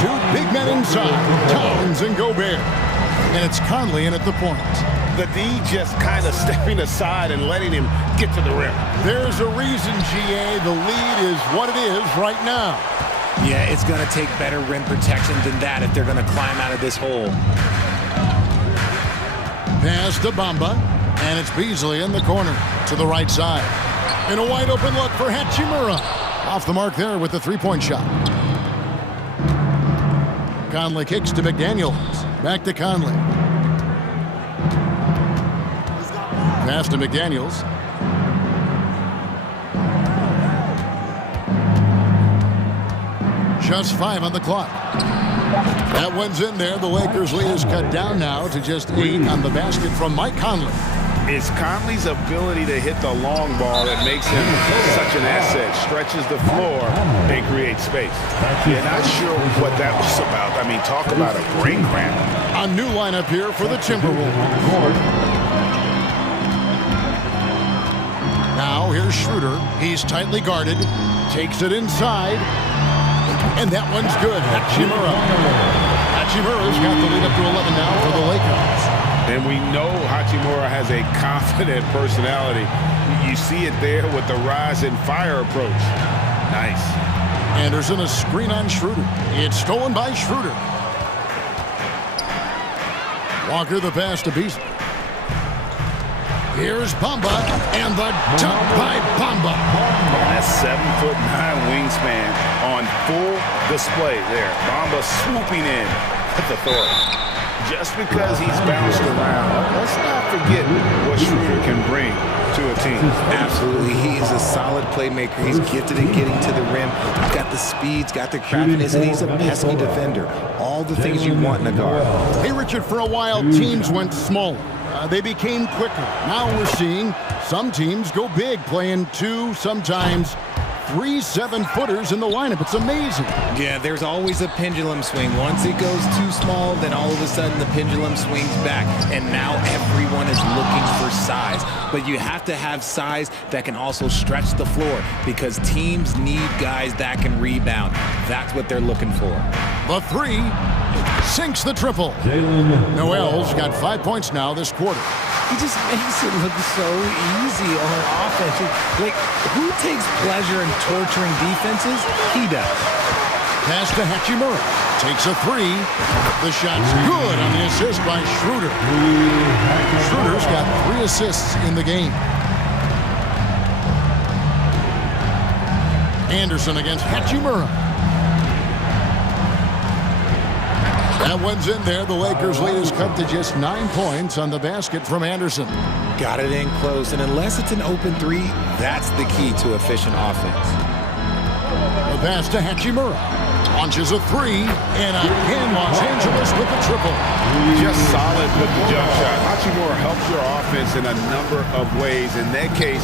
2 big men inside, Towns and Gobert. And it's Conley in at the point. The D just kind of stepping aside and letting him get to the rim. There's a reason, GA, the lead is what it is right now. Yeah, it's going to take better rim protection than that if they're going to climb out of this hole. Pass to Bamba, and it's Beasley in the corner to the right side. And a wide open look for Hachimura. Off the mark there with the 3-point shot. Conley kicks to McDaniels. Back to Conley. Pass to McDaniels. Just 5 on the clock. That one's in there. The Lakers' lead is cut down now to just 8 on the basket from Mike Conley. It's Conley's ability to hit the long ball that makes him such an asset. Stretches the floor and creates space. Yeah, not sure what that was about. I mean, talk about a brain cramp. A new lineup here for the Timberwolves. Now here's Schroeder. He's tightly guarded. Takes it inside. And that one's good. Hachimura. Hachimura's got the lead up to 11 now for the Lakers. And we know Hachimura has a confident personality. You see it there with the rise and fire approach. Nice. Anderson, a screen on Schroeder. It's stolen by Schroeder. Walker the pass to Beasley. Here's Bamba, and the dunk by Bamba. That's 7'9" wingspan on full display there. Bamba swooping in with authority. Just because he's bounced around, let's not forget what Schroeder can bring to a team. Absolutely. He is a solid playmaker. He's gifted at getting to the rim. He's got the speed, he's got the craftiness, and he's a pesky defender. All the things you want in a guard. Hey, Richard, for a while, teams went smaller. They became quicker. Now we're seeing some teams go big, playing 2, sometimes 3 7-footers in the lineup. It's amazing. Yeah, there's always a pendulum swing. Once it goes too small, then all of a sudden the pendulum swings back, and now everyone is looking for size. But you have to have size that can also stretch the floor, because teams need guys that can rebound. That's what they're looking for. The 3 sinks the triple. Noel's got 5 points now this quarter. He just makes it look so easy on offense. Like, who takes pleasure in torturing defenses? He does. Pass to Hachimura. Takes a 3. The shot's good on the assist by Schroeder. Schroeder's got 3 assists in the game. Anderson against Hachimura. That one's in there. The Lakers' lead is cut to just 9 points on the basket from Anderson. Got it in close, and unless it's an open 3, that's the key to efficient offense. The pass to Hachimura. Launches a three, and again Los Angeles with the triple. Just solid with the jump shot. Hachimura helps your offense in a number of ways. In that case,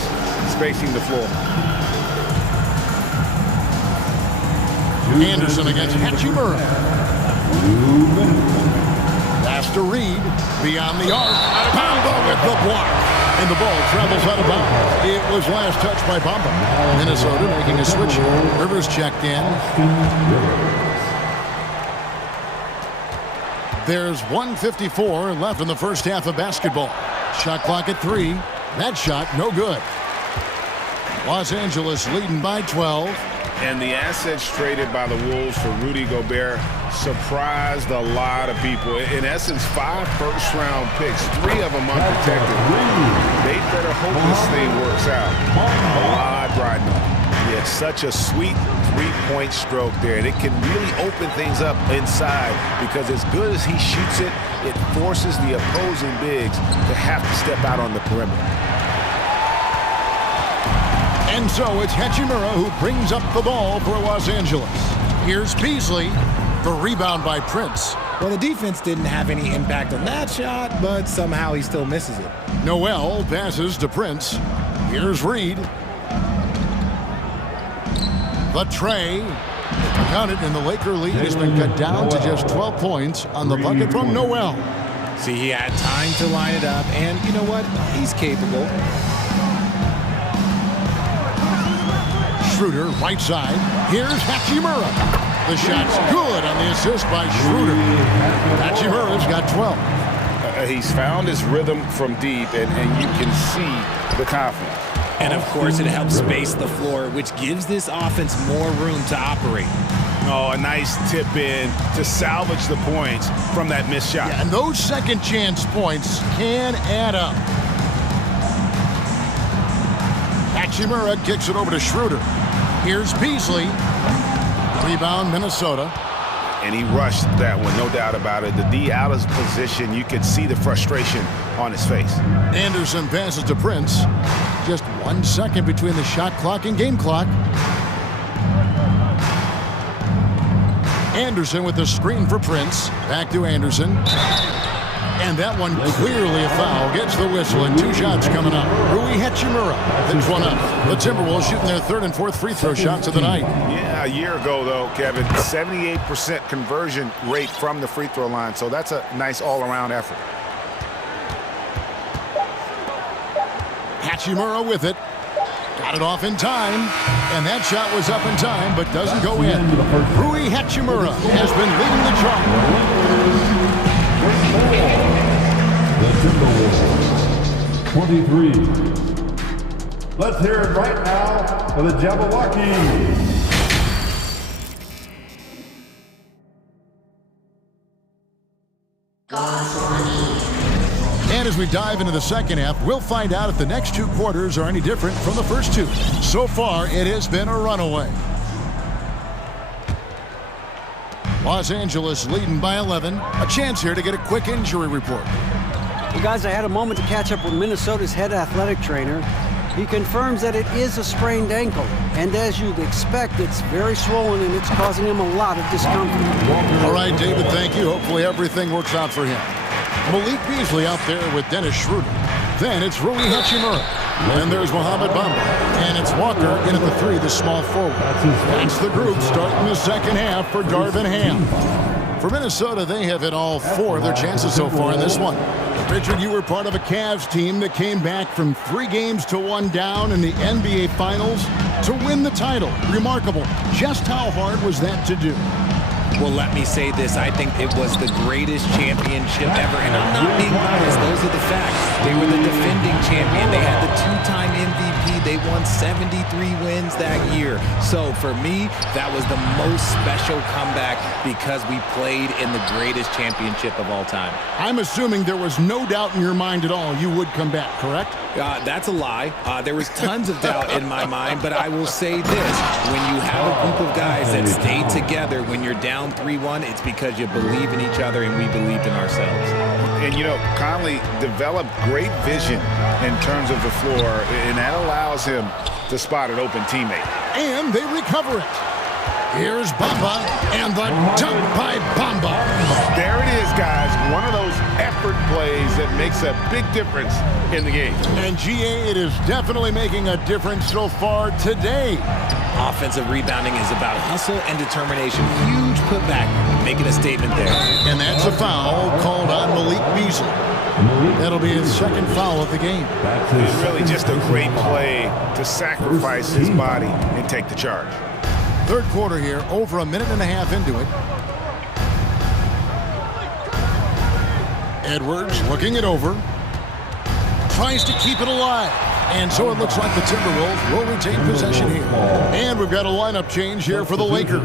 spacing the floor. Anderson against Hachimura. Pass to Reed. Beyond the arc. Bamba with the block. And the ball travels out of bounds. It was last touched by Bamba. Minnesota making a switch here. Rivers checked in. There's 1:54 left in the first half of basketball. Shot clock at 3. That shot no good. Los Angeles leading by 12. And the assets traded by the Wolves for Rudy Gobert surprised a lot of people. In essence, 5 first-round picks, 3 of them unprotected. They better hope this thing works out. A lot riding on. Yeah, such a sweet three-point stroke there. And it can really open things up inside because as good as he shoots it, it forces the opposing bigs to have to step out on the perimeter. And so it's Hachimura who brings up the ball for Los Angeles. Here's Beasley. The rebound by Prince. Well, the defense didn't have any impact on that shot, but somehow he still misses it. Noel passes to Prince. Here's Reed. The tray. Count it, and the Laker lead has been cut down to just 12 points on the bucket from Noel. See, he had time to line it up, and you know what? He's capable. Schroeder, right side. Here's Hachimura. The shot's good on the assist by Schroeder. Hachimura's got 12. He's found his rhythm from deep, and you can see the confidence. And, of course, it helps space the floor, which gives this offense more room to operate. Oh, a nice tip in to salvage the points from that missed shot. Yeah, and those second chance points can add up. Hachimura kicks it over to Schroeder. Here's Beasley. Rebound, Minnesota. And he rushed that one, no doubt about it. The D out of position, you could see the frustration on his face. Anderson passes to Prince. Just 1 second between the shot clock and game clock. Anderson with the screen for Prince. Back to Anderson. And that one clearly a foul. Gets the whistle, and 2 shots coming up. Rui Hachimura picks one up. The Timberwolves shooting their 3rd and 4th free throw shots of the night. Yeah, a year ago, though, Kevin, 78% conversion rate from the free throw line. So that's a nice all-around effort. Hachimura with it. Got it off in time. And that shot was up in time, but doesn't go in. Rui Hachimura has been leading the charge. The Timberwolves, 23. Let's hear it right now for the Jabberwockies. And as we dive into the second half, we'll find out if the next 2 quarters are any different from the first 2. So far, it has been a runaway. Los Angeles leading by 11. A chance here to get a quick injury report. Well, guys, I had a moment to catch up with Minnesota's head athletic trainer. He confirms that it is a sprained ankle, and as you'd expect, it's very swollen and it's causing him a lot of discomfort. All right, David, thank you. Hopefully everything works out for him. Malik Beasley out there with Dennis Schroeder. Then it's Rui Hachimura. Then there's Mohamed Bamba. And it's Walker in at the 3, the small forward. That's the group starting the second half for Darvin Ham. For Minnesota, they have hit all 4 of their chances so far in this one. Richard, you were part of a Cavs team that came back from 3 games to 1 down in the NBA Finals to win the title. Remarkable. Just how hard was that to do? Well, let me say this. I think it was the greatest championship ever. And I'm not being biased. Those are the facts. They were the defending champion. They had the 2-time MVP. They won 73 wins that year. So for me, that was the most special comeback because we played in the greatest championship of all time. I'm assuming there was no doubt in your mind at all you would come back, correct? That's a lie. There was tons of doubt in my mind, but I will say this. When you have a group of guys that stay together when you're down 3-1, it's because you believe in each other and we believed in ourselves. And, you know, Conley developed great vision in terms of the floor, and that allows him to spot an open teammate. And they recover it. Here's Bamba, and the dunk by Bamba. There it is, guys. One of those effort plays that makes a big difference in the game. And GA, it is definitely making a difference so far today. Offensive rebounding is about hustle and determination. Huge putback, making a statement there. And that's a foul called on Malik Beasley. That'll be his second foul of the game. And really just a great play to sacrifice his body and take the charge. Third quarter here, over a minute and a half into it. Edwards looking it over. Tries to keep it alive. And so it looks like the Timberwolves will retain possession here. And we've got a lineup change here for the Lakers.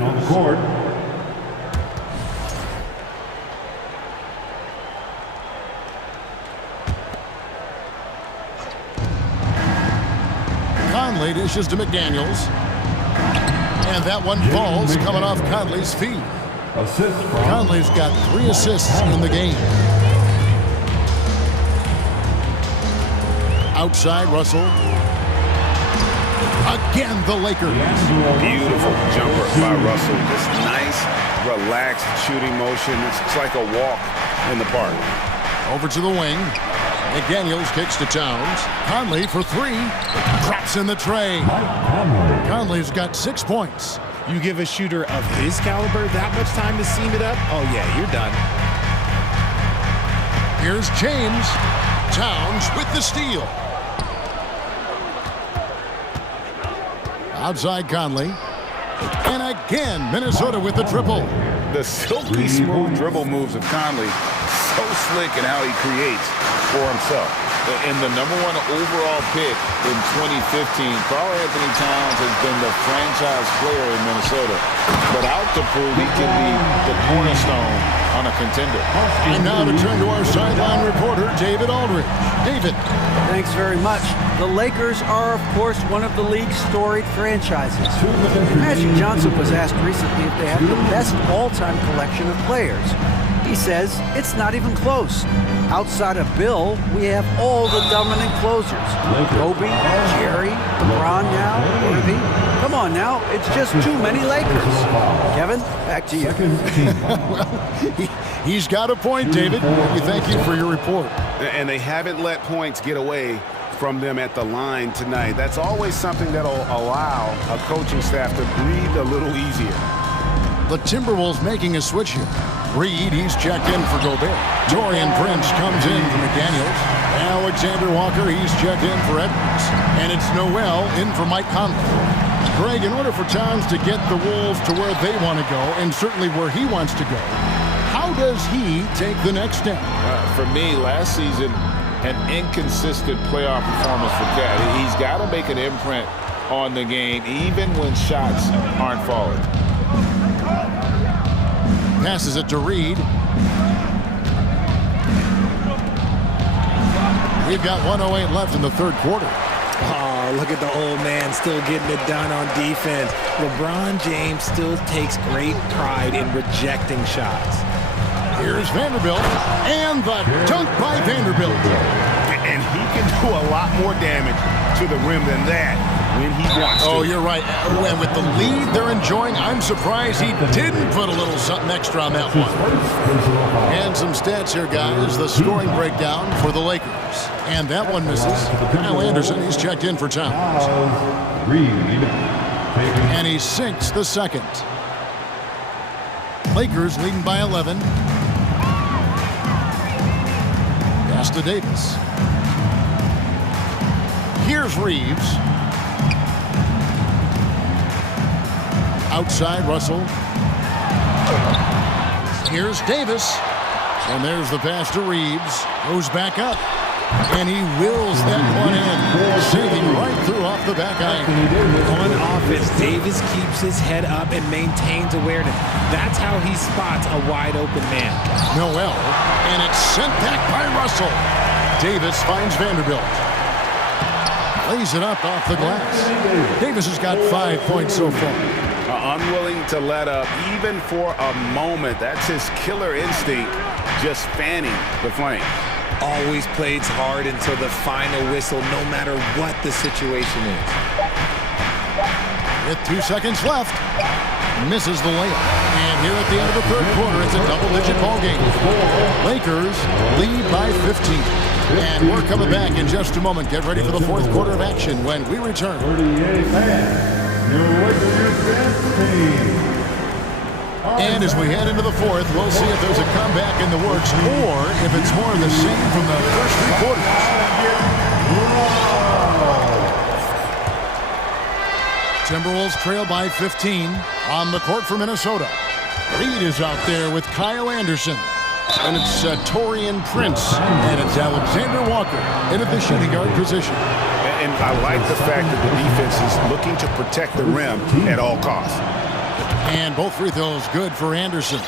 Conley dishes to McDaniels. And that one falls coming off Conley's feet. Conley's got 3 assists in the game. Outside, Russell. Again, the Lakers. Beautiful jumper by Russell. Just nice, relaxed shooting motion. It's like a walk in the park. Over to the wing. McDaniels kicks to Towns. Conley for 3. Drops in the tray. Conley's got 6 points. You give a shooter of his caliber that much time to seam it up? Oh, yeah, you're done. Here's James. Towns with the steal. Outside Conley. And again, Minnesota with the triple. The silky smooth dribble moves of Conley. So slick in how he creates for himself. And the #1 overall pick in 2015, Karl-Anthony Towns has been the franchise player in Minnesota. But out to prove he can be the cornerstone on a contender. And now to turn to our sideline reporter, David Aldridge. David. Thanks very much. The Lakers are, of course, one of the league's storied franchises. Magic Johnson was asked recently if they have the best all-time collection of players. He says it's not even close. Outside of Bill, we have all the dominant closers. Kobe, Jerry, LeBron now, Irving. Come on now, it's just too many Lakers. Kevin, back to you. Well, he's got a point, David. We thank you for your report. And they haven't let points get away from them at the line tonight. That's always something that'll allow a coaching staff to breathe a little easier. The Timberwolves making a switch here. Reed, he's checked in for Gobert. Torian Prince comes in for McDaniels. Alexander Walker, he's checked in for Edwards. And it's Noel in for Mike Conley. Greg, in order for Towns to get the Wolves to where they want to go, and certainly where he wants to go, how does he take the next step? For me, last season, an inconsistent playoff performance for Cat. He's got to make an imprint on the game, even when shots aren't falling. Passes it to Reed. We've got 1:08 left in the third quarter. Oh, look at the old man still getting it done on defense. LeBron James still takes great pride in rejecting shots. Here's Vanderbilt, and the dunk by Vanderbilt. And he can do a lot more damage to the rim than that when he wants to. Oh, you're right. And with the lead they're enjoying, I'm surprised he didn't put a little something extra on that one. And some stats here, guys. The scoring breakdown for the Lakers. And that one misses. Kyle Anderson, he's checked in for Towns. And he sinks the second. Lakers leading by 11. Pass to Davis. Here's Reeves. Outside, Russell. Here's Davis. And there's the pass to Reeves. Goes back up. And he wills that one in. Saving right through off the back iron. On offense, Davis keeps his head up and maintains awareness. That's how he spots a wide open man. Noel. And it's sent back by Russell. Davis finds Vanderbilt. Lays it up off the glass. Davis has got 5 points so far. Unwilling to let up even for a moment. That's his killer instinct, just fanning the flame. Always plays hard until the final whistle, no matter what the situation is. with 2 seconds left. Misses the layup. And here at the end of the third quarter, it's a double-digit ball game. Lakers lead by 15. And we're coming back in just a moment. Get ready for the fourth quarter of action when we return. 38 fans, your Lakers team. And as we head into the fourth, we'll see if there's a comeback in the works or if it's more of the same from the first 3 quarters. Timberwolves trail by 15 on the court for Minnesota. Reed is out there with Kyle Anderson. And it's Torian Prince. And it's Alexander Walker in at the shooting guard position. And I like the fact that the defense is looking to protect the rim at all costs. And both free throws good for Anderson.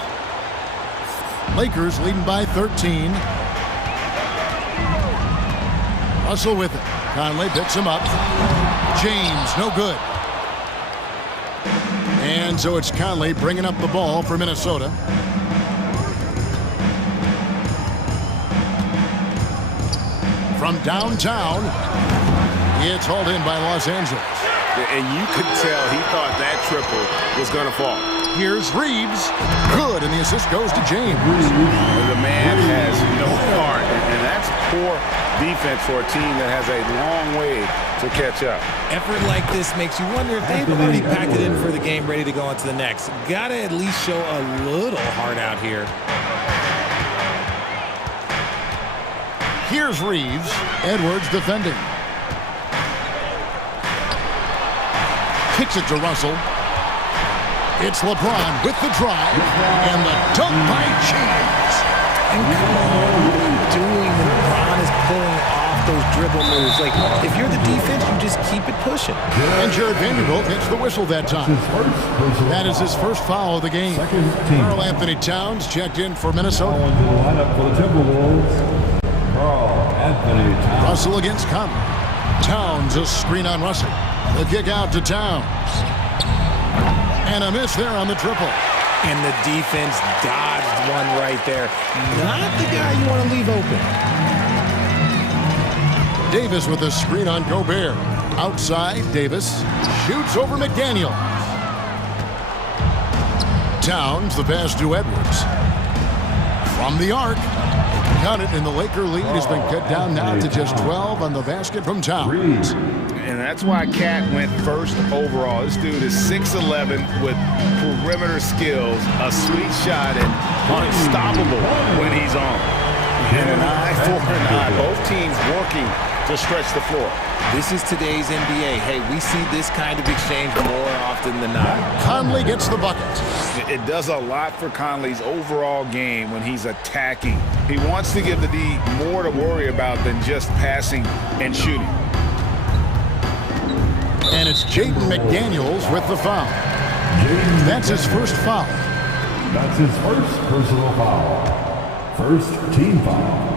Lakers leading by 13. Russell with it. Conley picks him up. James, no good. And so it's Conley bringing up the ball for Minnesota. From downtown, it's hauled in by Los Angeles. And you could tell he thought that triple was going to fall. Here's Reeves. Good, and the assist goes to James. The man has no heart, and that's poor defense for a team that has a long way to catch up. Effort like this makes you wonder if they've already packed it in for the game, ready to go on to the next. Gotta at least show a little heart out here. Here's Reeves. Edwards defending. Kicks it to Russell. It's LeBron with the drive. And the dunk by James. And come on, what are you doing when LeBron is pulling off those dribble moves? Like, if you're the defense, you just keep it pushing. And Jared Vanderbilt hits the whistle that time. That is his first foul of the game. Karl Anthony Towns checked in for Minnesota. Russell against Conley. Towns a screen on Russell. The kick out to Towns. And a miss there on the triple. And the defense dodged one right there. Not the guy you want to leave open. Davis with a screen on Gobert. Outside, Davis shoots over McDaniel. Towns, the pass to Edwards. From the arc. Count it, and the Laker lead has been cut down now to just 12 on the basket from Towns. And that's why Cat went first overall. This dude is 6'11" with perimeter skills, a sweet shot, and unstoppable when he's on. And an eye for an eye. Both teams working to stretch the floor. This is today's NBA. Hey, we see this kind of exchange more often than not. Conley gets the bucket. It does a lot for Conley's overall game when he's attacking. He wants to give the D more to worry about than just passing and shooting. And it's Jaden McDaniels with the foul. That's his first foul. That's his first personal foul. First team foul.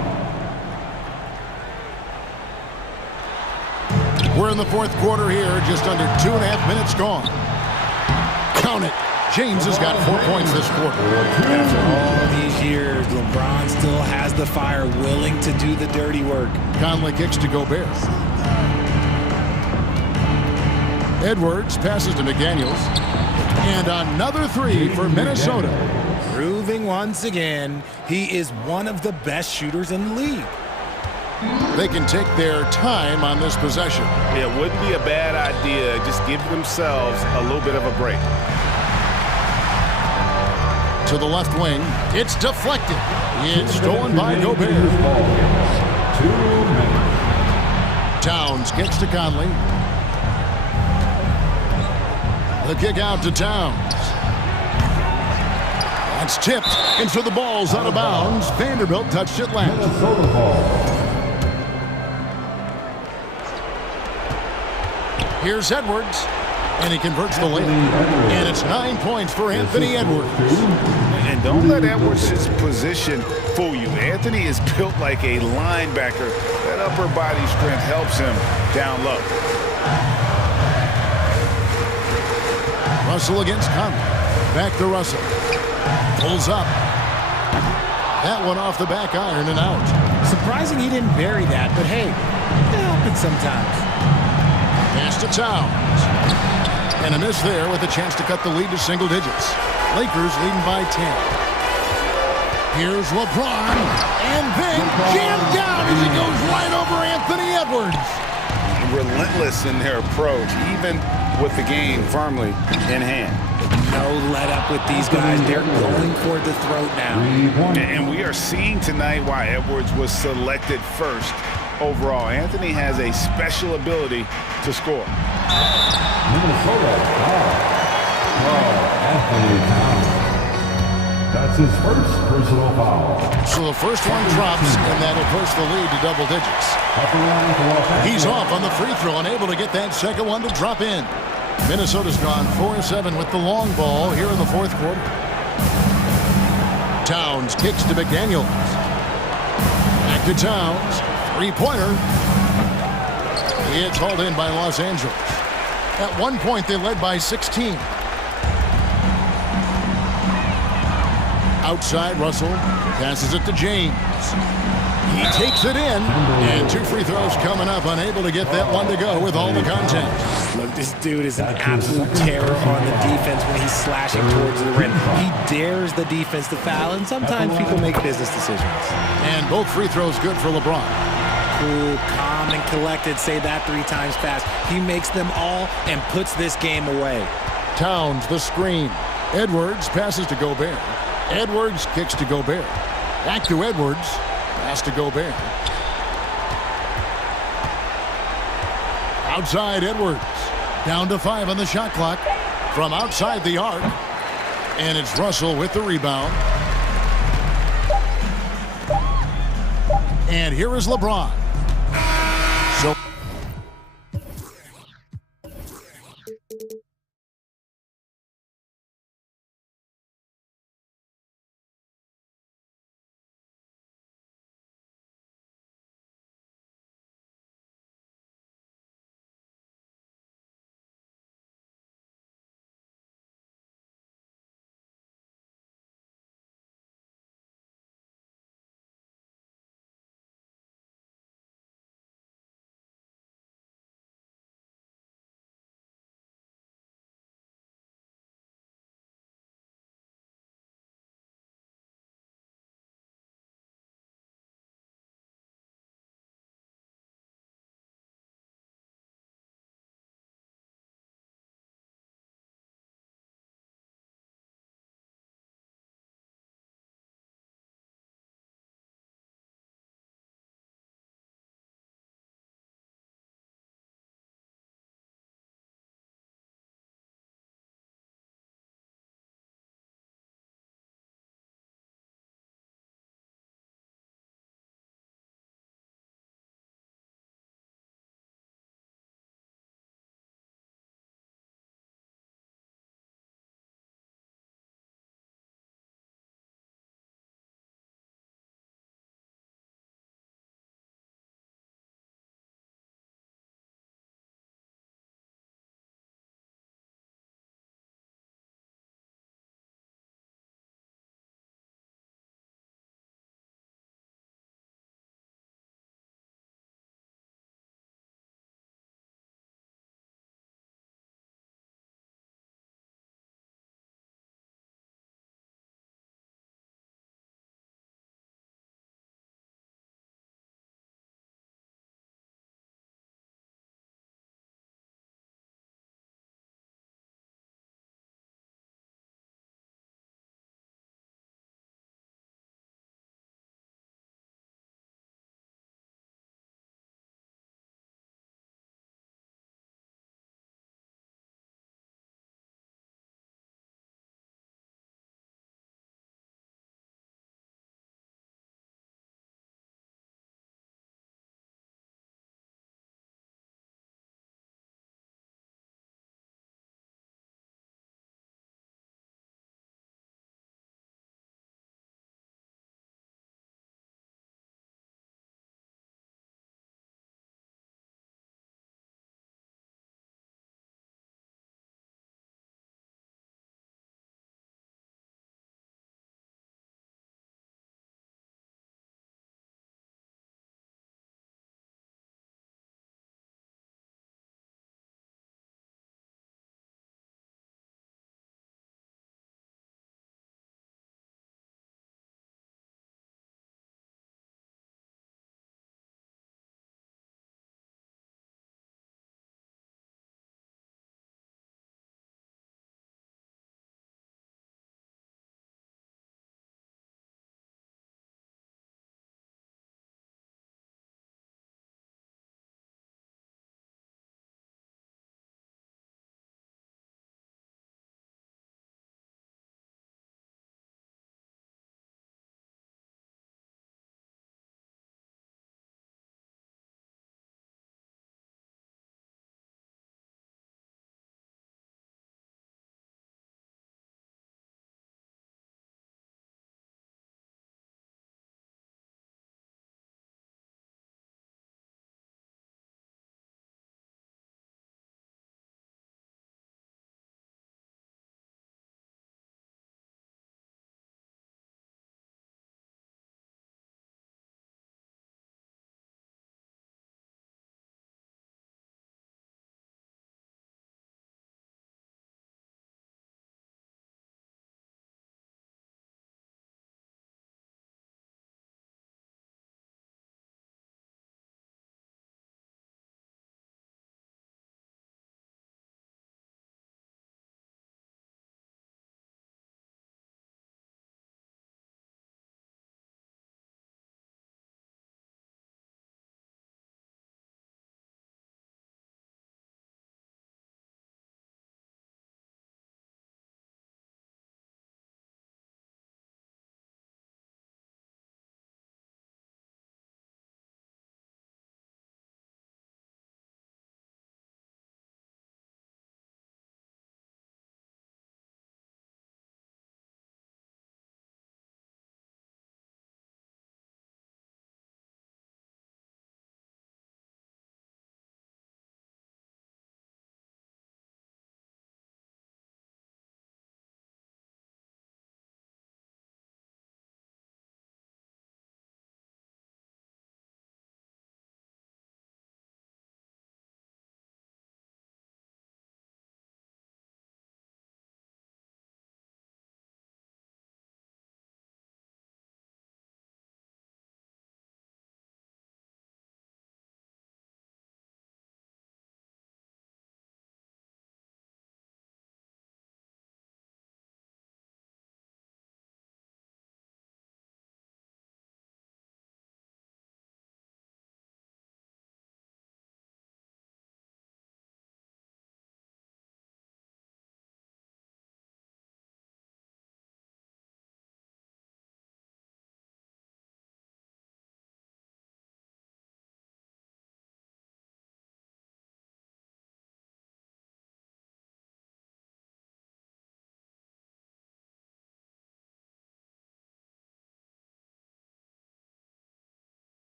We're in the fourth quarter here, just under 2.5 minutes gone. Count it. James has got 4 points this quarter. After all these years, LeBron still has the fire, willing to do the dirty work. Conley kicks to Gobert. Edwards passes to McDaniels. And another three for Minnesota. Proving once again, he is one of the best shooters in the league. They can take their time on this possession. It wouldn't be a bad idea. Just give themselves a little bit of a break. To the left wing. It's deflected. It's stolen by Gobert. Towns gets to Conley. The kick out to Towns. That's tipped, and so the ball's out of bounds. Vanderbilt touched it last. Here's Edwards, and he converts the layup. And it's 9 points for Anthony Edwards. And don't let Edwards' position fool you. Anthony is built like a linebacker. That upper body strength helps him down low. Russell against Conley. Back to Russell. Pulls up. That one off the back iron and out. Surprising he didn't bury that, but hey, it happens sometimes. Pass to Towns. And a miss there with a chance to cut the lead to single digits. Lakers leading by 10. Here's LeBron. And then jammed down as he goes right over Anthony Edwards. Relentless in their approach, even with the game firmly in hand. No let up with these guys. They're going for the throat now. And we are seeing tonight why Edwards was selected first overall. Anthony has a special ability to score. Minnesota foul. Anthony Towns. That's his first personal foul. So the first one drops, and that'll push the lead to double digits. He's off on the free throw, unable to get that second one to drop in. Minnesota's gone 4-7 with the long ball here in the fourth quarter. Towns kicks to McDaniels. Back to Towns. Three-pointer. It's hauled in by Los Angeles. At one point, they led by 16. Outside, Russell passes it to James. He takes it in, and two free throws coming up, unable to get that one to go with all the contact. Look, this dude is an absolute terror on the defense when he's slashing towards the rim. He dares the defense to foul, and sometimes people make business decisions. And both free throws good for LeBron. Cool, calm, and collected. Say that 3 times fast. He makes them all and puts this game away. Towns, the screen. Edwards passes to Gobert. Edwards kicks to Gobert. Back to Edwards. Pass to Gobert. Outside Edwards. Down to 5 on the shot clock. From outside the arc. And it's Russell with the rebound. And here is LeBron. So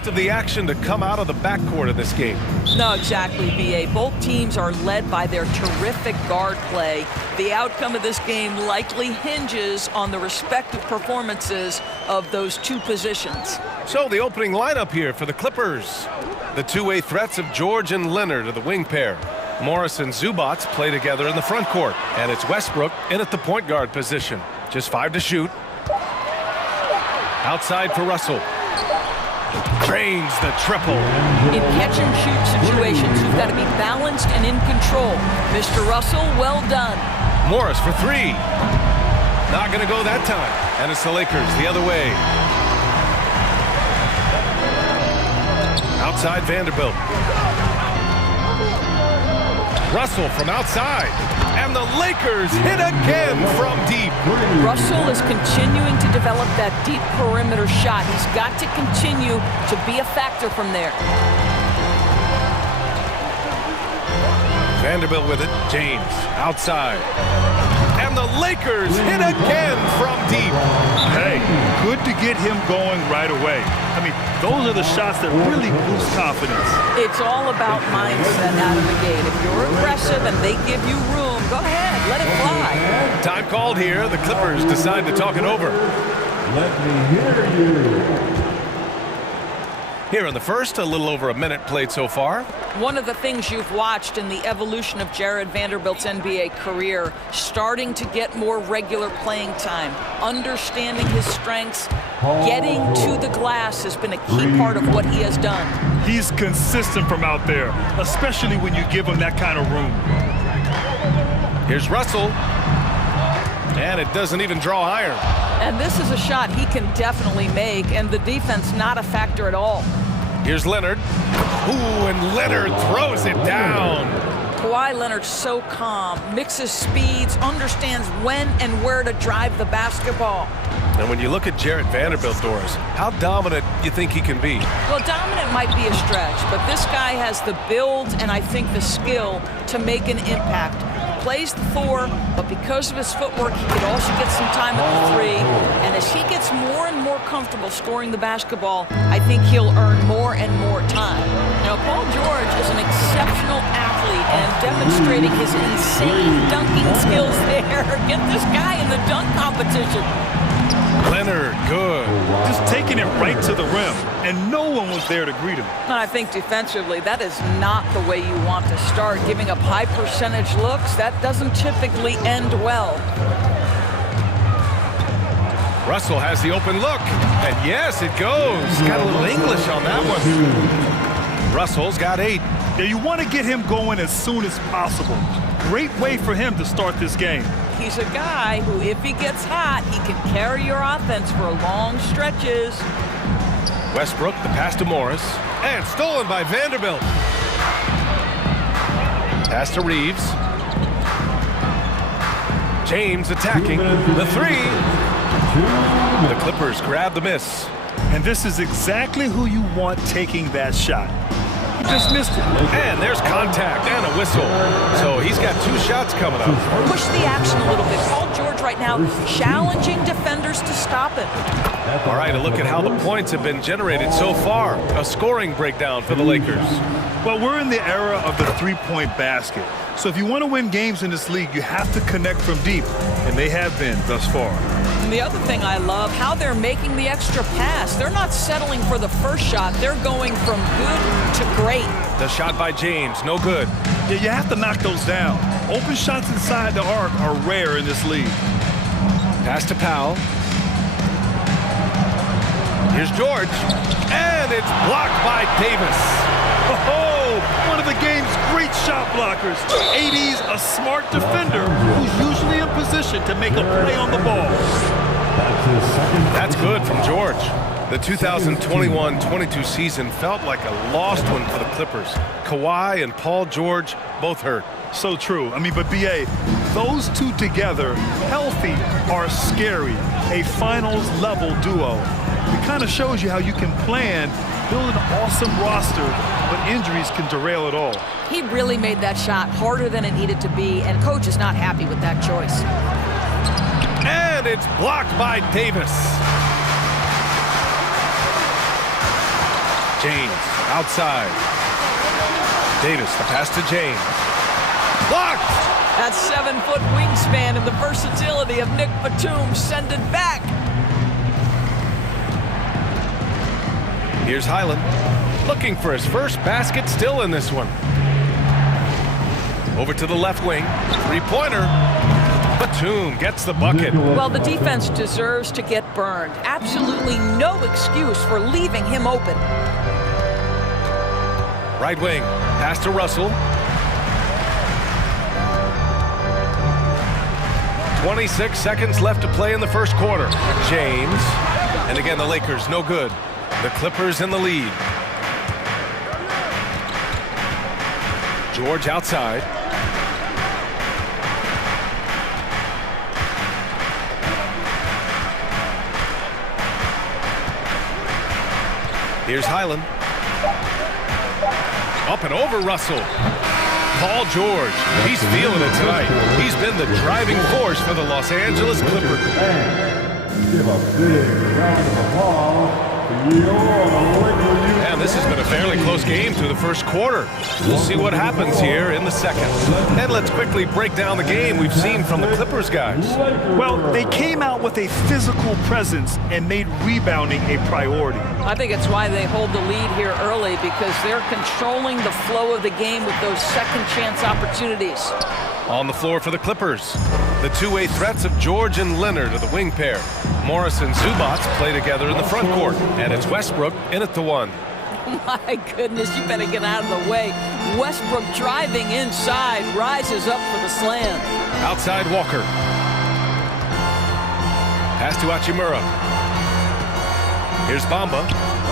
most of the action to come out of the backcourt in this game. No, exactly, B.A. Both teams are led by their terrific guard play. The outcome of this game likely hinges on the respective performances of those two positions. So the opening lineup here for the Clippers. The two-way threats of George and Leonard are the wing pair. Morris and Zubats play together in the front court. And it's Westbrook in at the point guard position. Just 5 to shoot. Outside for Russell. Drains the triple. In catch-and-shoot situations, you've got to be balanced and in control. Mr. Russell, well done. Morris for 3. Not going to go that time. And it's the Lakers the other way. Outside Vanderbilt. Russell from outside. And the Lakers hit again from deep. Russell is continuing to develop that deep perimeter shot. He's got to continue to be a factor from there. Vanderbilt with it. James outside. And the Lakers hit again from deep. Hey, good to get him going right away. I mean, those are the shots that really boost confidence. It's all about mindset out of the gate. If you're aggressive and they give you room, go ahead, let it fly. Time called here. The Clippers decide to talk it over. Let me hear you. Here in the first, a little over a minute played so far. One of the things you've watched in the evolution of Jared Vanderbilt's NBA career, starting to get more regular playing time, understanding his strengths, getting to the glass has been a key part of what he has done. He's consistent from out there, especially when you give him that kind of room. Here's Russell. And it doesn't even draw iron. And this is a shot he can definitely make, and the defense not a factor at all. Here's Leonard. Ooh, and Leonard throws it down. Kawhi Leonard so calm, mixes speeds, understands when and where to drive the basketball. And when you look at Jared Vanderbilt, Doris, how dominant you think he can be? Well, dominant might be a stretch, but this guy has the build and I think the skill to make an impact. Plays the 4, but because of his footwork, he could also get some time at the 3. And as he gets more and more comfortable scoring the basketball, I think he'll earn more and more time. Now, Paul George is an exceptional athlete and demonstrating his insane dunking skills there. Get this guy in the dunk competition. Leonard, good. Just taking it right to the rim, and no one was there to greet him. And I think defensively, that is not the way you want to start. Giving up high percentage looks, that doesn't typically end well. Russell has the open look, and yes, it goes. Got a little English on that one. Russell's got 8. Yeah, you want to get him going as soon as possible. Great way for him to start this game. He's a guy who, if he gets hot, he can carry your offense for long stretches. Westbrook, the pass to Morris, and stolen by Vanderbilt. Pass to Reeves. James attacking. The 3. The Clippers grab the miss. And this is exactly who you want taking that shot. He just missed it. And there's contact and a whistle. So he's got 2 shots coming up. Push the action a little bit. Paul George right now challenging defenders to stop it. All right, a look at how the points have been generated so far. A scoring breakdown for the Lakers. Well, we're in the era of the three-point basket. So if you want to win games in this league, you have to connect from deep. And they have been thus far. And the other thing I love, how they're making the extra pass. They're not settling for the first shot. They're going from good to great. The shot by James, no good. Yeah, you have to knock those down. Open shots inside the arc are rare in this league. Pass to Powell. Here's George. And it's blocked by Davis. Oh, one of the game's great shot blockers. AD's a smart defender who's usually in position to make a play on the ball. That's good from George. The 2021-22 season felt like a lost one for the Clippers. Kawhi and Paul George both hurt. So true. I mean, but B.A., those two together, healthy, are scary. A finals-level duo. It kind of shows you how you can plan, build an awesome roster, but injuries can derail it all. He really made that shot harder than it needed to be, and coach is not happy with that choice. And it's blocked by Davis. James outside. Davis, the pass to James. Blocked! That 7-foot wingspan and the versatility of Nick Batum send it back. Here's Highland, looking for his first basket, still in this one. Over to the left wing, three-pointer. Batum gets the bucket. Well, the defense deserves to get burned. Absolutely no excuse for leaving him open. Right wing, pass to Russell. 26 seconds left to play in the first quarter. James, and again the Lakers no good. The Clippers in the lead. George outside. Here's Highland. Up and over Russell. Paul George, he's feeling it tonight. He's been the driving force for the Los Angeles Clippers. Give a big round of applause. And this has been a fairly close game through the first quarter. We'll see what happens here in the second. And let's quickly break down the game we've seen from the Clippers guys. Well, they came out with a physical presence and made rebounding a priority. I think it's why they hold the lead here early, because they're controlling the flow of the game with those second chance opportunities. On the floor for the Clippers, the two-way threats of George and Leonard are the wing pair. Morris and Zubats play together in the front court, and it's Westbrook in at the one. My goodness, you better get out of the way. Westbrook driving inside, rises up for the slam. Outside Walker. Pass to Hachimura. Here's Bamba.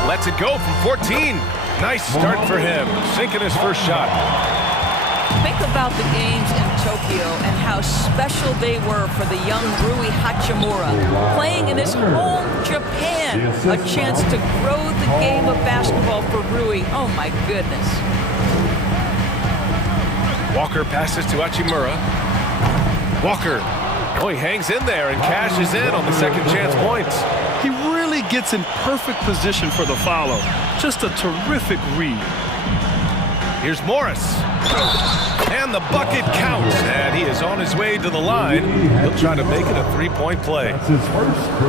Lets it go from 14. Nice start for him, sinking his first shot. Think about the games in Tokyo and how special they were for the young Rui Hachimura. Playing in his home Japan, a chance to grow the game of basketball for Rui. Oh my goodness. Walker passes to Hachimura. Walker, oh, he hangs in there and cashes in on the second chance points. He really gets in perfect position for the follow. Just a terrific read. Here's Morris. And the bucket counts, and he is on his way to the line. He'll try to make it a three-point play.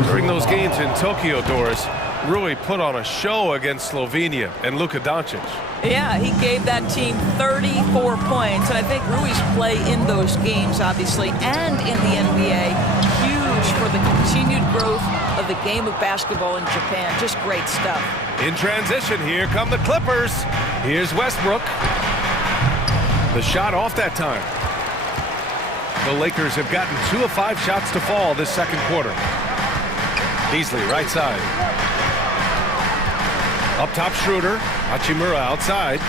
During those games in Tokyo, Doris, Rui put on a show against Slovenia and Luka Doncic. Yeah, he gave that team 34 points, and I think Rui's play in those games, obviously, and in the NBA, huge for the continued growth of the game of basketball in Japan. Just great stuff. In transition, here come the Clippers. Here's Westbrook. The shot off that time. The Lakers have gotten 2 of 5 shots to fall this second quarter. Beasley, right side. Up top, Schroeder. Hachimura outside.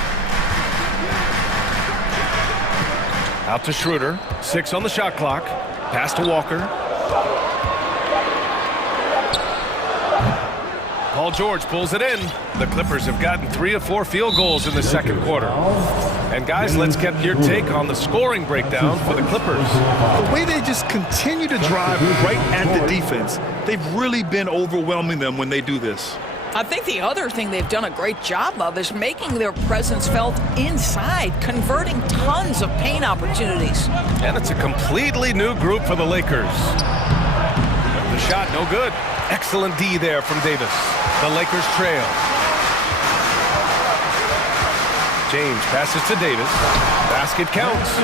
Out to Schroeder. 6 on the shot clock. Pass to Walker. Paul George pulls it in. The Clippers have gotten 3 of 4 field goals in the second quarter. And guys, let's get your take on the scoring breakdown for the Clippers. The way they just continue to drive right at the defense, they've really been overwhelming them when they do this. I think the other thing they've done a great job of is making their presence felt inside, converting tons of paint opportunities. And it's a completely new group for the Lakers. The shot, no good. Excellent D there from Davis. The Lakers trail. James passes to Davis. Basket counts.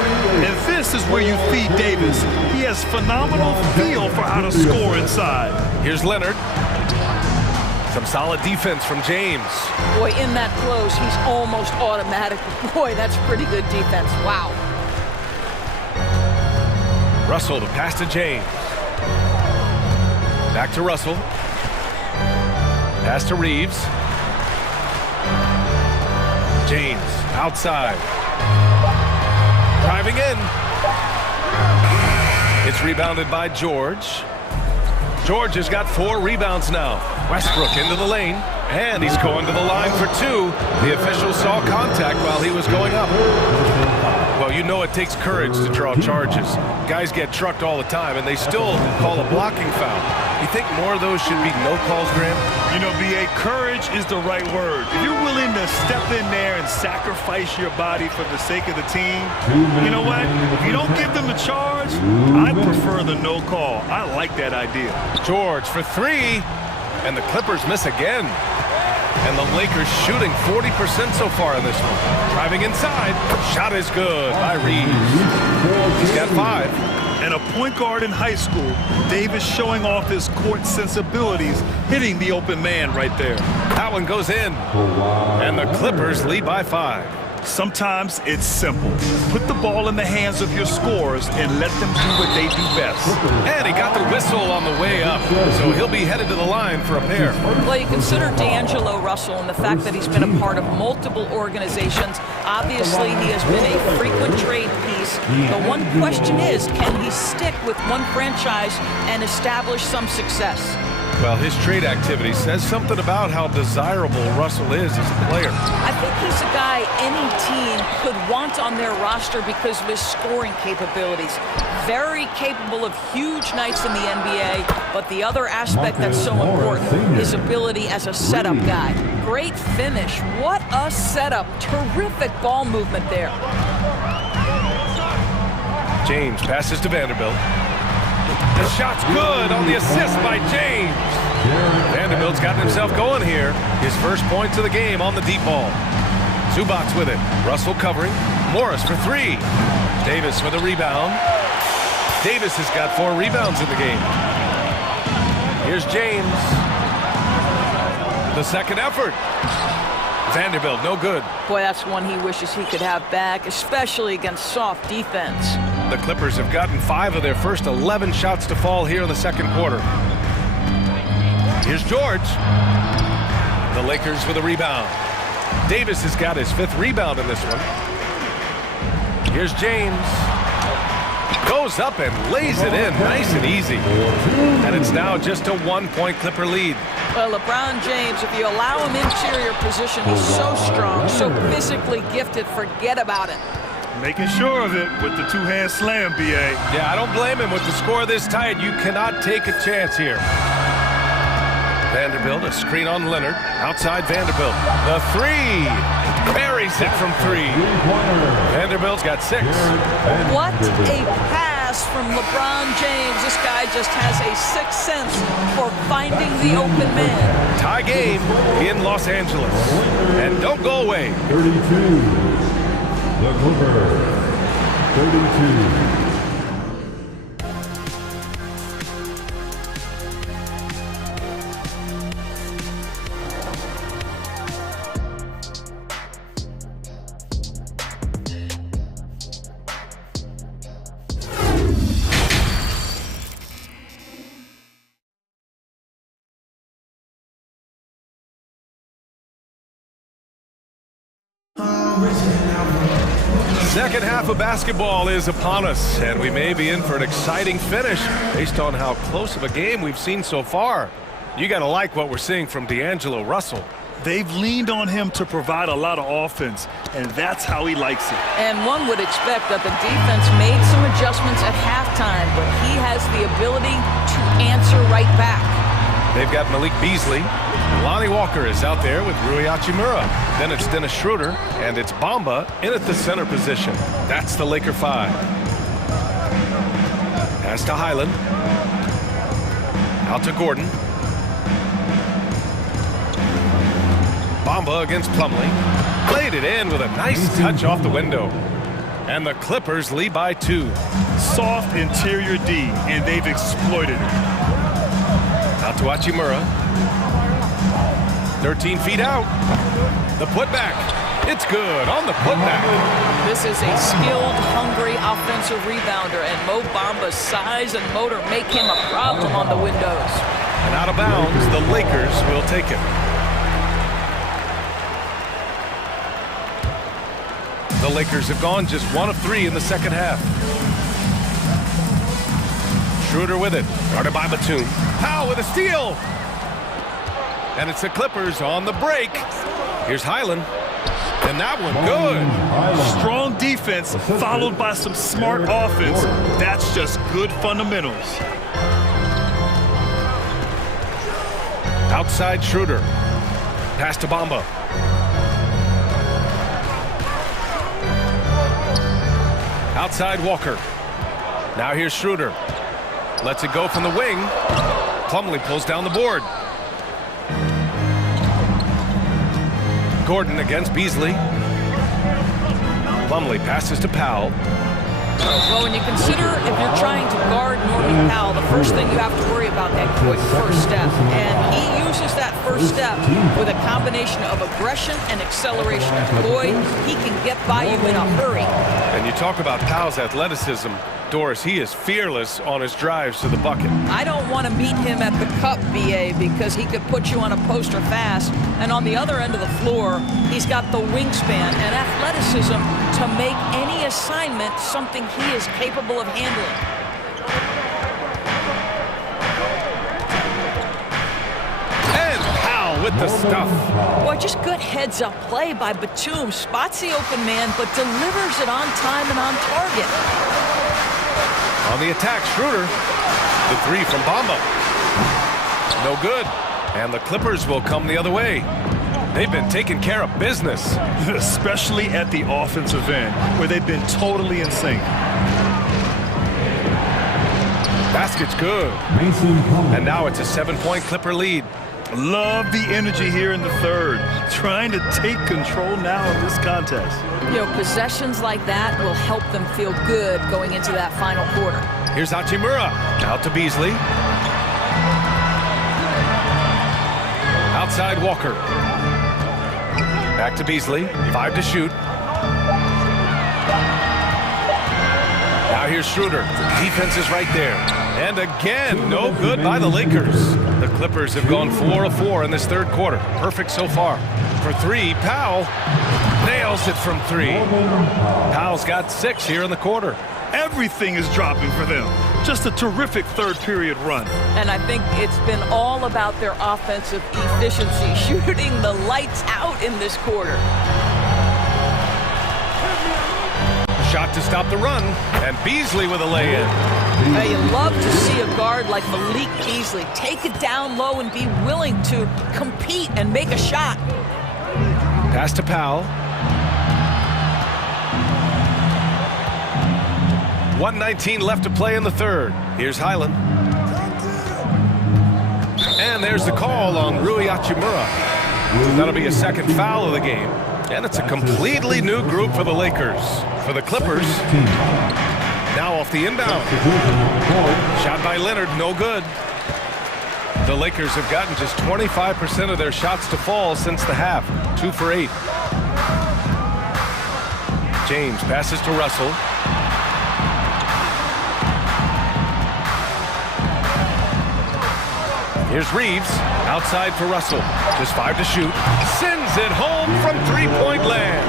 And this is where you feed Davis. He has phenomenal feel for how to score inside. Here's Leonard. Some solid defense from James. Boy, in that close, he's almost automatic. Boy, that's pretty good defense. Wow. Russell, the pass to James. Back to Russell. Pass to Reeves. James outside. Driving in. It's rebounded by George. George has got 4 rebounds now. Westbrook into the lane, and he's going to the line for 2. The official saw contact while he was going up. Well, you know it takes courage to draw charges. Guys get trucked all the time, and they still call a blocking foul. You think more of those should be no calls, Graham? You know, B.A., courage is the right word. If you're willing to step in there and sacrifice your body for the sake of the team, you know what? If you don't give them a charge, I prefer the no call. I like that idea. George for three, and the Clippers miss again. And the Lakers shooting 40% so far in this one. Driving inside, shot is good by Reeves. He's got 5. And a point guard in high school, Davis showing off his court sensibilities, hitting the open man right there. That one goes in. And the Clippers lead by 5. Sometimes it's simple. Put the ball in the hands of your scorers and let them do what they do best. And he got the whistle on the way up, so he'll be headed to the line for a pair. Well, you consider D'Angelo Russell and the fact that he's been a part of multiple organizations. Obviously, he has been a frequent trade piece. The one question is, can he stick with one franchise and establish some success? Well, his trade activity says something about how desirable Russell is as a player. I think he's a guy any team could want on their roster because of his scoring capabilities. Very capable of huge nights in the NBA, but the other aspect that's so important, his ability as a setup guy. Great finish. What a setup. Terrific ball movement there. James passes to Vanderbilt. The shot's good on the assist by James. Vanderbilt's gotten himself going here. His first points of the game on the deep ball. Zubac's with it. Russell covering. Morris for 3. Davis with a rebound. Davis has got 4 rebounds in the game. Here's James. The second effort. Vanderbilt, no good. Boy, that's one he wishes he could have back, especially against soft defense. The Clippers have gotten 5 of their first 11 shots to fall here in the second quarter. Here's George. The Lakers with a rebound. Davis has got his 5th rebound in this one. Here's James. Goes up and lays it in nice and easy. And it's now just a 1-point Clipper lead. Well, LeBron James, if you allow him interior position, he's so strong, so physically gifted, forget about it. Making sure of it with the 2-hand slam, B.A. Yeah, I don't blame him. With the score this tight, you cannot take a chance here. Vanderbilt, a screen on Leonard. Outside Vanderbilt. The 3. Buries it from 3. Vanderbilt's got 6. What a pass from LeBron James. This guy just has a sixth sense for finding the open man. Tie game in Los Angeles. And don't go away. 32. The Clippers. 32. Second half of basketball is upon us, and we may be in for an exciting finish based on how close of a game we've seen so far. You got to like what we're seeing from D'Angelo Russell. They've leaned on him to provide a lot of offense, and that's how he likes it. And one would expect that the defense made some adjustments at halftime, but he has the ability to answer right back. They've got Malik Beasley. Lonnie Walker is out there with Rui Hachimura. Then it's Dennis Schroeder, and it's Bamba in at the center position. That's the Laker 5. Pass to Highland. Out to Gordon. Bamba against Plumlee. Played it in with a nice touch off the window. And the Clippers lead by 2. Soft interior D, and they've exploited it. Out to Hachimura. 13 feet out. The putback. It's good on the putback. This is a skilled, hungry offensive rebounder, and Mo Bamba's size and motor make him a problem on the windows. And out of bounds, the Lakers will take it. The Lakers have gone just 1 of 3 in the second half. Schroeder with it. Guarded by Batum. Powell with a steal. And it's the Clippers on the break. Here's Highland. And that one good. Strong defense. defense followed by some smart offense. That's just good fundamentals. Outside Schroeder. Pass to Bamba. Outside Walker. Now here's Schroeder. Lets it go from the wing. Plumlee pulls down the board. Gordon against Beasley. Plumlee passes to Powell. Well, when you consider if you're trying to guard Norman Powell, the first thing you have to worry about that quick first step. And he uses that first step with a combination of aggression and acceleration. Boy, he can get by you in a hurry. And you talk about Powell's athleticism. Doris, he is fearless on his drives to the bucket. I don't want to meet him at the cup, BA, because he could put you on a poster fast. And on the other end of the floor, he's got the wingspan and athleticism to make any assignment something he is capable of handling. And Powell with the stuff. Boy, just good heads-up play by Batum. Spots the open man, but delivers it on time and on target. On the attack, Schroeder. The three from Bamba. No good. And the Clippers will come the other way. They've been taking care of business. Especially at the offensive end, where they've been totally in sync. Basket's good. And now it's a 7-point Clipper lead. Love the energy here in the third. Trying to take control now of this contest. You know, possessions like that will help them feel good going into that final quarter. Here's Hachimura. Out to Beasley. Outside Walker. Back to Beasley. 5 to shoot. Now here's Schroeder. Defense is right there. And again, no good by the Lakers. The Clippers have gone 4 of 4 in this third quarter. Perfect so far. For three, Powell nails it from three. Powell's got 6 here in the quarter. Everything is dropping for them. Just a terrific third period run. And I think it's been all about their offensive efficiency, shooting the lights out in this quarter. Shot to stop the run, and Beasley with a lay-in. Now, you love to see a guard like Malik Beasley take it down low and be willing to compete and make a shot. Pass to Powell. 1:19 left to play in the third. Here's Highland. And there's the call on Rui Hachimura. That'll be a second foul of the game. And it's a completely new group for the Lakers. For the Clippers, now off the inbound. Shot by Leonard, no good. The Lakers have gotten just 25% of their shots to fall since the half. 2 for 8. James passes to Russell. Here's Reeves, outside for Russell. Just 5 to shoot. Sends it home from three-point land.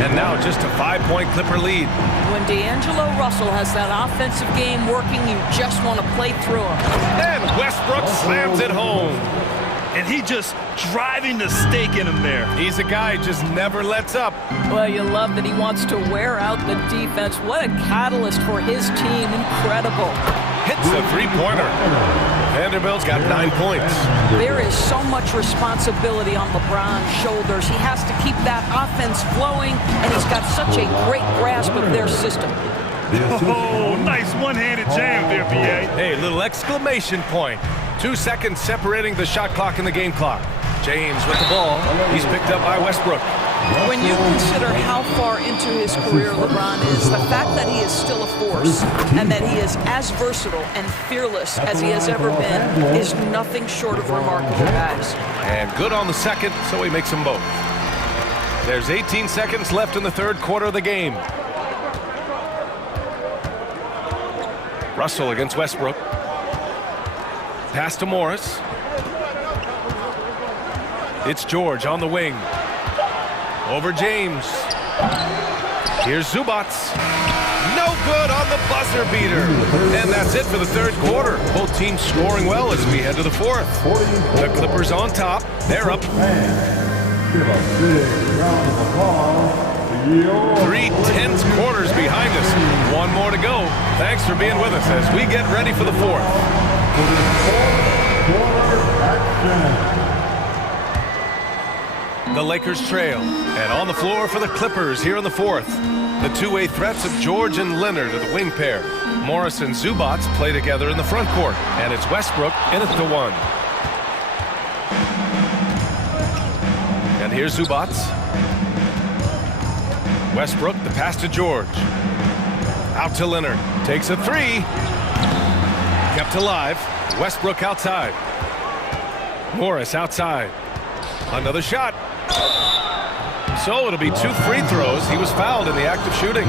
And now just a 5-point Clipper lead. When D'Angelo Russell has that offensive game working, you just want to play through him. And Westbrook slams it home. And he just driving the stake in him there. He's a guy who just never lets up. Well, you love that he wants to wear out the defense. What a catalyst for his team. Incredible. Hits a three-pointer. Vanderbilt's got 9 points. There is so much responsibility on LeBron's shoulders. He has to keep that offense flowing, and he's got such a great grasp of their system. Oh, nice one-handed jam there, B.A. Hey, little exclamation point. 2 seconds separating the shot clock and the game clock. James with the ball. He's picked up by Westbrook. When you consider how far into his career LeBron is, the fact that he is still a force and that he is as versatile and fearless as he has ever been is nothing short of remarkable, guys. And good on the second, so he makes them both. There's 18 seconds left in the third quarter of the game. Russell against Westbrook. Pass to Morris. It's George on the wing. Over James. Here's Zubats. No good on the buzzer beater. And that's it for the third quarter. Both teams scoring well as we head to the fourth. The Clippers on top. They're up. Give a big round of applause to 3 tense quarters behind us. One more to go. Thanks for being with us as we get ready for the fourth. The Lakers trail, and on the floor for the Clippers here in the fourth. The two-way threats of George and Leonard are the wing pair. Morris and Zubac play together in the front court, and it's Westbrook in it to one. And here's Zubac. Westbrook, the pass to George. Out to Leonard. Takes a three. Kept alive. Westbrook outside. Morris outside. Another shot. So it'll be 2 free throws. He was fouled in the act of shooting.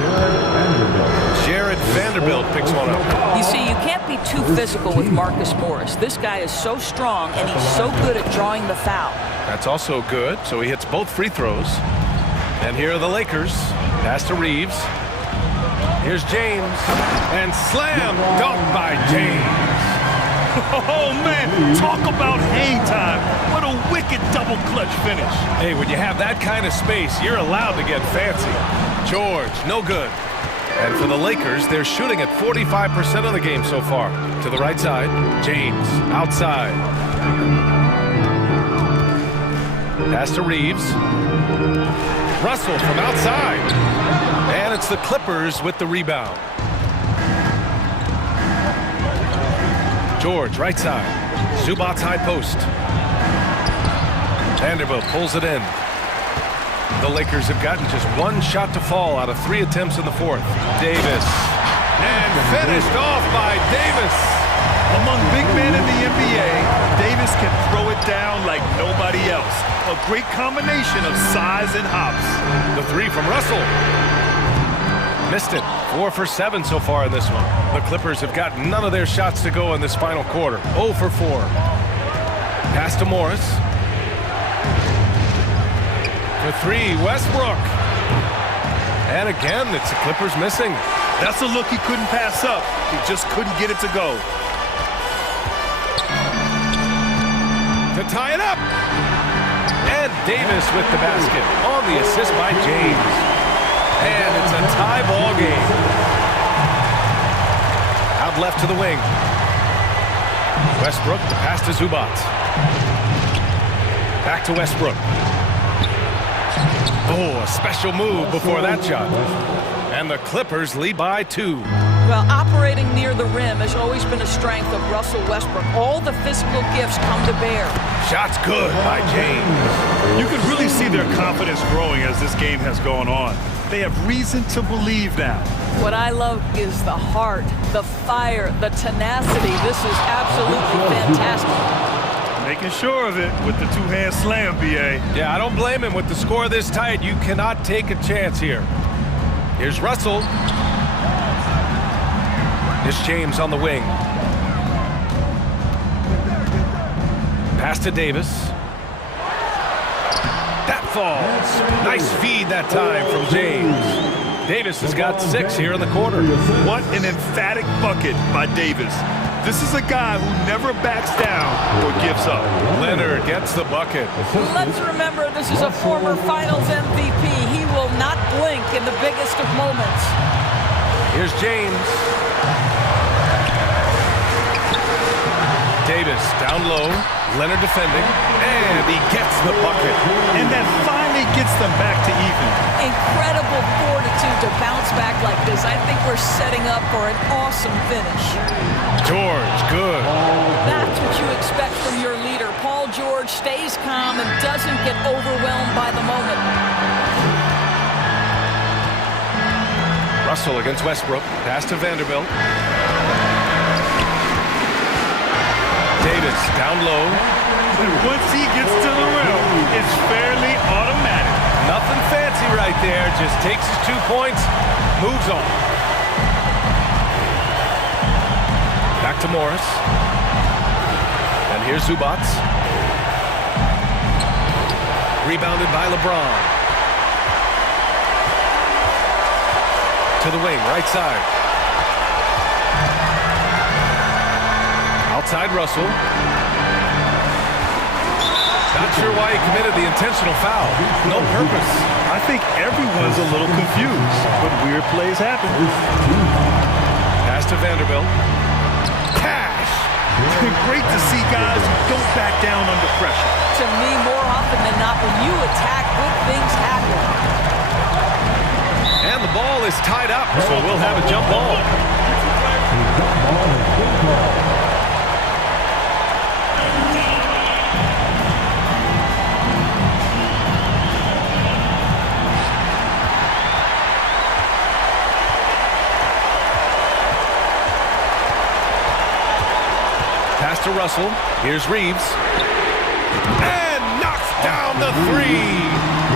Jared Vanderbilt picks one up. You see, you can't be too physical with Marcus Morris. This guy is so strong, and he's so good at drawing the foul. That's also good. So he hits both free throws. And here are the Lakers. Pass to Reeves. Here's James. And slam dunk by James. Oh, man, talk about hang time. What a wicked double clutch finish. Hey, when you have that kind of space, you're allowed to get fancy. George, no good. And for the Lakers, they're shooting at 45% of the game so far. To the right side, James, outside. Pass to Reeves. Russell from outside. And it's the Clippers with the rebound. George, right side. Zubac high post. Vanderbilt pulls it in. The Lakers have gotten just 1 shot to fall out of 3 attempts in the fourth. Davis. And finished off by Davis. Among big men in the NBA, Davis can throw it down like nobody else. A great combination of size and hops. The three from Russell. Missed it. 4 for 7 so far in this one. The Clippers have got none of their shots to go in this final quarter. 0 for 4. Pass to Morris. For 3, Westbrook. And again, it's the Clippers missing. That's a look he couldn't pass up. He just couldn't get it to go. To tie it up. And Davis with the basket on the assist by James. And it's a tie ball game. Out left to the wing. Westbrook, the pass to Zubac. Back to Westbrook. Oh, a special move before that shot. And the Clippers lead by 2. Well, operating near the rim has always been a strength of Russell Westbrook. All the physical gifts come to bear. Shots good by James. You can really see their confidence growing as this game has gone on. They have reason to believe now. What I love is the heart, the fire, the tenacity. This is absolutely fantastic. Making sure of it with the 2-hand slam, BA. Yeah, I don't blame him. With the score this tight, you cannot take a chance here. Here's Russell. Here's James on the wing. Pass to Davis. That falls. Nice feed that time from James. Davis has got 6 here in the quarter. What an emphatic bucket by Davis. This is a guy who never backs down or gives up. Leonard gets the bucket. Let's remember this is a former Finals MVP. He will not blink in the biggest of moments. Here's James. Davis down low. Leonard defending. And he gets the bucket. And that finally gets them back to even. Incredible fortitude to bounce back like this. I think we're setting up for an awesome finish. George, good. That's what you expect from your leader. Paul George stays calm and doesn't get overwhelmed by the moment. Russell against Westbrook. Pass to Vanderbilt. Davis down low. And once he gets to the rim, it's fairly automatic. Nothing fancy right there. Just takes his 2 points, moves on. Back to Morris. And here's Zubac. Rebounded by LeBron. To the wing, right side. Outside Russell. Not sure why he committed the intentional foul. No purpose. I think everyone's a little confused, but weird plays happen. Pass to Vanderbilt. Cash! Great to see guys who don't back down under pressure. To me, more often than not, when you attack, good things happen. And the ball is tied up, so we'll have a jump ball. Pass to Russell. Here's Reeves. And knocks down the three.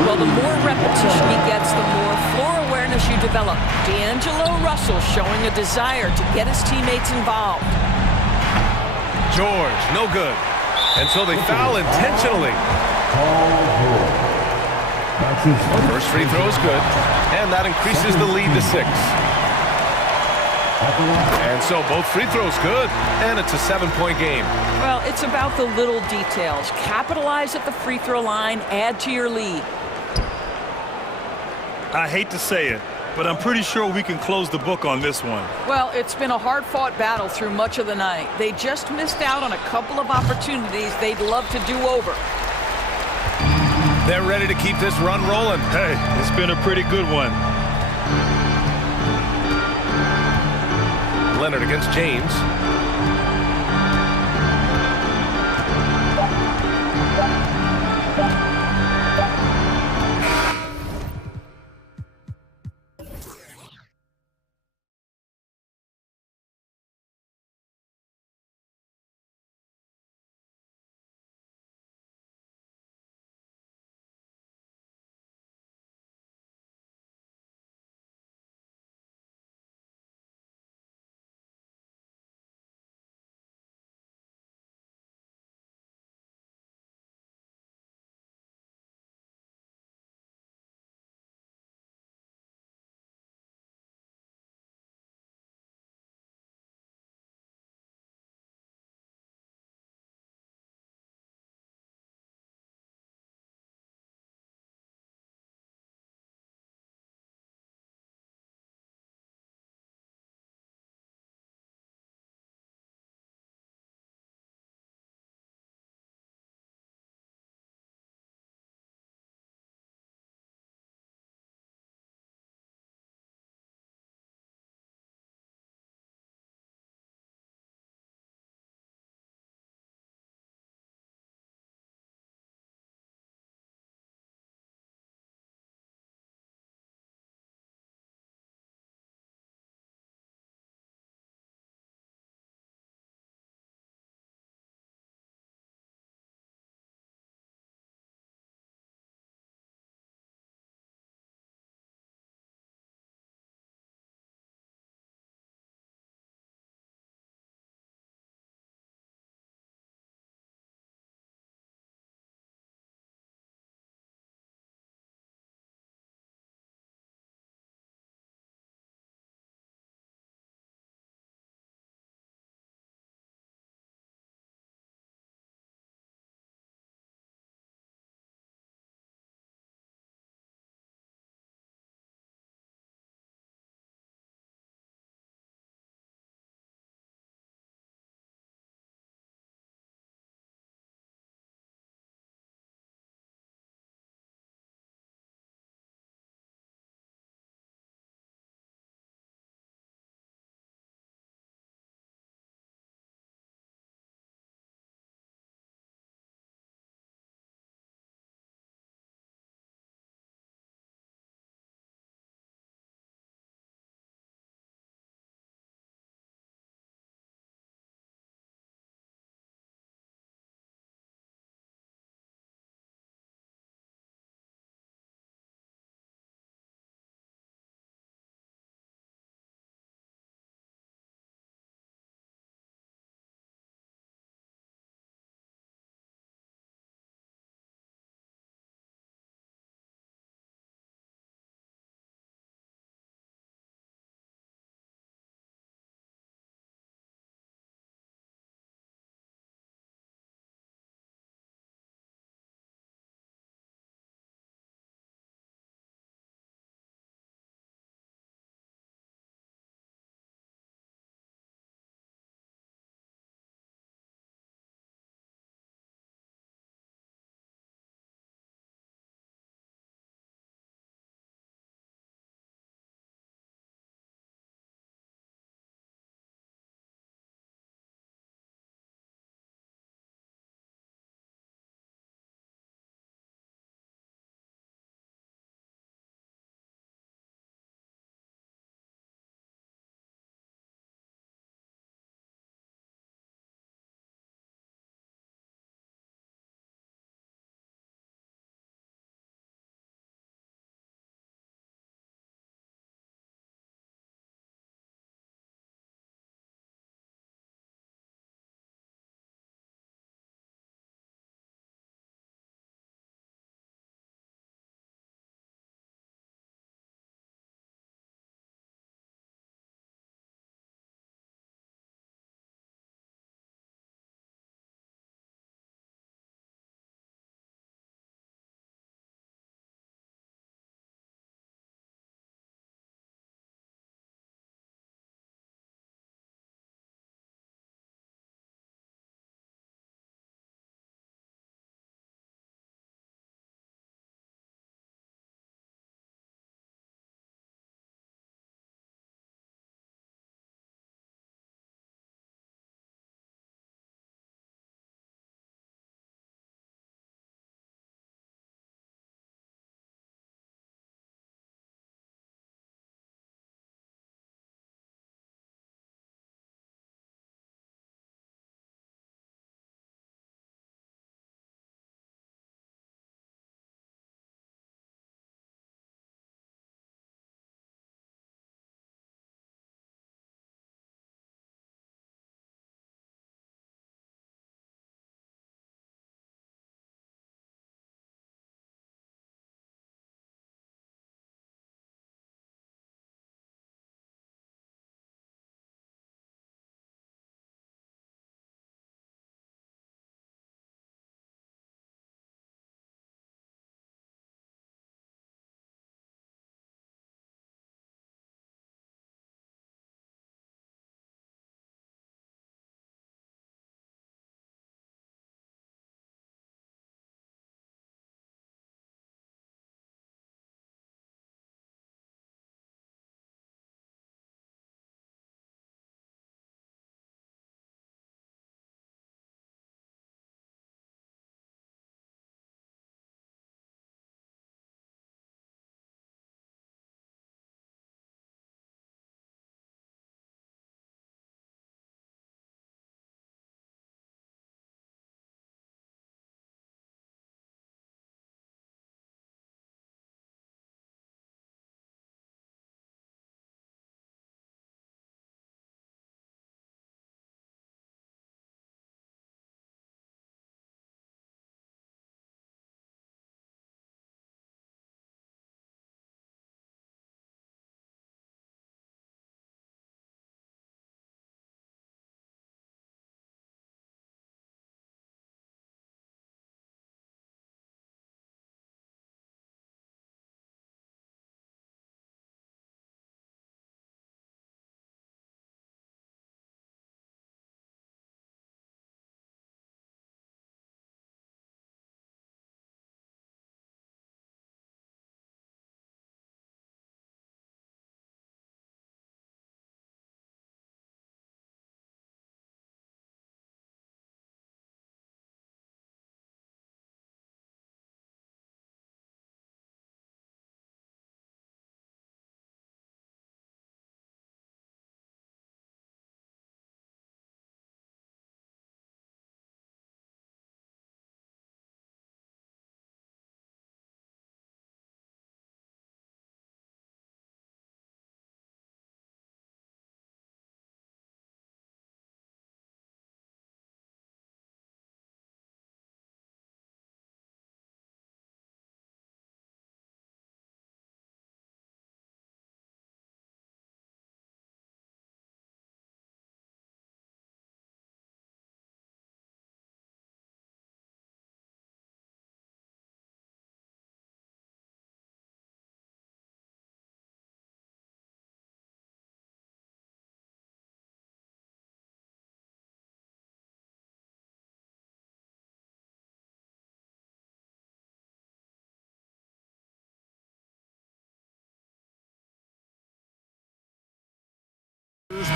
Well, the more repetition he gets, the more floor awareness you develop. D'Angelo Russell showing a desire to get his teammates involved. George, no good. And so they foul intentionally. First free throw is good. And that increases the lead to 6. And so both free throws good, and it's a 7-point game. Well, it's about the little details. Capitalize at the free throw line, add to your lead. I hate to say it, but I'm pretty sure we can close the book on this one. Well, it's been a hard-fought battle through much of the night. They just missed out on a couple of opportunities they'd love to do over. They're ready to keep this run rolling. Hey, it's been a pretty good one. Leonard against James.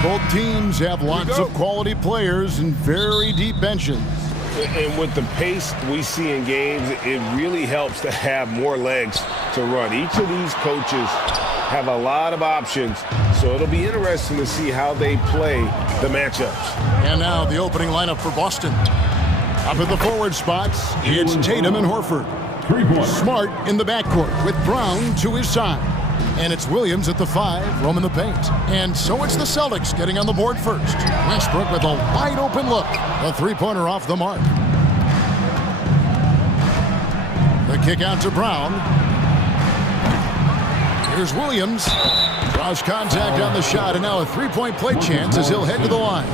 Both teams have lots of quality players and very deep benches. And with the pace we see in games, it really helps to have more legs to run. Each of these coaches have a lot of options, so it'll be interesting to see how they play the matchups. And now the opening lineup for Boston. Up at the forward spots, it's Tatum and Horford. Smart in the backcourt with Brown to his side. And it's Williams at the 5, roaming the paint. And so it's the Celtics getting on the board first. Westbrook with a wide open look. A three-pointer off the mark. The kick out to Brown. Here's Williams. Draws contact on the shot, and now a three-point play chance as he'll head to the line.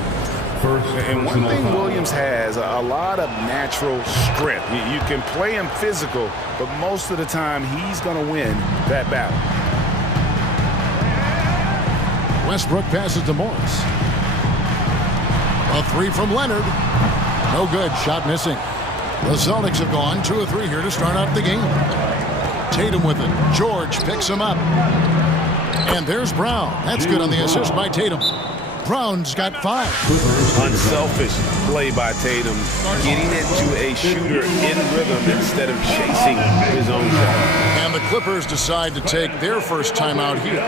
And one thing Williams has, a lot of natural strength. You can play him physical, but most of the time he's going to win that battle. Westbrook passes to Morris. A three from Leonard. No good. Shot missing. The Celtics have gone 2 of 3 here to start out the game. Tatum with it. George picks him up. And there's Brown. That's good on the assist by Tatum. Brown's got 5. Unselfish play by Tatum, getting it to a shooter in rhythm instead of chasing his own shot. And the Clippers decide to take their first time out here.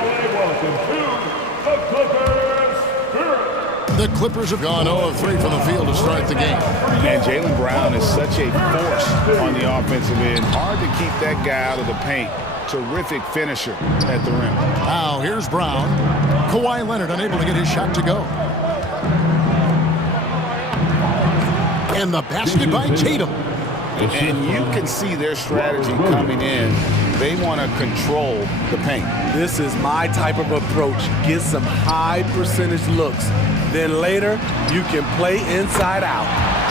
The Clippers have gone 0 of 3 from the field to start the game. And Jaylen Brown is such a force on the offensive end. Hard to keep that guy out of the paint. Terrific finisher at the rim. Now here's Brown. Kawhi Leonard unable to get his shot to go. And the basket by Tatum. And you can see their strategy coming in. They want to control the paint. This is my type of approach. Get some high percentage looks. Then later, you can play inside out.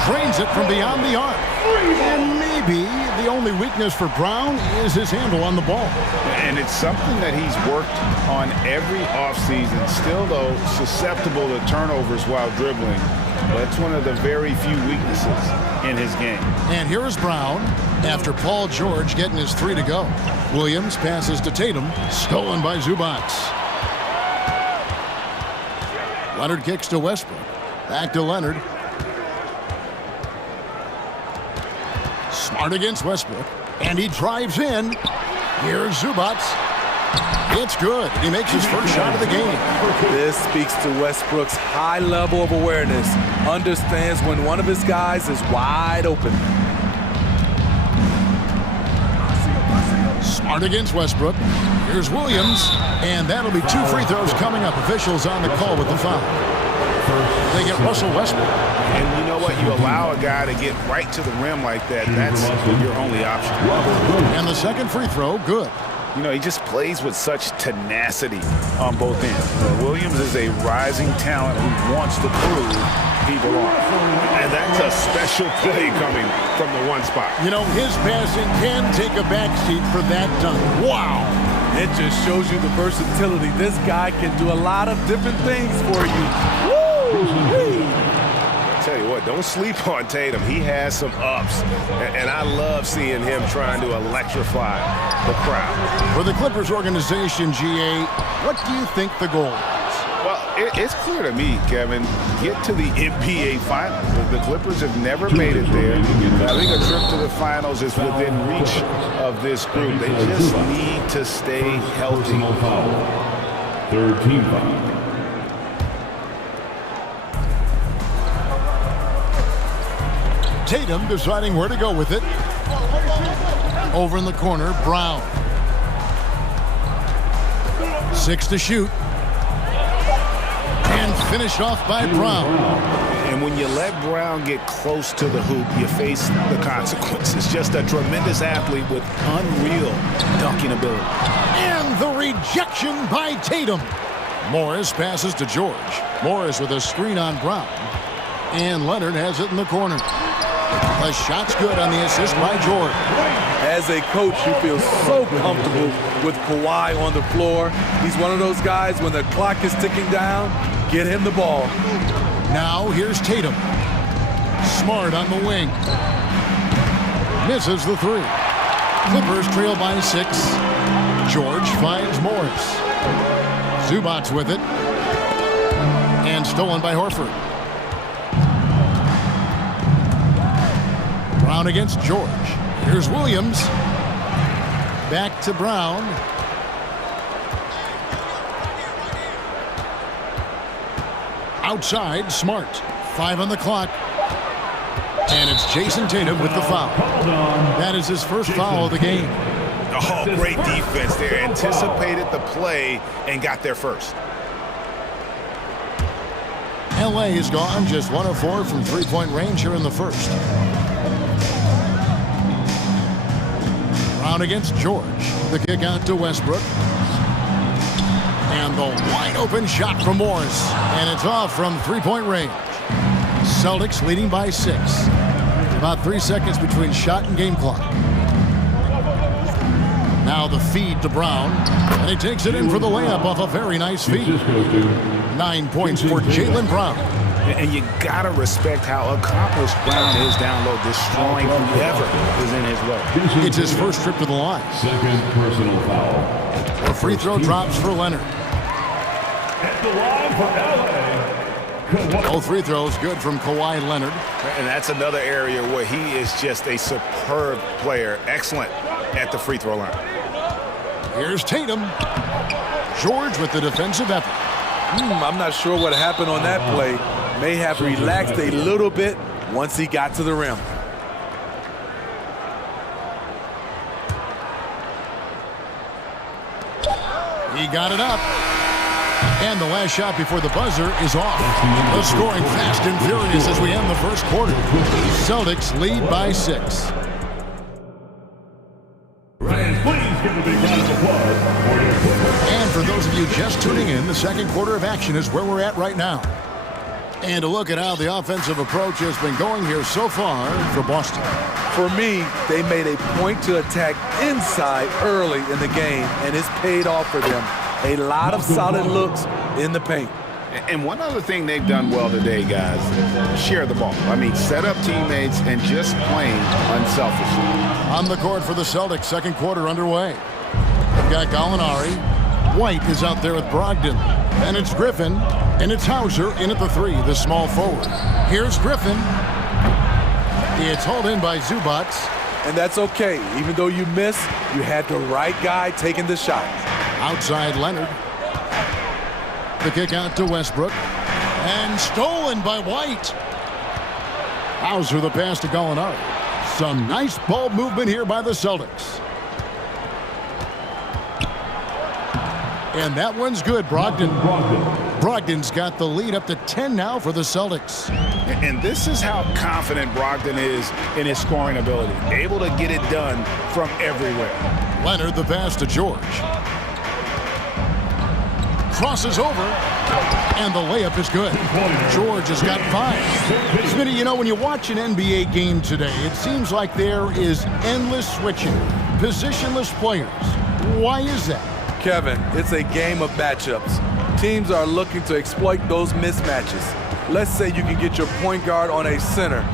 Drains it from beyond the arc. And maybe the only weakness for Brown is his handle on the ball. And it's something that he's worked on every offseason. Still, though, susceptible to turnovers while dribbling. That's one of the very few weaknesses in his game. And here is Brown after Paul George getting his 3 to go. Williams passes to Tatum. Stolen by Zubac. Leonard kicks to Westbrook. Back to Leonard. Smart against Westbrook. And he drives in. Here's Zubac. It's good. He makes his first shot of the game. This speaks to Westbrook's high level of awareness. Understands when one of his guys is wide open. Smart against Westbrook. Here's Williams. And that'll be 2 free throws coming up. Officials on the call with the foul. They get Russell Westbrook. And you know what? You allow a guy to get right to the rim like that. That's your only option. And the second free throw, good. You know, he just plays with such tenacity on both ends. Williams is a rising talent who wants to prove he belongs. And that's a special play coming from the one spot. You know, his passing can take a backseat for that dunk. Wow. It just shows you the versatility. This guy can do a lot of different things for you. Woo! I tell you what, don't sleep on Tatum. He has some ups, and I love seeing him trying to electrify the crowd. For the Clippers organization, GA, what do you think the goal is? Well, it's clear to me, Kevin, get to the NBA Finals. The Clippers have never made it there. I think a trip to the Finals is within reach of this group. They just need to stay healthy. Third team foul. Tatum deciding where to go with it. Over in the corner, Brown. 6 to shoot. And finished off by Brown. And when you let Brown get close to the hoop, you face the consequences. Just a tremendous athlete with unreal dunking ability. And the rejection by Tatum. Morris passes to George. Morris with a screen on Brown. And Leonard has it in the corner. The shot's good on the assist by George. As a coach, you feel so comfortable with Kawhi on the floor. He's one of those guys, when the clock is ticking down, get him the ball. Now here's Tatum. Smart on the wing. Misses the 3. Clippers trail by 6. George finds Morris. Zubac with it. And stolen by Horford. Brown against George. Here's Williams. Back to Brown. Outside, Smart. 5 on the clock. And it's Jason Tatum with the foul. That is his first foul of the game. Oh, great defense there. Anticipated the play and got there first. LA is gone, just 1 of 4 from three-point range here in the first. Brown against George. The kick out to Westbrook. And the wide open shot from Morris. And it's off from three-point range. Celtics leading by 6. About 3 seconds between shot and game clock. Now the feed to Brown. And he takes it in for the layup off a very nice feed. 9 points for Jaylen Brown. And you got to respect how accomplished Brown is down low, destroying whoever is in his way. It's his first trip to the line. Second personal foul. A free throw drops for Leonard. At the line for LA. Both free throws good from Kawhi Leonard. And that's another area where he is just a superb player. Excellent at the free throw line. Here's Tatum. George with the defensive effort. I'm not sure what happened on that play. May have relaxed a little bit once he got to the rim. He got it up. And the last shot before the buzzer is off. The scoring fast and furious as we end the first quarter. Celtics lead by 6. Please give a big round of applause for your Clippers. And for those of you just tuning in, the second quarter of action is where we're at right now. And to look at how the offensive approach has been going here so far for Boston. For me, they made a point to attack inside early in the game, and it's paid off for them. A lot of solid looks in the paint. And one other thing they've done well today, guys, share the ball. I mean, set up teammates and just playing unselfishly. On the court for the Celtics, second quarter underway. They've got Gallinari. White is out there with Brogdon. And it's Griffin. And it's Hauser in at the 3, the small forward. Here's Griffin. It's hauled in by Zubac. And that's okay. Even though you miss, you had the right guy taking the shot. Outside Leonard. The kick out to Westbrook. And stolen by White. Hauser the pass to Gallinari. Some nice ball movement here by the Celtics. And that one's good, Brogdon. Brogdon's got the lead up to 10 now for the Celtics. And this is how confident Brogdon is in his scoring ability. Able to get it done from everywhere. Leonard the pass to George. Crosses over. And the layup is good. George has got 5. Smitty, you know, when you watch an NBA game today, it seems like there is endless switching. Positionless players. Why is that? Kevin, it's a game of matchups. Teams are looking to exploit those mismatches. Let's say you can get your point guard on a center.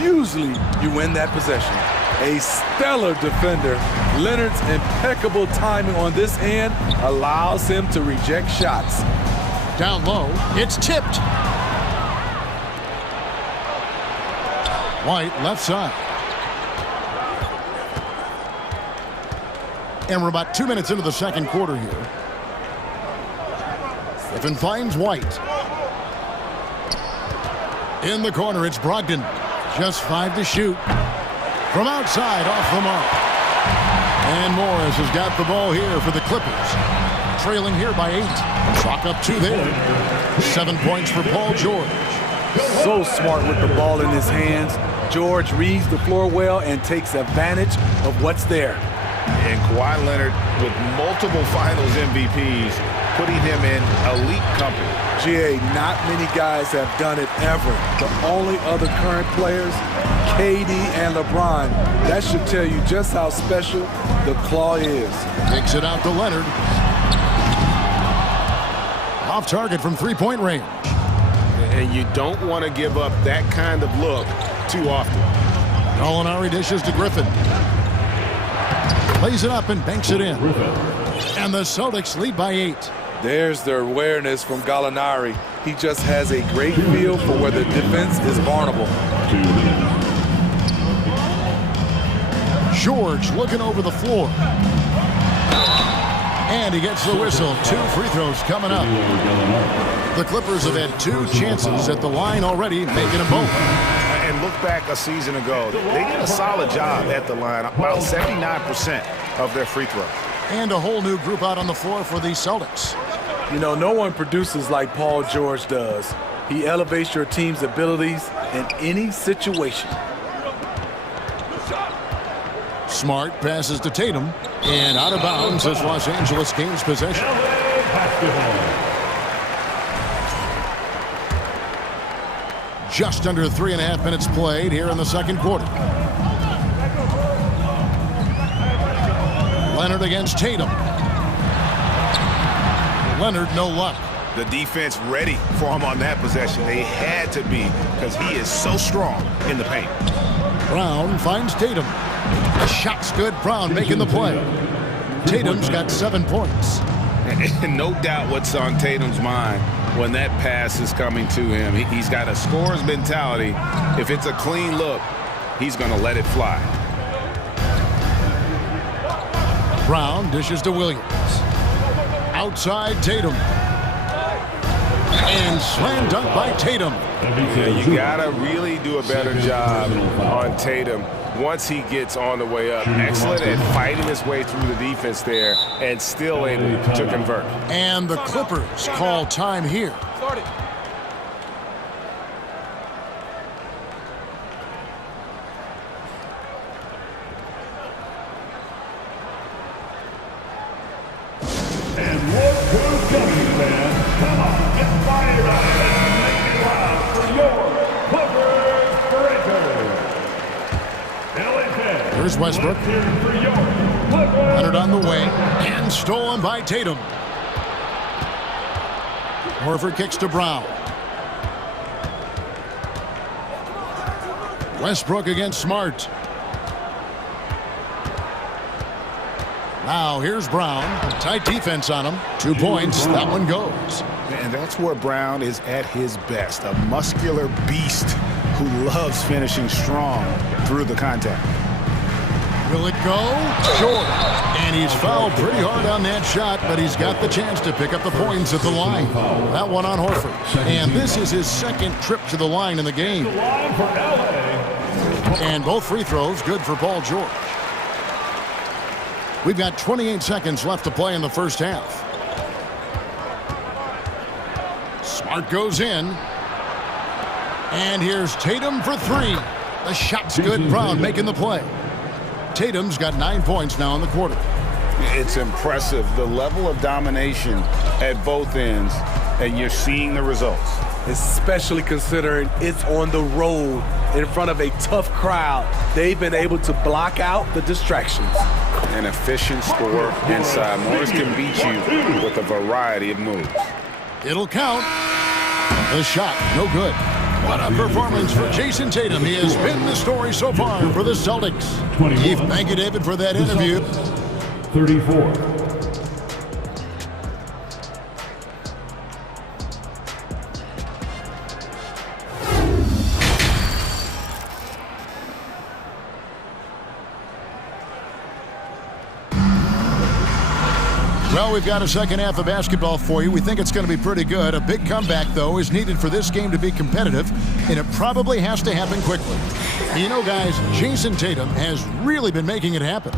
Usually, you win that possession. A stellar defender, Leonard's impeccable timing on this end allows him to reject shots. Down low, it's tipped. White left side. And we're about 2 minutes into the second quarter here. Griffin finds White. In the corner, it's Brogdon. Just 5 to shoot. From outside, off the mark. And Morris has got the ball here for the Clippers. Trailing here by 8. Chalk up 2 there. 7 points for Paul George. So smart with the ball in his hands. George reads the floor well and takes advantage of what's there. And Kawhi Leonard with multiple finals MVPs, putting him in elite company. GA, not many guys have done it ever. The only other current players, KD and LeBron. That should tell you just how special the claw is. Takes it out to Leonard. Off target from three-point range. And you don't want to give up that kind of look too often. Gallinari dishes to Griffin. Lays it up and banks it in. And the Celtics lead by 8. There's the awareness from Gallinari. He just has a great feel for where the defense is vulnerable. George looking over the floor. And he gets the whistle. 2 free throws coming up. The Clippers have had 2 chances at the line already, making them both. And look back a season ago. They did a solid job at the line, about 79% of their free throws. And a whole new group out on the floor for the Celtics. You know, no one produces like Paul George does. He elevates your team's abilities in any situation. Smart passes to Tatum, and out of bounds as Los Angeles gains possession. Just under 3.5 minutes played here in the second quarter. Leonard against Tatum. Leonard, no luck. The defense ready for him on that possession. They had to be, because he is so strong in the paint. Brown finds Tatum. The shot's good. Brown making the play. Tatum's got 7 points. And no doubt what's on Tatum's mind when that pass is coming to him. He's got a scorer's mentality. If it's a clean look, he's going to let it fly. Brown dishes to Williams. Outside Tatum. And slam dunk by Tatum. Yeah, you gotta really do a better job on Tatum once he gets on the way up. Excellent at fighting his way through the defense there and still able to convert. And the Clippers call time here. And look who's coming, man. Come on, get fired up and make it loud for your Clippers breakers. Here's Westbrook. Leonard on the wing and stolen by Tatum. Horford kicks to Brown. Westbrook against Smart. Now here's Brown. Tight defense on him. 2 points. That one goes. And that's where Brown is at his best. A muscular beast who loves finishing strong through the contact. Will it go? Short. And he's fouled pretty hard on that shot, but he's got the chance to pick up the points at the line. That one on Horford. And this is his 2nd trip to the line in the game. And both free throws good for Paul George. We've got 28 seconds left to play in the first half. Smart goes in. And here's Tatum for 3. The shot's good. Brown making the play. Tatum's got 9 points now in the quarter. It's impressive, the level of domination at both ends, and you're seeing the results. Especially considering it's on the road in front of a tough crowd. They've been able to block out the distractions. An efficient score inside. Morris can beat you with a variety of moves. It'll count. The shot, no good. What a performance for Jason Tatum. He has been the story so far for the Celtics. Keith, thank you, David, for that interview. 34. Well, we've got a second half of basketball for you. We think it's going to be pretty good. A big comeback, though, is needed for this game to be competitive, and it probably has to happen quickly. You know, guys, Jason Tatum has really been making it happen.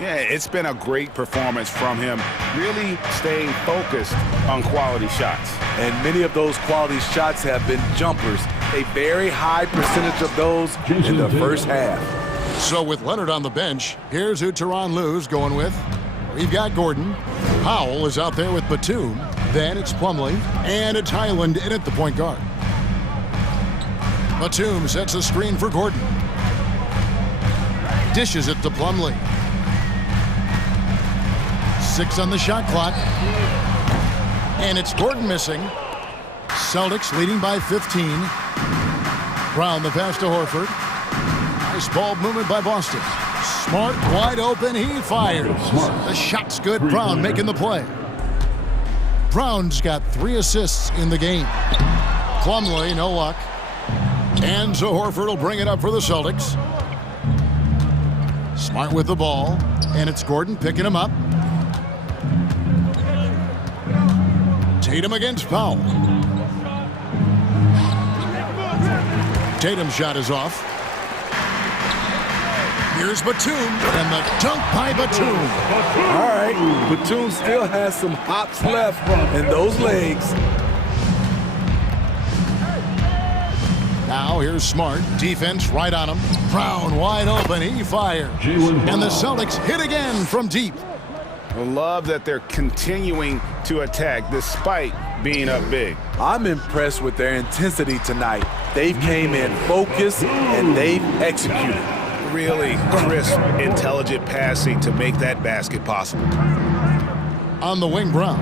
Yeah, it's been a great performance from him, really staying focused on quality shots. And many of those quality shots have been jumpers. A very high percentage of those in the first half. So with Leonard on the bench, here's who Tyronn Lue's going with. We've got Gordon. Powell is out there with Batum. Then it's Plumlee. And it's Highland in at the point guard. Batum sets a screen for Gordon. Dishes it to Plumlee. 6 on the shot clock. And it's Gordon missing. Celtics leading by 15. Brown the pass to Horford. Nice ball movement by Boston. Smart, wide open, he fires. The shot's good. Brown making the play. Brown's got 3 assists in the game. Plumlee, no luck. And so Horford will bring it up for the Celtics. Smart with the ball. And it's Gordon picking him up. Tatum against Powell. Tatum's shot is off. Here's Batum, and the dunk by Batum. All right, Batum still has some hops left in those legs. Now here's Smart. Defense right on him. Brown wide open. He fires. And the Celtics hit again from deep. I love that they're continuing to attack despite being up big. I'm impressed with their intensity tonight. They've came in focused and they've executed. Really crisp, intelligent passing to make that basket possible. On the wing, Brown.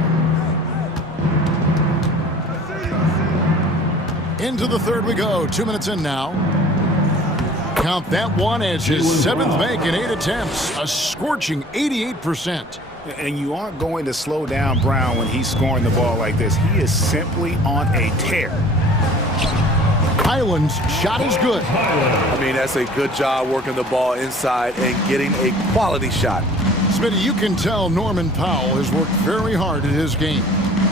Into the third we go. 2 minutes in now. Count that one as his 7th make in 8 attempts. A scorching 88%. And you aren't going to slow down Brown when he's scoring the ball like this. He is simply on a tear. Highland's shot is good. I mean, that's a good job working the ball inside and getting a quality shot. Smitty, you can tell Norman Powell has worked very hard at his game.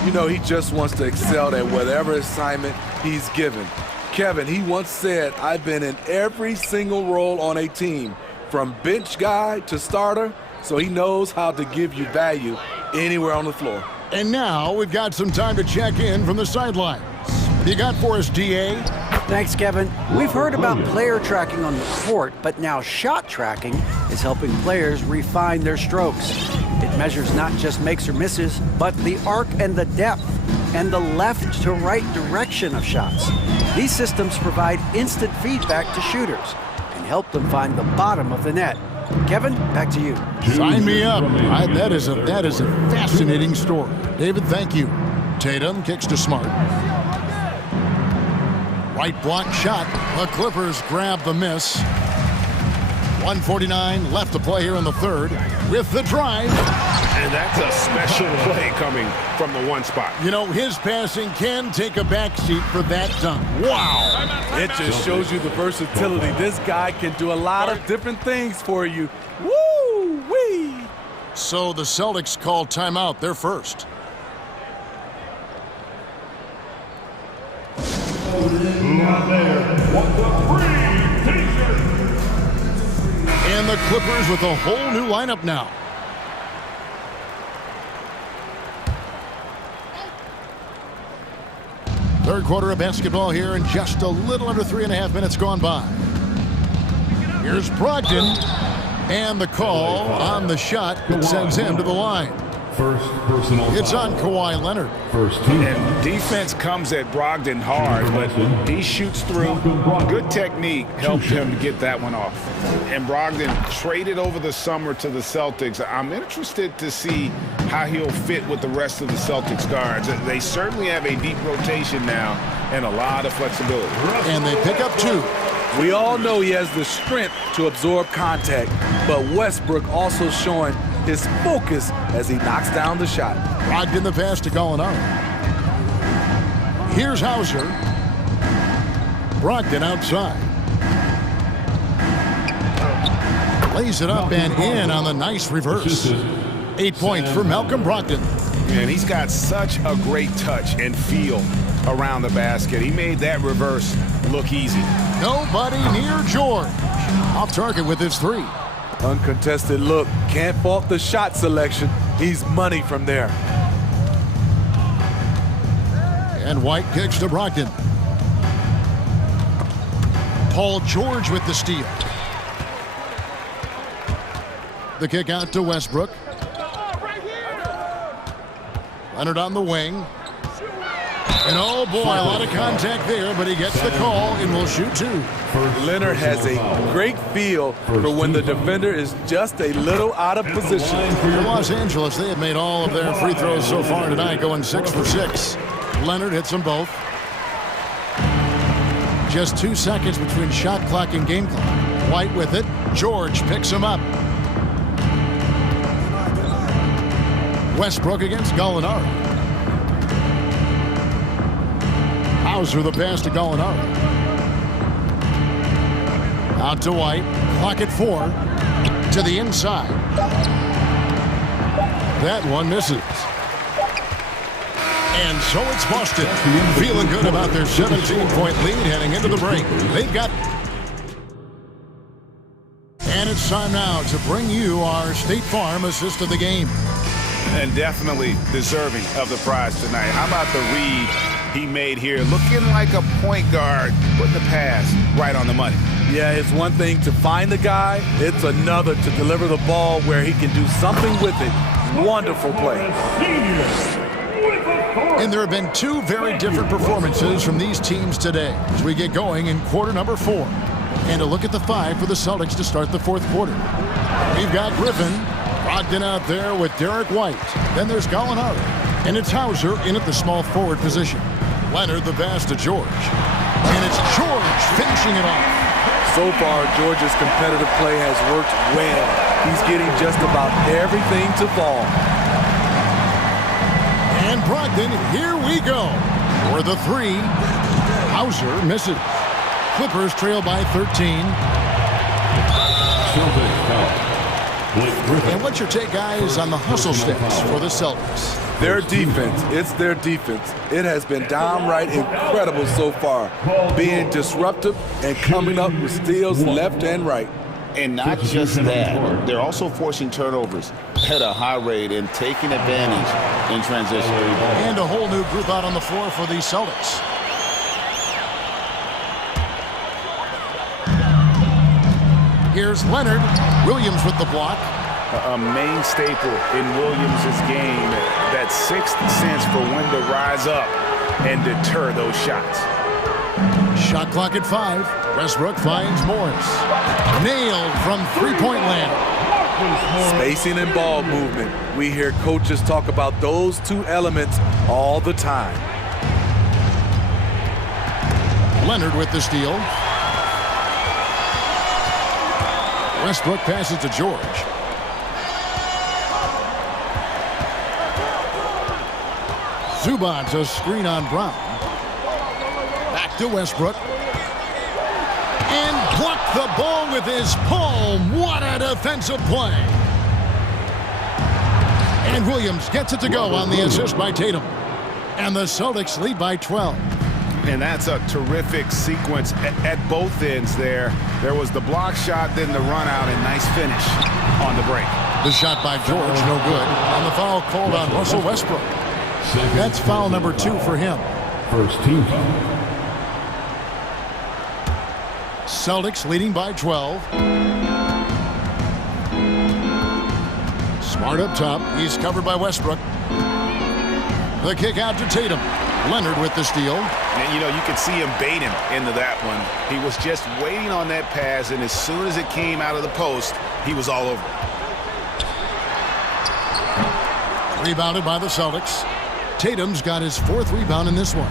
You know, he just wants to excel at whatever assignment he's given. Kevin, he once said, I've been in every single role on a team, from bench guy to starter, so he knows how to give you value anywhere on the floor. And now we've got some time to check in from the sidelines. What do you got for us, DA? Thanks, Kevin. We've heard about player tracking on the court, but now shot tracking is helping players refine their strokes. It measures not just makes or misses, but the arc and the depth, and the left to right direction of shots. These systems provide instant feedback to shooters and help them find the bottom of the net. Kevin, back to you. Sign me up. That is a fascinating story. David, thank you. Tatum kicks to Smart. Right block shot. The Clippers grab the miss. 1:49 left to play here in the third with the drive. And that's a special play coming from the one spot. You know, his passing can take a backseat for that dunk. Wow. It just shows you the versatility. This guy can do a lot of different things for you. Woo-wee. So the Celtics call timeout. They're first. And the Clippers with a whole new lineup now. Third quarter of basketball here, and just a little under 3.5 minutes gone by. Here's Brogdon, and the call on the shot that sends him to the line. First personal It's on Kawhi Leonard. First team. And defense comes at Brogdon hard, but he shoots through. Good technique helped him to get that one off. And Brogdon traded over the summer to the Celtics. I'm interested to see how he'll fit with the rest of the Celtics guards. They certainly have a deep rotation now and a lot of flexibility. And they pick up 2. We all know he has the strength to absorb contact, but Westbrook also showing his focus as he knocks down the shot. Brogdon the pass to Gallinari. Here's Hauser. Brogdon outside. Lays it up and in on the nice reverse. 8 points for Malcolm Brogdon. And he's got such a great touch and feel around the basket. He made that reverse look easy. Nobody near George. Off target with his 3. Uncontested look. Can't fault the shot selection. He's money from there. And White kicks to Brogdon. Paul George with the steal. The kick out to Westbrook. Leonard on the wing. And oh boy, a lot of contact there, but he gets the call and will shoot 2. Leonard has a great feel for when the defender is just a little out of position. For Los Angeles, they have made all of their free throws so far tonight, going 6 for 6. Leonard hits them both. Just 2 seconds between shot clock and game clock. White with it. George picks him up. Westbrook against Gallinari. Hauser the pass to Gallinari. Out to White. Clock at 4. To the inside. That one misses. And so it's Boston. Feeling good about their 17-point lead heading into the break. They've got... And it's time now to bring you our State Farm assist of the game. And definitely deserving of the prize tonight. How about the read he made here? Looking like a point guard, putting the pass right on the money. Yeah, it's one thing to find the guy. It's another to deliver the ball where he can do something with it. Wonderful play. And there have been two very different performances from these teams today as we get going in quarter number 4. And a look at the 5 for the Celtics to start the fourth quarter. We've got Griffin, Brogdon out there with Derek White. Then there's Gallinari. And it's Hauser in at the small forward position. Leonard the pass to George. And it's George finishing it off. So far, George's competitive play has worked well. He's getting just about everything to fall. And Brogdon, here we go. For the 3, Hauser misses. Clippers trail by 13. And what's your take, guys, on the hustle sticks for the Celtics? Their defense, it's their defense. It has been downright incredible so far, being disruptive and coming up with steals left and right. And not just that, they're also forcing turnovers at a high rate and taking advantage in transition. And a whole new group out on the floor for the Celtics. Here's Leonard. Williams with the block. A main staple in Williams' game, that sixth sense for when to rise up and deter those shots. Shot clock at 5. Westbrook finds Morris. Nailed from three-point land. Spacing and ball movement. We hear coaches talk about those two elements all the time. Leonard with the steal. Westbrook passes to George. Zubac a screen on Brown. Back to Westbrook. And blocked the ball with his palm. What a defensive play. And Williams gets it to go on the assist by Tatum. And the Celtics lead by 12. And that's a terrific sequence at both ends there. There was the block shot, then the run out, and nice finish on the break. The shot by George, no good. And the foul called on Russell Westbrook. That's foul number 2 for him. First team foul. Celtics leading by 12. Smart up top. He's covered by Westbrook. The kick out to Tatum. Leonard with the steal. And, you know, you could see him baiting into that one. He was just waiting on that pass, and as soon as it came out of the post, he was all over. Rebounded by the Celtics. Tatum's got his 4th rebound in this one.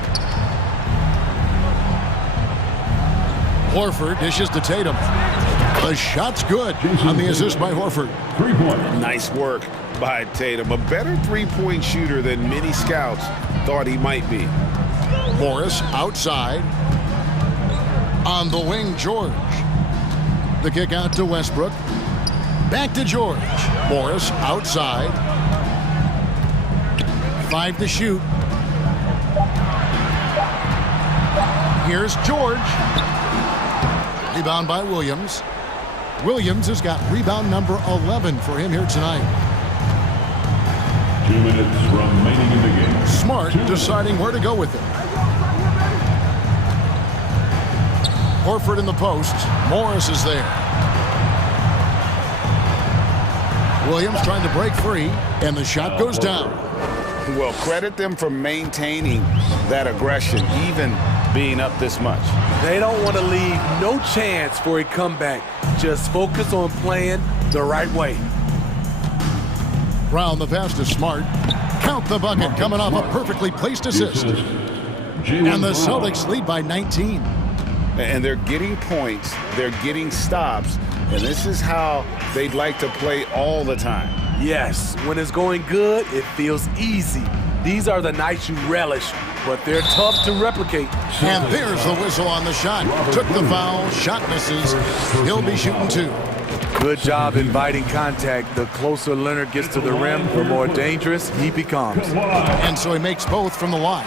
Horford dishes to Tatum. The shot's good on the assist by Horford. 3-point. Nice work by Tatum. A better three-point shooter than many scouts thought he might be. Morris outside. On the wing, George. The kick out to Westbrook. Back to George. Morris outside. 5 to shoot. Here's George. Rebound by Williams. Williams has got rebound number 11 for him here tonight. 2 minutes remaining in the game. Smart deciding where to go with it. Horford in the post. Morris is there. Williams trying to break free, and the shot goes down. Well, credit them for maintaining that aggression, even being up this much. They don't want to leave no chance for a comeback. Just focus on playing the right way. Brown the pass to Smart. Count the bucket coming off a perfectly placed assist. And the Celtics lead by 19. And they're getting points, they're getting stops, and this is how they'd like to play all the time. Yes, when it's going good, it feels easy. These are the nights you relish, but they're tough to replicate. And there's the whistle on the shot. Took the foul, shot misses. He'll be shooting 2. Good job inviting contact. The closer Leonard gets to the rim, the more dangerous he becomes. And so he makes both from the line.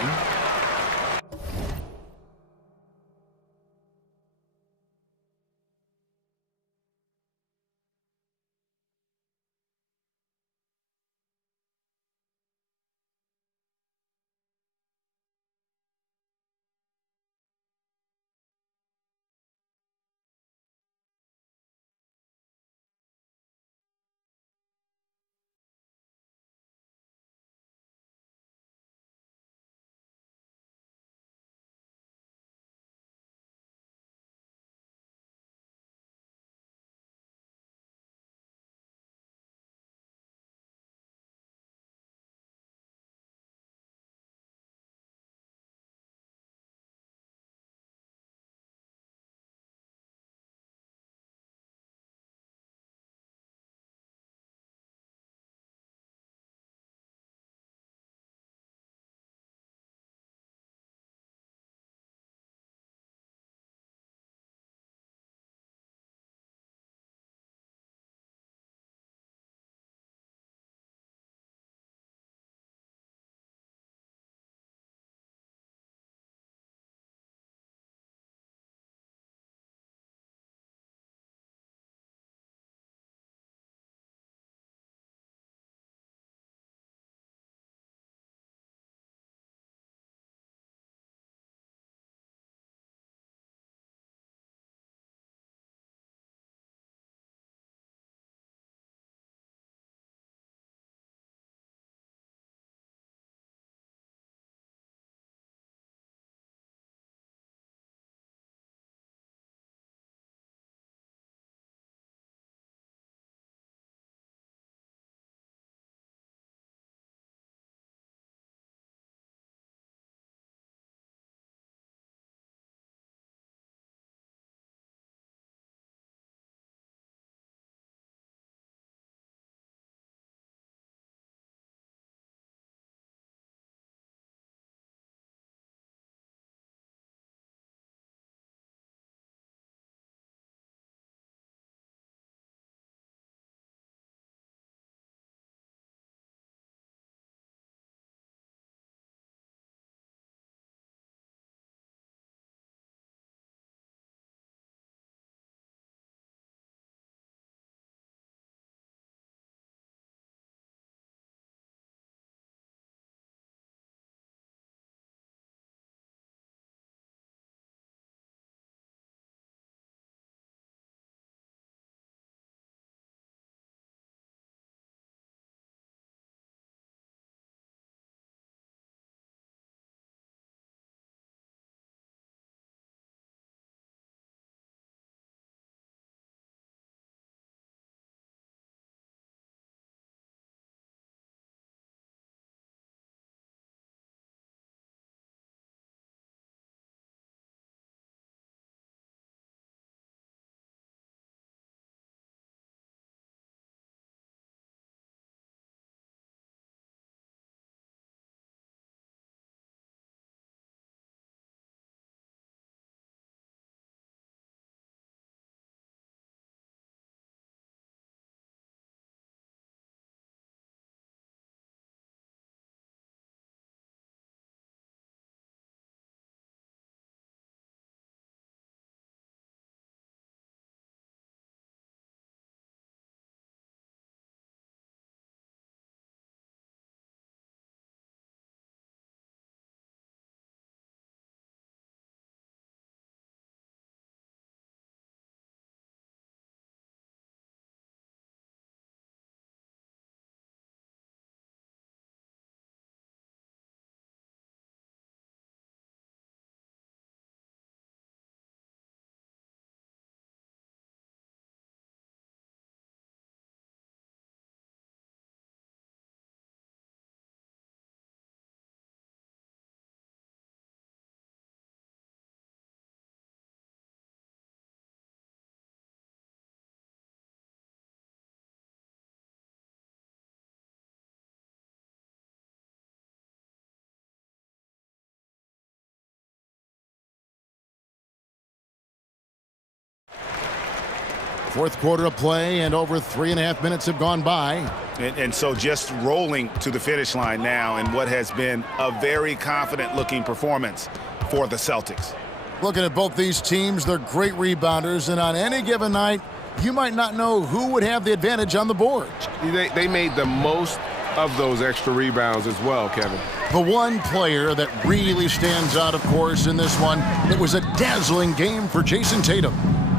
Fourth quarter of play, and over 3.5 minutes have gone by. And so just rolling to the finish line now in what has been a very confident-looking performance for the Celtics. Looking at both these teams, they're great rebounders, and on any given night, you might not know who would have the advantage on the board. They made the most of those extra rebounds as well, Kevin. The one player that really stands out, of course, in this one, it was a dazzling game for Jason Tatum.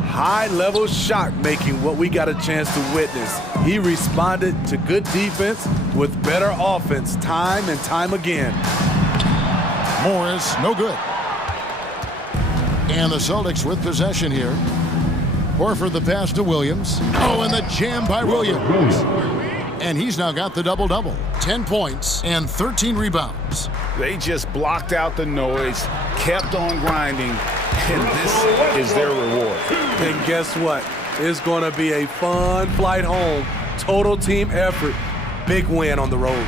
High-level shot making, what we got a chance to witness. He responded to good defense with better offense time and time again. Morris, no good. And the Celtics with possession here. Horford the pass to Williams. Oh, and the jam by Williams. And he's now got the double-double. 10 points and 13 rebounds. They just blocked out the noise, kept on grinding, and this is their reward. And guess what? It's going to be a fun flight home. Total team effort. Big win on the road.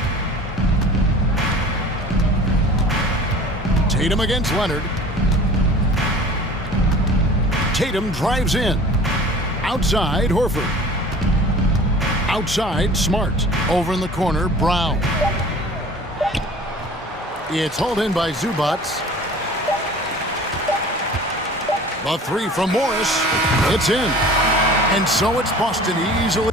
Tatum against Leonard. Tatum drives in. Outside, Horford. Outside, Smart. Over in the corner, Brown. It's hauled in by Zubac. The three from Morris. It's in. And so it's Boston easily.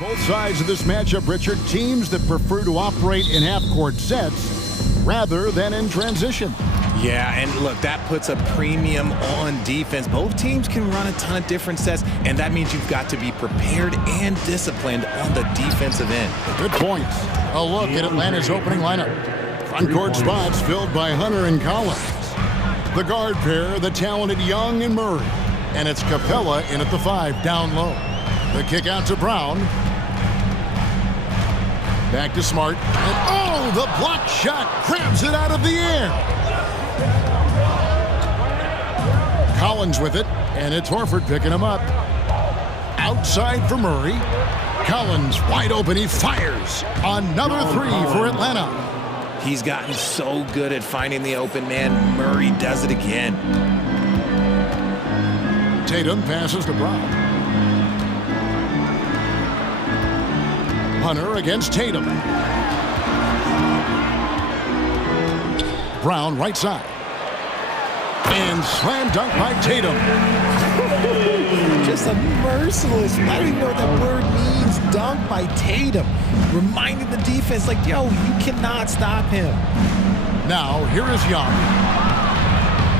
Both sides of this matchup, Richard, teams that prefer to operate in half-court sets rather than in transition. Yeah, and look, that puts a premium on defense. Both teams can run a ton of different sets, and that means you've got to be prepared and disciplined on the defensive end. Good points. A look at Atlanta's opening lineup. Front court spots filled by Hunter and Collins. The guard pair, the talented Young and Murray. And it's Capella in at the 5, down low. The kick out to Brown. Back to Smart. And oh, the block shot grabs it out of the air. Collins with it, and it's Horford picking him up. Outside for Murray. Collins wide open, he fires. Another 3 for Atlanta. He's gotten so good at finding the open man. Murray does it again. Tatum passes to Brown. Hunter against Tatum. Brown right side. And slam dunk by Tatum. Just a merciless, I don't even know what that word means, dunk by Tatum. Reminding the defense, like, yo, you cannot stop him. Now, here is Young.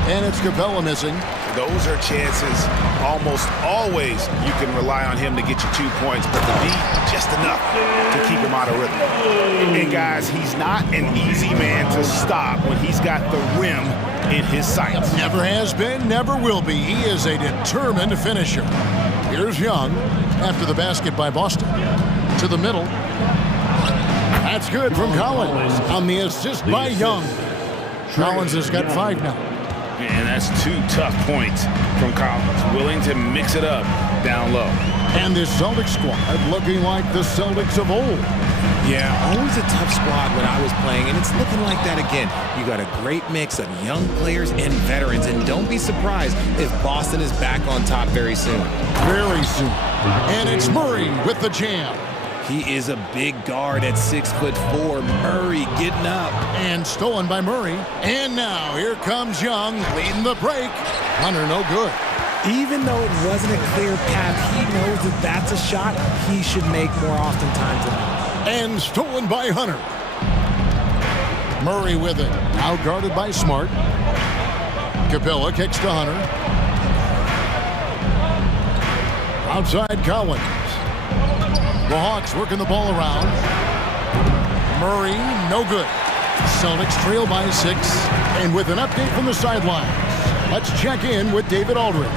And it's Capella missing. Those are chances almost always you can rely on him to get you 2 points, but to be just enough to keep him out of rhythm. And guys, he's not an easy man to stop when he's got the rim in his sights. Never has been, never will be. He is a determined finisher. Here's Young after the basket by Boston. To the middle. That's good from Collins on the assist by Young. Collins has got 5 now. And that's 2 tough points from Collins, willing to mix it up down low. And this Celtics squad looking like the Celtics of old. Yeah, always a tough squad when I was playing, and it's looking like that again. You got a great mix of young players and veterans, and don't be surprised if Boston is back on top very soon. Very soon. And it's Murray with the jam. He is a big guard at 6'4". Murray getting up. And stolen by Murray. And now here comes Young leading the break. Hunter no good. Even though it wasn't a clear path, he knows that that's a shot he should make more oftentimes than not. And stolen by Hunter. Murray with it. Outguarded by Smart. Capella kicks to Hunter. Outside Collins. The Hawks working the ball around. Murray, no good. Celtics trail by 6. And with an update from the sidelines, let's check in with David Aldridge.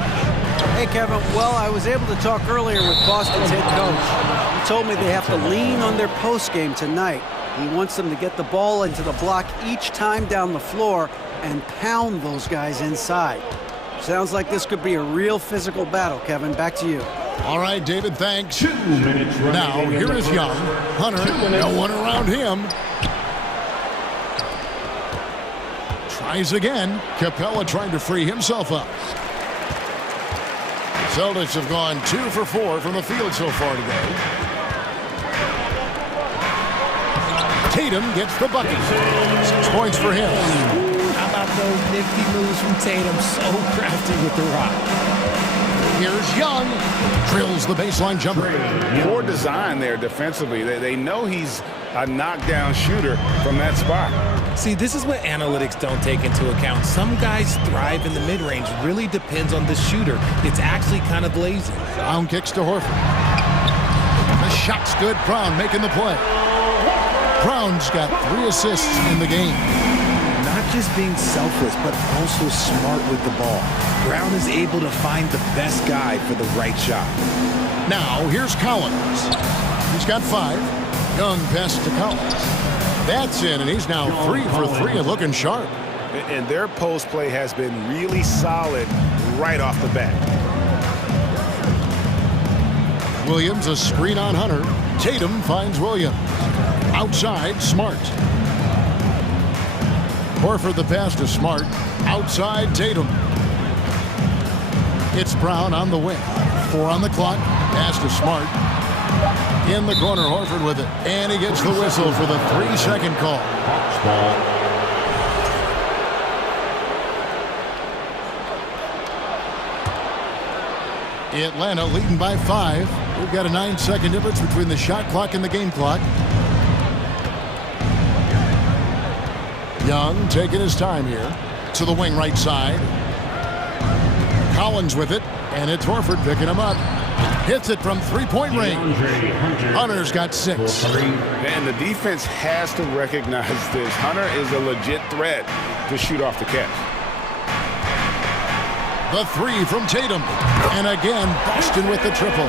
Hey, Kevin. Well, I was able to talk earlier with Boston's head coach. He told me they have to lean on their post game tonight. He wants them to get the ball into the block each time down the floor and pound those guys inside. Sounds like this could be a real physical battle, Kevin. Back to you. All right, David, thanks. 2 minutes now, here is Young. Hunter, no one around him. Tries again. Capella trying to free himself up. Celtics have gone 2 for 4 from the field so far today. Tatum gets the bucket. 6 points for him. How about those nifty moves from Tatum? So crafty with the rock. Here's Young. Drills the baseline jumper. Poor design there defensively. They know he's a knockdown shooter from that spot. See, this is what analytics don't take into account. Some guys thrive in the mid-range. Really depends on the shooter. It's actually kind of lazy. Brown kicks to Horford. The shot's good. Brown making the play. Brown's got 3 assists in the game. Not just being selfless, but also smart with the ball. Brown is able to find the best guy for the right shot. Now, here's Collins. He's got 5. Young passes to Collins. That's in, and he's now 3 for 3 and looking sharp. And their post play has been really solid right off the bat. Williams, a screen on Hunter. Tatum finds Williams. Outside, Smart. Horford the pass to Smart. Outside, Tatum. It's Brown on the wing. 4 on the clock. Pass to Smart. In the corner, Horford with it. And he gets the whistle for the 3-second call. Hawks ball. Atlanta leading by 5. We've got a 9-second difference between the shot clock and the game clock. Young taking his time here. to the wing right side. Collins with it, and it's Horford picking him up. Hits it from three-point range. Hunter's got 6. And the defense has to recognize this. Hunter is a legit threat to shoot off the catch. The 3 from Tatum. And again, Boston with the triple.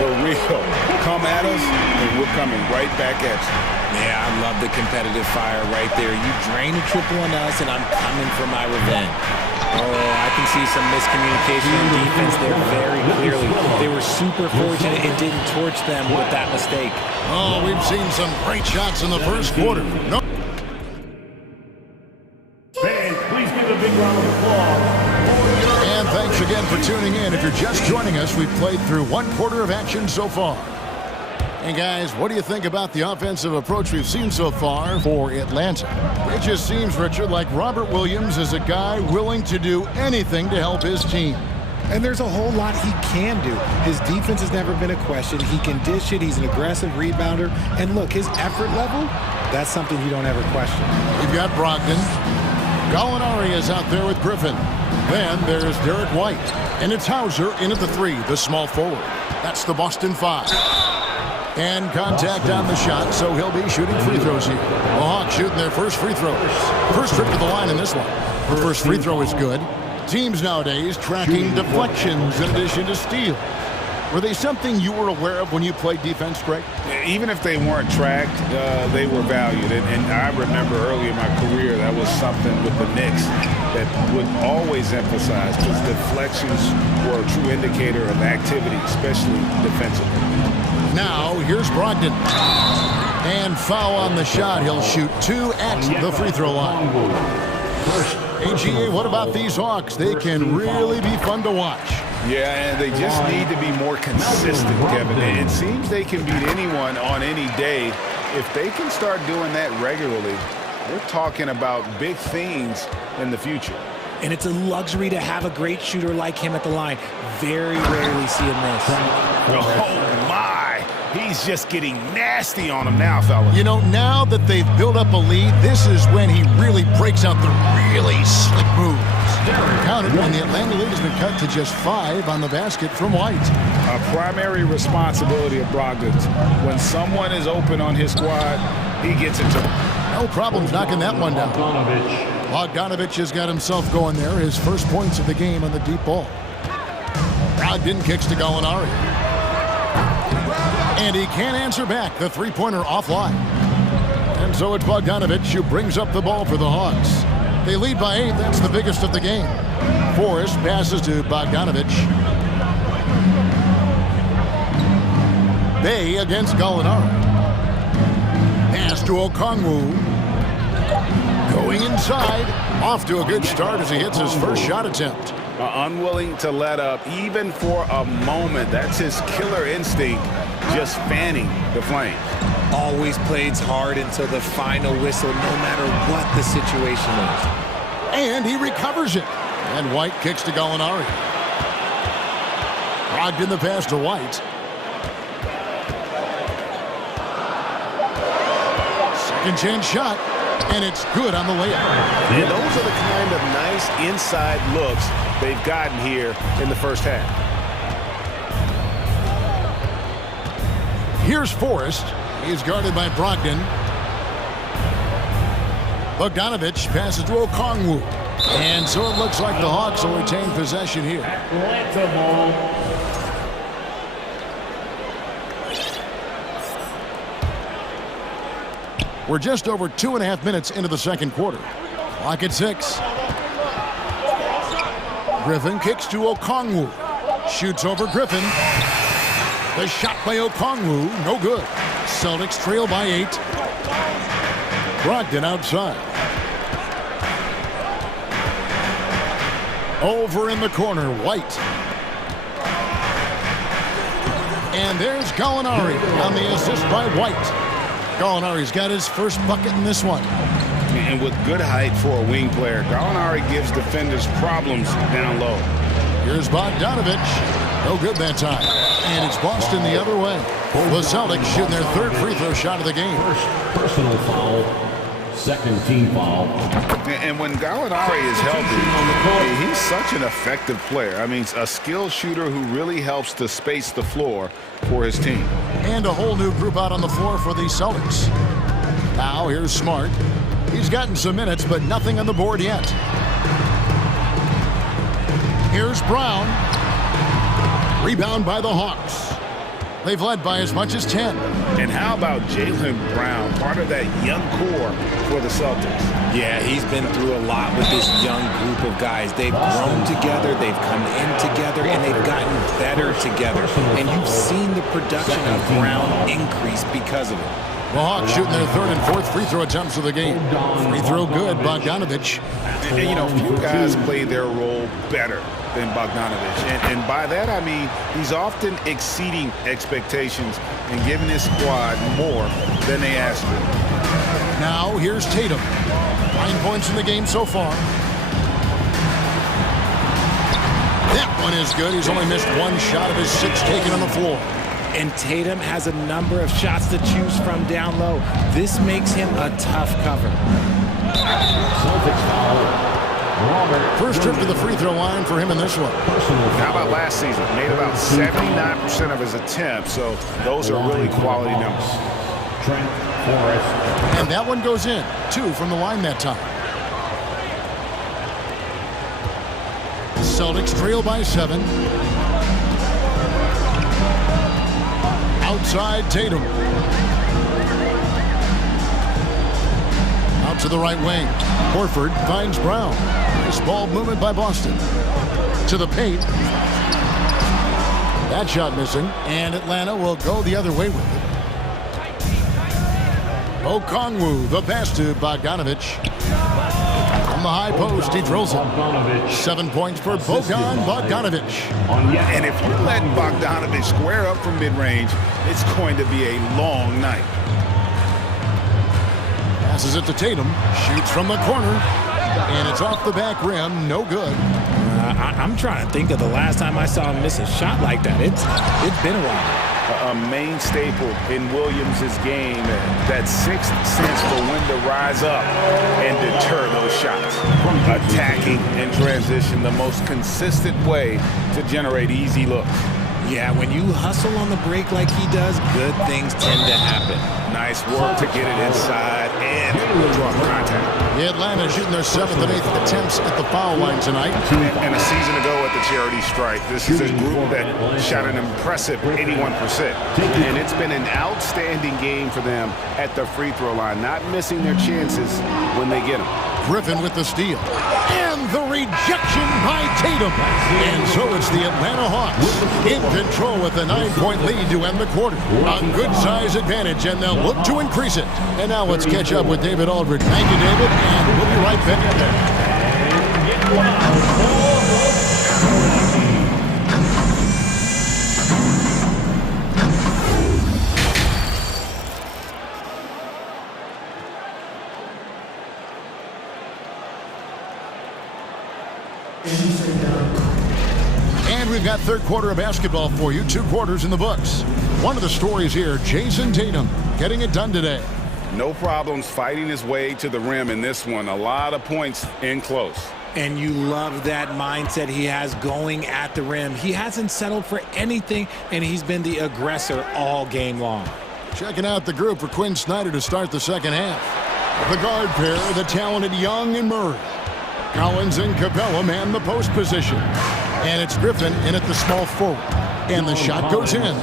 The real. Come at us, and we're coming right back at you. Yeah, I love the competitive fire right there. You drain a triple on us, and I'm coming for my revenge. Oh, I can see some miscommunication on defense there very clearly. They were super fortunate it didn't torch them with that mistake. Oh, we've seen some great shots in the first quarter. No. Fans, please give a big round of applause. And thanks again for tuning in. If you're just joining us, we've played through 1 quarter of action so far. And guys, what do you think about the offensive approach we've seen so far for Atlanta? It just seems, Richard, like Robert Williams is a guy willing to do anything to help his team. And there's a whole lot he can do. His defense has never been a question. He can dish it. He's an aggressive rebounder. And look, his effort level, that's something you don't ever question. You've got Brogdon. Gallinari is out there with Griffin. Then there's Derek White. And it's Hauser in at the 3, the small forward. That's the Boston 5. And contact on the shot, so he'll be shooting free throws here. The Hawks shooting their first free throws. First trip to the line in this one. The first free throw is good. Teams nowadays tracking deflections in addition to steals. Were they something you were aware of when you played defense, Greg? Even if they weren't tracked, they were valued. And I remember early in my career, that was something with the Knicks that would always emphasize, because deflections were a true indicator of activity, especially defensively. Now, here's Brogdon. And foul on the shot. He'll shoot 2 at the free throw line. AGA, what about these Hawks? They can really be fun to watch. Yeah, and they just need to be more consistent, Kevin. It seems they can beat anyone on any day. If they can start doing that regularly, we're talking about big things in the future. And it's a luxury to have a great shooter like him at the line. Very rarely see him miss. Oh, my. He's just getting nasty on him now, fellas. You know, now that they've built up a lead, this is when he really breaks out the really slick moves. Counted, and the Atlanta lead has been cut to just 5 on the basket from White. A primary responsibility of Brogdon's. When someone is open on his squad, he gets it to him. No problems knocking that one down. Bogdanovich has got himself going there. His first points of the game on the deep ball. Brogdon kicks to Gallinari. And he can't answer back. The three-pointer offline. And so it's Bogdanovich who brings up the ball for the Hawks. They lead by 8. That's the biggest of the game. Forrest passes to Bogdanovich. Bay against Gallinari. Pass to Okongwu. Going inside. Off to a good start as he hits his first shot attempt. Unwilling to let up even for a moment. That's his killer instinct, just fanning the flame. Always plays hard until the final whistle, no matter what the situation is. And he recovers it. And White kicks to Gallinari. Brogdon the pass to White. Second chance shot. And it's good on the layup. And those are the kind of nice inside looks they've gotten here in the first half. Here's Forrest. He's guarded by Brogdon. Bogdanovich passes to Okongwu. And so it looks like the Hawks will retain possession here. Atlanta ball. We're just over 2.5 minutes into the second quarter. Clock at 6. Griffin kicks to Okongwu. Shoots over Griffin. The shot by Okongwu, no good. Celtics trail by 8. Brogdon outside. Over in the corner, White. And there's Gallinari on the assist by White. Gallinari's got his first bucket in this one. And with good height for a wing player, Gallinari gives defenders problems down low. Here's Bogdanovich. No good that time. And it's Boston the other way. The Celtics shooting their third free throw shot of the game. First personal foul. second team foul. And when Gallinari is healthy, he's such an effective player. I mean, a skilled shooter who really helps to space the floor for his team. And a whole new group out on the floor for the Celtics. Now here's Smart. He's gotten some minutes, but nothing on the board yet. Here's Brown. Rebound by the Hawks. They've led by as much as 10. And how about Jaylen Brown, part of that young core for the Celtics? Yeah, he's been through a lot with this young group of guys. They've grown together, they've come in together, and they've gotten better together. And you've seen the production of Brown increase because of it. The Hawks shooting their third and fourth free throw attempts of the game. Free throw good, Bogdanovich. And you know, few guys play their role better than Bogdanovich. And by that, I mean he's often exceeding expectations and giving his squad more than they asked for. Now, here's Tatum. 9 points in the game so far. That one is good. He's only missed one shot of his 6 taken on the floor. And Tatum has a number of shots to choose from down low. This makes him a tough cover. First trip to the free throw line for him in this one. How about last season? Made about 79% of his attempts, so those are really quality numbers. And that one goes in. 2 from the line that time. Celtics trail by 7. Outside Tatum. Out to the right wing. Horford finds Brown. Nice ball movement by Boston. To the paint. That shot missing. And Atlanta will go the other way with it. Okongwu, the pass to Bogdanovich. From the high post, he drills it. 7 points for Bogan Bogdanovich. And if you let Bogdanovich square up from mid-range, it's going to be a long night. Passes it to Tatum. Shoots from the corner. And it's off the back rim. No good. I'm trying to think of the last time I saw him miss a shot like that. It's been a while. A main staple in Williams' game, that sixth sense for when to rise up and deter those shots. Attacking in transition, the most consistent way to generate easy looks. Yeah, when you hustle on the break like he does, good things tend to happen. Nice work to get it inside and draw contact. The Atlanta shooting their 7th and 8th attempts at the foul line tonight. And a season ago at the charity strike, this is a group that shot an impressive 81%. And it's been an outstanding game for them at the free throw line, not missing their chances when they get them. Griffin with the steal. And the rejection by Tatum. And so it's the Atlanta Hawks in control with a 9-point lead to end the quarter. A good size advantage, and they'll look to increase it. And now let's catch up with David Aldridge. Thank you, David, and we'll be right back. And we've got third quarter of basketball for you. 2 quarters in the books. One of the stories here, Jason Tatum getting it done today. No problems fighting his way to the rim in this one. A lot of points in close. And you love that mindset he has going at the rim. He hasn't settled for anything, and he's been the aggressor all game long. Checking out the group for Quinn Snyder to start the second half. The guard pair, the talented Young and Murray. Collins and Capella man the post position. And it's Griffin in at the small forward. And the shot goes in.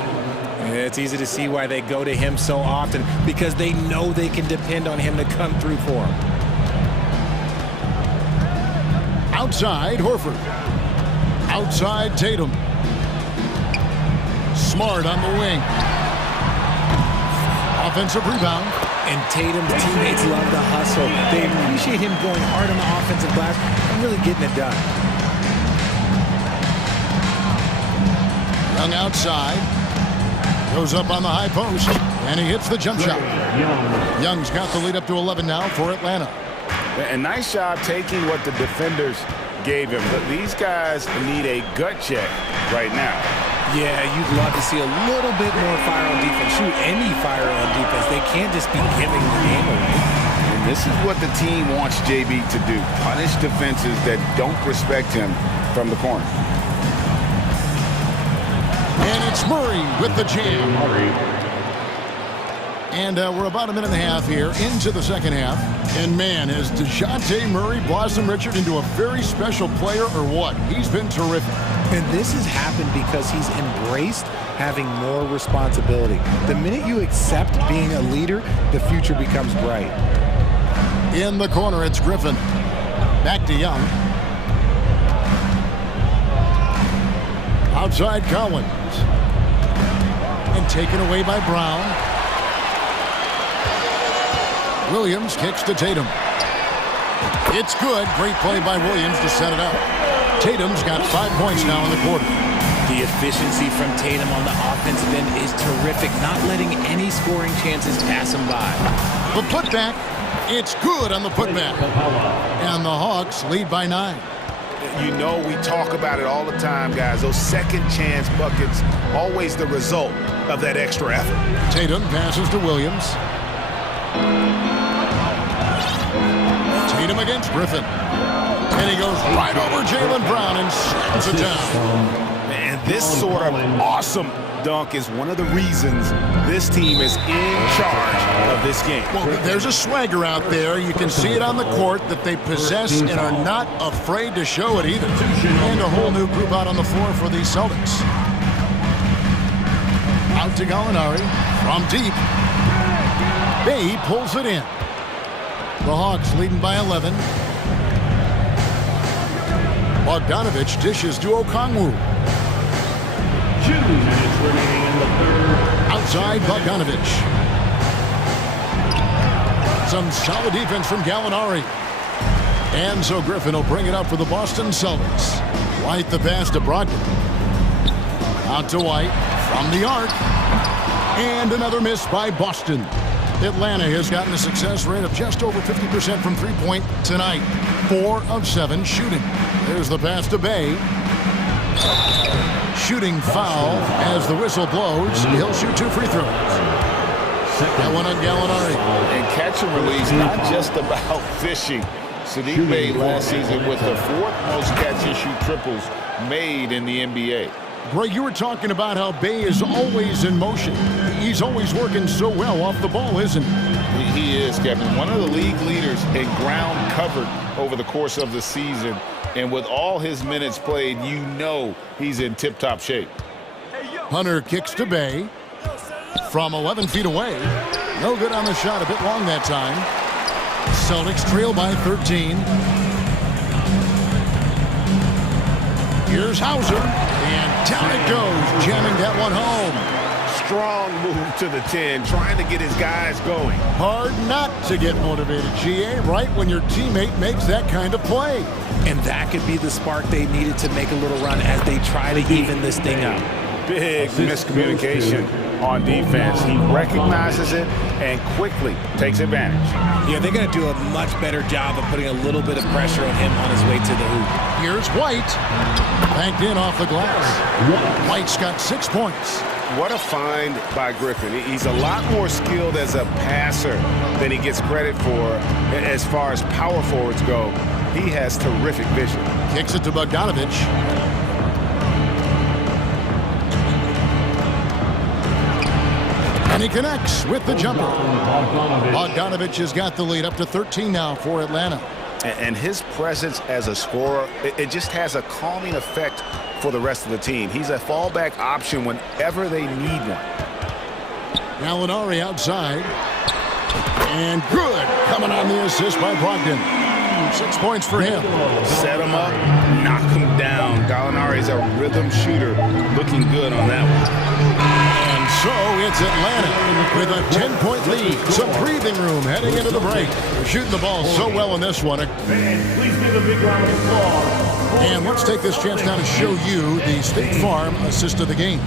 It's easy to see why they go to him so often, because they know they can depend on him to come through for them. Outside, Horford. Outside, Tatum. Smart on the wing. Offensive rebound. And Tatum's teammates love the hustle. They appreciate him going hard on the offensive glass and really getting it done. Young outside. Goes up on the high post. And he hits the jump shot. Young's got the lead up to 11 now for Atlanta. A nice job taking what the defenders gave him. But these guys need a gut check right now. Yeah, you'd love to see a little bit more fire on defense. Shoot, any fire on defense. They can't just be giving the game away. And This is what the team wants JB to do. Punish defenses that don't respect him from the corner. And it's Murray with the jam. And we're about a minute and a half here into the second half. And man, has DeJounte Murray blossomed, Richard, into a very special player or what? He's been terrific. And this has happened because he's embraced having more responsibility. The minute you accept being a leader, the future becomes bright. In the corner, it's Griffin. Back to Young. Outside Collins. And taken away by Brown. Williams kicks to Tatum. It's good. Great play by Williams to set it up. Tatum's got 5 points now in the quarter. The efficiency from Tatum on the offensive end is terrific, not letting any scoring chances pass him by. The putback. It's good on the putback. And the Hawks lead by 9. You know, we talk about it all the time, guys. Those second chance buckets, always the result of that extra effort. Tatum passes to Williams. Tatum against Griffin. And he goes right over Jaylen Brown and slams it down. And this sort of awesome dunk is one of the reasons this team is in charge of this game. Well, there's a swagger out there. You can see it on the court that they possess and are not afraid to show it either. And a whole new group out on the floor for the Celtics. Out to Gallinari from deep. Bay pulls it in. The Hawks leading by 11. Bogdanovich dishes to Okongwu. 2 minutes remaining in the third. Outside Bogdanovich. Some solid defense from Gallinari. And so Griffin will bring it up for the Boston Celtics. White the pass to Brogdon. Out to White from the arc. And another miss by Boston. Atlanta has gotten a success rate of just over 50% from three-point tonight. 4 of 7 shooting. There's the pass to Bay. Shooting foul as the whistle blows. He'll shoot 2 free throws. That one on Gallinari. And catch and release, not just about fishing. Sadiq Bey last season with the 4th most catch and shoot triples made in the NBA. Greg, you were talking about how Bay is always in motion. He's always working so well off the ball, isn't he? He is, Kevin. One of the league leaders in ground covered over the course of the season. And with all his minutes played, you know he's in tip-top shape. Hunter kicks to Bay from 11 feet away. No good on the shot, a bit long that time. Celtics trail by 13. Here's Hauser, and down it goes, jamming that one home. Strong move to the 10, trying to get his guys going. Hard not to get motivated, GA, right when your teammate makes that kind of play. And that could be the spark they needed to make a little run as they try to even this thing up. Big miscommunication on defense. He recognizes it and quickly takes advantage. Yeah, they're going to do a much better job of putting a little bit of pressure on him on his way to the hoop. Here's White. Banked in off the glass. White's got 6 points. What a find by Griffin. He's a lot more skilled as a passer than he gets credit for as far as power forwards go. He has terrific vision. Kicks it to Bogdanovich. And he connects with the jumper. Bogdanovich has got the lead up to 13 now for Atlanta. And his presence as a scorer, it just has a calming effect for the rest of the team. He's a fallback option whenever they need one. Gallinari outside. And good. Coming on the assist by Brogdon. 6 points for him. Set him up, knock him down. Gallinari's a rhythm shooter. Looking good on that one. And so it's Atlanta with a 10-point lead. Some breathing room heading into the break. They're shooting the ball so well in this one. Please give a big round of applause. And let's take this chance now to show you the State Farm assist of the game.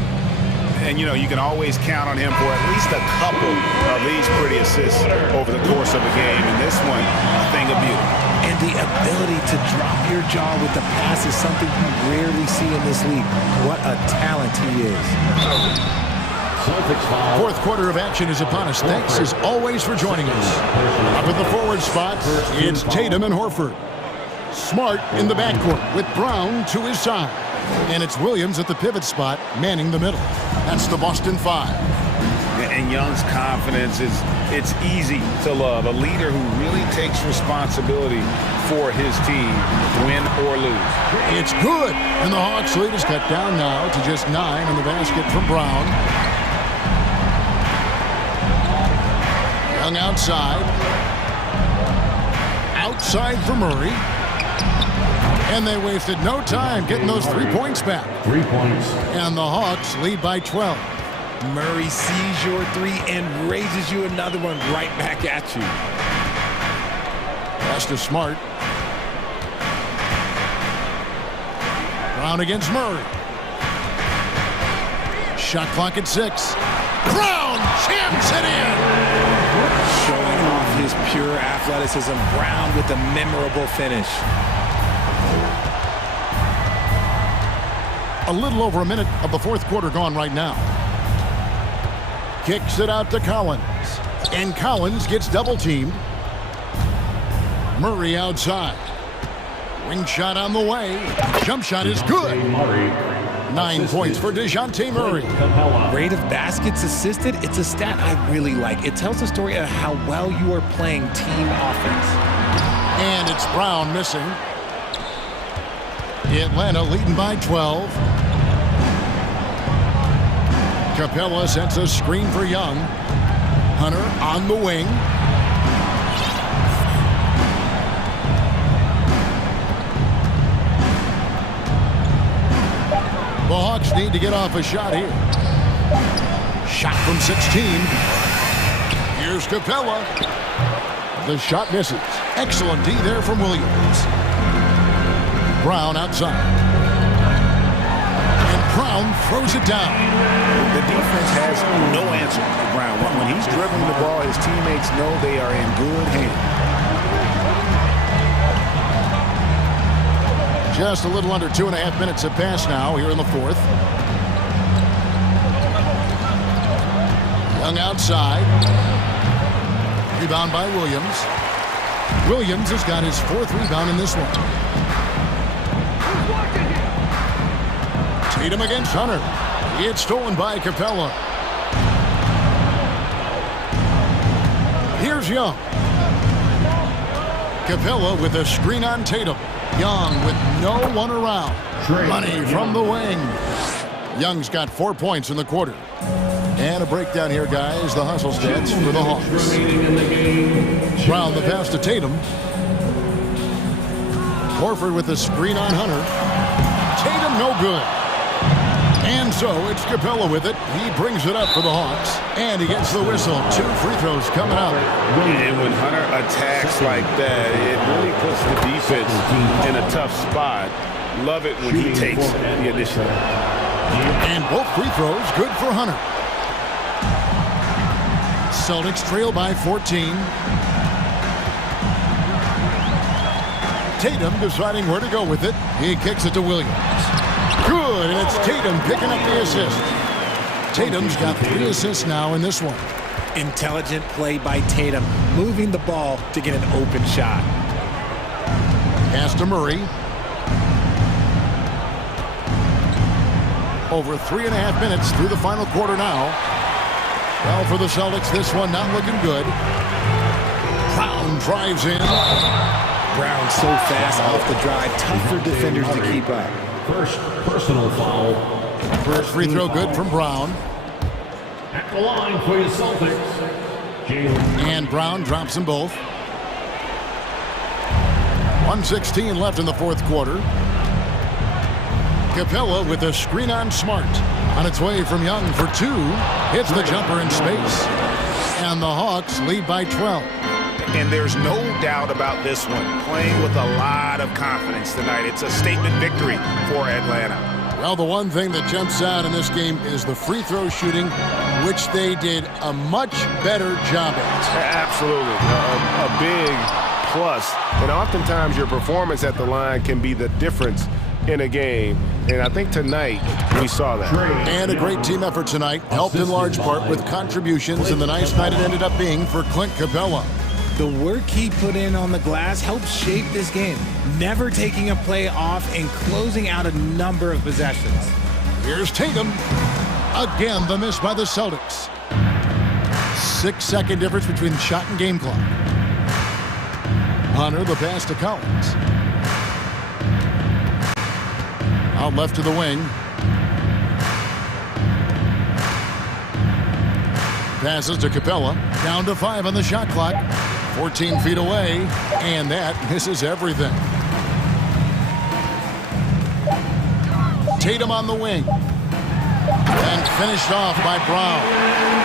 And, you know, you can always count on him for at least a couple of these pretty assists over the course of a game. And this one, a thing of beauty. And the ability to drop your jaw with the pass is something you rarely see in this league. What a talent he is. Fourth quarter of action is upon us. Thanks as always for joining us. Up at the forward spot, it's Tatum and Horford. Smart in the backcourt with Brown to his side. And it's Williams at the pivot spot, manning the middle. That's the Boston Five. And Young's confidence it's easy to love. A leader who really takes responsibility for his team, win or lose. It's good. And the Hawks lead is cut down now to just 9 in the basket from Brown. Young outside. Outside for Murray. And they wasted no time getting those 3 points back. 3 points. And the Hawks lead by 12. Murray sees your three and raises you another one right back at you. Pass to Smart. Brown against Murray. Shot clock at 6. Brown jams it in. Showing off his pure athleticism. Brown with a memorable finish. A little over a minute of the fourth quarter gone right now. Kicks it out to Collins. And Collins gets double-teamed. Murray outside. Wing shot on the way. Jump shot is good. 9 points for DeJounte Murray. Rate of baskets assisted, it's a stat I really like. It tells the story of how well you are playing team offense. And it's Brown missing. Atlanta leading by 12. Capella sets a screen for Young. Hunter on the wing. The Hawks need to get off a shot here. Shot from 16. Here's Capella. The shot misses. Excellent D there from Williams. Brown outside. And Brown throws it down. The defense has no answer for Brown. When he's dribbling the ball, his teammates know they are in good hands. Just a little under 2.5 minutes have passed now here in the fourth. Young outside. Rebound by Williams. Williams has got his 4th rebound in this one. Tatum against Hunter. It's stolen by Capella. Here's Young. Capella with a screen on Tatum. Young with no one around. Money from the wing. Young's got 4 points in the quarter. And a breakdown here, guys. The hustle stats for the Hawks. Brown the pass to Tatum. Horford with the screen on Hunter. Tatum no good. And so it's Capella with it. He brings it up for the Hawks. And he gets the whistle. 2 free throws coming out. And when Hunter attacks like that, it really puts the defense in a tough spot. Love it when he takes the initiative. And both free throws good for Hunter. Celtics trail by 14. Tatum deciding where to go with it. He kicks it to Williams. Good, and it's Tatum picking up the assist. Tatum's got 3 assists now in this one. Intelligent play by Tatum, moving the ball to get an open shot. Pass to Murray. Over 3.5 minutes through the final quarter now. Well, for the Celtics, this one not looking good. Brown drives in. Brown so fast off the drive, tough for defenders to keep up. First personal foul. First free throw good from Brown. At the line for your Celtics. And Brown drops them both. 1:16 left in the fourth quarter. Capella with a screen on Smart. On its way from Young for 2. Hits the jumper in space. And the Hawks lead by 12. And there's no doubt about this one. Playing with a lot of confidence tonight. It's a statement victory for Atlanta. Well, the one thing that jumps out in this game is the free throw shooting, which they did a much better job at. Absolutely. A big plus. And oftentimes your performance at the line can be the difference in a game. And I think tonight we saw that. And a great team effort tonight, helped in large part with contributions, and the nice night it ended up being for Clint Capella. The work he put in on the glass helped shape this game, never taking a play off and closing out a number of possessions. Here's Tatum. Again, the miss by the Celtics. 6-second difference between the shot and game clock. Hunter, the pass to Collins. Out left to the wing. Passes to Capella. Down to 5 on the shot clock. 14 feet away, and that misses everything. Tatum on the wing. And finished off by Brown.